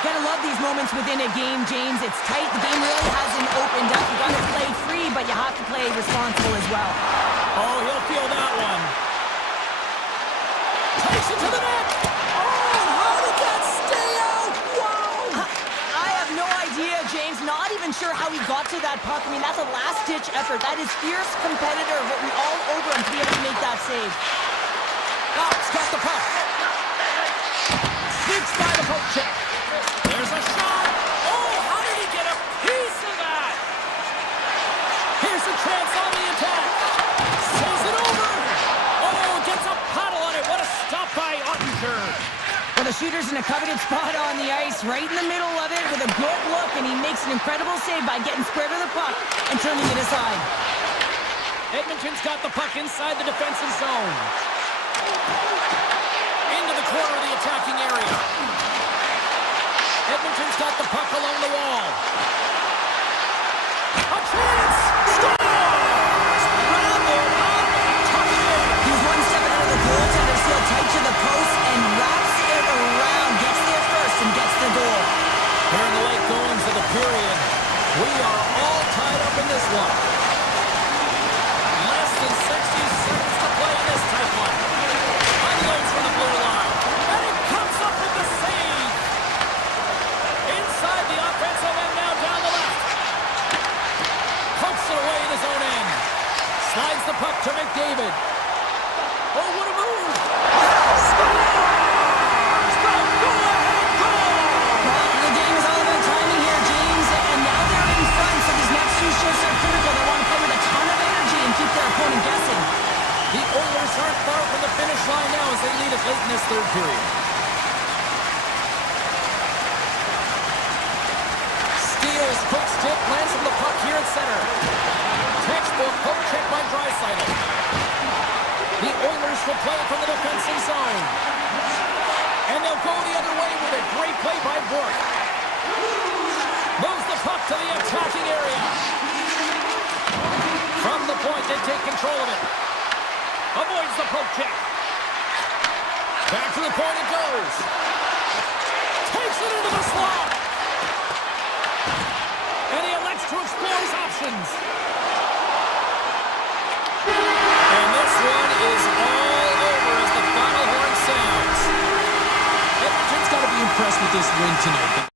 Gotta love these moments within a game, James. It's tight. The game really hasn't opened up. You gotta play free, but you have to play responsible as well. Oh, he'll feel that one. Takes it to the net. Oh, how did that stay out? Wow! I have no idea, James. Not even sure how he got to that puck. I mean, that's a last-ditch effort. That is fierce competitor written all over him to be able to make that save. Ops got the puck. Sneaks by the poke check. There's a shot. Oh, how did he get a piece of that? Here's a chance on the attack. Saves it over. Oh, gets a paddle on it. What a stop by Ottinger. Well, the shooter's in a coveted spot on the ice, right in the middle of it with a good look, and he makes an incredible save by getting square to the puck and turning it aside. Edmonton's got the puck inside the defensive zone. Into the corner of the attacking area. Edmonton's got the puck along the wall. A chance! Scores! Round it up! Tuck it in! He's one step out of the goaltender, still tight to the post, and wraps it around. Gets there first and gets the goal. Here in the late goings of the period, we are all tied up in this one. Less than 60 seconds to play in this tight one. Unloads from the blue line. And he comes up with the save. Inside the offensive end, now down the left. Pokes it away in his own end. Slides the puck to McDavid. Oh, what a move! Scores! The go-ahead goal! Well, the game is all about timing here, James, and now they're in front, so these next two shifts are critical. They want to play with a ton of energy and keep their opponent guessing. The Oilers aren't far from the finish line now as they lead it late in this third period. Steals, quick stick, lands on the puck here at center. Textbook poke check by Draisaitl. The Oilers will play from the defensive zone. And they'll go the other way with a great play by Bork. Moves the puck to the attacking area. they take control of it. Avoids the poke check. Back to the point it goes. Takes it into the slot. And he elects to explore his options. And this one is all over as the final horn sounds. Edmonton's got to be impressed with this win tonight.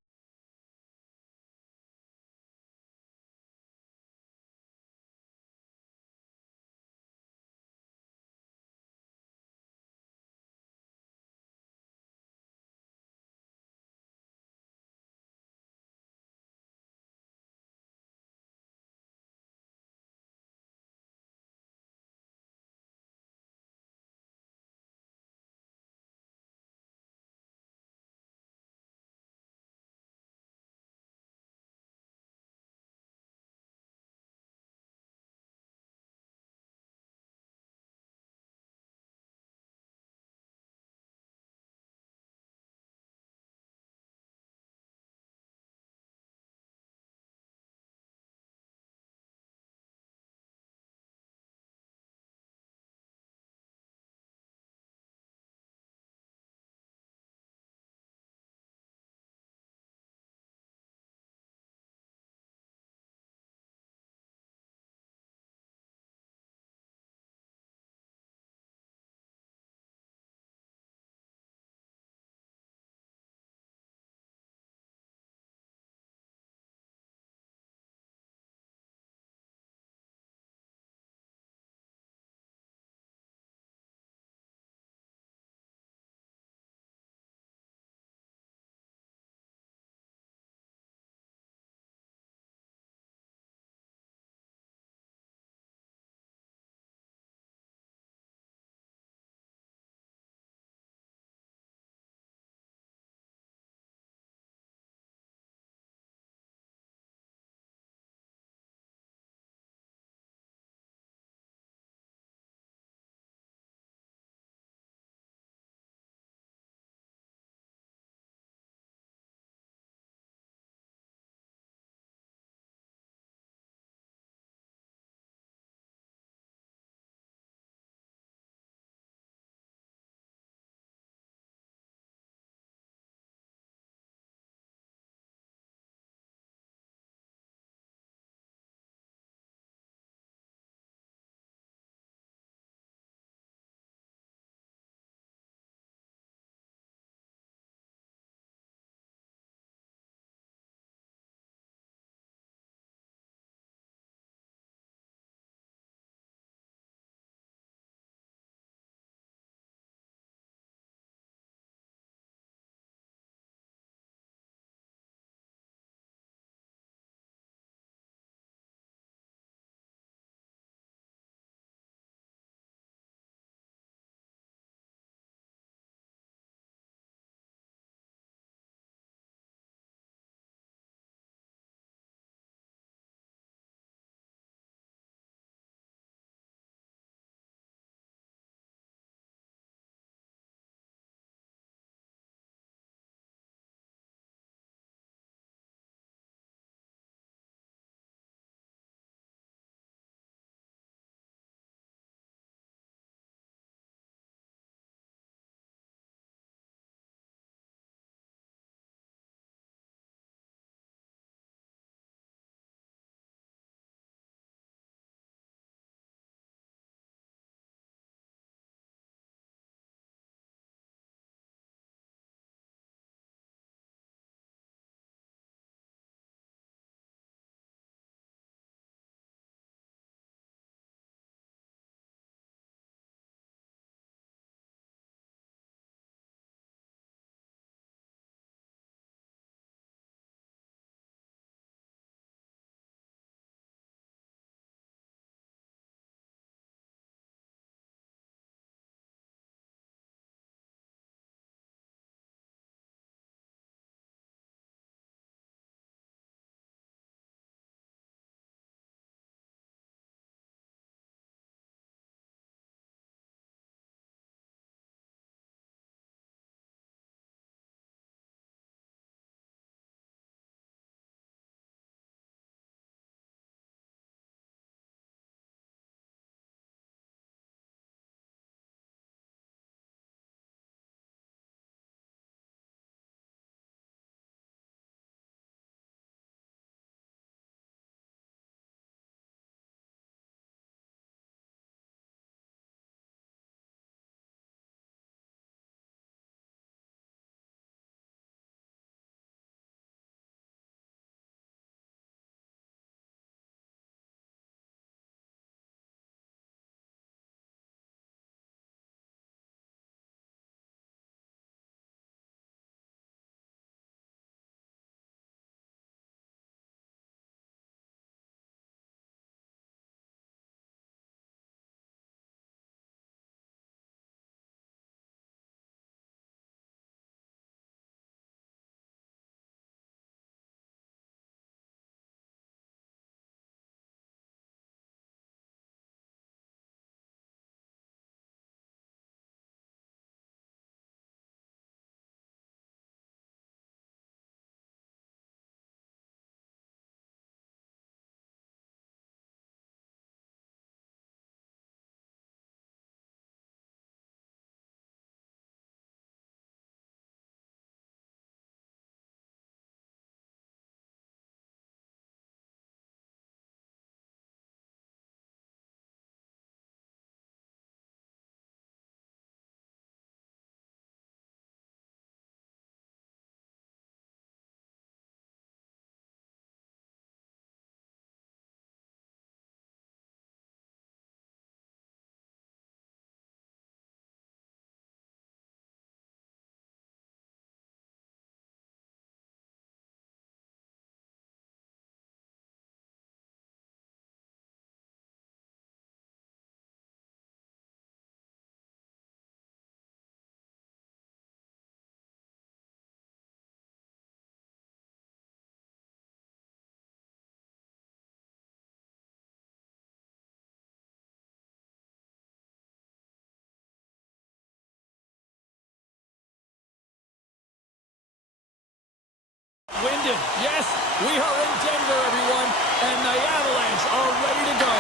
winded. Yes, we are in Denver, everyone, and the Avalanche are ready to go.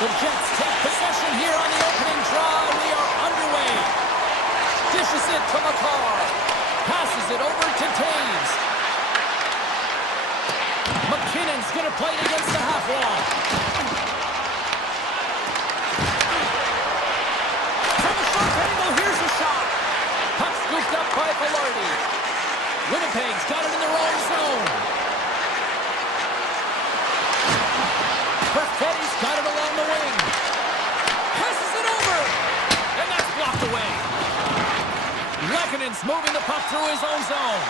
The Jets take possession here on the opening draw. We are underway. Dishes it to McCarr. Passes it over to Taves. McKinnon's going to play it against the half wall. From a short angle, here's a shot. Puck scooped up by Velarde. Winnipeg's got it in their own zone. Perfetti's got it along the wing. Passes it over. And that's blocked away. Lekkonen's moving the puck through his own zone.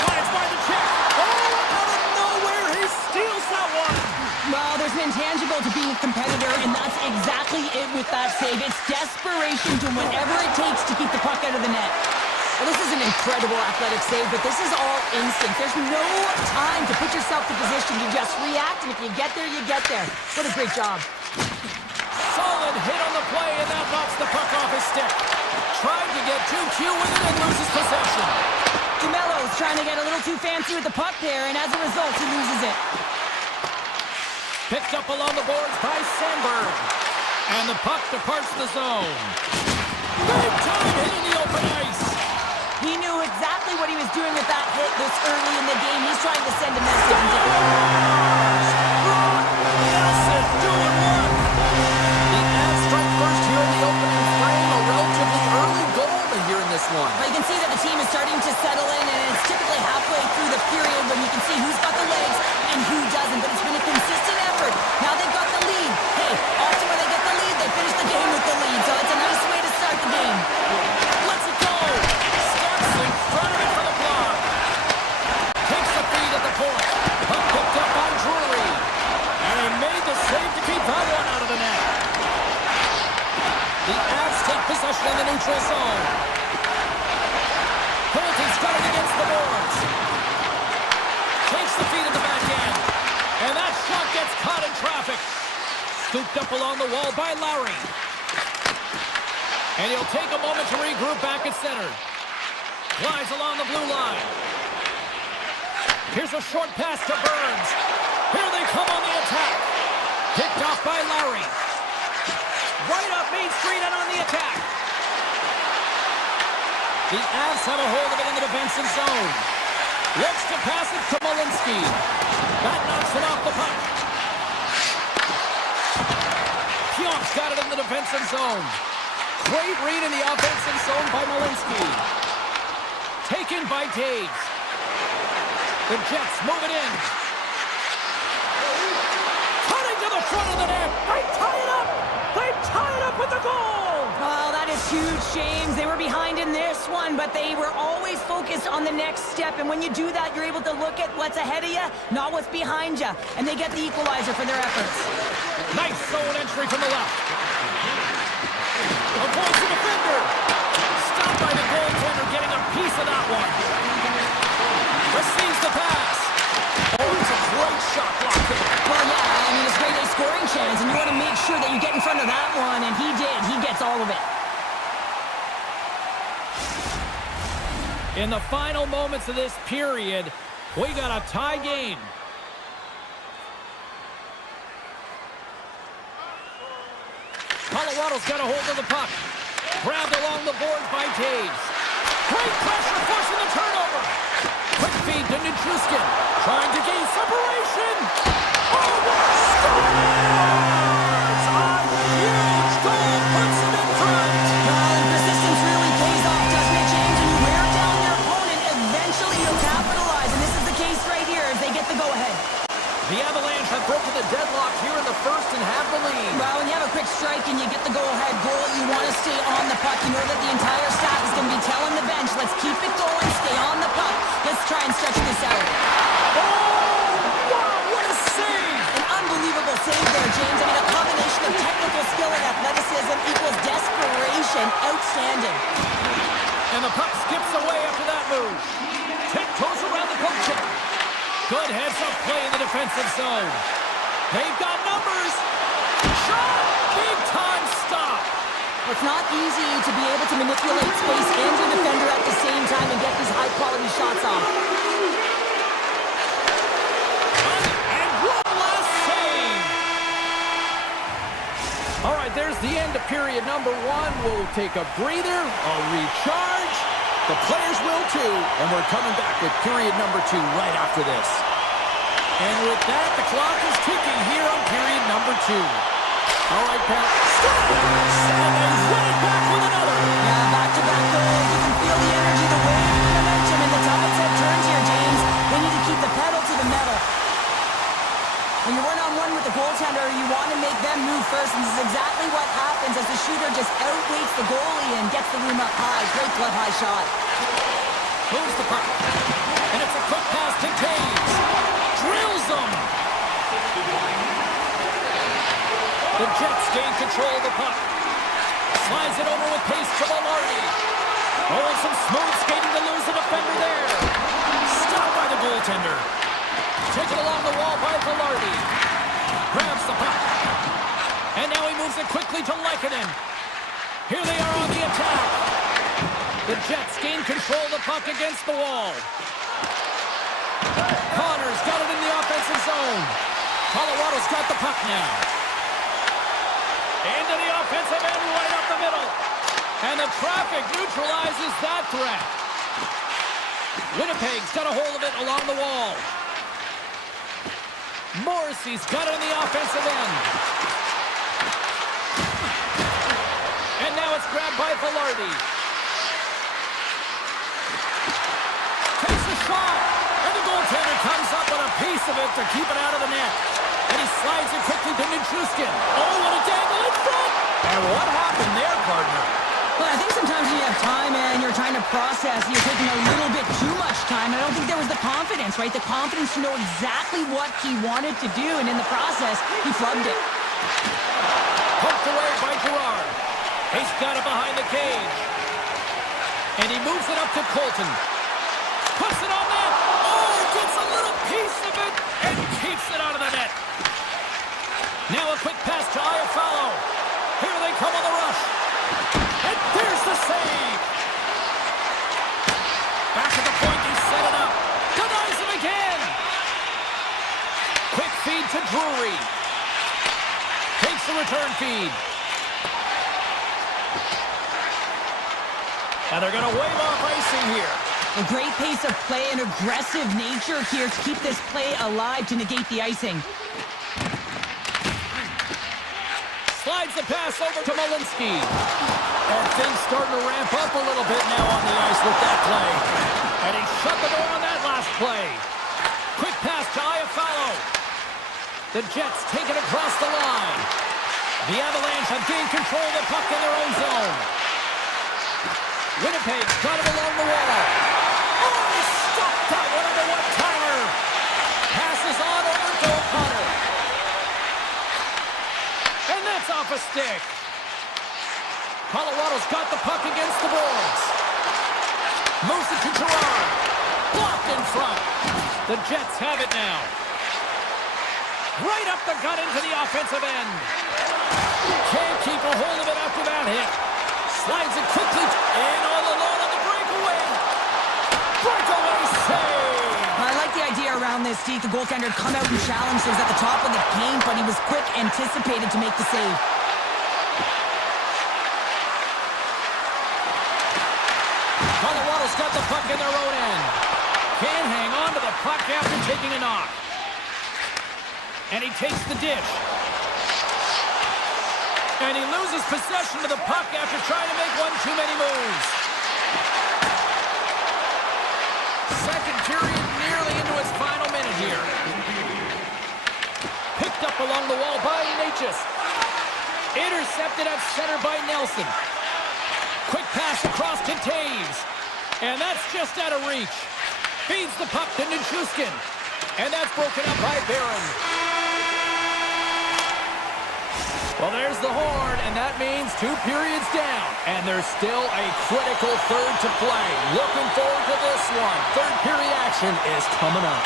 Slides by the chip. Oh, out of nowhere, he steals that one. Well, there's an intangible to being a competitor, and that's exactly it with that save. It's desperation to whatever it takes to keep the puck out of the net. Well, this is an incredible athletic save, but this is all instinct. There's no time to put yourself in position. You just react, and if you get there, you get there. What a great job. Solid hit on the play, and that knocks the puck off his stick. Tried to get too cute with it and loses possession. DeMello's trying to get a little too fancy with the puck there, and as a result, he loses it. Picked up along the boards by Sandberg. And the puck departs the zone. Big time hitting the open ice. He knew exactly what he was doing with that hit this early in the game. He's trying to send a message. Nelson doing work. The Avs strike first here in the opening frame. A relatively early goal here in this one. But you can see that the team is starting to settle in, and it's typically halfway through the period when you can see who's got the legs and who doesn't. But it's been a consistent effort. Now they've got the lead. Hey, often when they get the lead, they finish the game with the lead. So it's a nice way to start the game. Let's it go. Steps in front of it for the block. Takes the feed at the point. Puck picked up by Drury. And he made the save to keep that one out of the net. The Avs take possession in the neutral zone. Holton's got it against the boards. Takes the feed at the back end. And that shot gets caught in traffic. Scooped up along the wall by Lowry. And he'll take a moment to regroup back at center. Flies along the blue line. Here's a short pass to Burns. Here they come on the attack. Picked off by Lowry. Right up Main Street and on the attack. The Avs have a hold of it in the defensive zone. Looks to pass it to Malinsky. That knocks it off the puck. Pionk's got it in the defensive zone. Great read in the offensive zone by Malinsky. Taken by Taves. The Jets move it in. Cutting to the front of the net. They tie it up. They tie it up with the goal. Oh, that is huge, James. They were behind in this one, but they were always focused on the next step. And when you do that, you're able to look at what's ahead of you, not what's behind you. And they get the equalizer for their efforts. Nice zone entry from the left. Avoids the defender. Stopped by the goaltender, getting a piece of that one. Receives the pass. Oh, it's a great shot block there. Well, yeah, I mean, it's great a scoring chance, and you want to make sure that you get in front of that one, and he did. He gets all of it. In the final moments of this period, we got a tie game. Colorado's got a hold of the puck. Grabbed along the boards by Taves. Great pressure, forcing the turnover. Quick feed to Nichushkin. Trying to gain separation. Oh, scores! A huge goal puts him in front. Well, and persistence really pays off, doesn't it, James? When you wear down your opponent, eventually you'll capitalize. And this is the case right here as they get the go-ahead. The Avalanche have broken the deadlock here in the first and have the lead. Well, when you have a quick strike and you get the go-ahead goal, you want to stay on the puck. You know that the entire staff is going to be telling the bench, let's keep it going, stay on the puck. Let's try and stretch this out. Oh, wow, what a save! An unbelievable save there, James. I mean, a combination of technical skill and athleticism equals desperation. Outstanding. And the puck skips away after that move. Tiptoes around the poke check. Good heads-up play in the defensive zone. They've got numbers. Shot! Big-time stop. It's not easy to be able to manipulate space and your defender at the same time and get these high-quality shots off. All right, there's the end of period number 1. We'll take a breather, a recharge. The players will too, and we're coming back with period number 2 right after this. And with that, the clock is ticking here on period number 2. All right, Pat. And they win it back with another. Yeah, back-to-back goals. You can feel the energy, the wave, the momentum, and the tides have turned here, James. They need to keep the pedal to the metal. When you're one-on-one with the goaltender, you want to make them move first, and this is exactly what happens as the shooter just outweights the goalie and gets the room up high. Great blood-high shot. Moves the puck. And it's a quick pass to Taves. Drills them. The Jets gain control of the puck. Slides it over with pace to Velarde. Oh, some smooth skating to lose the defender there. Stopped by the goaltender. Taken along the wall by Velarde. Grabs the puck. And now he moves it quickly to Lehkonen. Here they are on the attack. The Jets gain control of the puck against the wall. Connor's got it in the offensive zone. Colorado's got the puck now. Into the offensive end, right up the middle. And the traffic neutralizes that threat. Winnipeg's got a hold of it along the wall. Morrissey's got it in the offensive end. And now it's grabbed by Velarde. Takes a shot. And the goaltender comes up with a piece of it to keep it out of the net. And he slides it quickly to Nichushkin. Oh, what a dangle in front! And what happened there, partner? Well, I think sometimes when you have time and you're trying to process, you're taking a little bit too much time. I don't think there was the confidence, right? The confidence to know exactly what he wanted to do, and in the process, he flubbed it. Poked away by Gerard. He's got it behind the cage. And he moves it up to Colton. Puts it on net. Oh, gets a little piece of it and keeps it out of the net. Now a quick pass to Iafallo. Here they come on the rush. And there's the save. Back at the point, he set it up. Denies him again. Quick feed to Drury. Takes the return feed. And they're going to wave off icing here. A great pace of play and aggressive nature here to keep this play alive to negate the icing. Slides the pass over to Malinsky. And things starting to ramp up a little bit now on the ice with that play. And he shut the door on that last play. Quick pass to Iafallo. The Jets take it across the line. The Avalanche have gained control of the puck in their own zone. Winnipeg got it along the wall. Oh, he stopped that one on the one-timer. Passes on over to O'Connor. And that's off a stick. Colorado's got the puck against the boards. Moves it to Gerard. Blocked in front. The Jets have it now. Right up the gut into the offensive end. Can't keep a hold of it after that hit. Slides it quickly. And all alone on the breakaway. Breakaway save. I like the idea around this, Steve. The goaltender come out and challenge. He was at the top of the paint, but he was quick, anticipated to make the save. Colorado's got the puck in their own end. Can't hang on to the puck after taking a knock. And he takes the dish. And he loses possession of the puck after trying to make one too many moves. Second period nearly into its final minute here. Picked up along the wall by Natchez. Intercepted at center by Nelson. Quick pass across to Taves. And that's just out of reach. Feeds the puck to Nichushkin. And that's broken up by Barron. Well, there's the horn, and that means 2 periods down. And there's still a critical third to play. Looking forward to this one. Third period action is coming up.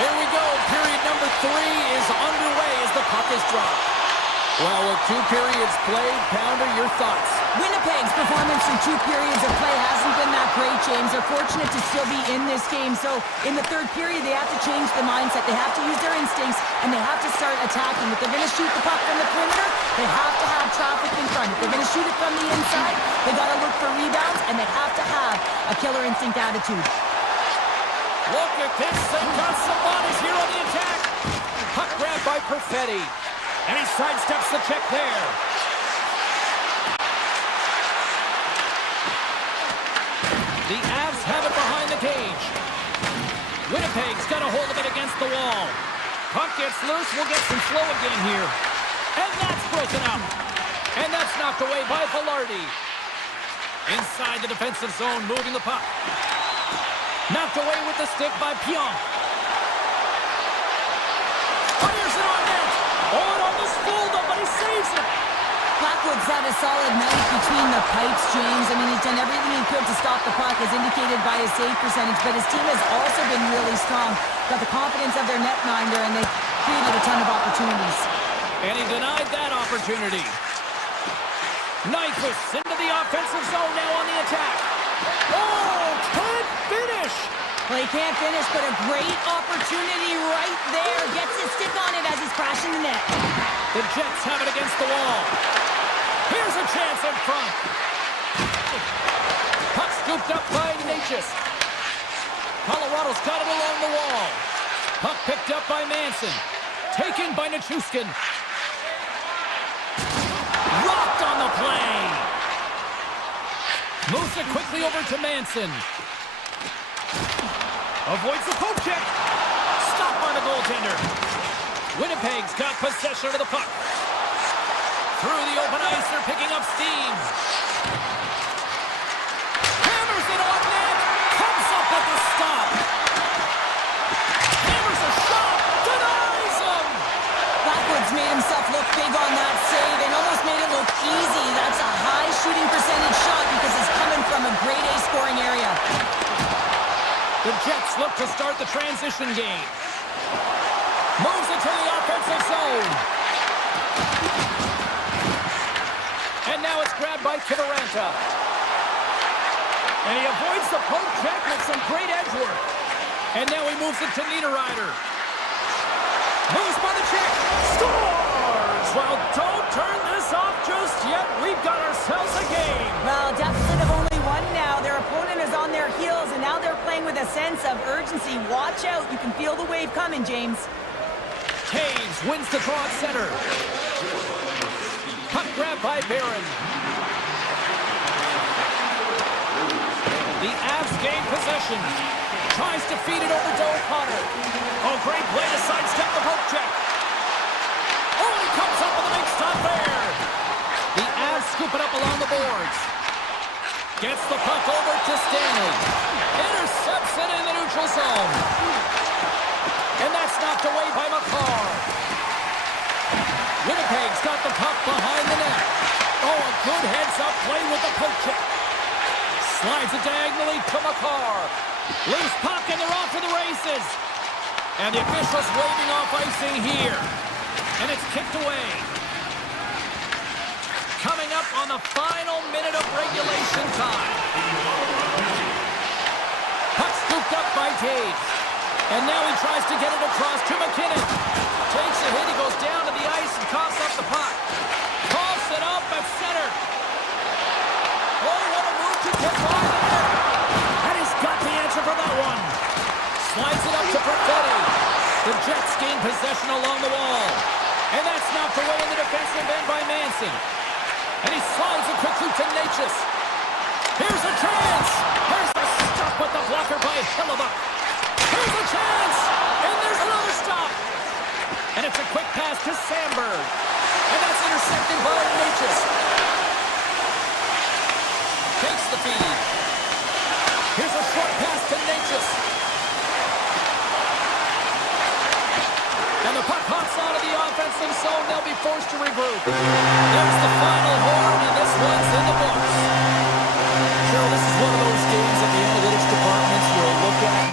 Here we go. Period number 3 is underway as the puck is dropped. Well, with 2 periods played, Pounder, your thoughts? Winnipeg's performance through 2 periods of play hasn't been that great, James. They're fortunate to still be in this game. So in the third period, they have to change the mindset. They have to use their instincts, and they have to start attacking. If they're going to shoot the puck from the perimeter, they have to have shoot it from the inside. They got to look for rebounds, and they have to have a killer instinct attitude. Look at this. They've got some bodies here on the attack. Puck grabbed by Perfetti. And he sidesteps the check there. The Avs have it behind the cage. Winnipeg's got a hold of it against the wall. Puck gets loose. We'll get some flow again here. And that's broken up. And that's knocked away by Velarde. Inside the defensive zone, moving the puck. Knocked away with the stick by Pionk. Fires it on net. Oh, it almost fooled him, but he saves it. Blackwood's had a solid night between the pipes, James. I mean, he's done everything he could to stop the puck, as indicated by his save percentage, but his team has also been really strong. Got the confidence of their netminder, and they created a ton of opportunities. And he denied that opportunity. Nyquist into the offensive zone now on the attack. Oh, can't finish. Well, he can't finish, but a great opportunity right there. Gets his stick on it as he's crashing the net. The Jets have it against the wall. Here's a chance in front. Puck scooped up by Natchez. Colorado's got it along the wall. Puck picked up by Manson. Taken by Nichushkin. Rocked on the play. Moves it quickly over to Manson. Avoids the poke check. Stopped by the goaltender. Winnipeg's got possession of the puck. Through the open ice, they're picking up steam. Hammers it on net. Comes up with the stop. Hammers a shot. Denies him. Blackwood's made himself look big on that save and almost made it look easy. That's a high shooting percentage shot because it's coming from a grade A scoring area. The Jets look to start the transition game. Moves it to the offensive zone. And now it's grabbed by Kivaranta. And he avoids the poke check with some great edge work. And now he moves it to Niederreiter. Moves by the check. Scores! Well, don't turn this off just yet. We've got ourselves a game. Well, deficit of only one now. Their opponent is on their heels, and now they're playing with a sense of urgency. Watch out. You can feel the wave coming, James. Taves wins the draw at center. Puck grab by Barron. The Avs gain possession. Tries to feed it over to O'Connor. Oh, great play to sidestep the poke check. Oh, he comes up with a big stop there. The Avs scoop it up along the boards. Gets the puck over to Stanley. Intercepts it in the neutral zone. And that's knocked away by McCarr. Winnipeg's got the puck behind the net. Oh, a good heads-up play with the poke check. Slides it diagonally to McCarr. Loose puck, and they're off to the races. And the officials waving off icing here. And it's kicked away. Coming up on the final minute of regulation time. Puck scooped up by Taves. And now he tries to get it across to McKinnon. Takes a hit, he goes down to the ice and coughs up the puck. Coughs it up at center. Oh, what a move to get by there. And he's got the answer for that one. Slides it up to Perfetti. The Jets gain possession along the wall. And that's knocked away in the defensive end by Manson. And he slides it quickly to Natchez. Here's a chance. Here's the stop with the blocker by Hellebuyck. Here's a chance. And there's another stop. And it's a quick pass to Sandberg. And that's intercepted by Natchez. Takes the feed. Here's a short pass to Natchez. And the puck hops out of the offensive zone. They'll be forced to regroup. There's the final horn, and this one's in the books. Sure, this is one of those games that the analytics departments will look at.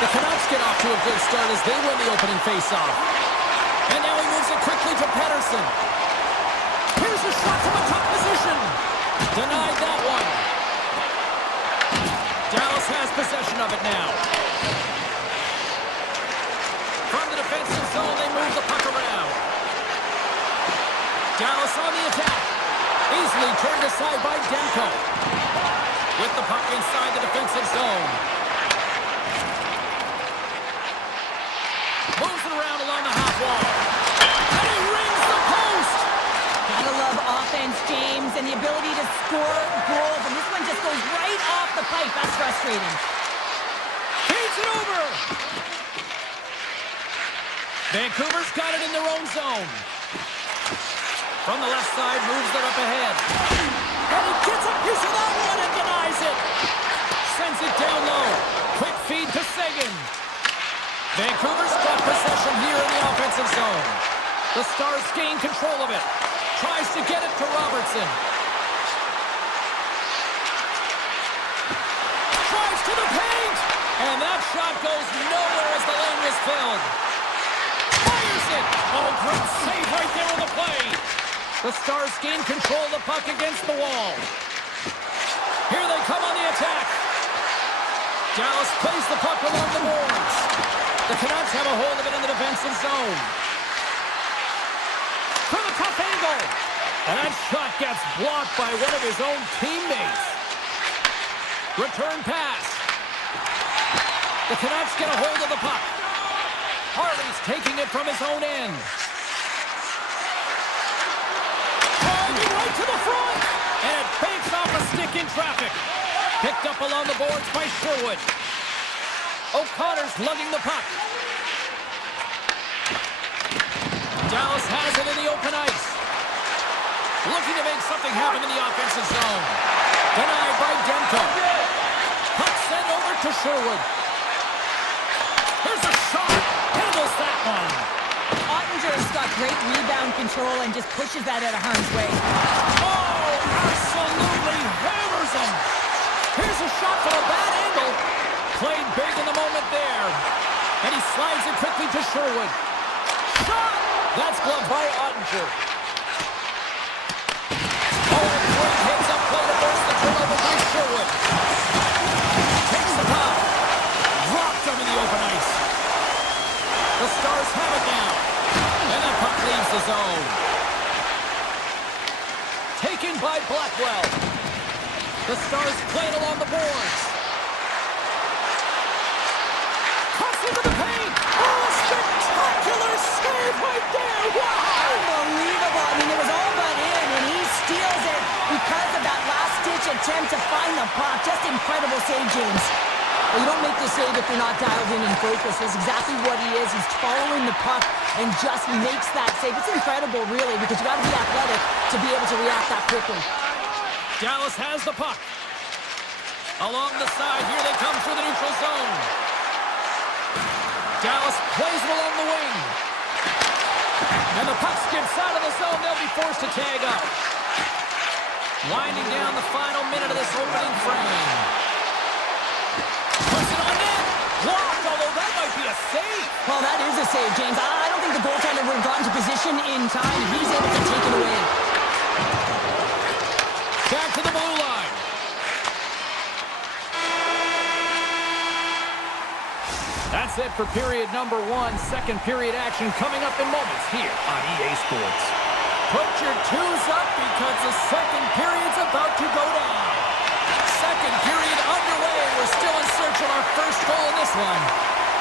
The Canucks get off to a good start as they win the opening faceoff. And now he moves it quickly to Pettersson. Here's a shot from a tough position. Denied that one. Dallas has possession of it now. From the defensive zone, they move the puck around. Dallas on the attack. Easily turned aside by Demko. With the puck inside the defensive zone. Moves it around along the half wall. And he rings the post! Gotta love offense, James, and the ability to score goals. And this one just goes right off the pipe. That's frustrating. Feeds it over! Vancouver's got it in their own zone. From the left side, moves it up ahead. And he gets a piece of that one and denies it. Sends it down low. Quick feed to Seguin. Vancouver's got possession here in the offensive zone. The Stars gain control of it. Tries to get it to Robertson. Drives to the paint. And that shot goes nowhere as the lane was filled. Fires it. Oh, great save right there on the play. The Stars gain control of the puck against the wall. Here they come on the attack. Dallas plays the puck along the boards. The Canucks have a hold of it in the defensive zone. From a tough angle. And that shot gets blocked by one of his own teammates. Return pass. The Canucks get a hold of the puck. Harley's taking it from his own end. Driving right to the front. And it banks off a stick in traffic. Picked up along the boards by Sherwood. O'Connor's lugging the puck. Dallas has it in the open ice. Looking to make something happen in the offensive zone. Denied by Demko. Puck sent over to Sherwood. Here's a shot. Handles that one. Ottinger's got great rebound control and just pushes that out of harm's way. Oh, absolutely hammers him. Here's a shot from a bad angle. Played big in the moment there. And he slides it quickly to Sherwood. Shot! That's blocked by Ottinger. Oh, great hits up play to burst the turnover by Sherwood. Takes the puck. Dropped him in the open ice. The Stars have it now. And the puck leaves the zone. Taken by Blackwell. The Stars play it along the boards. Cuts into the paint. Oh, a spectacular save right there. Wow. Unbelievable. I mean, it was all but in, and he steals it because of that last-ditch attempt to find the puck. Just incredible save, James. Well, you don't make the save if you're not dialed in and focused. That's exactly what he is. He's following the puck and just makes that save. It's incredible, really, because you got to be athletic to be able to react that quickly. Dallas has the puck. Along the side, here they come through the neutral zone. Dallas plays it along the wing. And the puck skips out of the zone. They'll be forced to tag up. Winding down the final minute of this opening frame. Puts it on net. Blocked, although that might be a save. Well, that is a save, James. I don't think the goaltender would have gotten to position in time. He's able to take it away. Back to the blue line. That's it for period number one. Second period action coming up in moments here on EA Sports. Put your twos up because the second period's about to go down. Second period underway. We're still in search of our first goal in this one.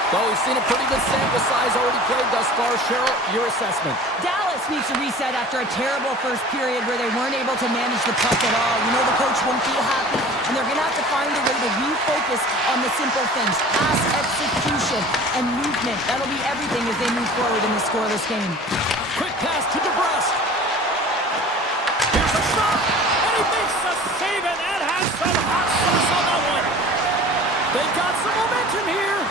Well, we've seen a pretty good sample size already played thus far. Cheryl, your assessment. Dallas needs to reset after a terrible first period where they weren't able to manage the puck at all. You know the coach won't be happy, and they're going to have to find a way to refocus on the simple things. Pass execution and movement. That'll be everything as they move forward in the scoreless game. Quick pass to DeBrusque. Here's a shot, and he makes a save, and that has some hot sauce on that one. They got some momentum here.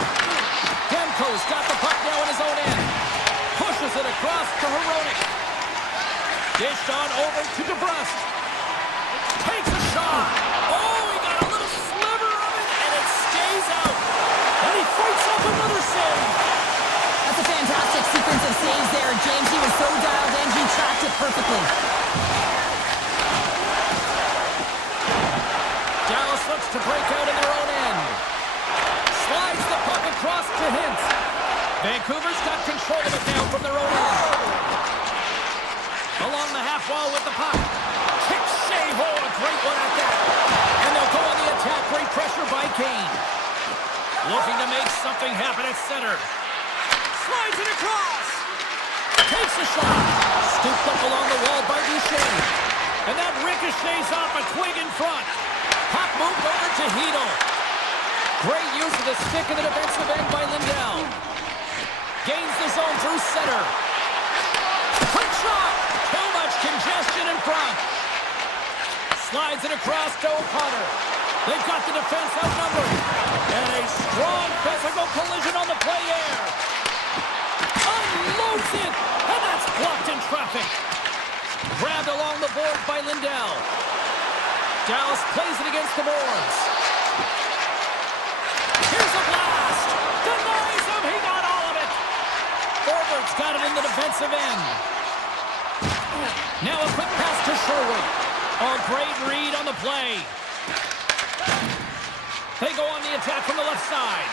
Demko's got the puck now in his own end. Pushes it across to Hronek. Dished on over to DeBrusque. Takes a shot. Oh, he got a little sliver of it, and it stays out. And he fights up saves there, James. He was so dialed in, he tracked it perfectly. Dallas looks to break out in their own end. Slides the puck across to Hintz. Vancouver's got control of it now from their own end. Along the half wall with the puck. Kick shave, oh, a great one at that. And they'll go on the attack, great pressure by Kane. Looking to make something happen at center. Slides it across. Takes a shot. Scooped up along the wall by Boucher. And that ricochets off a twig in front. Puck moved over to Hedel. Great use of the stick in the defensive end by Lindell. Gains the zone through center. Quick shot. Too much congestion in front. Slides it across to O'Connor. They've got the defense outnumbered. And a strong physical collision on the play there. Unloads it. And that's blocked in traffic. Grabbed along the board by Lindell. Dallas plays it against the boards. Here's a blast. Denies him. He got all of it. Forward's got it in the defensive end. Now a quick pass to Sherwood. A great read on the play. They go on the attack from the left side.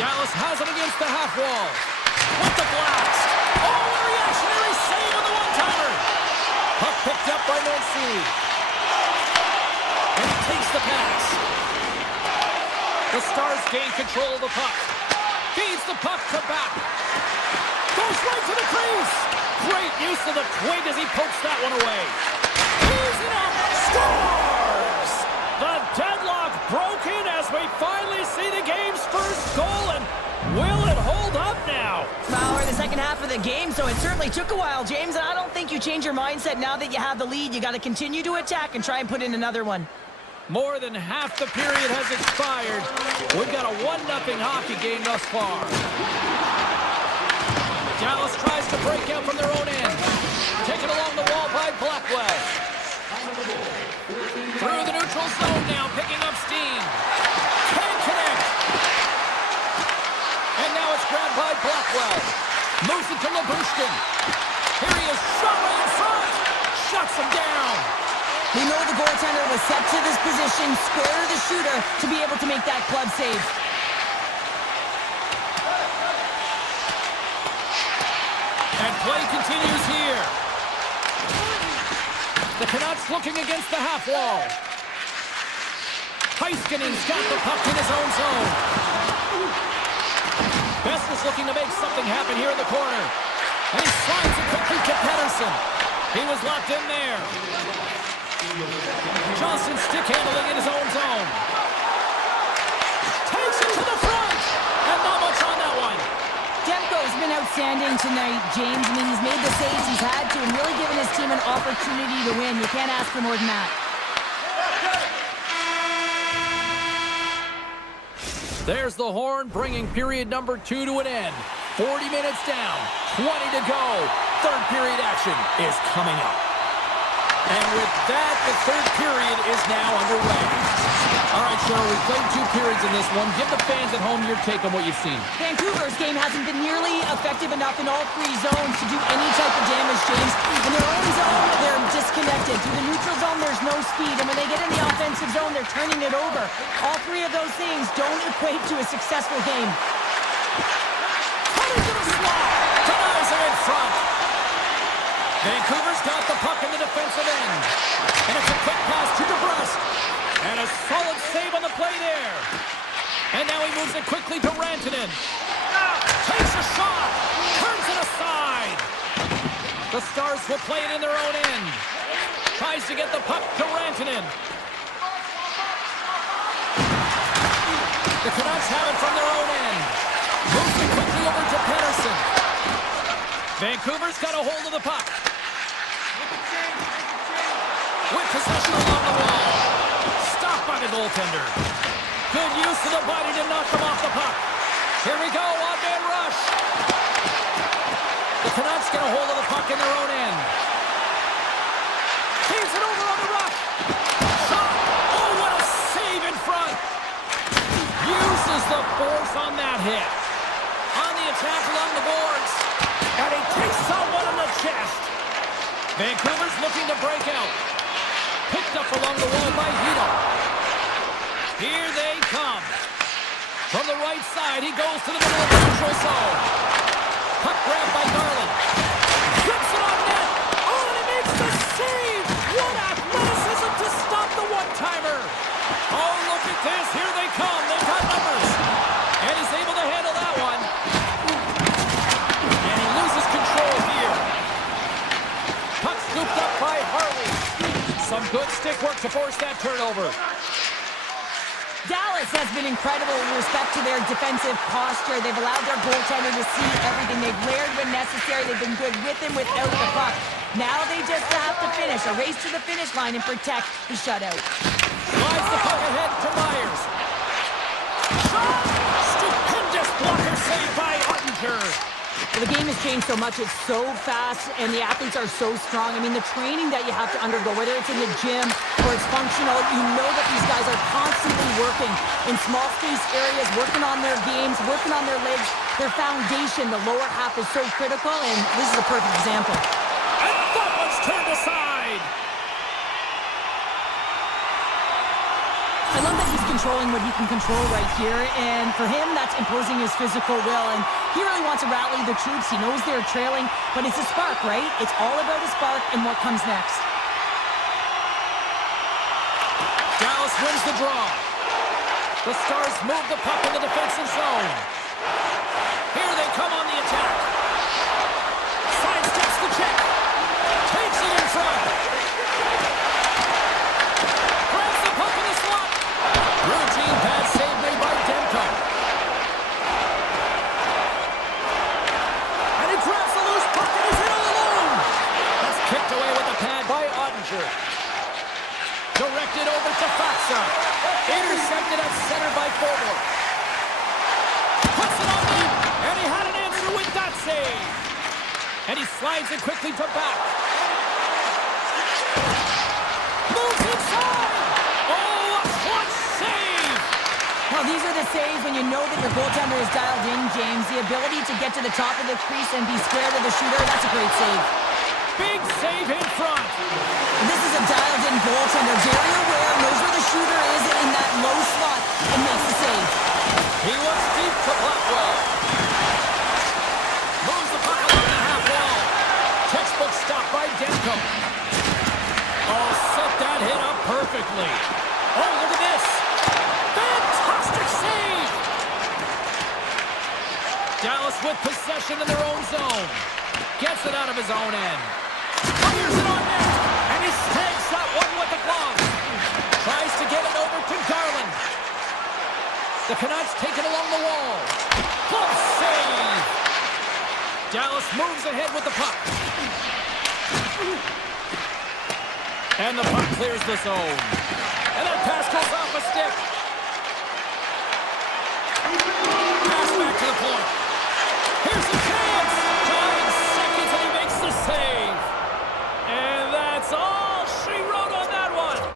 Dallas has it against the half wall. With the blast. Oh, a reactionary save on the one-timer. Puck picked up by Mancini. And he takes the pass. The Stars gain control of the puck. Feeds the puck to back. Goes right to the crease. Great use of the twig as he pokes that one away. He's it up. Scores! The deadlock broken as we finally see the game's first goal. And will it hold up now? Well, we're in the second half of the game, so it certainly took a while, James. And I don't think you change your mindset now that you have the lead. You got to continue to attack and try and put in another one. More than half the period has expired. We've got a 1-0 hockey game thus far. Dallas tries to break out from their own end. Taken along the wall by Blackwell. Through the neutral zone now, picking up steam. Can't connect. And now it's grabbed by Blackwell. Moves it to Labushkin. Here he is, shot right in front. Shuts him down. We know the goaltender was set to this position, square to the shooter, to be able to make that club save. And play continues here. The Canucks looking against the half wall. Heiskanen's got the puck in his own zone. Best is looking to make something happen here in the corner. And he slides it quickly to Pettersson. He was locked in there. Johnson stick handling in his own zone. Takes it to the front. And not much on that one. Demko's been outstanding tonight, James. I mean, he's made the saves he's had to and really given his team an opportunity to win. You can't ask for more than that. There's the horn, bringing period number 2 to an end. 40 minutes down, 20 to go. Third period action is coming up. And with that, the third period is now underway. All right, Cheryl, we played 2 periods in this one. Give the fans at home your take on what you've seen. Vancouver's game hasn't been nearly effective enough in all 3 zones to do any type of damage, James. In their own zone, they're disconnected. Through the neutral zone, there's no speed. And when they get in the offensive zone, they're turning it over. All 3 of those things don't equate to a successful game. Cutting to the slot. Denies it in front. Vancouver's got the puck in the defensive end. And it's a quick pass to DeBrusque. And a solid save on the play there. And now he moves it quickly to Rantanen. Takes a shot. Turns it aside. The Stars will play it in their own end. Tries to get the puck to Rantanen. The Canucks have it from their own end. Moves it quickly over to Pettersson. Vancouver's got a hold of the puck. With possession along the wall. Stopped by the goaltender. Good use of the body to knock them off the puck. Here we go, on-man rush. The Canucks get a hold of the puck in their own end. Feeds it over on the rush. Shot. Oh, what a save in front. Uses the force on that hit. On the attack along the boards. Takes someone in the chest. Vancouver's looking to break out. Picked up along the wall by Hito. Here they come. From the right side, he goes to the middle of the neutral zone. Puck grab by Garland. Flips it on net. Oh, and he makes the save. What athleticism to stop the one-timer. Oh, look at this. Here they come. They've got numbers. And he's able to handle that one. And he loses control here. Puck scooped up by Harley. Some good stick work to force that turnover. Dallas has been incredible with respect to their defensive posture. They've allowed their goaltender to see everything. They've layered when necessary. They've been good with and without the puck. Now they just have to finish. A race to the finish line and protect the shutout. Slides the puck ahead to Myers. Shot! Stupendous blocker save by Ottinger. Well, the game has changed so much. It's so fast, and the athletes are so strong. I mean, the training that you have to undergo, whether it's in the gym or it's functional, you know that these guys are constantly working in small space areas, working on their games, working on their legs. Their foundation, the lower half, is so critical, and this is a perfect example. And that one's turned aside. I love that he's controlling what he can control right here, and for him, that's imposing his physical will, and he really wants to rally the troops. He knows they're trailing, but it's a spark, right? It's all about a spark and what comes next. Dallas wins the draw. The Stars move the puck in the defensive zone. Here they come on the attack. Sidesteps the check. Takes it in front. Grabs the puck in the slot. Routine pass save made by Demko. And he grabs the loose puck and he's in all alone. That's kicked away with the pad by Ottinger. Directed over to Faksa. Intercepted at center by Forward. Puts it on me, and he had an answer with that save. And he slides it quickly to back. Moves inside. Oh, a clutch save. Well, these are the saves when you know that your goaltender is dialed in, James. The ability to get to the top of the crease and be square to the shooter, that's a great save. Big save in front. This is a dialed-in goaltender. Very aware, knows where the shooter is in that low slot, and makes the save. He looks deep to Blackwell. Moves the puck along the half wall. Textbook stop by Demko. Oh, set that hit up perfectly. Oh, look at this. Fantastic save. Dallas with possession in their own zone. Gets it out of his own end. Fires it on net. And he snags that one with the glove. Tries to get it over to Garland. The Canucks take it along the wall. Close save. Dallas moves ahead with the puck. And the puck clears the zone. And that pass goes off a stick. Pass back to the point. Here's the chance. 9 seconds and he makes the save. And that's all she wrote on that one.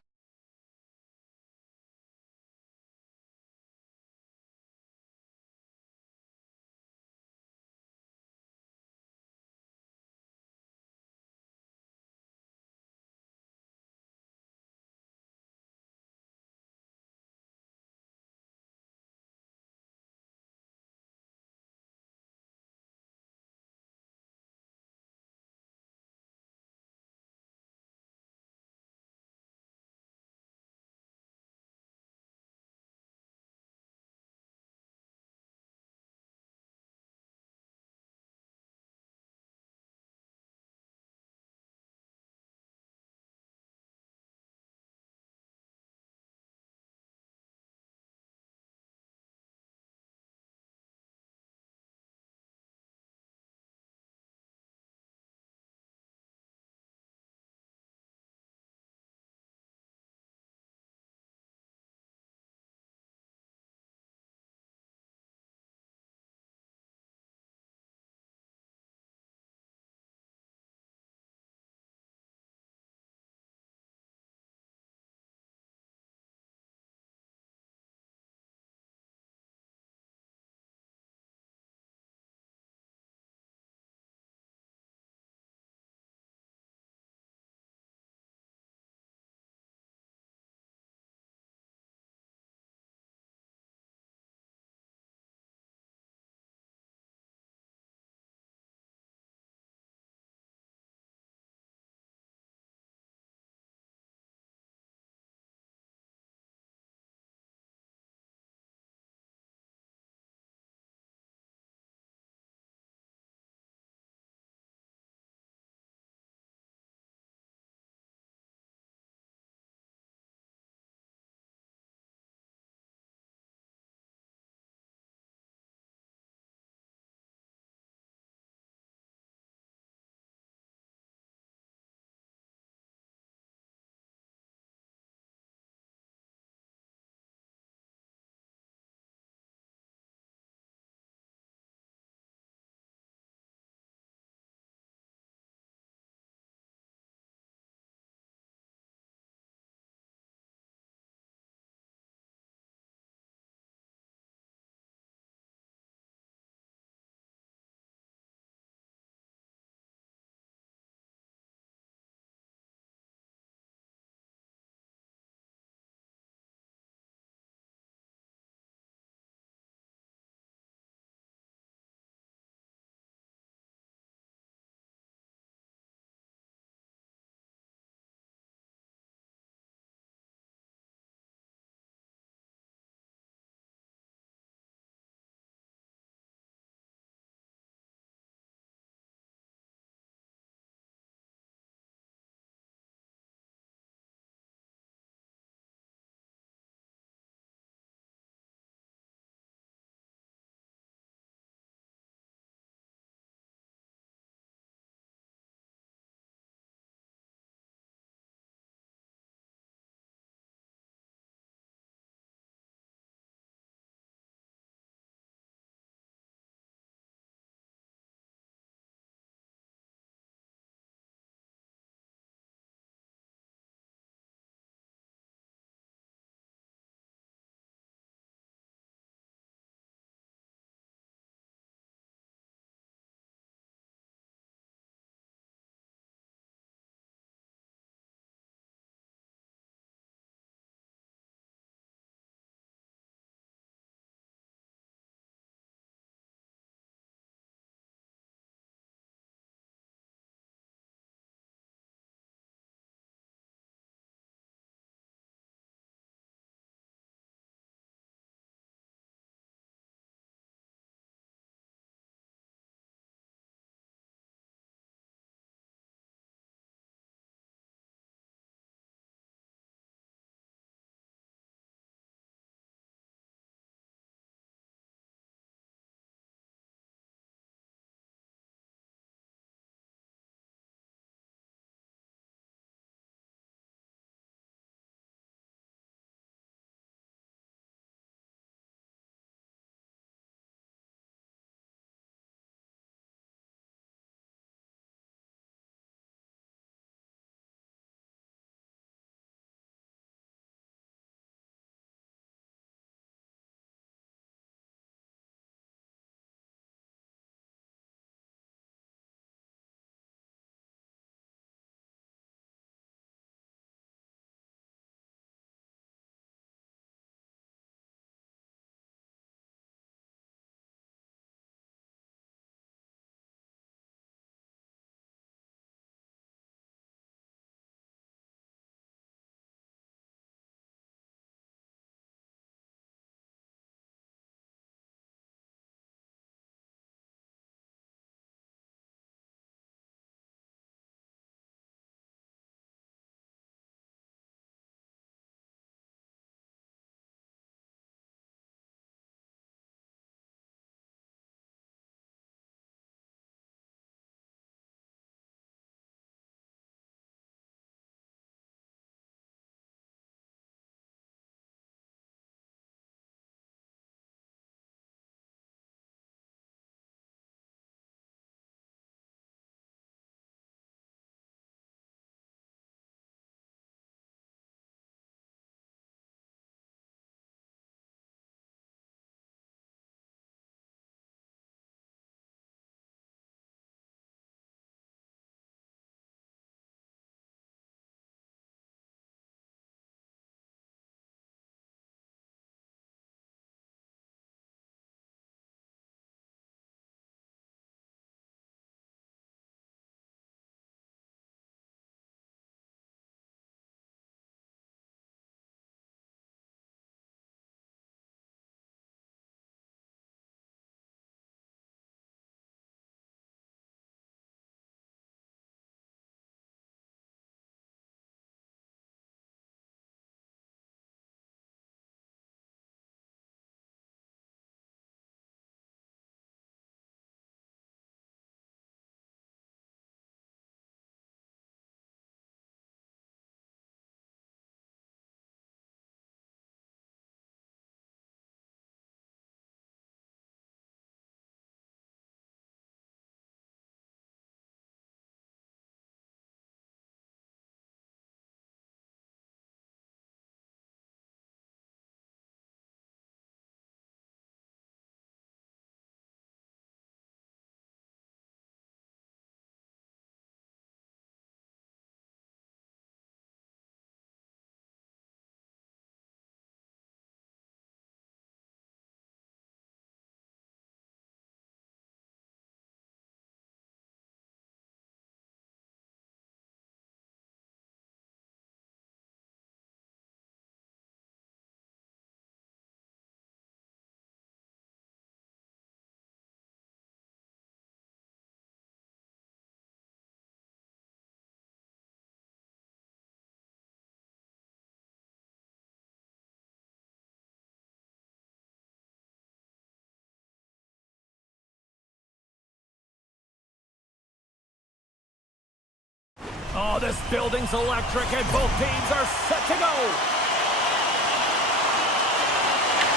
Oh, this building's electric, and both teams are set to go.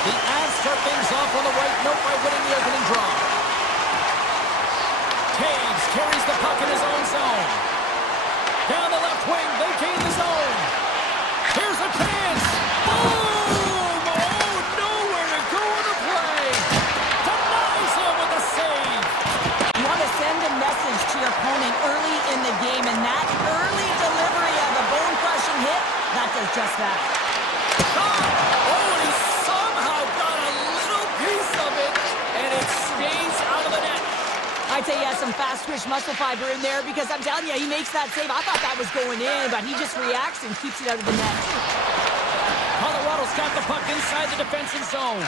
The Avs start things off on the right note by winning the opening draw. Taves carries the puck in his own zone. Down the left wing, they gain the zone. Here's a chance. Boom! Oh, nowhere to go on the play. Denies him with a save. You want to send a message to your opponent early in the game, and that early delivery of a bone-crushing hit, that does just that. Shot! Oh, and he somehow got a little piece of it, and it stays out of the net. I'd say he has some fast-twitch muscle fiber in there because I'm telling you, he makes that save. I thought that was going in, but he just reacts and keeps it out of the net. Colorado's got the puck inside the defensive zone.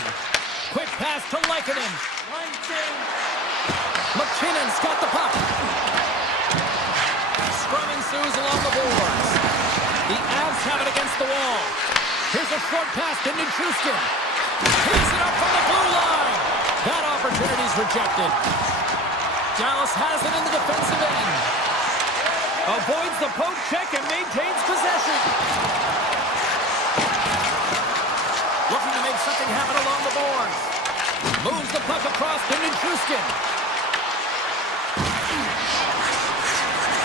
Quick pass to Lehkonen. McKinnon's got the puck. Scrum ensues along the boards. The Avs have it against the wall. Here's a short pass to Nichushkin. He's it up from the blue line. That opportunity's rejected. Dallas has it in the defensive end. Avoids the poke check and maintains possession. Looking to make something happen along the boards. Moves the puck across to Nichushkin.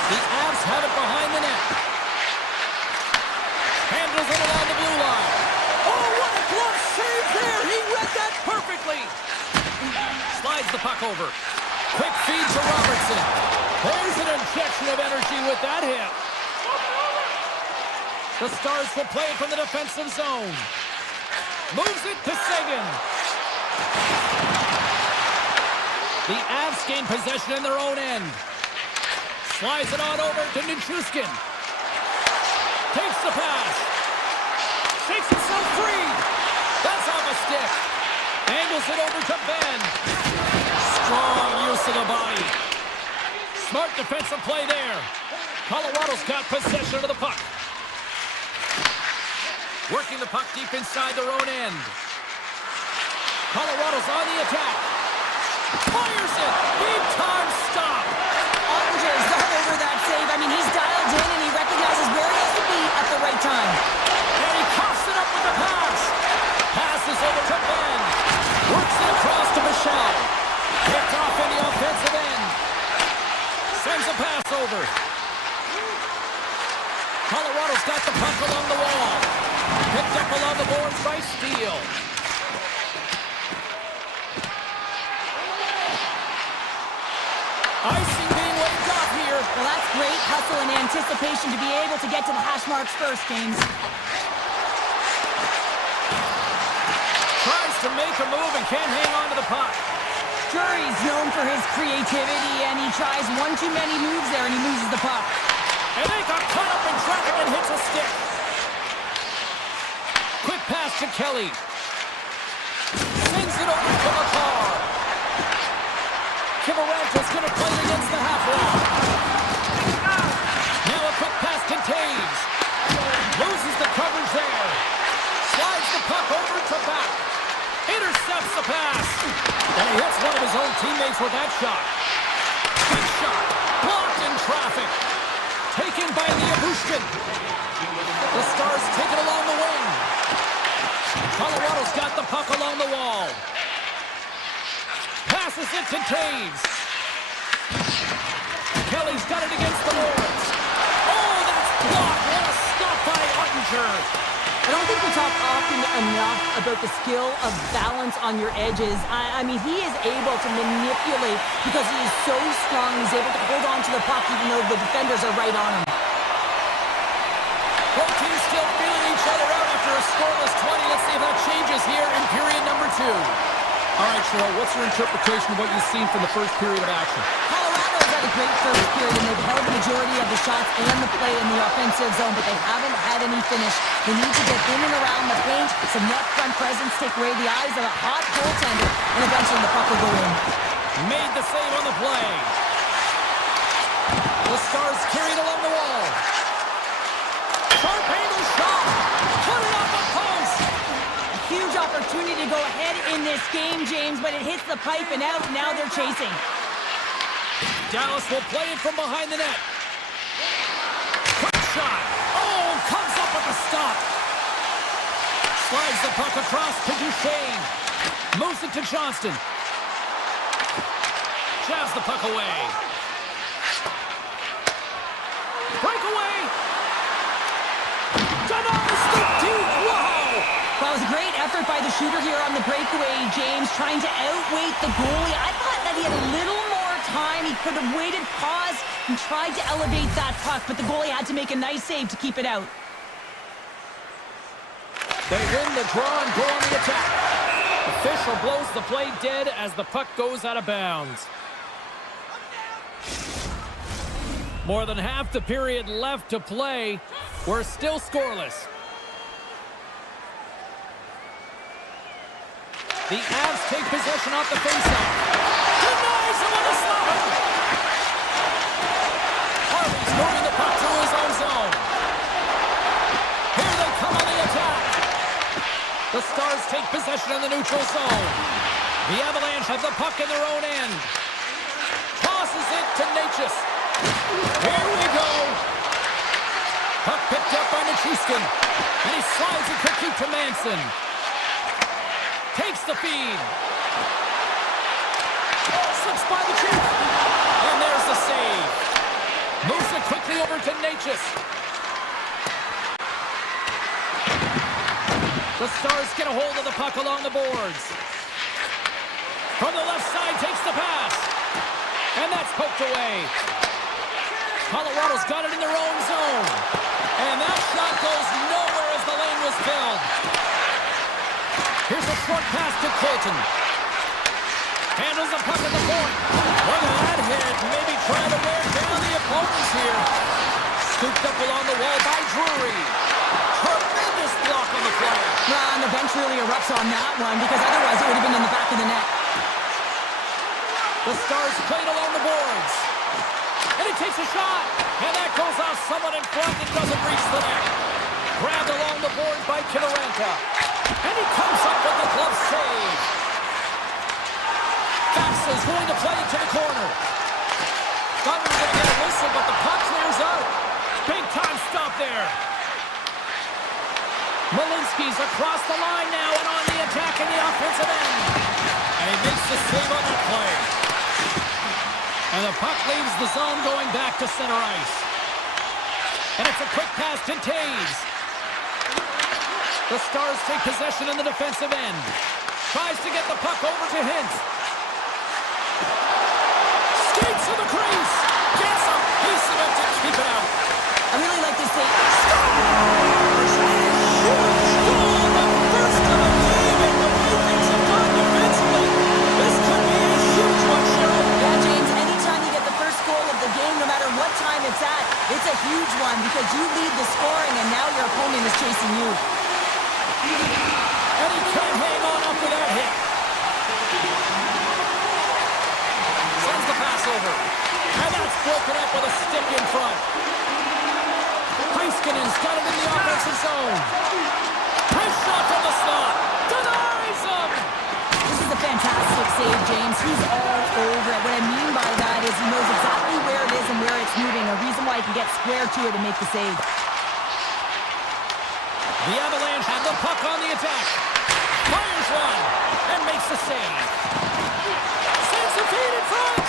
The Avs have it behind the net. Handles it along the blue line. Oh, what a glove save there! He read that perfectly. Slides the puck over. Quick feed to Robertson. There's an injection of energy with that hit. The Stars will play it from the defensive zone. Moves it to Seguin. The Avs gain possession in their own end. Slides it on over to Nichushkin. Takes the pass. Shakes himself free. That's off a stick. Angles it over to Ben. Strong use of the body. Smart defensive play there. Colorado's got possession of the puck. Working the puck deep inside their own end. Colorado's on the attack. Fires it. Big time stop. Ottinger's all over that save. I mean, he's dialed in and he recognizes where he has to be at the right time. And he coughs it up with the pass. Passes over to Ben. Works it across to Michel. Picked off in the offensive end. Sends a pass over. Colorado's got the puck along the wall. Picked up along the boards by Steele. Icing being waved off here. Well, that's great hustle and anticipation to be able to get to the hash marks first, James. Tries to make a move and can't hang on to the puck. Drury's known for his creativity, and he tries one too many moves there, and he loses the puck. And they got caught up in traffic and hits a stick. Quick pass to Kelly. Sends it over to McCarr. Kivaranta's going to play against the half wall. Now a quick pass to Taves. Loses the coverage there. Slides the puck over to back. Intercepts the pass. And he hits one of his own teammates with that shot. Good shot. Blocked in traffic. Taken by Liabushkin. The Stars take it along the wing. Colorado's got the puck along the wall. Passes it to Taves. Kelly's got it against the boards. Oh, that's blocked. What a stop by Ottinger. I don't think we talk often enough about the skill of balance on your edges. I mean, he is able to manipulate because he is so strong. He's able to hold on to the puck even though the defenders are right on him. Both teams still feeling each other out after a scoreless 20. Let's see if that changes here in period number 2. All right, Cheryl, what's your interpretation of what you've seen from the first period of action? Colorado's had a great first period, and they've held the majority of the shots and the play in the offensive zone, but they haven't had any finish. They need to get in and around the paint, some net front presence, take away the eyes of a hot goaltender, and eventually the puck will go in. Made the save on the play. The Stars carried along the wall. Sharp angle shot. Put it off the post. Huge opportunity to go ahead in this game, James, but it hits the pipe and out. Now they're chasing. Dallas will play it from behind the net. shot. Oh, comes up with the stop. Slides the puck across to Duchesne. Moves it to Johnston. Jabs the puck away. Breakaway. Denies the deep. Wow. Well, it was a great effort by the shooter here on the breakaway, James, trying to outweight the goalie. I thought that he had a little more time. He could have waited, paused, and tried to elevate that puck, but the goalie had to make a nice save to keep it out. They win the draw and go on the attack. Official blows the play dead as the puck goes out of bounds. More than half the period left to play. We're still scoreless. The Avs take possession off the faceoff. Denies him on the slot. Harvey's moving the puck through his own zone. Here they come on the attack. The Stars take possession in the neutral zone. The Avalanche have the puck in their own end. Tosses it to Natchez. Here we go. Puck picked up by Nichushkin. And he slides it quickly to Manson. Takes the feed. Slips by the Chief. And there's the save. Moves it quickly over to Natchez. The Stars get a hold of the puck along the boards. From the left side, takes the pass. And that's poked away. Colorado's got it in their own zone. And that shot goes nowhere as the lane was filled. Here's a short pass to Colton. Handles the puck at the point. Look at that hit. Maybe trying to wear down the opponents here. Scooped up along the wall by Drury. Tremendous block on the play. Well, and the bench really erupts on that one because otherwise it would have been in the back of the net. The Stars played along the boards. And he takes a shot. And that goes off someone in front and doesn't reach the net. Grabbed along the boards by Kivaranta. And he comes up with the glove save. Fafsa is going to play it to the corner. Thought we were going to get a whistle, but the puck clears out. Big time stop there. Malinsky's across the line now and on the attack in the offensive end. And he makes the save on that play. And the puck leaves the zone going back to center ice. And it's a quick pass to Taves. The Stars take possession in the defensive end. Tries to get the puck over to Hintz. Skates to the crease. Gets a piece of it to keep it out. I really like this save. Scores! Huge goal, the first of the game, and the way things have gone defensively. This could be a huge one, Cheryl. Yeah, James, anytime you get the first goal of the game, no matter what time it's at, it's a huge one because you lead the scoring and now your opponent is chasing you. And he can't hang on up with that hit. Sends the pass over. And that's broken up with a stick in front. Heiskanen's got it in the offensive zone. Nice shot from the slot. Denies him. This is a fantastic save, James. He's all over it. What I mean by that is he knows exactly where it is and where it's moving. A reason why he can get square to it and make the save. The Avalanche have the puck on the attack. Fires one and makes the save. Sends the feed in front.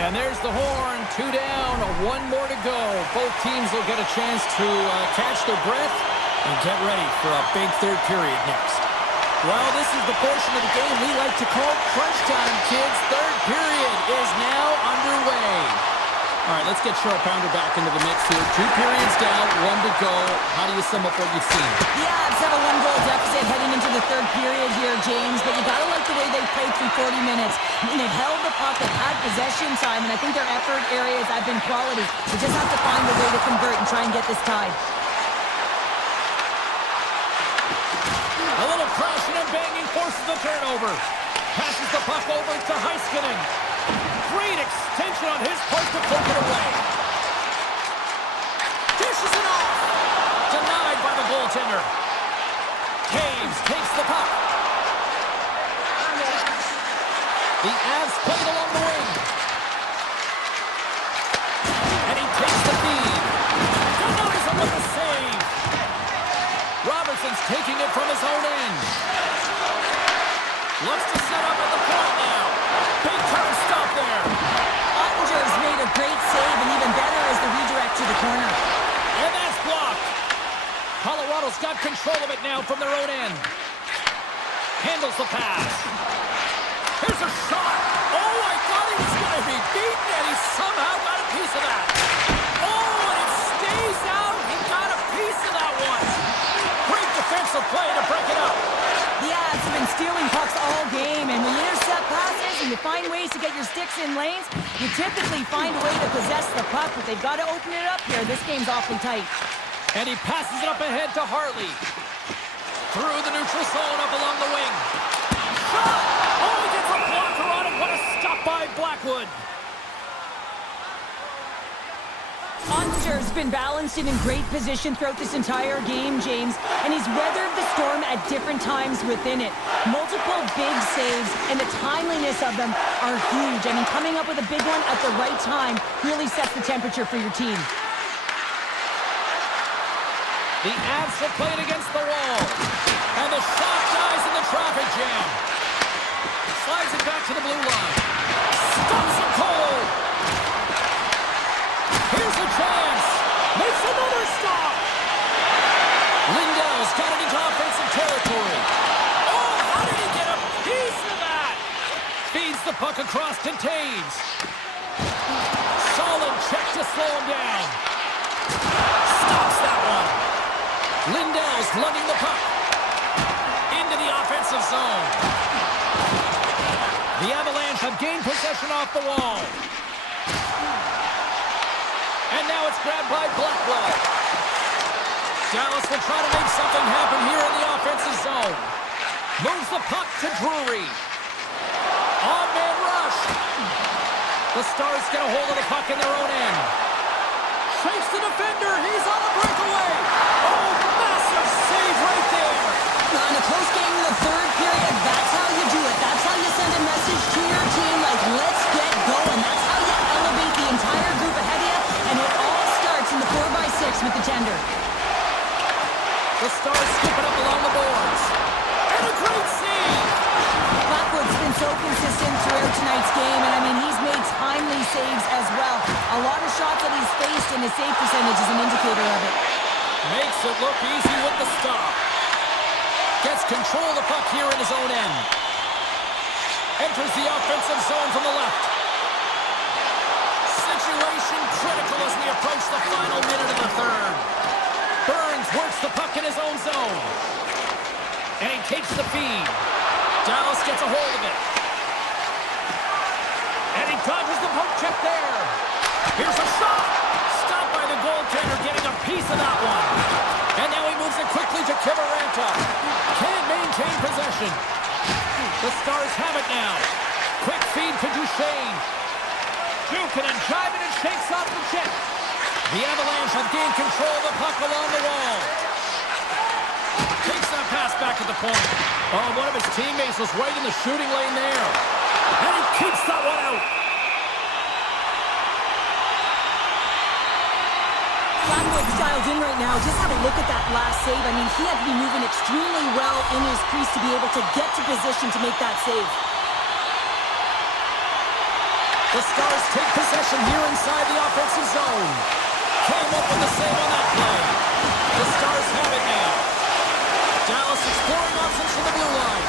And there's the horn. 2 down, 1 more to go. Both teams will get a chance to catch their breath and get ready for a big third period next. Well, this is the portion of the game we like to call crunch time, kids. Third period is now underway. All right, let's get Cheryl Pounder back into the mix here. 2 periods down, 1 to go. How do you sum up what you've seen? The Avs have a 1-goal deficit heading into the third period here, James, but you gotta like the way they played through 40 minutes. I mean, they've held the puck, they've had possession time, and I think their effort areas have been quality. They just have to find a way to convert and try and get this tied. A little crashing and banging forces the turnover. Passes the puck over to Heiskanen. Great extension on his part to poke it away. Dishes it off. Denied by the goaltender. Taves takes the puck. The Avs played along the wing. Looks to set up at the point now. Big time stop there. Ottinger's made a great save, and even better is the redirect to the corner. And that's blocked. Colorado's got control of it now from their own end. Handles the pass. Here's a shot. Oh, I thought he was going to be beaten, and he somehow got a piece of that. Oh, and it stays out. He got a piece of that one. Great defensive play to break it up. The Avs have been stealing pucks all game, and when you intercept passes and you find ways to get your sticks in lanes, you typically find a way to possess the puck, but they've got to open it up here. This game's awfully tight. And he passes it up ahead to Hartley. Through the neutral zone, up along the wing. Shot! Oh, he gets a blocker on it. What a stop by Blackwood. Ottinger's been balanced and in great position throughout this entire game, James, and he's weathered the storm at different times within it. Multiple big saves, and the timeliness of them are huge. I mean, coming up with a big one at the right time really sets the temperature for your team. The Avs will play it against the wall. And the shot dies in the traffic jam. Slides it back to the blue line. Stops it cold. Here's a chance. Makes another stop. Lindell's got it into offensive territory. Oh, how did he get a piece of that? Feeds the puck across to Taves. Solid check to slow him down. Stops that one. Lindell's lugging the puck into the offensive zone. The Avalanche have gained possession off the wall. And now it's grabbed by Blackwell. Dallas will try to make something happen here in the offensive zone. Moves the puck to Drury. On-man rush. The Stars get a hold of the puck in their own end. Shakes the defender. He's on the breakaway. Oh, massive save right there. Now, in a close game in the third period, that's how you do it. That's how you send a message to your team, like, let's get going. That's how you elevate the entire group ahead of you, and it all starts in the 4x6 with the tender. The Stars skip it up along the boards. And a great save. Blackwood's been so consistent throughout tonight's game, and I mean, he's made timely saves as well. A lot of shots that he's faced, and his save percentage is an indicator of it. Makes it look easy with the stop. Gets control of the puck here in his own end. Enters the offensive zone from the left. Situation critical as we approach the final minute of the third. Burns works the puck in his own zone. And he takes the feed. Dallas gets a hold of it. And he dodges the poke check there. Here's a shot. Stopped by the goaltender, getting a piece of that one. And now he moves it quickly to Kivaranta. Can't maintain possession. The Stars have it now. Quick feed to Duchesne. Jukin and driving and shakes off the check. The Avalanche have gained control of the puck along the wall. Takes that pass back at the point. Oh, one of his teammates was right in the shooting lane there. And he keeps that one out. Blackwood's dialed in right now. Just have a look at that last save. I mean, he had to be moving extremely well in his crease to be able to get to position to make that save. The Stars take possession here inside the offensive zone. Came up with the save on that play. The Stars have it now. Dallas exploring options from the blue line.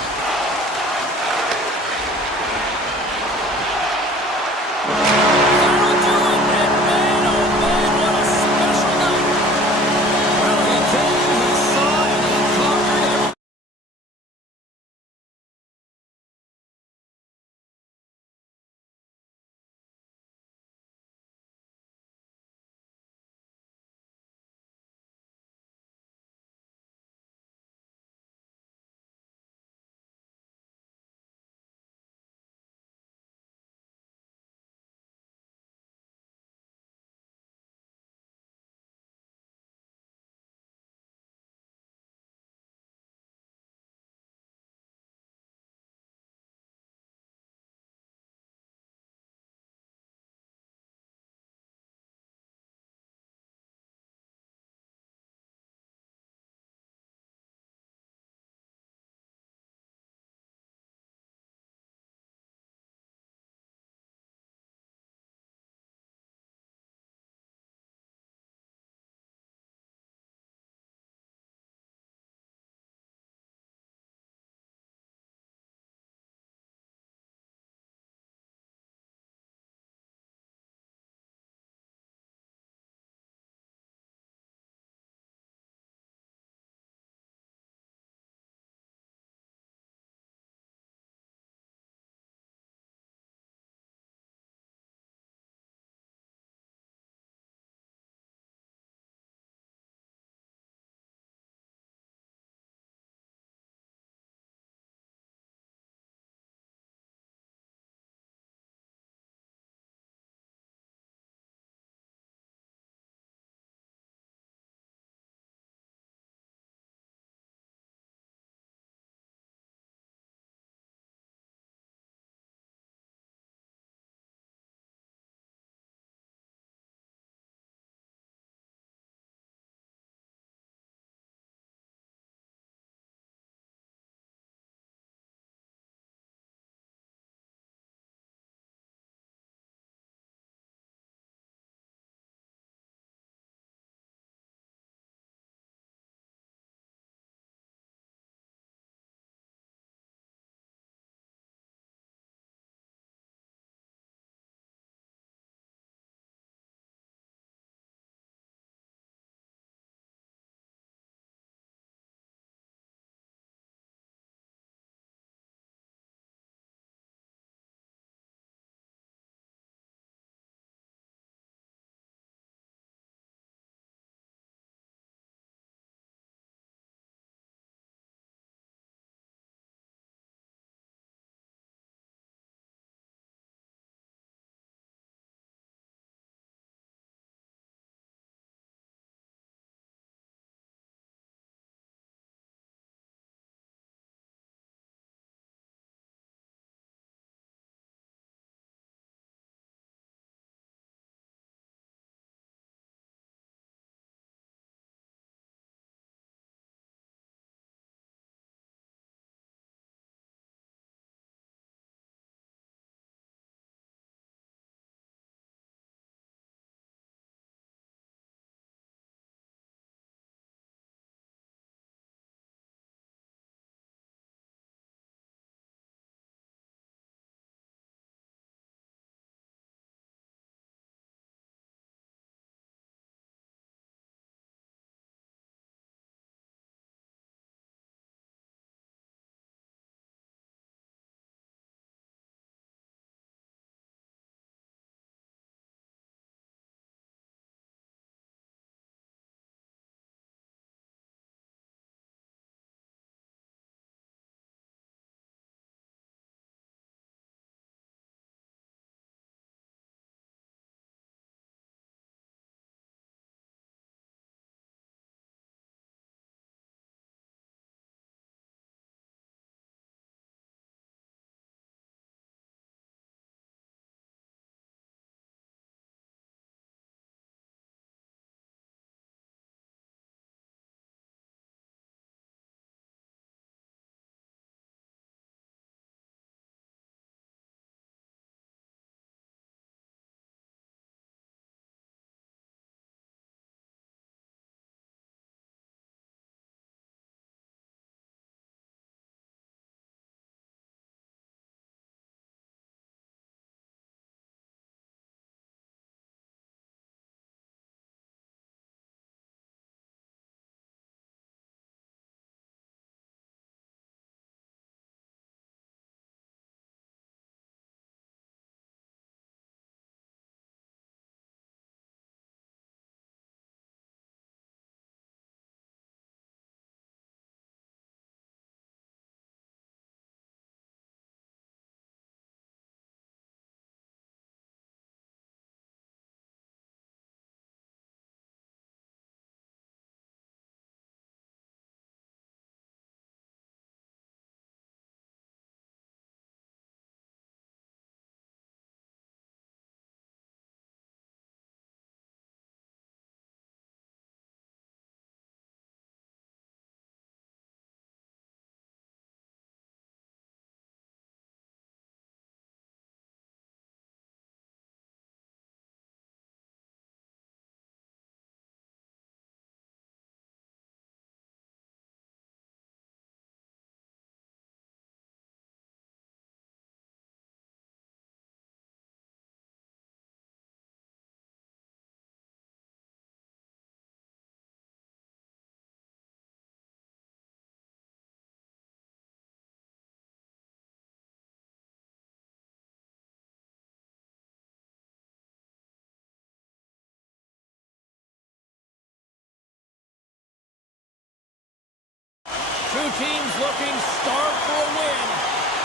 Two teams looking starved for a win,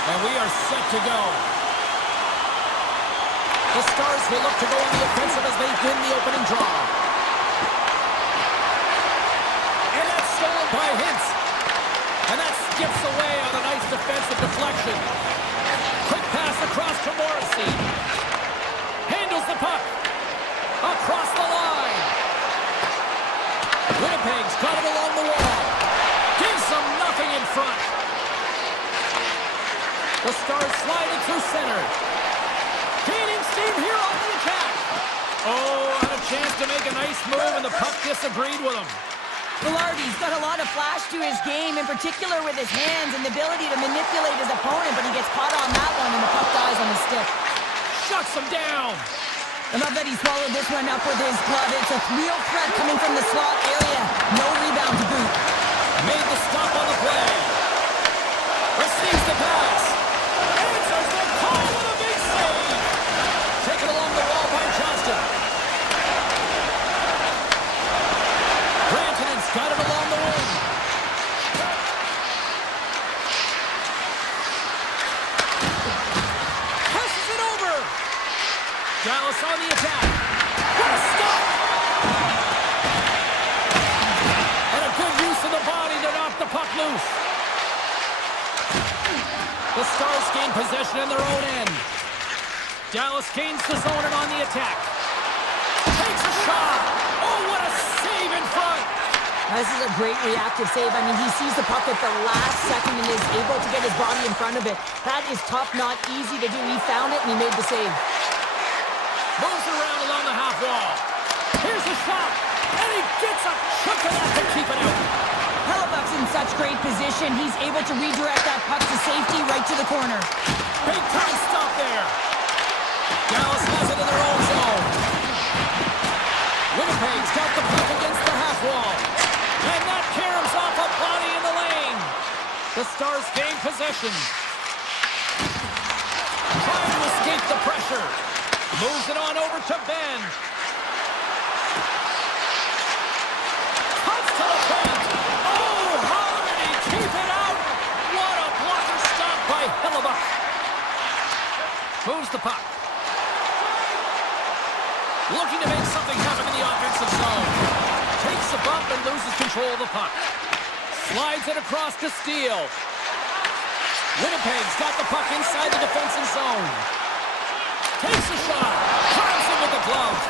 and we are set to go. The Stars will look to go on the offensive as they win the opening draw. And that's stolen by Hintz. And that skips away on a nice defensive deflection. Quick pass across to Morrissey. Handles the puck. Across the line. Winnipeg's got it along the wall. Gives them nothing in front. The Stars sliding through center. Gaining steam here on the attack. Oh, had a chance to make a nice move, and the puck disagreed with him. Velarde's got a lot of flash to his game, in particular with his hands and the ability to manipulate his opponent, but he gets caught on that one, and the puck dies on his stick. Shuts him down. I love that he swallowed this one up with his glove. It's a real threat coming from the slot area. No rebound to boot. Made the stop on the play. Receives the pass. Answers the call with a big save. Taken along the wall by Johnston. Granton's got it along the wing. Passes it over. Dallas on the attack. What a stop! And a good use of the body to knock the puck loose. The Stars gain possession in their own end. Dallas gains the zone and on the attack. Takes a shot. Oh, what a save in front. This is a great reactive save. I mean, he sees the puck at the last second and is able to get his body in front of it. That is tough, not easy to do. He found it and he made the save. Moves around along the half wall. Here's a shot. And he gets a chunk of that to keep it out. Hellebuck's in such great position. He's able to redirect that puck to safety right to the corner. Big time stop there. Dallas has it in their own zone. Winnipeg's got the puck against the half wall. And that caroms off a body in the lane. The Stars gain possession. Trying to escape the pressure. Moves it on over to Ben. Cuts to the paint. Oh, how did he keep it out? What a blocker stop by Hellebuck. Moves the puck. Looking to make something happen in the offensive zone. Takes a bump and loses control of the puck. Slides it across to Steele. Winnipeg's got the puck inside the defensive zone. Takes a shot. Climbs in with the glove.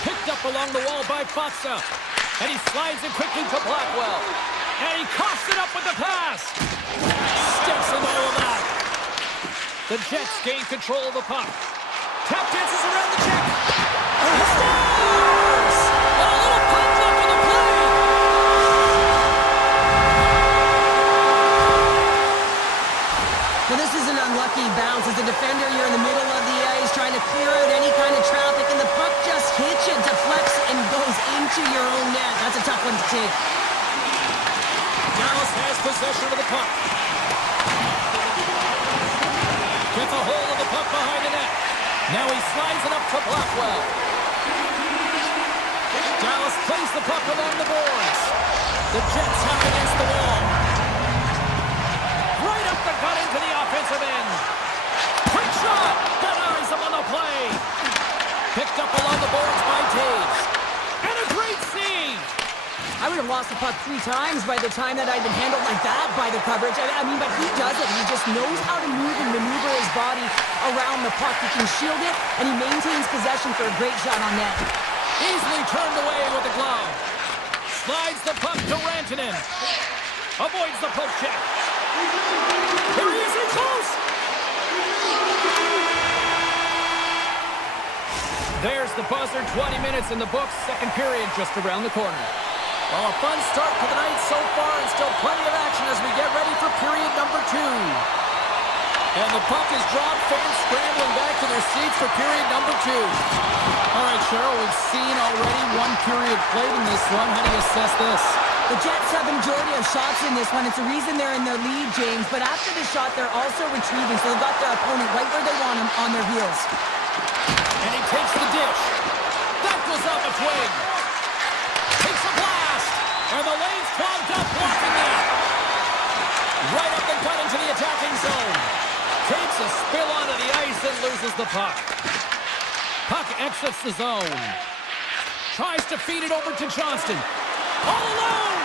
Picked up along the wall by Fatsa. And he slides it quickly to Blackwell. And he coughs it up with the pass. Steps in all of that. The Jets gain control of the puck. Tap dances around the check. And he scores! And a little pop left in the play. Well, this is an unlucky bounce. As a defender, you're in the middle of the ice trying to clear out any kind of traffic, and the puck just hits you, deflects, and goes into your own net. That's a tough one to take. Dallas has possession of the puck. Gets a hold of the puck behind the net. Now he slides it up to Blackwell. Dallas plays the puck along the boards. The Jets have it against the wall. Right up the gut into the offensive end. Quick shot. Denies him on the play. Picked up along the boards by Taves. And a great save. I would have lost the puck 3 times by the time that I'd been handled like that by the coverage. I mean, but he does it. He just knows how to move and maneuver his body around the puck. He can shield it, and he maintains possession for a great shot on net. Easily turned away with the glove. Slides the puck to Rantanen. Avoids the poke check. Here he is in close. There's the buzzer. 20 minutes in the books. Second period just around the corner. Well, a fun start to the night so far, and still plenty of action as we get ready for period number 2. And the puck is dropped, fans scrambling back to their seats for period number 2. All right, Cheryl, we've seen already 1 period played in this one. How do you assess this? The Jets have a majority of shots in this one. It's the reason they're in the lead, James. But after the shot, they're also retrieving, so they've got their opponent right where they want him, on their heels. And he takes the dish. That goes off a twig. Takes a blast. And the lane's clogged up blocking that. loses the puck. Puck exits the zone. Tries to feed it over to Johnston. All alone!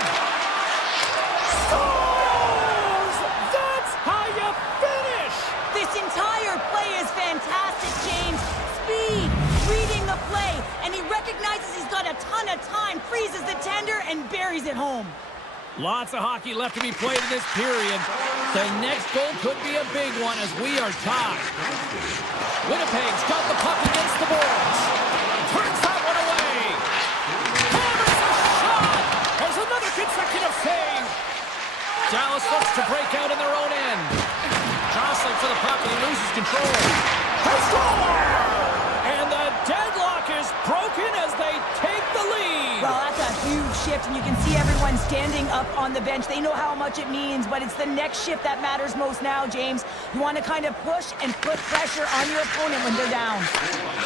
Scores! That's how you finish! This entire play is fantastic, James. Speed, reading the play, and he recognizes he's got a ton of time, freezes the tender, and buries it home. Lots of hockey left to be played in this period. The next goal could be a big one as we are tied. Winnipeg's got the puck against the boards. Turns that one away. Hammers a shot. There's another consecutive save. Dallas looks to break out in their own end. Jostling for the puck and he loses control. They score! And the deadlock is broken as they take the lead. Well, that's a huge shift, and you can see everyone standing up on the bench. They know how much it means, but it's the next shift that matters most now, James. You want to kind of push and put pressure on your opponent when they're down.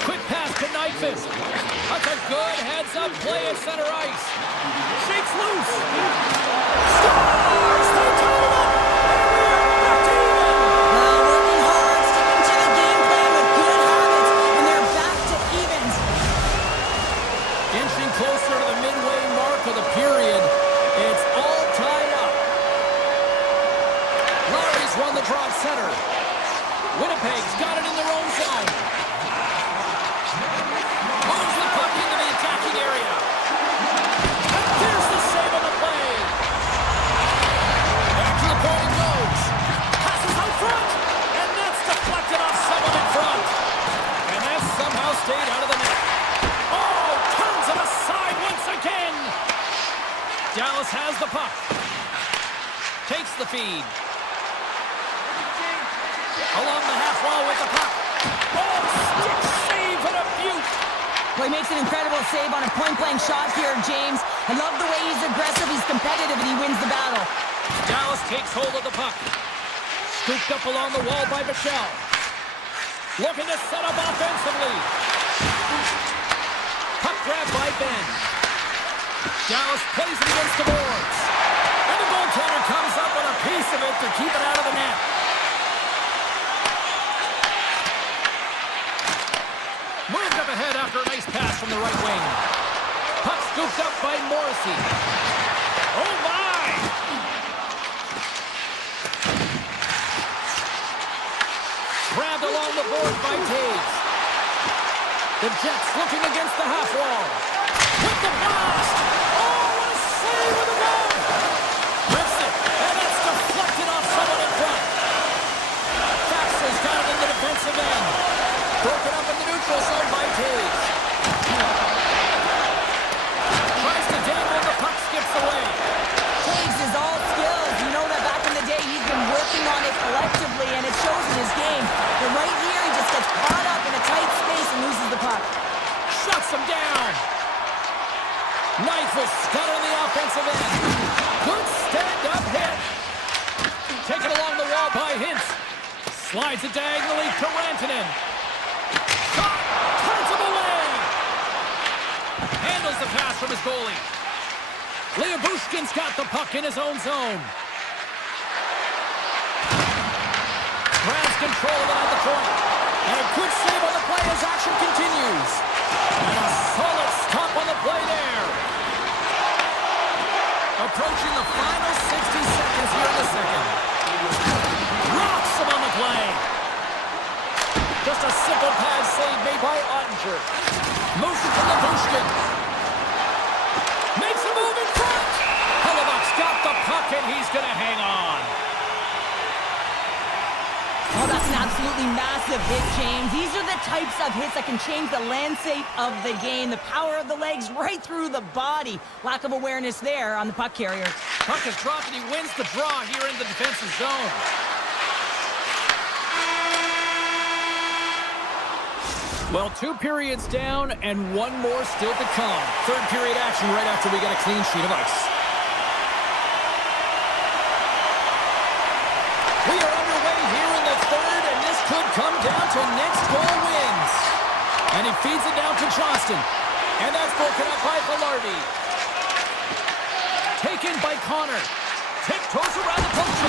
Quick pass to Nyquist. That's a good heads-up play at center ice. Shakes loose. Scores! They tie it up! And we are back to even! Working hard, sticking to the game plan with good habits, and they're back to evens. Inching closer to the midway mark of the period. It's all tied up. Larry's won the draw at center. Winnipeg's got it in their own zone. Moves the puck into the attacking area. And there's the save on the play. Back to the point it goes. Passes out front. And that's deflected off someone in front. And that somehow stayed out of the net. Oh, turns it aside once again. Dallas has the puck. Takes the feed. Along the half wall with the puck. Oh, stick save and a beaut. Well, he makes an incredible save on a point-blank shot here, James. I love the way he's aggressive, he's competitive, and he wins the battle. Dallas takes hold of the puck. Scooped up along the wall by Michelle. Looking to set up offensively. Puck grab by Ben. Dallas plays it against the boards. And the goaltender comes up on a piece of it to keep it out of the net. Moved up ahead after a nice pass from the right wing. Puck scooped up by Morrissey. Oh my! Grabbed along the board by Taves. The Jets looking against the half wall. With the blast! Oh, what a save with a goal! Rips it, and it's deflected off someone in front. Fax has got it in the defensive end. Broken up in the neutral zone by Taves. Tries to dangle, the puck skips away. Taves is all skills. You know that back in the day, he's been working on it collectively, and it shows in his game. But right here, he just gets caught up in a tight space and loses the puck. Shuts him down. Nyquist got on the offensive end. Good stand-up hit. Taken along the wall by Hintz. Slides it diagonally to Rantanen. Shot! Turns him away! Handles the pass from his goalie. Leobushkin's got the puck in his own zone. Grabs control of it at the point. And a good save on the play as action continues. And a solid stop on the play there. Approaching the final 60 seconds here in the second. Rocks him on the play. Just a simple pad save made by Ottinger. Motion from Lebushkin. Makes a move in front. Hellebuck's got the puck and he's going to hang on. Oh, that's an absolutely massive hit, James. These are the types of hits that can change the landscape of the game. The power of the legs right through the body. Lack of awareness there on the puck carrier. Puck is dropped and he wins the draw here in the defensive zone. Well, 2 periods down and 1 more still to come. Third period action right after we get a clean sheet of ice. We are underway here in the third, and this could come down to next goal wins. And he feeds it down to Johnston. And that's broken up by Velarde. Taken by Connor. Tiptoes around the post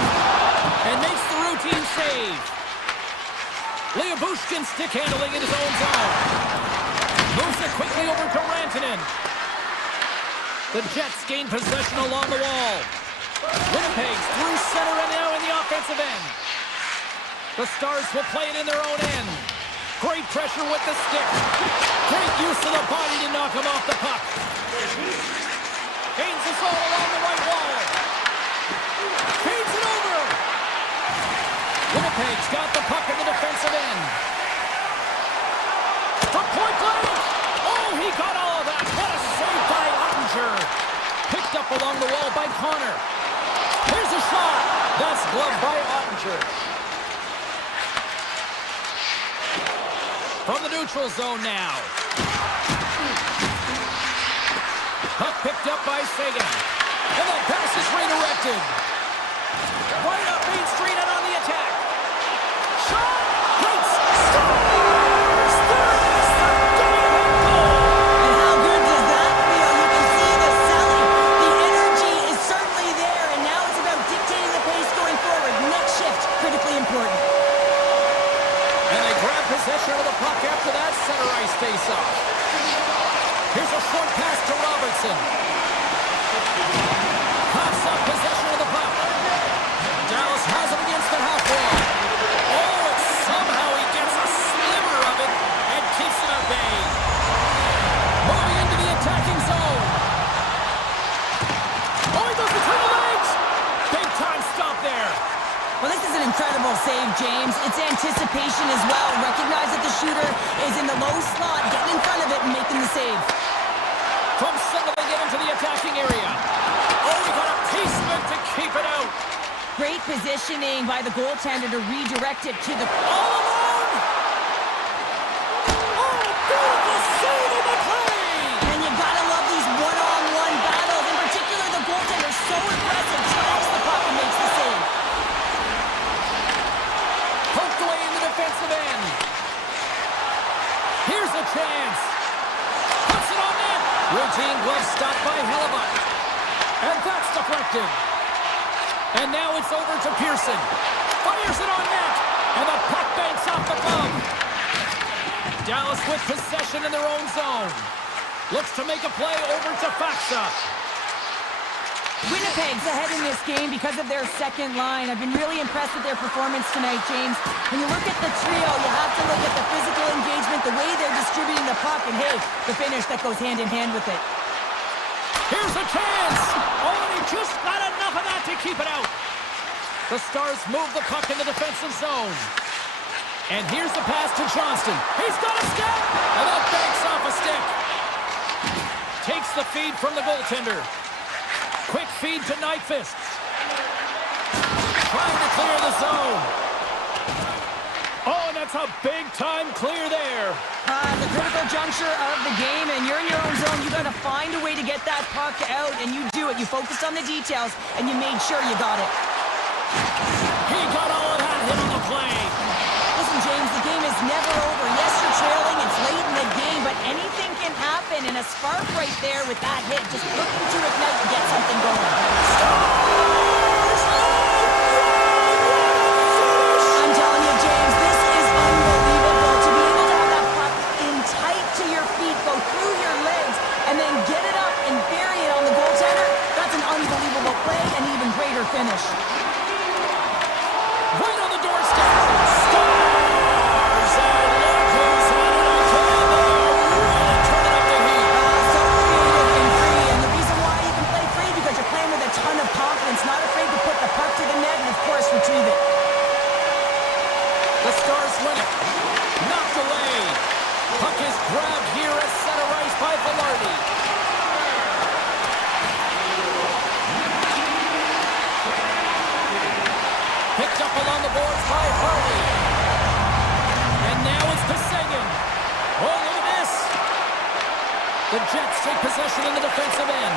and makes the routine save. Bushkin stick handling in his own zone. Moves it quickly over to Rantanen. The Jets gain possession along the wall. Winnipeg's through center and now in the offensive end. The Stars will play it in their own end. Great pressure with the stick. Great use of the body to knock him off the puck. Gains the zone along the right wall. Feeds it over. Winnipeg's got the puck in the defensive end. From point blank. Oh, he got all of that. What a save by Ottinger. Picked up along the wall by Connor. Here's a shot. That's gloved by Ottinger. From the neutral zone now. Puck picked up by Sagan. And that pass is redirected. Right up Main Street and on the attack. Shot! Great Stars! There it is! The game goal! And how good does that feel? You can see the selling. The energy is certainly there, and now it's about dictating the pace going forward. Next shift, critically important. And they grab possession of the puck after that center ice face-off. Here's a short pass to Robertson. Coughs up possession of the puck. Dallas has it against the half wall. Oh, and somehow he gets a sliver of it and keeps it at bay. Moving into the attacking zone. Oh, he goes between the legs. Big time stop there. Well, this is an incredible save, James. It's anticipation as well. Recognize that the shooter is in the low slot, getting in front of it and making the save. From center they get into the attacking area. Oh, he got a piece of it to keep it out. Great positioning by the goaltender to redirect it to the... All alone! Oh, beautiful save of the play! And you gotta love these one-on-one battles. In particular, the goaltender so impressive, tracks the puck and makes the save. Poked away in the defensive end. Here's a chance. Puts it on net. Routine glove stopped by Hellebuck. And that's deflected. And now it's over to Pearson. Fires it on net. And the puck banks off the glove. Dallas with possession in their own zone. Looks to make a play over to Faksa. Winnipeg's ahead in this game because of their second line. I've been really impressed with their performance tonight, James. When you look at the trio, you have to look at the physical engagement, the way they're distributing the puck, and hey, the finish that goes hand in hand with it. Here's a chance! Oh, and he just got enough of that to keep it out. The Stars move the puck in the defensive zone. And here's the pass to Johnston. He's got a stick! And that banks off a stick. Takes the feed from the goaltender. Quick feed to Nyquist. Trying to clear the zone. Oh, and that's a big-time clear there. The critical juncture of the game, and you're in your own zone. You got to find a way to get that puck out, and you do it. You focused on the details, and you made sure you got it. He got all of that hit on the play. Listen, James, the game is never over. Yes, you're trailing. It's late in the game, but anything can happen, and a spark right there with that hit, just looking to ignite and get something going. I'm telling you, James, this is unbelievable. To be able to have that puck in tight to your feet, go through your legs, and then get it up and bury it on the goaltender, that's an unbelievable play and even greater finish. Right on the doorstep. Stars! And look who's on it again. They are really turning up the heat. So creative and free, and the reason why you can play free because you're playing with a ton of confidence, not afraid to put the puck to the net and, of course, retrieve it. The Stars win it. Knocked away. Puck is grabbed here at center ice by Velarde. Picked up along the boards by Harley. And now it's to Sagan. Oh, look at this. The Jets take possession in the defensive end.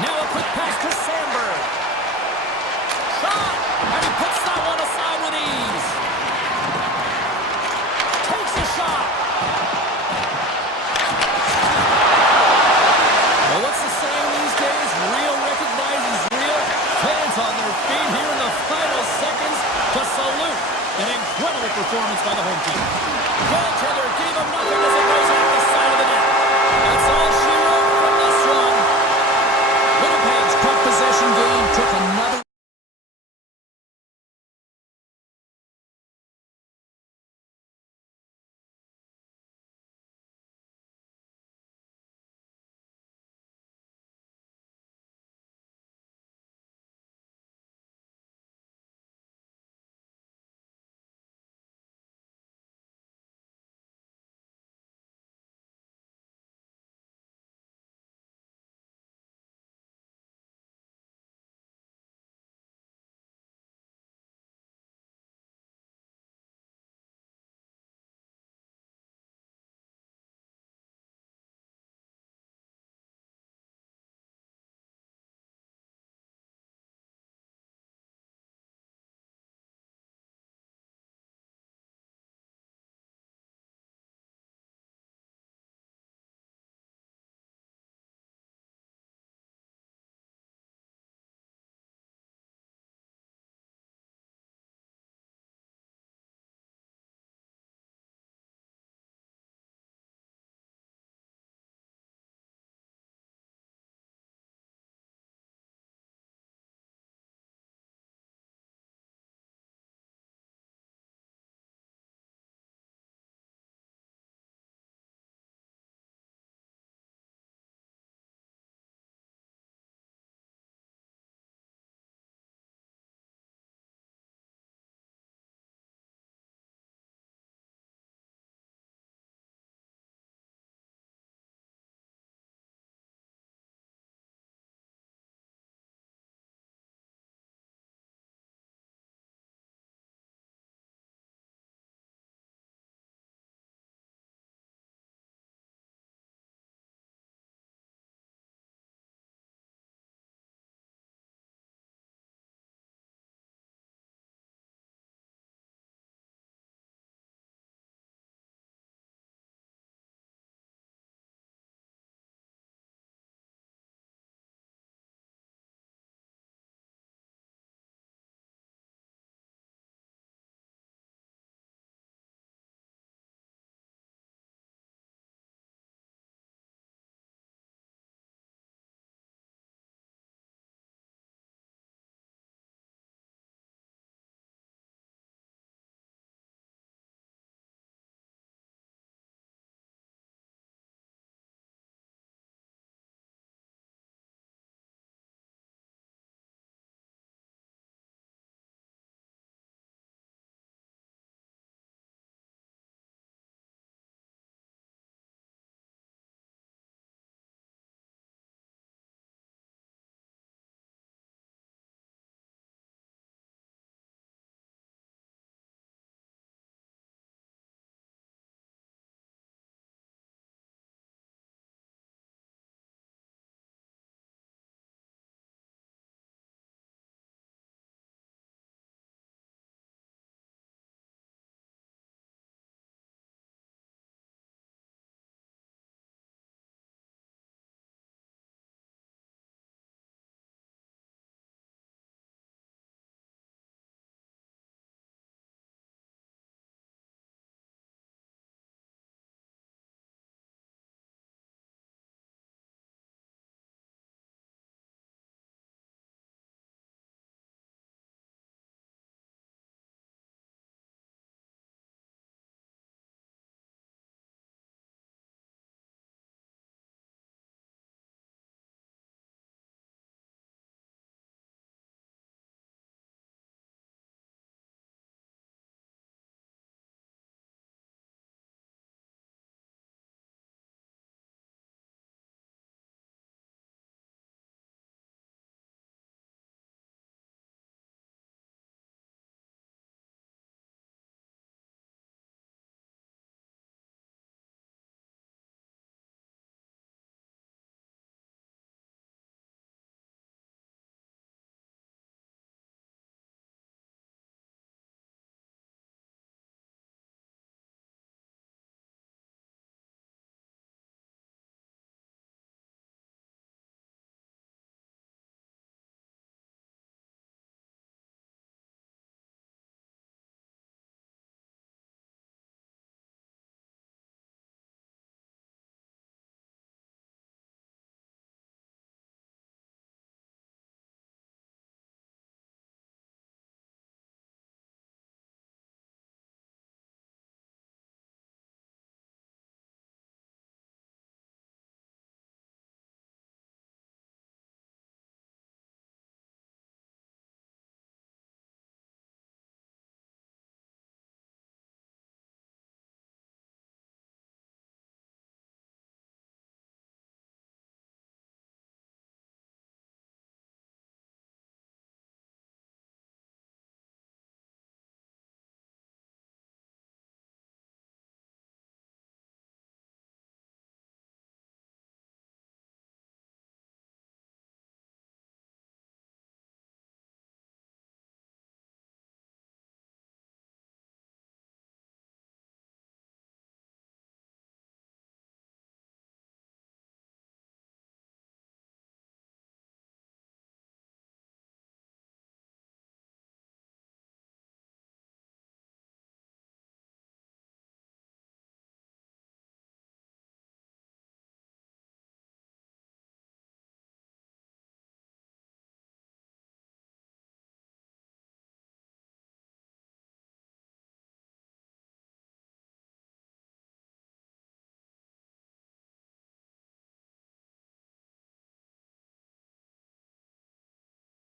Now a quick pass to Sandberg. Shot! And he puts that one aside with ease. Takes a shot. Well, what's the saying these days? Real recognizes real. Fans on their feet here in the final seconds to salute an incredible performance by the home team. Goaltender gave him nothing as it goes off the side of the net. That's all she wrote from this one. Winnipeg's puck possession game took another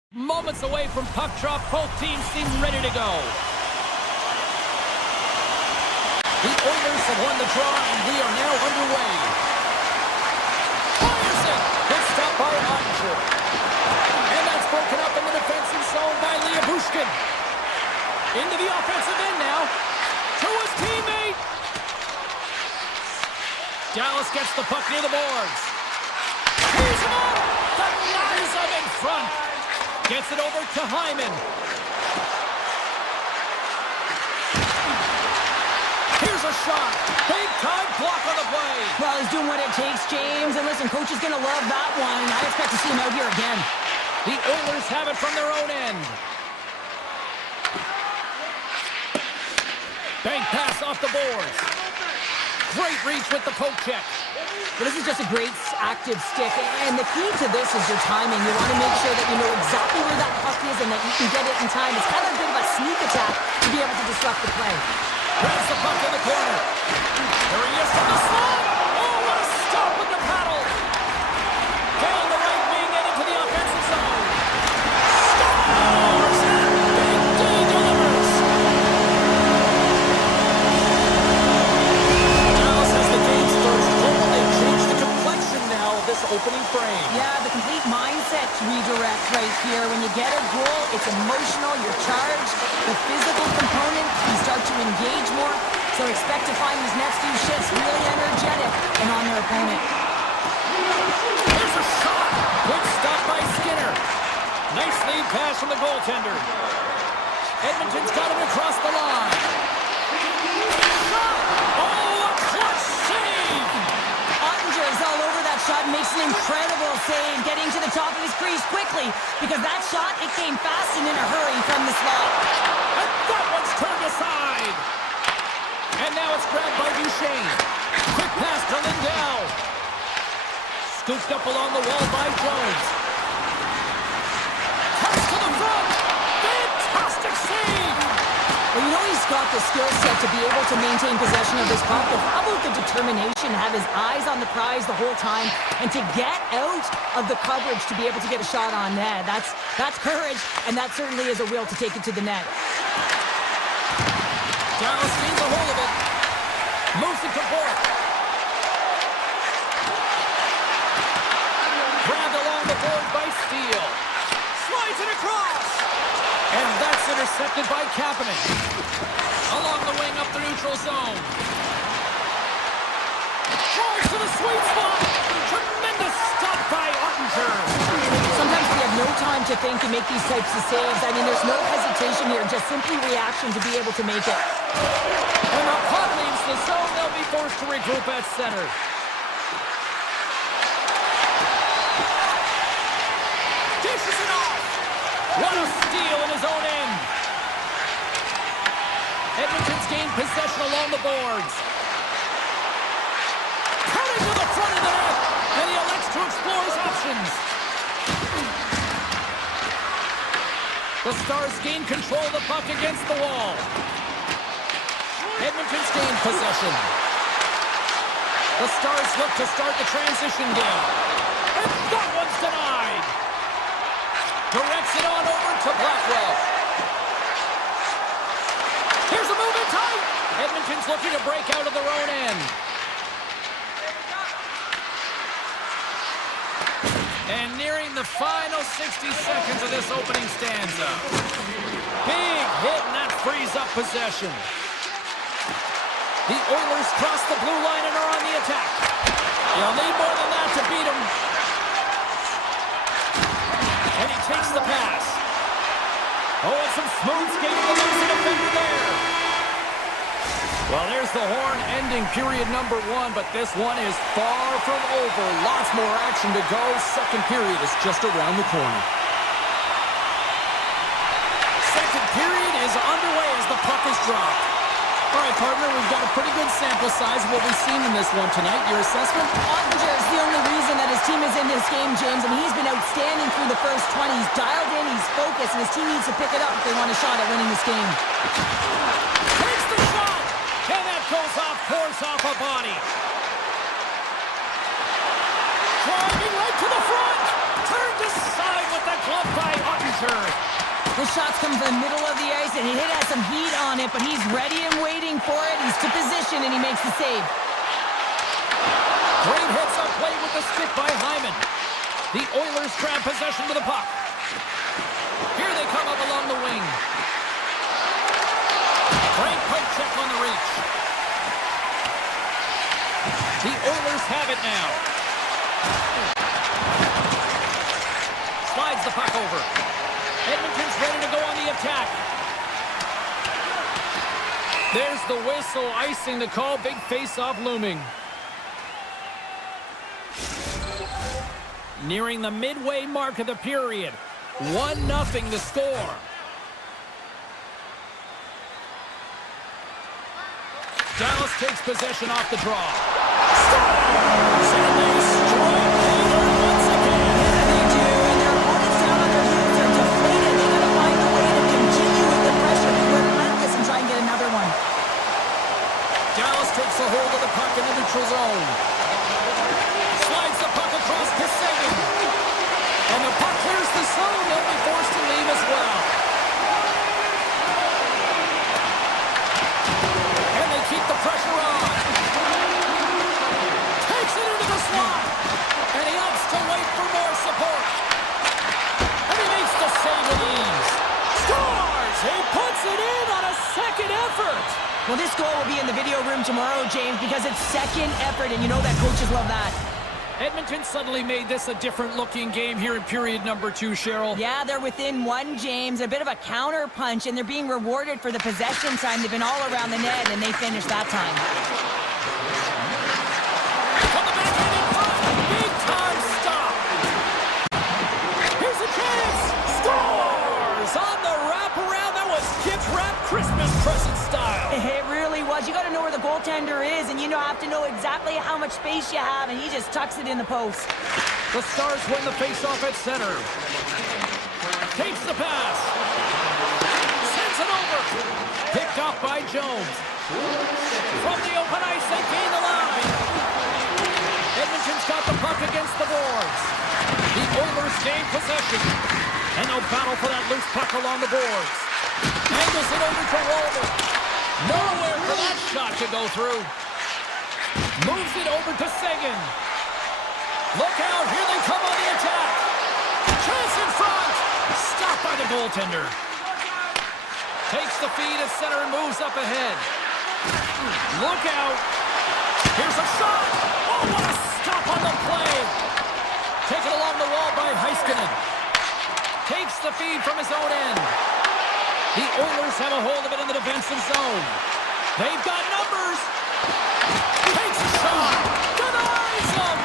Moments away from puck drop, both teams seem ready to go. The Oilers have won the draw, and we are now underway. Fires it! Good stop by Ottinger. And that's broken up in the defensive zone by Bushkin. Into the offensive end now. To his teammate. Dallas gets the puck near the boards. He's him up! Denies him in front. Gets it over to Hyman. Here's a shot. Big time block on the play. Well, he's doing what it takes, James. And listen, coach is going to love that one. I expect to see him out here again. The Oilers have it from their own end. Bank pass off the boards. Great reach with the poke check. But this is just a great active stick. And the key to this is your timing. You want to make sure that you know exactly where that puck is and that you can get it in time. It's kind of a bit of a sneak attack to be able to disrupt the play. Grabs the puck in the corner. There he is from the slot. Oh, what a stop with the paddle. Down the right wing and into the offensive zone. Scores! Big D delivers. Dallas has the game starts going. They've changed the complexion now of this opening frame. Yeah, the complete mindset redirect right here. When you get a goal, it's emotional, you're charged. The physical component, you start to engage more. So expect to find these next few shifts really energetic and on their opponent. There's a shot. Good stop by Skinner. Nice lead pass from the goaltender. Edmonton's got him across the line. Shot! Oh, a clutch save! Ottinger is all over that shot and makes an incredible save, getting to the top of his crease quickly, because that shot, it came fast and in a hurry from the slot. And that one's turned aside. And now it's grabbed by Duchesne. Quick pass to Lindell. Scooped up along the wall by Jones. Cuts to the front. Fantastic save. Well, you know he's got the skill set to be able to maintain possession of this puck, but how about the determination, have his eyes on the prize the whole time, and to get out of the coverage to be able to get a shot on net. That's courage, and that certainly is a will to take it to the net. Dallas gains a hold of it. Moves it to Bork. Grabbed along the board by Steele. Slides it across. And that's intercepted by Kapanen. Along the wing up the neutral zone. Drives to the sweet spot. Tremendous stop by Ottinger. Sometimes we have no time to think and make these types of saves. I mean, there's no hesitation here, just simply reaction to be able to make it. And the puck leaves the zone. They'll be forced to regroup at center. Dishes it off. What a steal in his own end. Edmonton's gained possession along the boards. Cutting to the front of the net. And he elects to explore his options. The Stars gain control of the puck against the wall. Edmonton's gained possession. The Stars look to start the transition game. And that one's denied. Directs it on over to Blackwell. Here's a move in tight. Edmonton's looking to break out of their own end. And nearing the final 60 seconds of this opening stanza. Big hit, and that frees up possession. The Oilers cross the blue line and are on the attack. You'll need more than that to beat them. And he takes the pass. Oh, and some smooth skating against the defender there. Well, there's the horn ending period number 1, but this one is far from over. Lots more action to go. Second period is just around the corner. Second period is underway as the puck is dropped. All right, partner, we've got a pretty good sample size of what we've seen in this one tonight. Your assessment? Ottinger is the only reason that his team is in this game, James, and he's been outstanding through the first 20. He's dialed in, he's focused, and his team needs to pick it up if they want a shot at winning this game. Takes the shot, and that goes off, pours off a body. Driving right to the front, turned aside with the glove by Ottinger. danger. The shots come from the middle of the ice, and he has some heat on it, but he's ready and waiting for it. He's to position, and he makes the save. Great hits are played with the stick by Hyman. The Oilers grab possession with the puck. Here they come up along the wing. Great poke check on the reach. The Oilers have it now. Slides the puck over. Edmonton's ready to go on the attack. There's the whistle, icing the call. Big face-off looming. Nearing the midway mark of the period. 1-0 the score. Dallas takes possession off the draw. Scores! And they strike Taylor once again. Yeah, they do, and their opponents down on their heels are deflated. They gotta find a way to continue with the pressure, be relentless, and try and get another one. Dallas takes a hold of the puck in the neutral zone. Slides the puck across to Sagan. And the puck clears the zone. They'll be forced to leave as well. And they keep the pressure on. Takes it into the slot. And he opts to wait for more support. And he makes the save with ease. Scores! He puts it in on a second effort. Well, this goal will be in the video room tomorrow, James, because it's second effort, and you know that coaches love that. Edmonton suddenly made this a different-looking game here in period number 2, Cheryl. Yeah, they're within one, James. A bit of a counter punch, and they're being rewarded for the possession time. They've been all around the net, and they finished that time. From the backhand in front, big-time stop. Here's a chance. Scores on the wraparound. That was Kids Wrap Christmas present style. It really was. You got to know where the goaltender is, and you have to know exactly how much space you have, and he just tucks it in the post. The Stars win the faceoff at center. Takes the pass. Sends it over. Picked off by Jones. From the open ice, they gain the line. Edmonton's got the puck against the boards. The Oilers gain possession. And they'll battle for that loose puck along the boards. Angles it over to Walden. Nowhere for that shot to go through. Moves it over to Sagan. Look out, here they come on the attack. Chance in front. Stopped by the goaltender. Takes the feed at center and moves up ahead. Look out. Here's a shot. Oh, what a stop on the play. Taken along the wall by Heiskanen. Takes the feed from his own end. The Oilers have a hold of it in the defensive zone. They've got numbers. Takes a shot. Denies him.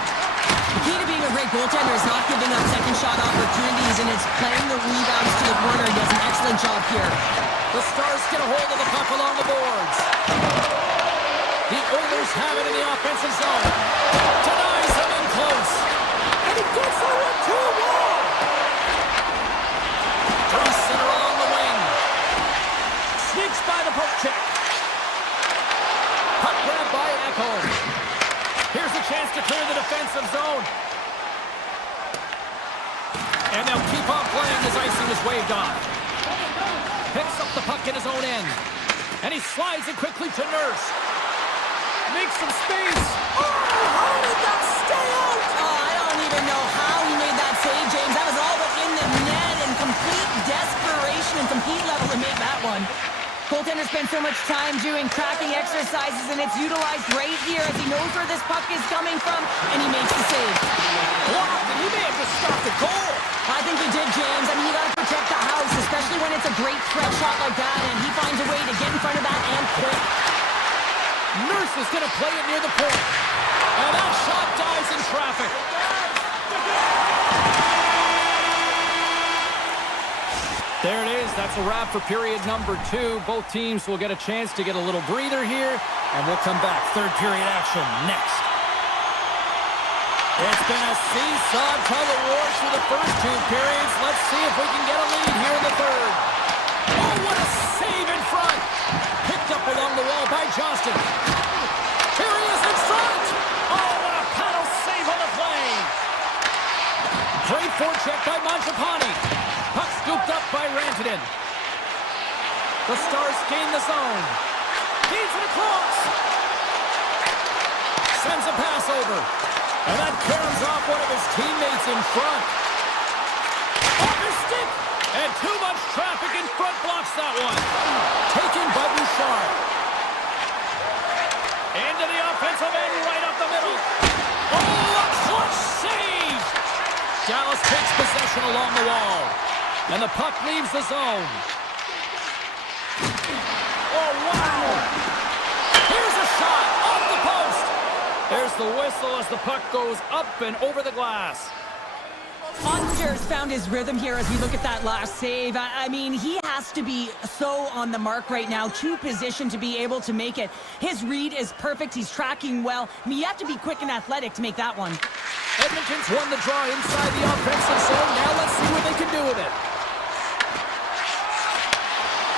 The key to being a great goaltender is not giving up second shot opportunities, and it's playing the rebounds to the corner. He does an excellent job here. The Stars get a hold of the puck along the boards. The Oilers have it in the offensive zone. Denies him in close. And he gets a 1-2 wall. Through center along the wing. Sneaks by the poke check. Puck grabbed by Echo. Here's a chance to clear the defensive zone. And they'll keep on playing as icing is waved off. Picks up the puck in his own end. And he slides it quickly to Nurse. Makes some space. Oh, how did that stay out? Oh, I don't even know how he made that save, James. That was all but in the net, and complete desperation and complete level to make that one. Goaltender spends so much time doing tracking exercises, and it's utilized right here as he knows where this puck is coming from, and he makes the save. Blocked, and he may have just stopped the goal. I think he did, James. I mean, you got to protect the house, especially when it's a great threat shot like that, and he finds a way to get in front of that and quick. Nurse is going to play it near the point. And that shot dies in traffic. There it is. That's a wrap for period number 2. Both teams will get a chance to get a little breather here, and we'll come back. Third period action next. It's been a seesaw tug-of-war through the first 2 periods. Let's see if we can get a lead here in the third. Oh, what a save in front. Picked up along the wall by Johnston. Here he is in front. Oh, what a paddle save on the play. Great forecheck by Mangiapane. Puck scooped slanted in. The Stars gain the zone. Feeds it across. Sends a pass over. And that caroms off one of his teammates in front. Off his stick. And too much traffic in front blocks that one. Taken by Bouchard. Into the offensive end, right up the middle. Oh, a clutch save! Dallas takes possession along the wall. And the puck leaves the zone. Oh, wow! Here's a shot off the post. There's the whistle as the puck goes up and over the glass. Ottinger's found his rhythm here as we look at that last save. I mean, he has to be so on the mark right now, to position to be able to make it. His read is perfect. He's tracking well. I mean, you have to be quick and athletic to make that one. Edmonton's won the draw inside the offensive zone. Now let's see what they can do with it.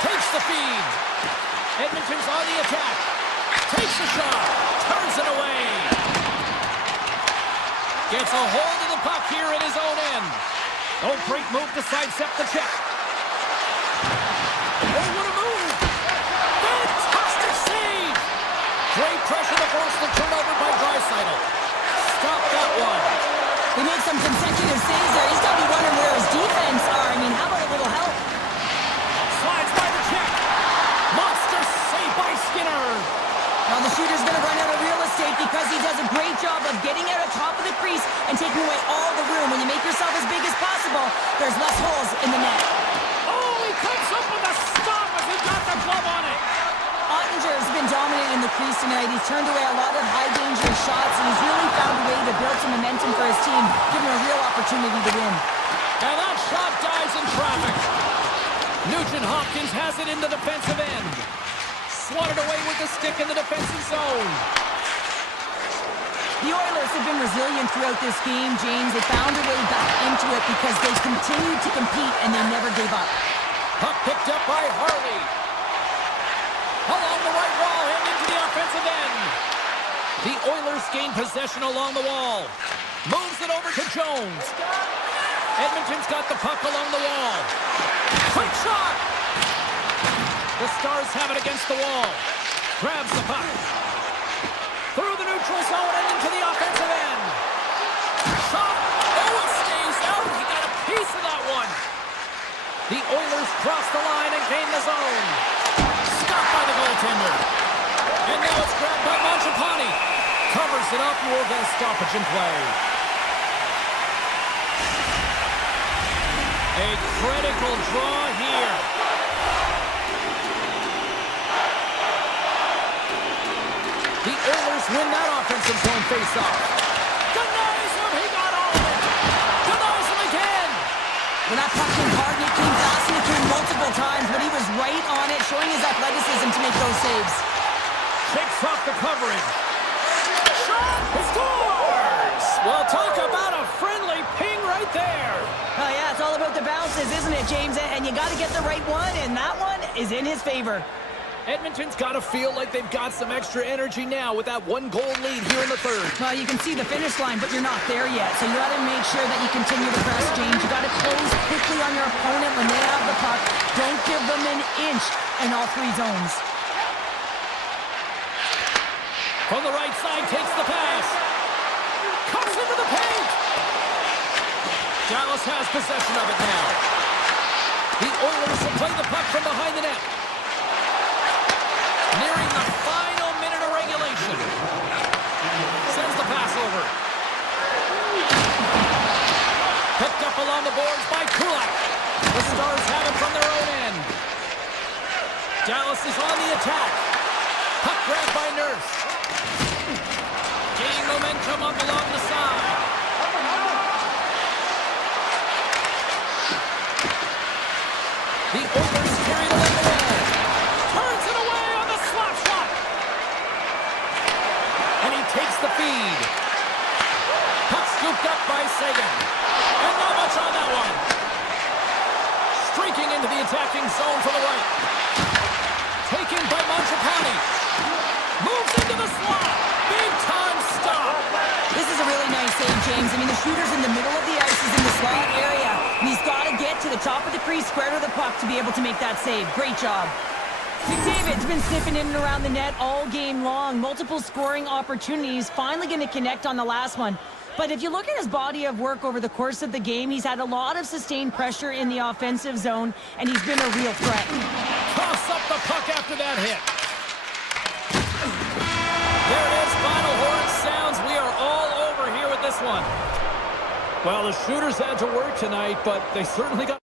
Takes the feed. Edmonton's on the attack. Takes the shot. Turns it away. Gets a hold of the puck here in his own end. Oh, great move to sidestep the check. Oh, what a move. Fantastic save. Great pressure to force the turnover by Draisaitl. Stop that one. He made some consecutive saves there. He's got to be wondering where his defense are. I mean, how about a little help? Slides by the check. Monster save by Skinner. Well, the shooter's going to run out of real estate because he does a great job of getting out of top of the crease and taking away all the room. When you make yourself as big as possible, there's less holes in the net. Oh, he comes up with a stop as he got the glove on it. Ottinger's been dominant in the crease tonight. He's turned away a lot of high-danger shots, and he's really found a way to build some momentum for his team, giving him a real opportunity to win. And that shot dies in traffic. Nugent-Hopkins has it in the defensive end. Swatted away with the stick in the defensive zone. The Oilers have been resilient throughout this game, James. They found a way back into it because they continued to compete and they never gave up. Puck picked up by Harley. Along the right wall and into the offensive end. The Oilers gain possession along the wall. Moves it over to Jones. Edmonton's got the puck along the wall. Quick shot! The Stars have it against the wall. Grabs the puck. Through the neutral zone and into the offensive end. Shot! Oh, it stays out. He got a piece of that one. The Oilers cross the line and gain the zone. Stopped by the goaltender. And now it's grabbed by Mangiapane. Covers it up. We'll get a stoppage in play. A critical draw here. The Oilers win that offensive zone face-off. Denies him. He got all of it. Denies him again. When that puck came hard, it came fast, and it came multiple times, but he was right on it, showing his athleticism to make those saves. Shakes off the coverage. Shot! He scores! Well, talk about a friendly ping right there. Oh, yeah, it's all about the bounces, isn't it, James? And you got to get the right one, and that one is in his favor. Edmonton's got to feel like they've got some extra energy now with that one-goal lead here in the third. Well, you can see the finish line, but you're not there yet. So you got to make sure that you continue to press, James. You got to close quickly on your opponent when they have the puck. Don't give them an inch in all three zones. From the right side, takes the pass. Comes into the paint. Dallas has possession of it now. The Oilers will play the puck from behind the net. Nearing the final minute of regulation. Sends the pass over. Picked up along the boards by Kulak. The Stars have it from their own end. Dallas is on the attack. Puck grabbed by Nurse. Gaining momentum up along the side. The Oilers carry the lead away. Turns it away on the slap shot. And he takes the feed. Puck scooped up by Sagan. And not much on that one. Streaking into the attacking zone for the right. Taken by Mangiapane. Moves into the slot. Big time stop. This is a really nice save top of the crease, square to the puck to be able to make that save. Great job. McDavid's been sniffing in and around the net all game long. Multiple scoring opportunities, finally going to connect on the last one. But if you look at his body of work over the course of the game, he's had a lot of sustained pressure in the offensive zone, and he's been a real threat. Toss up the puck after that hit. There it is, final horn sounds. We are all over here with this one. Well, the shooters had to work tonight, but they certainly got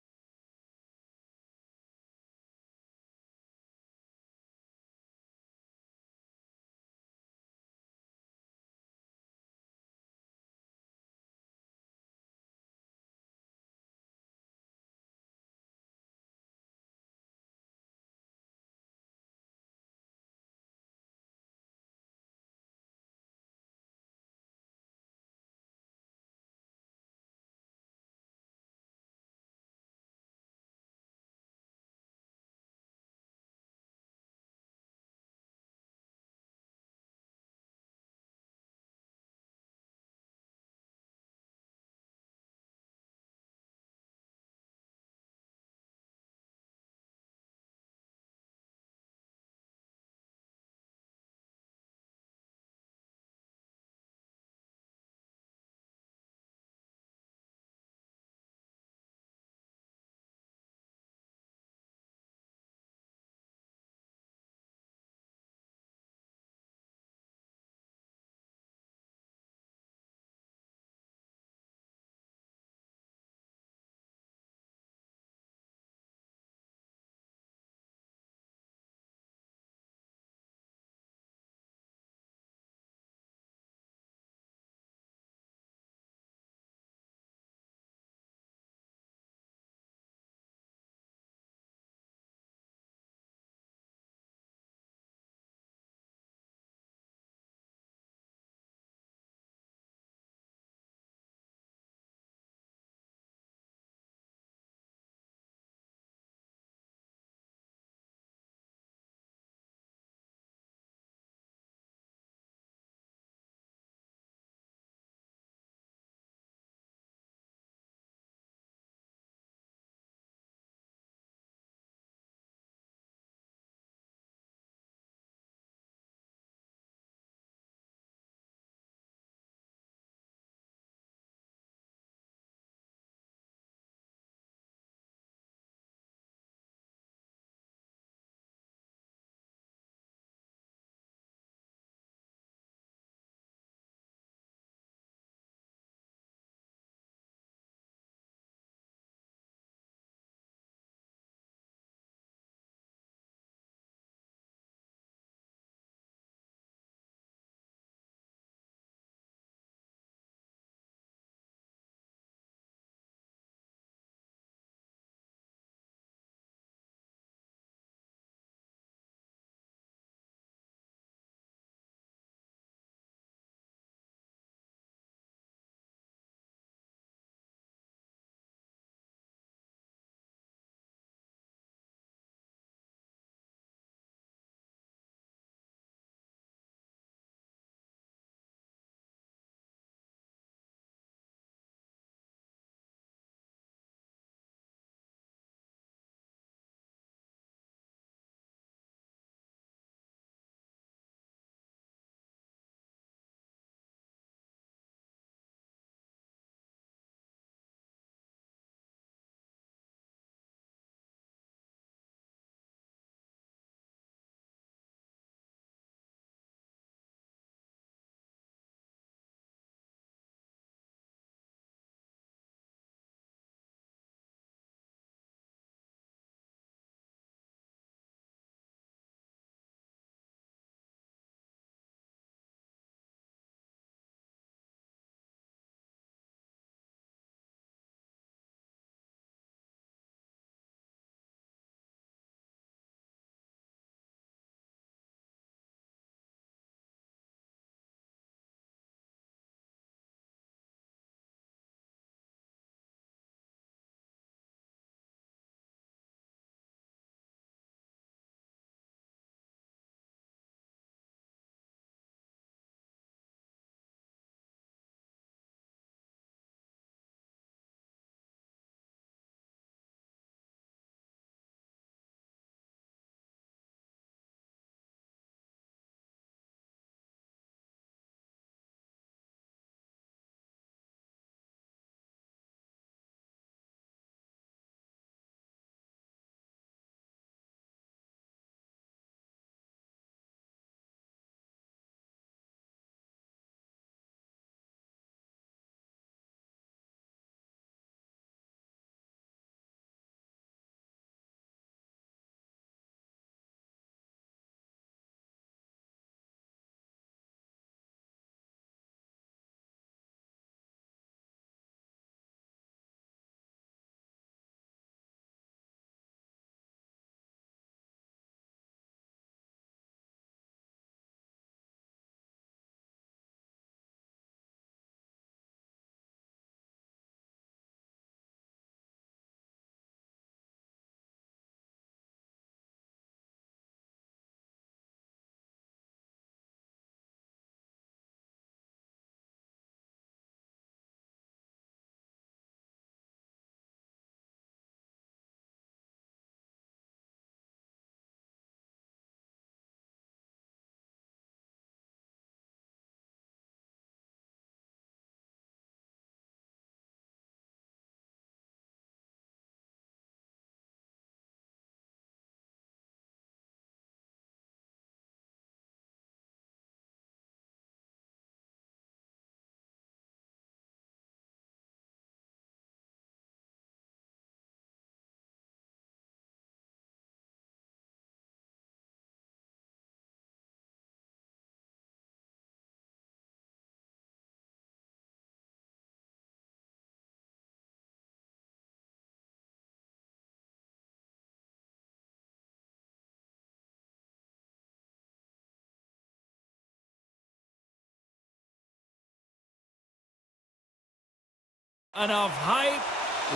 Enough hype.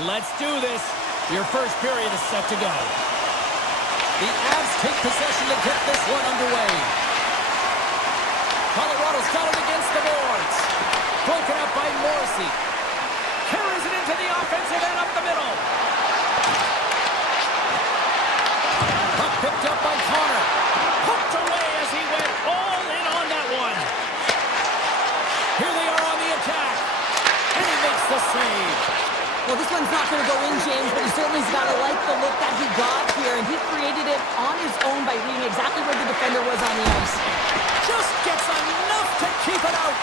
Let's do this. Your first period is set to go. The Avs take possession to get this one underway. Colorado's got it against the boards. Broken up by Morrissey. Carries it into the offensive end up the middle. Puck picked up by Connor. Hooked away as he went all in on that one. Here they are on the attack. And he makes the save. Well, this one's not going to go in, James, but he certainly's got to like the look that he got here, and he created it on his own by reading exactly where the defender was on the ice. Just gets enough to keep it out.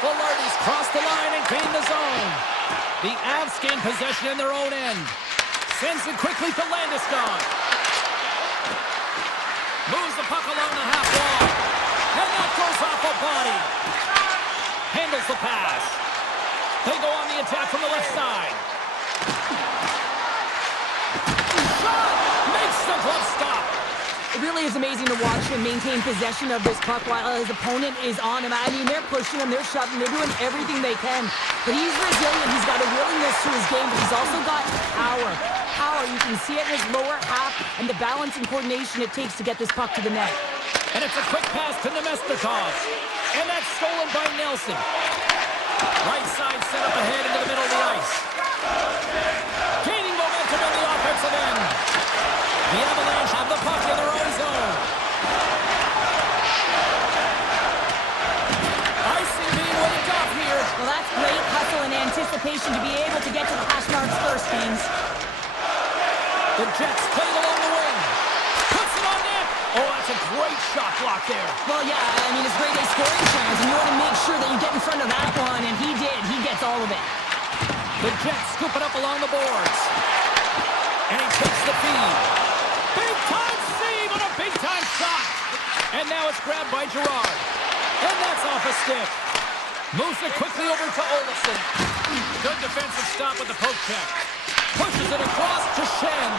Velarde's crossed the line and gained the zone. The Avs gain possession in their own end. Sends it quickly to Landeskog. Moves the puck along the half wall. And that goes off a body. Handles the pass. They go on the attack from the left side. Shot! Makes the glove stop. It really is amazing to watch him maintain possession of this puck while his opponent is on him. I mean, they're pushing him, they're shoving, they're doing everything they can. But he's resilient, he's got a willingness to his game, but he's also got power. Power, you can see it in his lower half and the balance and coordination it takes to get this puck to the net. And it's a quick pass to Nemestikov. And that's stolen by Nelson. Right side set up ahead into the middle of the ice. Gaining momentum in the offensive end. The Avalanche have the puck in their own zone. Icing being waved off here. Well, that's great hustle and anticipation to be able to get to the hash marks first, James. The Jets play it along the wing. Puts it on net. Oh, that's a great shot block there. Well, yeah, I mean, it's grade A scoring chance, and you want to make sure that you get in front of that one, and he did. He gets all of it. The Jets scoop it up along the boards. And he takes the feed. Big-time save on a big-time shot. And now it's grabbed by Girard. And that's off a stick. Moves it quickly over to Olofsson. Good defensive stop with the poke check. Pushes it across to Shen.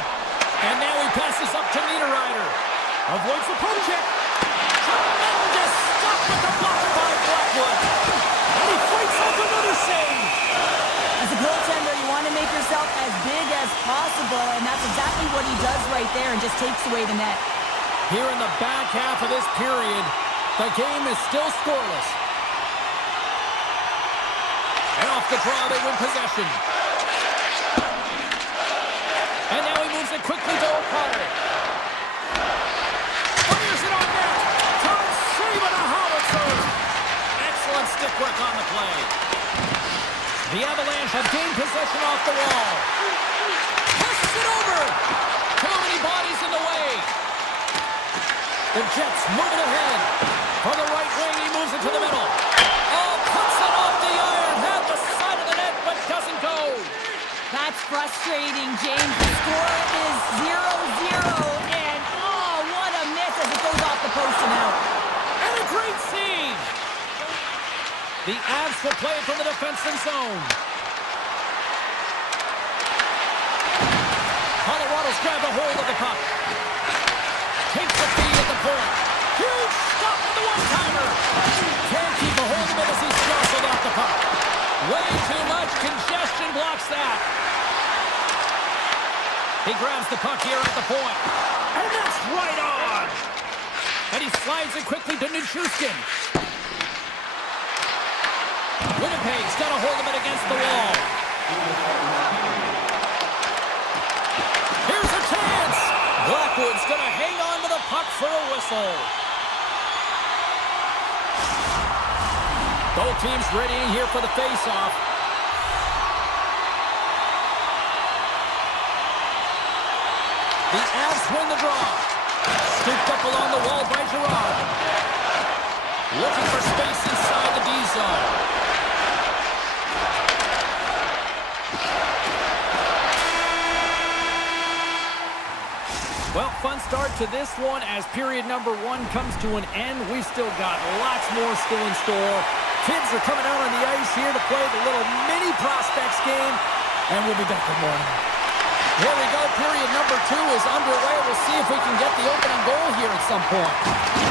And now he passes up to Niederreiter. Avoids the poke check. Tremendous stop with the block by Blackwood. And he fights off another save. As a goaltender, you want to make yourself as big as possible, and that's exactly what he does right there and just takes away the net. Here in the back half of this period, the game is still scoreless. And off the draw, they win possession. And now he moves it quickly to O'Connor. Fires it on net. Todd saving a howitzer. Excellent stick work on the play. The Avalanche have gained possession off the wall. Passes it over. Too many bodies in the way. The Jets move it ahead. For the right wing, he moves it to the middle. Oh, puts it off the iron. Had the side of the net, but doesn't go. That's frustrating, James. The score is 0-0, and oh, what a miss as it goes off the post and out. And a great save. The Avs will play it from the defensive zone. Colorado's grabbed a hold of the puck. Takes the feed at the point. Huge stop with the one-timer. Can't keep a hold of it as he's jostled off the puck. Way too much congestion blocks that. He grabs the puck here at the point. And that's right on. And he slides it quickly to Nichushkin. Winnipeg's got a hold of it against the wall. Here's a chance. Blackwood's going to hang on to the puck for a whistle. Both teams readying here for the face-off. The Avs win the draw. Scooped up along the wall by Girard. Looking for space inside the D zone. Well, fun start to this one as period number one comes to an end. We've still got lots more still in store. Kids are coming out on the ice here to play the little mini prospects game, and we'll be back in the morning. Here we go. Period number two is underway. We'll see if we can get the opening goal here. It's some point.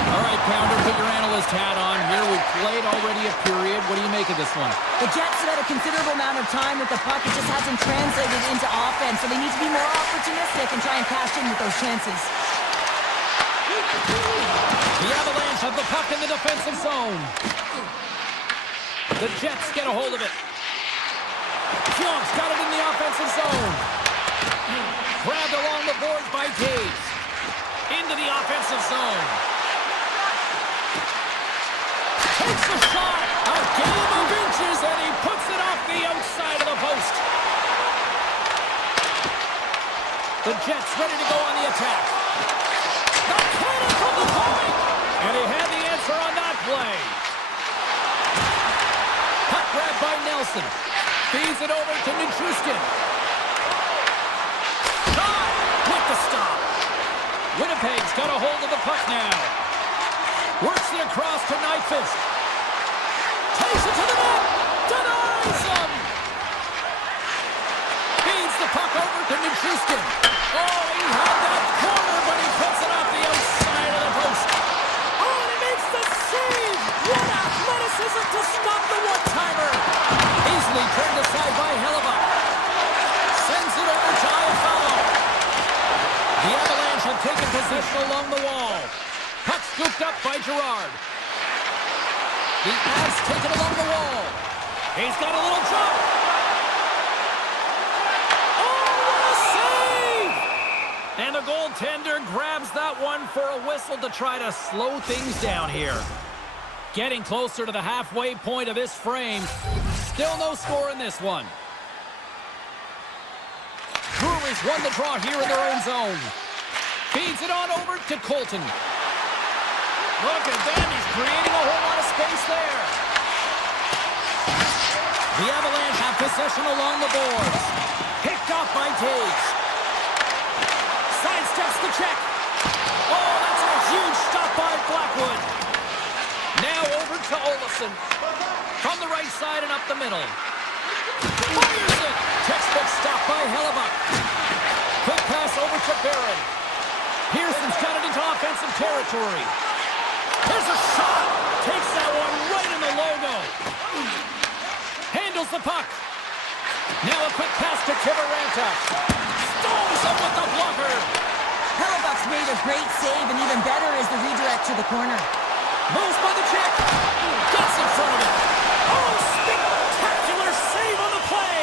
All right, Pounder, put your analyst hat on. Here we've played already a period. What do you make of this one? The Jets have had a considerable amount of time with the puck. It just hasn't translated into offense, so they need to be more opportunistic and try and cash in with those chances. The Avalanche have the puck in the defensive zone. The Jets get a hold of it. Fionk's got it in the offensive zone. Grabbed along the boards by Taves. Into the offensive zone. Takes a shot. A game of inches, and he puts it off the outside of the post. The Jets ready to go on the attack. The cannon from the point. And he had the answer on that play. Puck grabbed by Nelson. Feeds it over to Nichushkin. Shot! With the stop. Winnipeg's got a hold of the puck now. Works it across to Nyquist. Takes it to the net. Denies him. Feeds the puck over to Nichushkin. Oh, he had that corner, but he puts it off the outside of the post. Oh, and he makes the save. What athleticism to stop the one-timer. Easily turned aside by Hellebuyck. Sends it over to Iafallo. The Avalanche have taken possession along the wall. Puck scooped up by Girard. The Avs take it along the wall. He's got a little jump. Oh, what a save! And the goaltender grabs that one for a whistle to try to slow things down here. Getting closer to the halfway point of this frame. Still no score in this one. Brewers won the draw here in their own zone. Feeds it on over to Colton. Look at that, he's creating a whole lot of space there. The Avalanche have possession along the boards. Picked off by Taves. Sidesteps the check. Oh, that's a huge stop by Blackwood. Now over to Olofsson. From the right side and up the middle. Fires it! Textbook stop by Hellebuyck. Quick pass over to Barron. Pearson's got it into offensive territory. There's a shot! Takes that one right in the logo. Handles the puck. Now a quick pass to Kiviranta. Stones up with the blocker. Hellebuyck's made a great save, and even better is the redirect to the corner. Moves by the check. Gets in front of it. Oh, spectacular save on the play.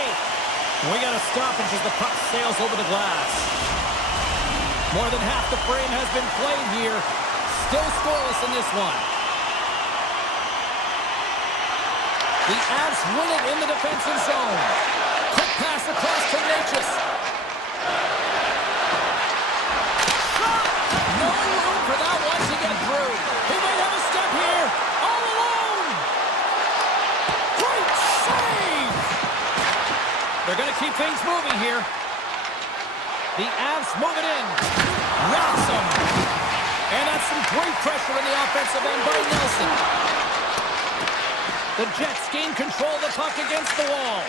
We got a stoppage as the puck sails over the glass. More than half the frame has been played here. Still scoreless in this one. The Avs win it in the defensive zone. Quick pass across to Natchez. Shot! No room for that one to get through. He might have a step here. All alone. Great save! They're going to keep things moving here. The Avs move it in. Knocks him. And that's some great pressure in the offensive end by Nelson. The Jets gain control of the puck against the wall.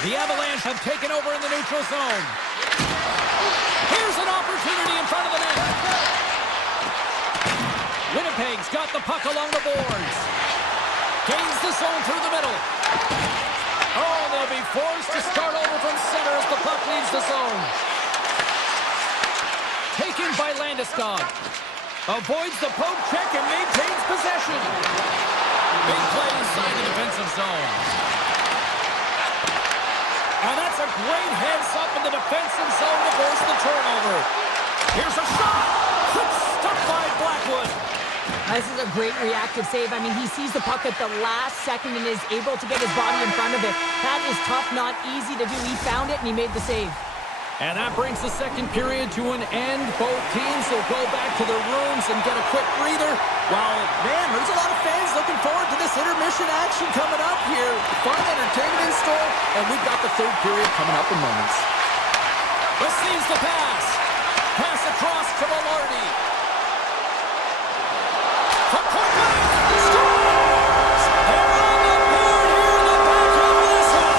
The Avalanche have taken over in the neutral zone. Here's an opportunity in front of the net. Winnipeg's got the puck along the boards. Gains the zone through the middle. Oh, they'll be forced to start over from center as the puck leaves the zone. Taken by Landeskog. Avoids the poke check and maintains possession. Big play inside the defensive zone. And that's a great heads up in the defensive zone to force the turnover. Here's a shot. Quick stop by Blackwood. This is a great reactive save. I mean, he sees the puck at the last second and is able to get his body in front of it. That is tough, not easy to do. He found it and he made the save. And that brings the second period to an end. Both teams will go back to their rooms and get a quick breather. Well, man, there's a lot of fans looking forward to this intermission action coming up here. Fun entertainment in store, and we've got the third period coming up in moments. Receives the pass. Pass across to Velarde. From point blank, scores! They're on the board here in the back half of this one.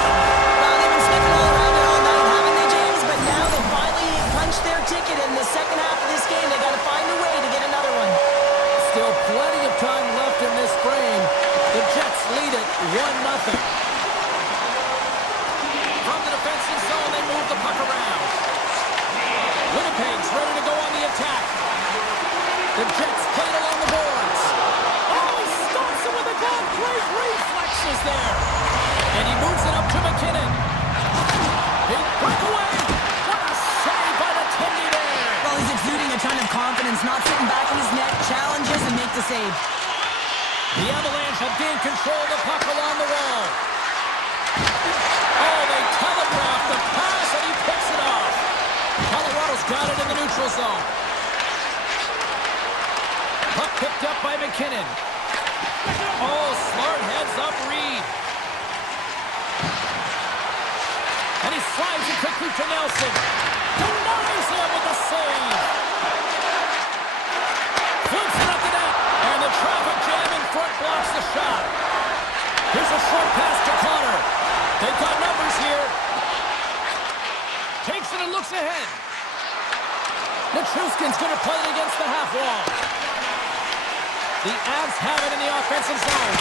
Well, they've been sniffing all around it all night, haven't they, James? But now they finally punched their ticket in the second half of this game. They got to find a way to 1-0. From the defensive zone, they move the puck around. Winnipeg's ready to go on the attack. The Jets played along the boards. Oh, he stops it with a glove. Great reflexes there. And he moves it up to McKinnon. Big breakaway. What a save by the Tendy there. Well, he's exuding a ton of confidence, not sitting back in his net, challenges and makes the save. The Avalanche have gained control of the puck along the wall. Oh, they telegraph the pass, and he picks it off. Colorado's got it in the neutral zone. Puck picked up by McKinnon. Oh, smart heads up Reed. And he slides it quickly to Nelson. Denies him with the save. Flips it up the net. And the traffic jam in front blocks the shot. Here's a short pass to Connor. They've got numbers here. Takes it and looks ahead. Nichushkin's going to play it against the half wall. The Avs have it in the offensive zone.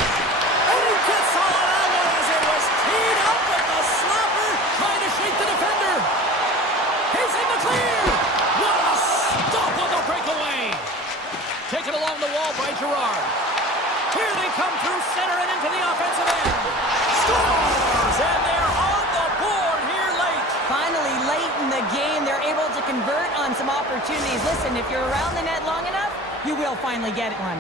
And he gets all of that one as it was teed up with the slapper. Trying to shake the defender. He's in the clear. What a stop on the breakaway. Taken along the wall by Girard. Here they come through center and into the offensive end. Scores! And they're on the board here late. Finally, late in the game, they're able to convert on some opportunities. Listen, if you're around the net long enough, you will finally get one.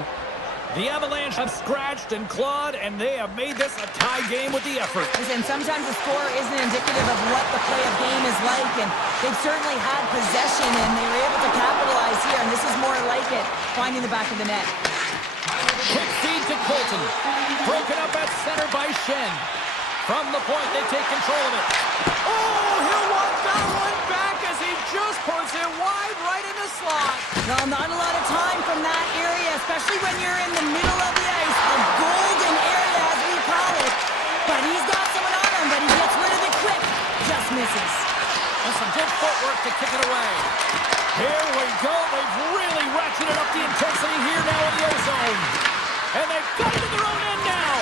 The Avalanche have scratched and clawed, and they have made this a tie game with the effort. Listen, sometimes the score isn't indicative of what the play of game is like, and they've certainly had possession, and they were able to capitalize here, and this is more like it, finding the back of the net. Quick feed to Colton. Broken up at center by Shen. From the point, they take control of it. Oh, he'll walk that one back as he just puts it wide right in the slot. Well, not a lot of time from that area, especially when you're in the middle of the ice, the golden area as we call it. But he's got someone on him, but he gets rid of it quick. Just misses. And some good footwork to kick it away. Here we go. They've really ratcheted up the intensity here now in the O-zone. And they've got it in their own end now.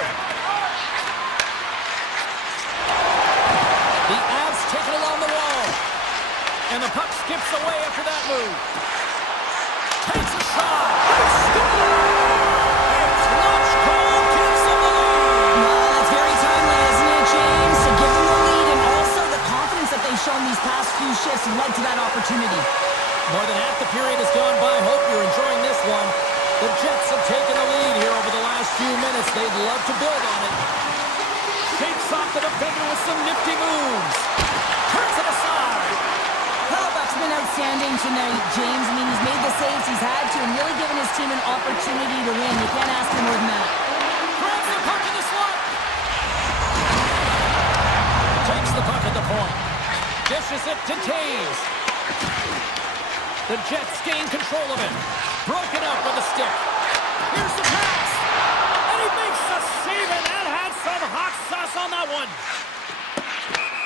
The Avs take it along the wall. And the puck skips away after that move. Takes a shot. It's Lutchko gives them the lead. Well, that's very timely, isn't it, James? To give them the lead, and also the confidence that they've shown these past few shifts led to that opportunity. More than half the period has gone by. Hope you're enjoying this one. The Jets have taken a lead here over the last few minutes. They'd love to build on it. Shakes off the defender with some nifty moves. Turns it aside. Hellebuyck's been outstanding tonight, James. I mean, he's made the saves he's had to and really given his team an opportunity to win. You can't ask for more than that. Grabs the puck in the slot. Takes the puck at the point. Dishes it to Taves. The Jets gain control of it. Broken up with a stick. Here's the pass. And he makes the save, and that had some hot sauce on that one.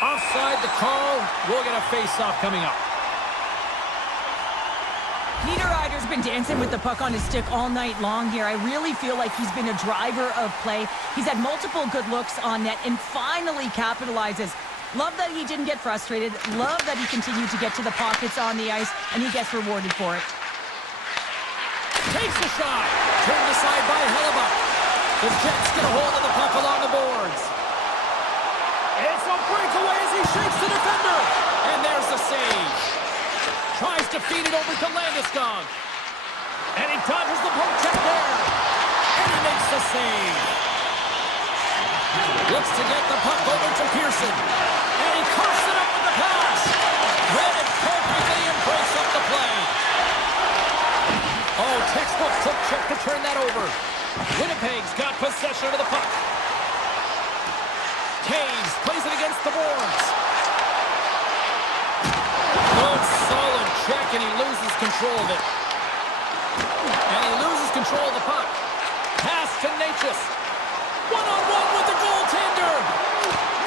Offside the call. We'll get a face-off coming up. Niederreiter's been dancing with the puck on his stick all night long here. I really feel like he's been a driver of play. He's had multiple good looks on net and finally capitalizes. Love that he didn't get frustrated. Love that he continued to get to the pockets on the ice, and he gets rewarded for it. Takes a shot. Turned aside by Hellebuyck. The Jets get a hold of the puck along the boards. It's a breakaway as he shakes the defender. And there's the save. Tries to feed it over to Landeskog. And he dodges the poke check there. And he makes the save. Looks to get the puck over to Pearson. And he coughs it up with the pass. Read it perfectly and breaks up the play. Oh, textbook poke check to turn that over. Winnipeg's got possession of the puck. Taves plays it against the boards. Good solid check, and he loses control of it. And he loses control of the puck. Pass to Natchez. One-on-one with the goaltender.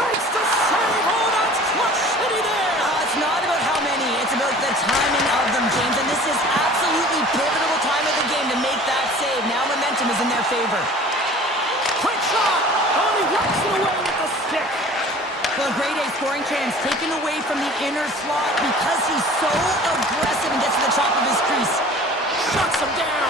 Makes the save. Oh, that's clutch city there. It's not about how many. It's about the timing of them, James. And this is absolutely pivotal time of the game to make that save. Now momentum is in their favor. Quick shot. Only one stick. Well, a grade A scoring chance taken away from the inner slot because he's so aggressive and gets to the top of his crease. Shuts him down.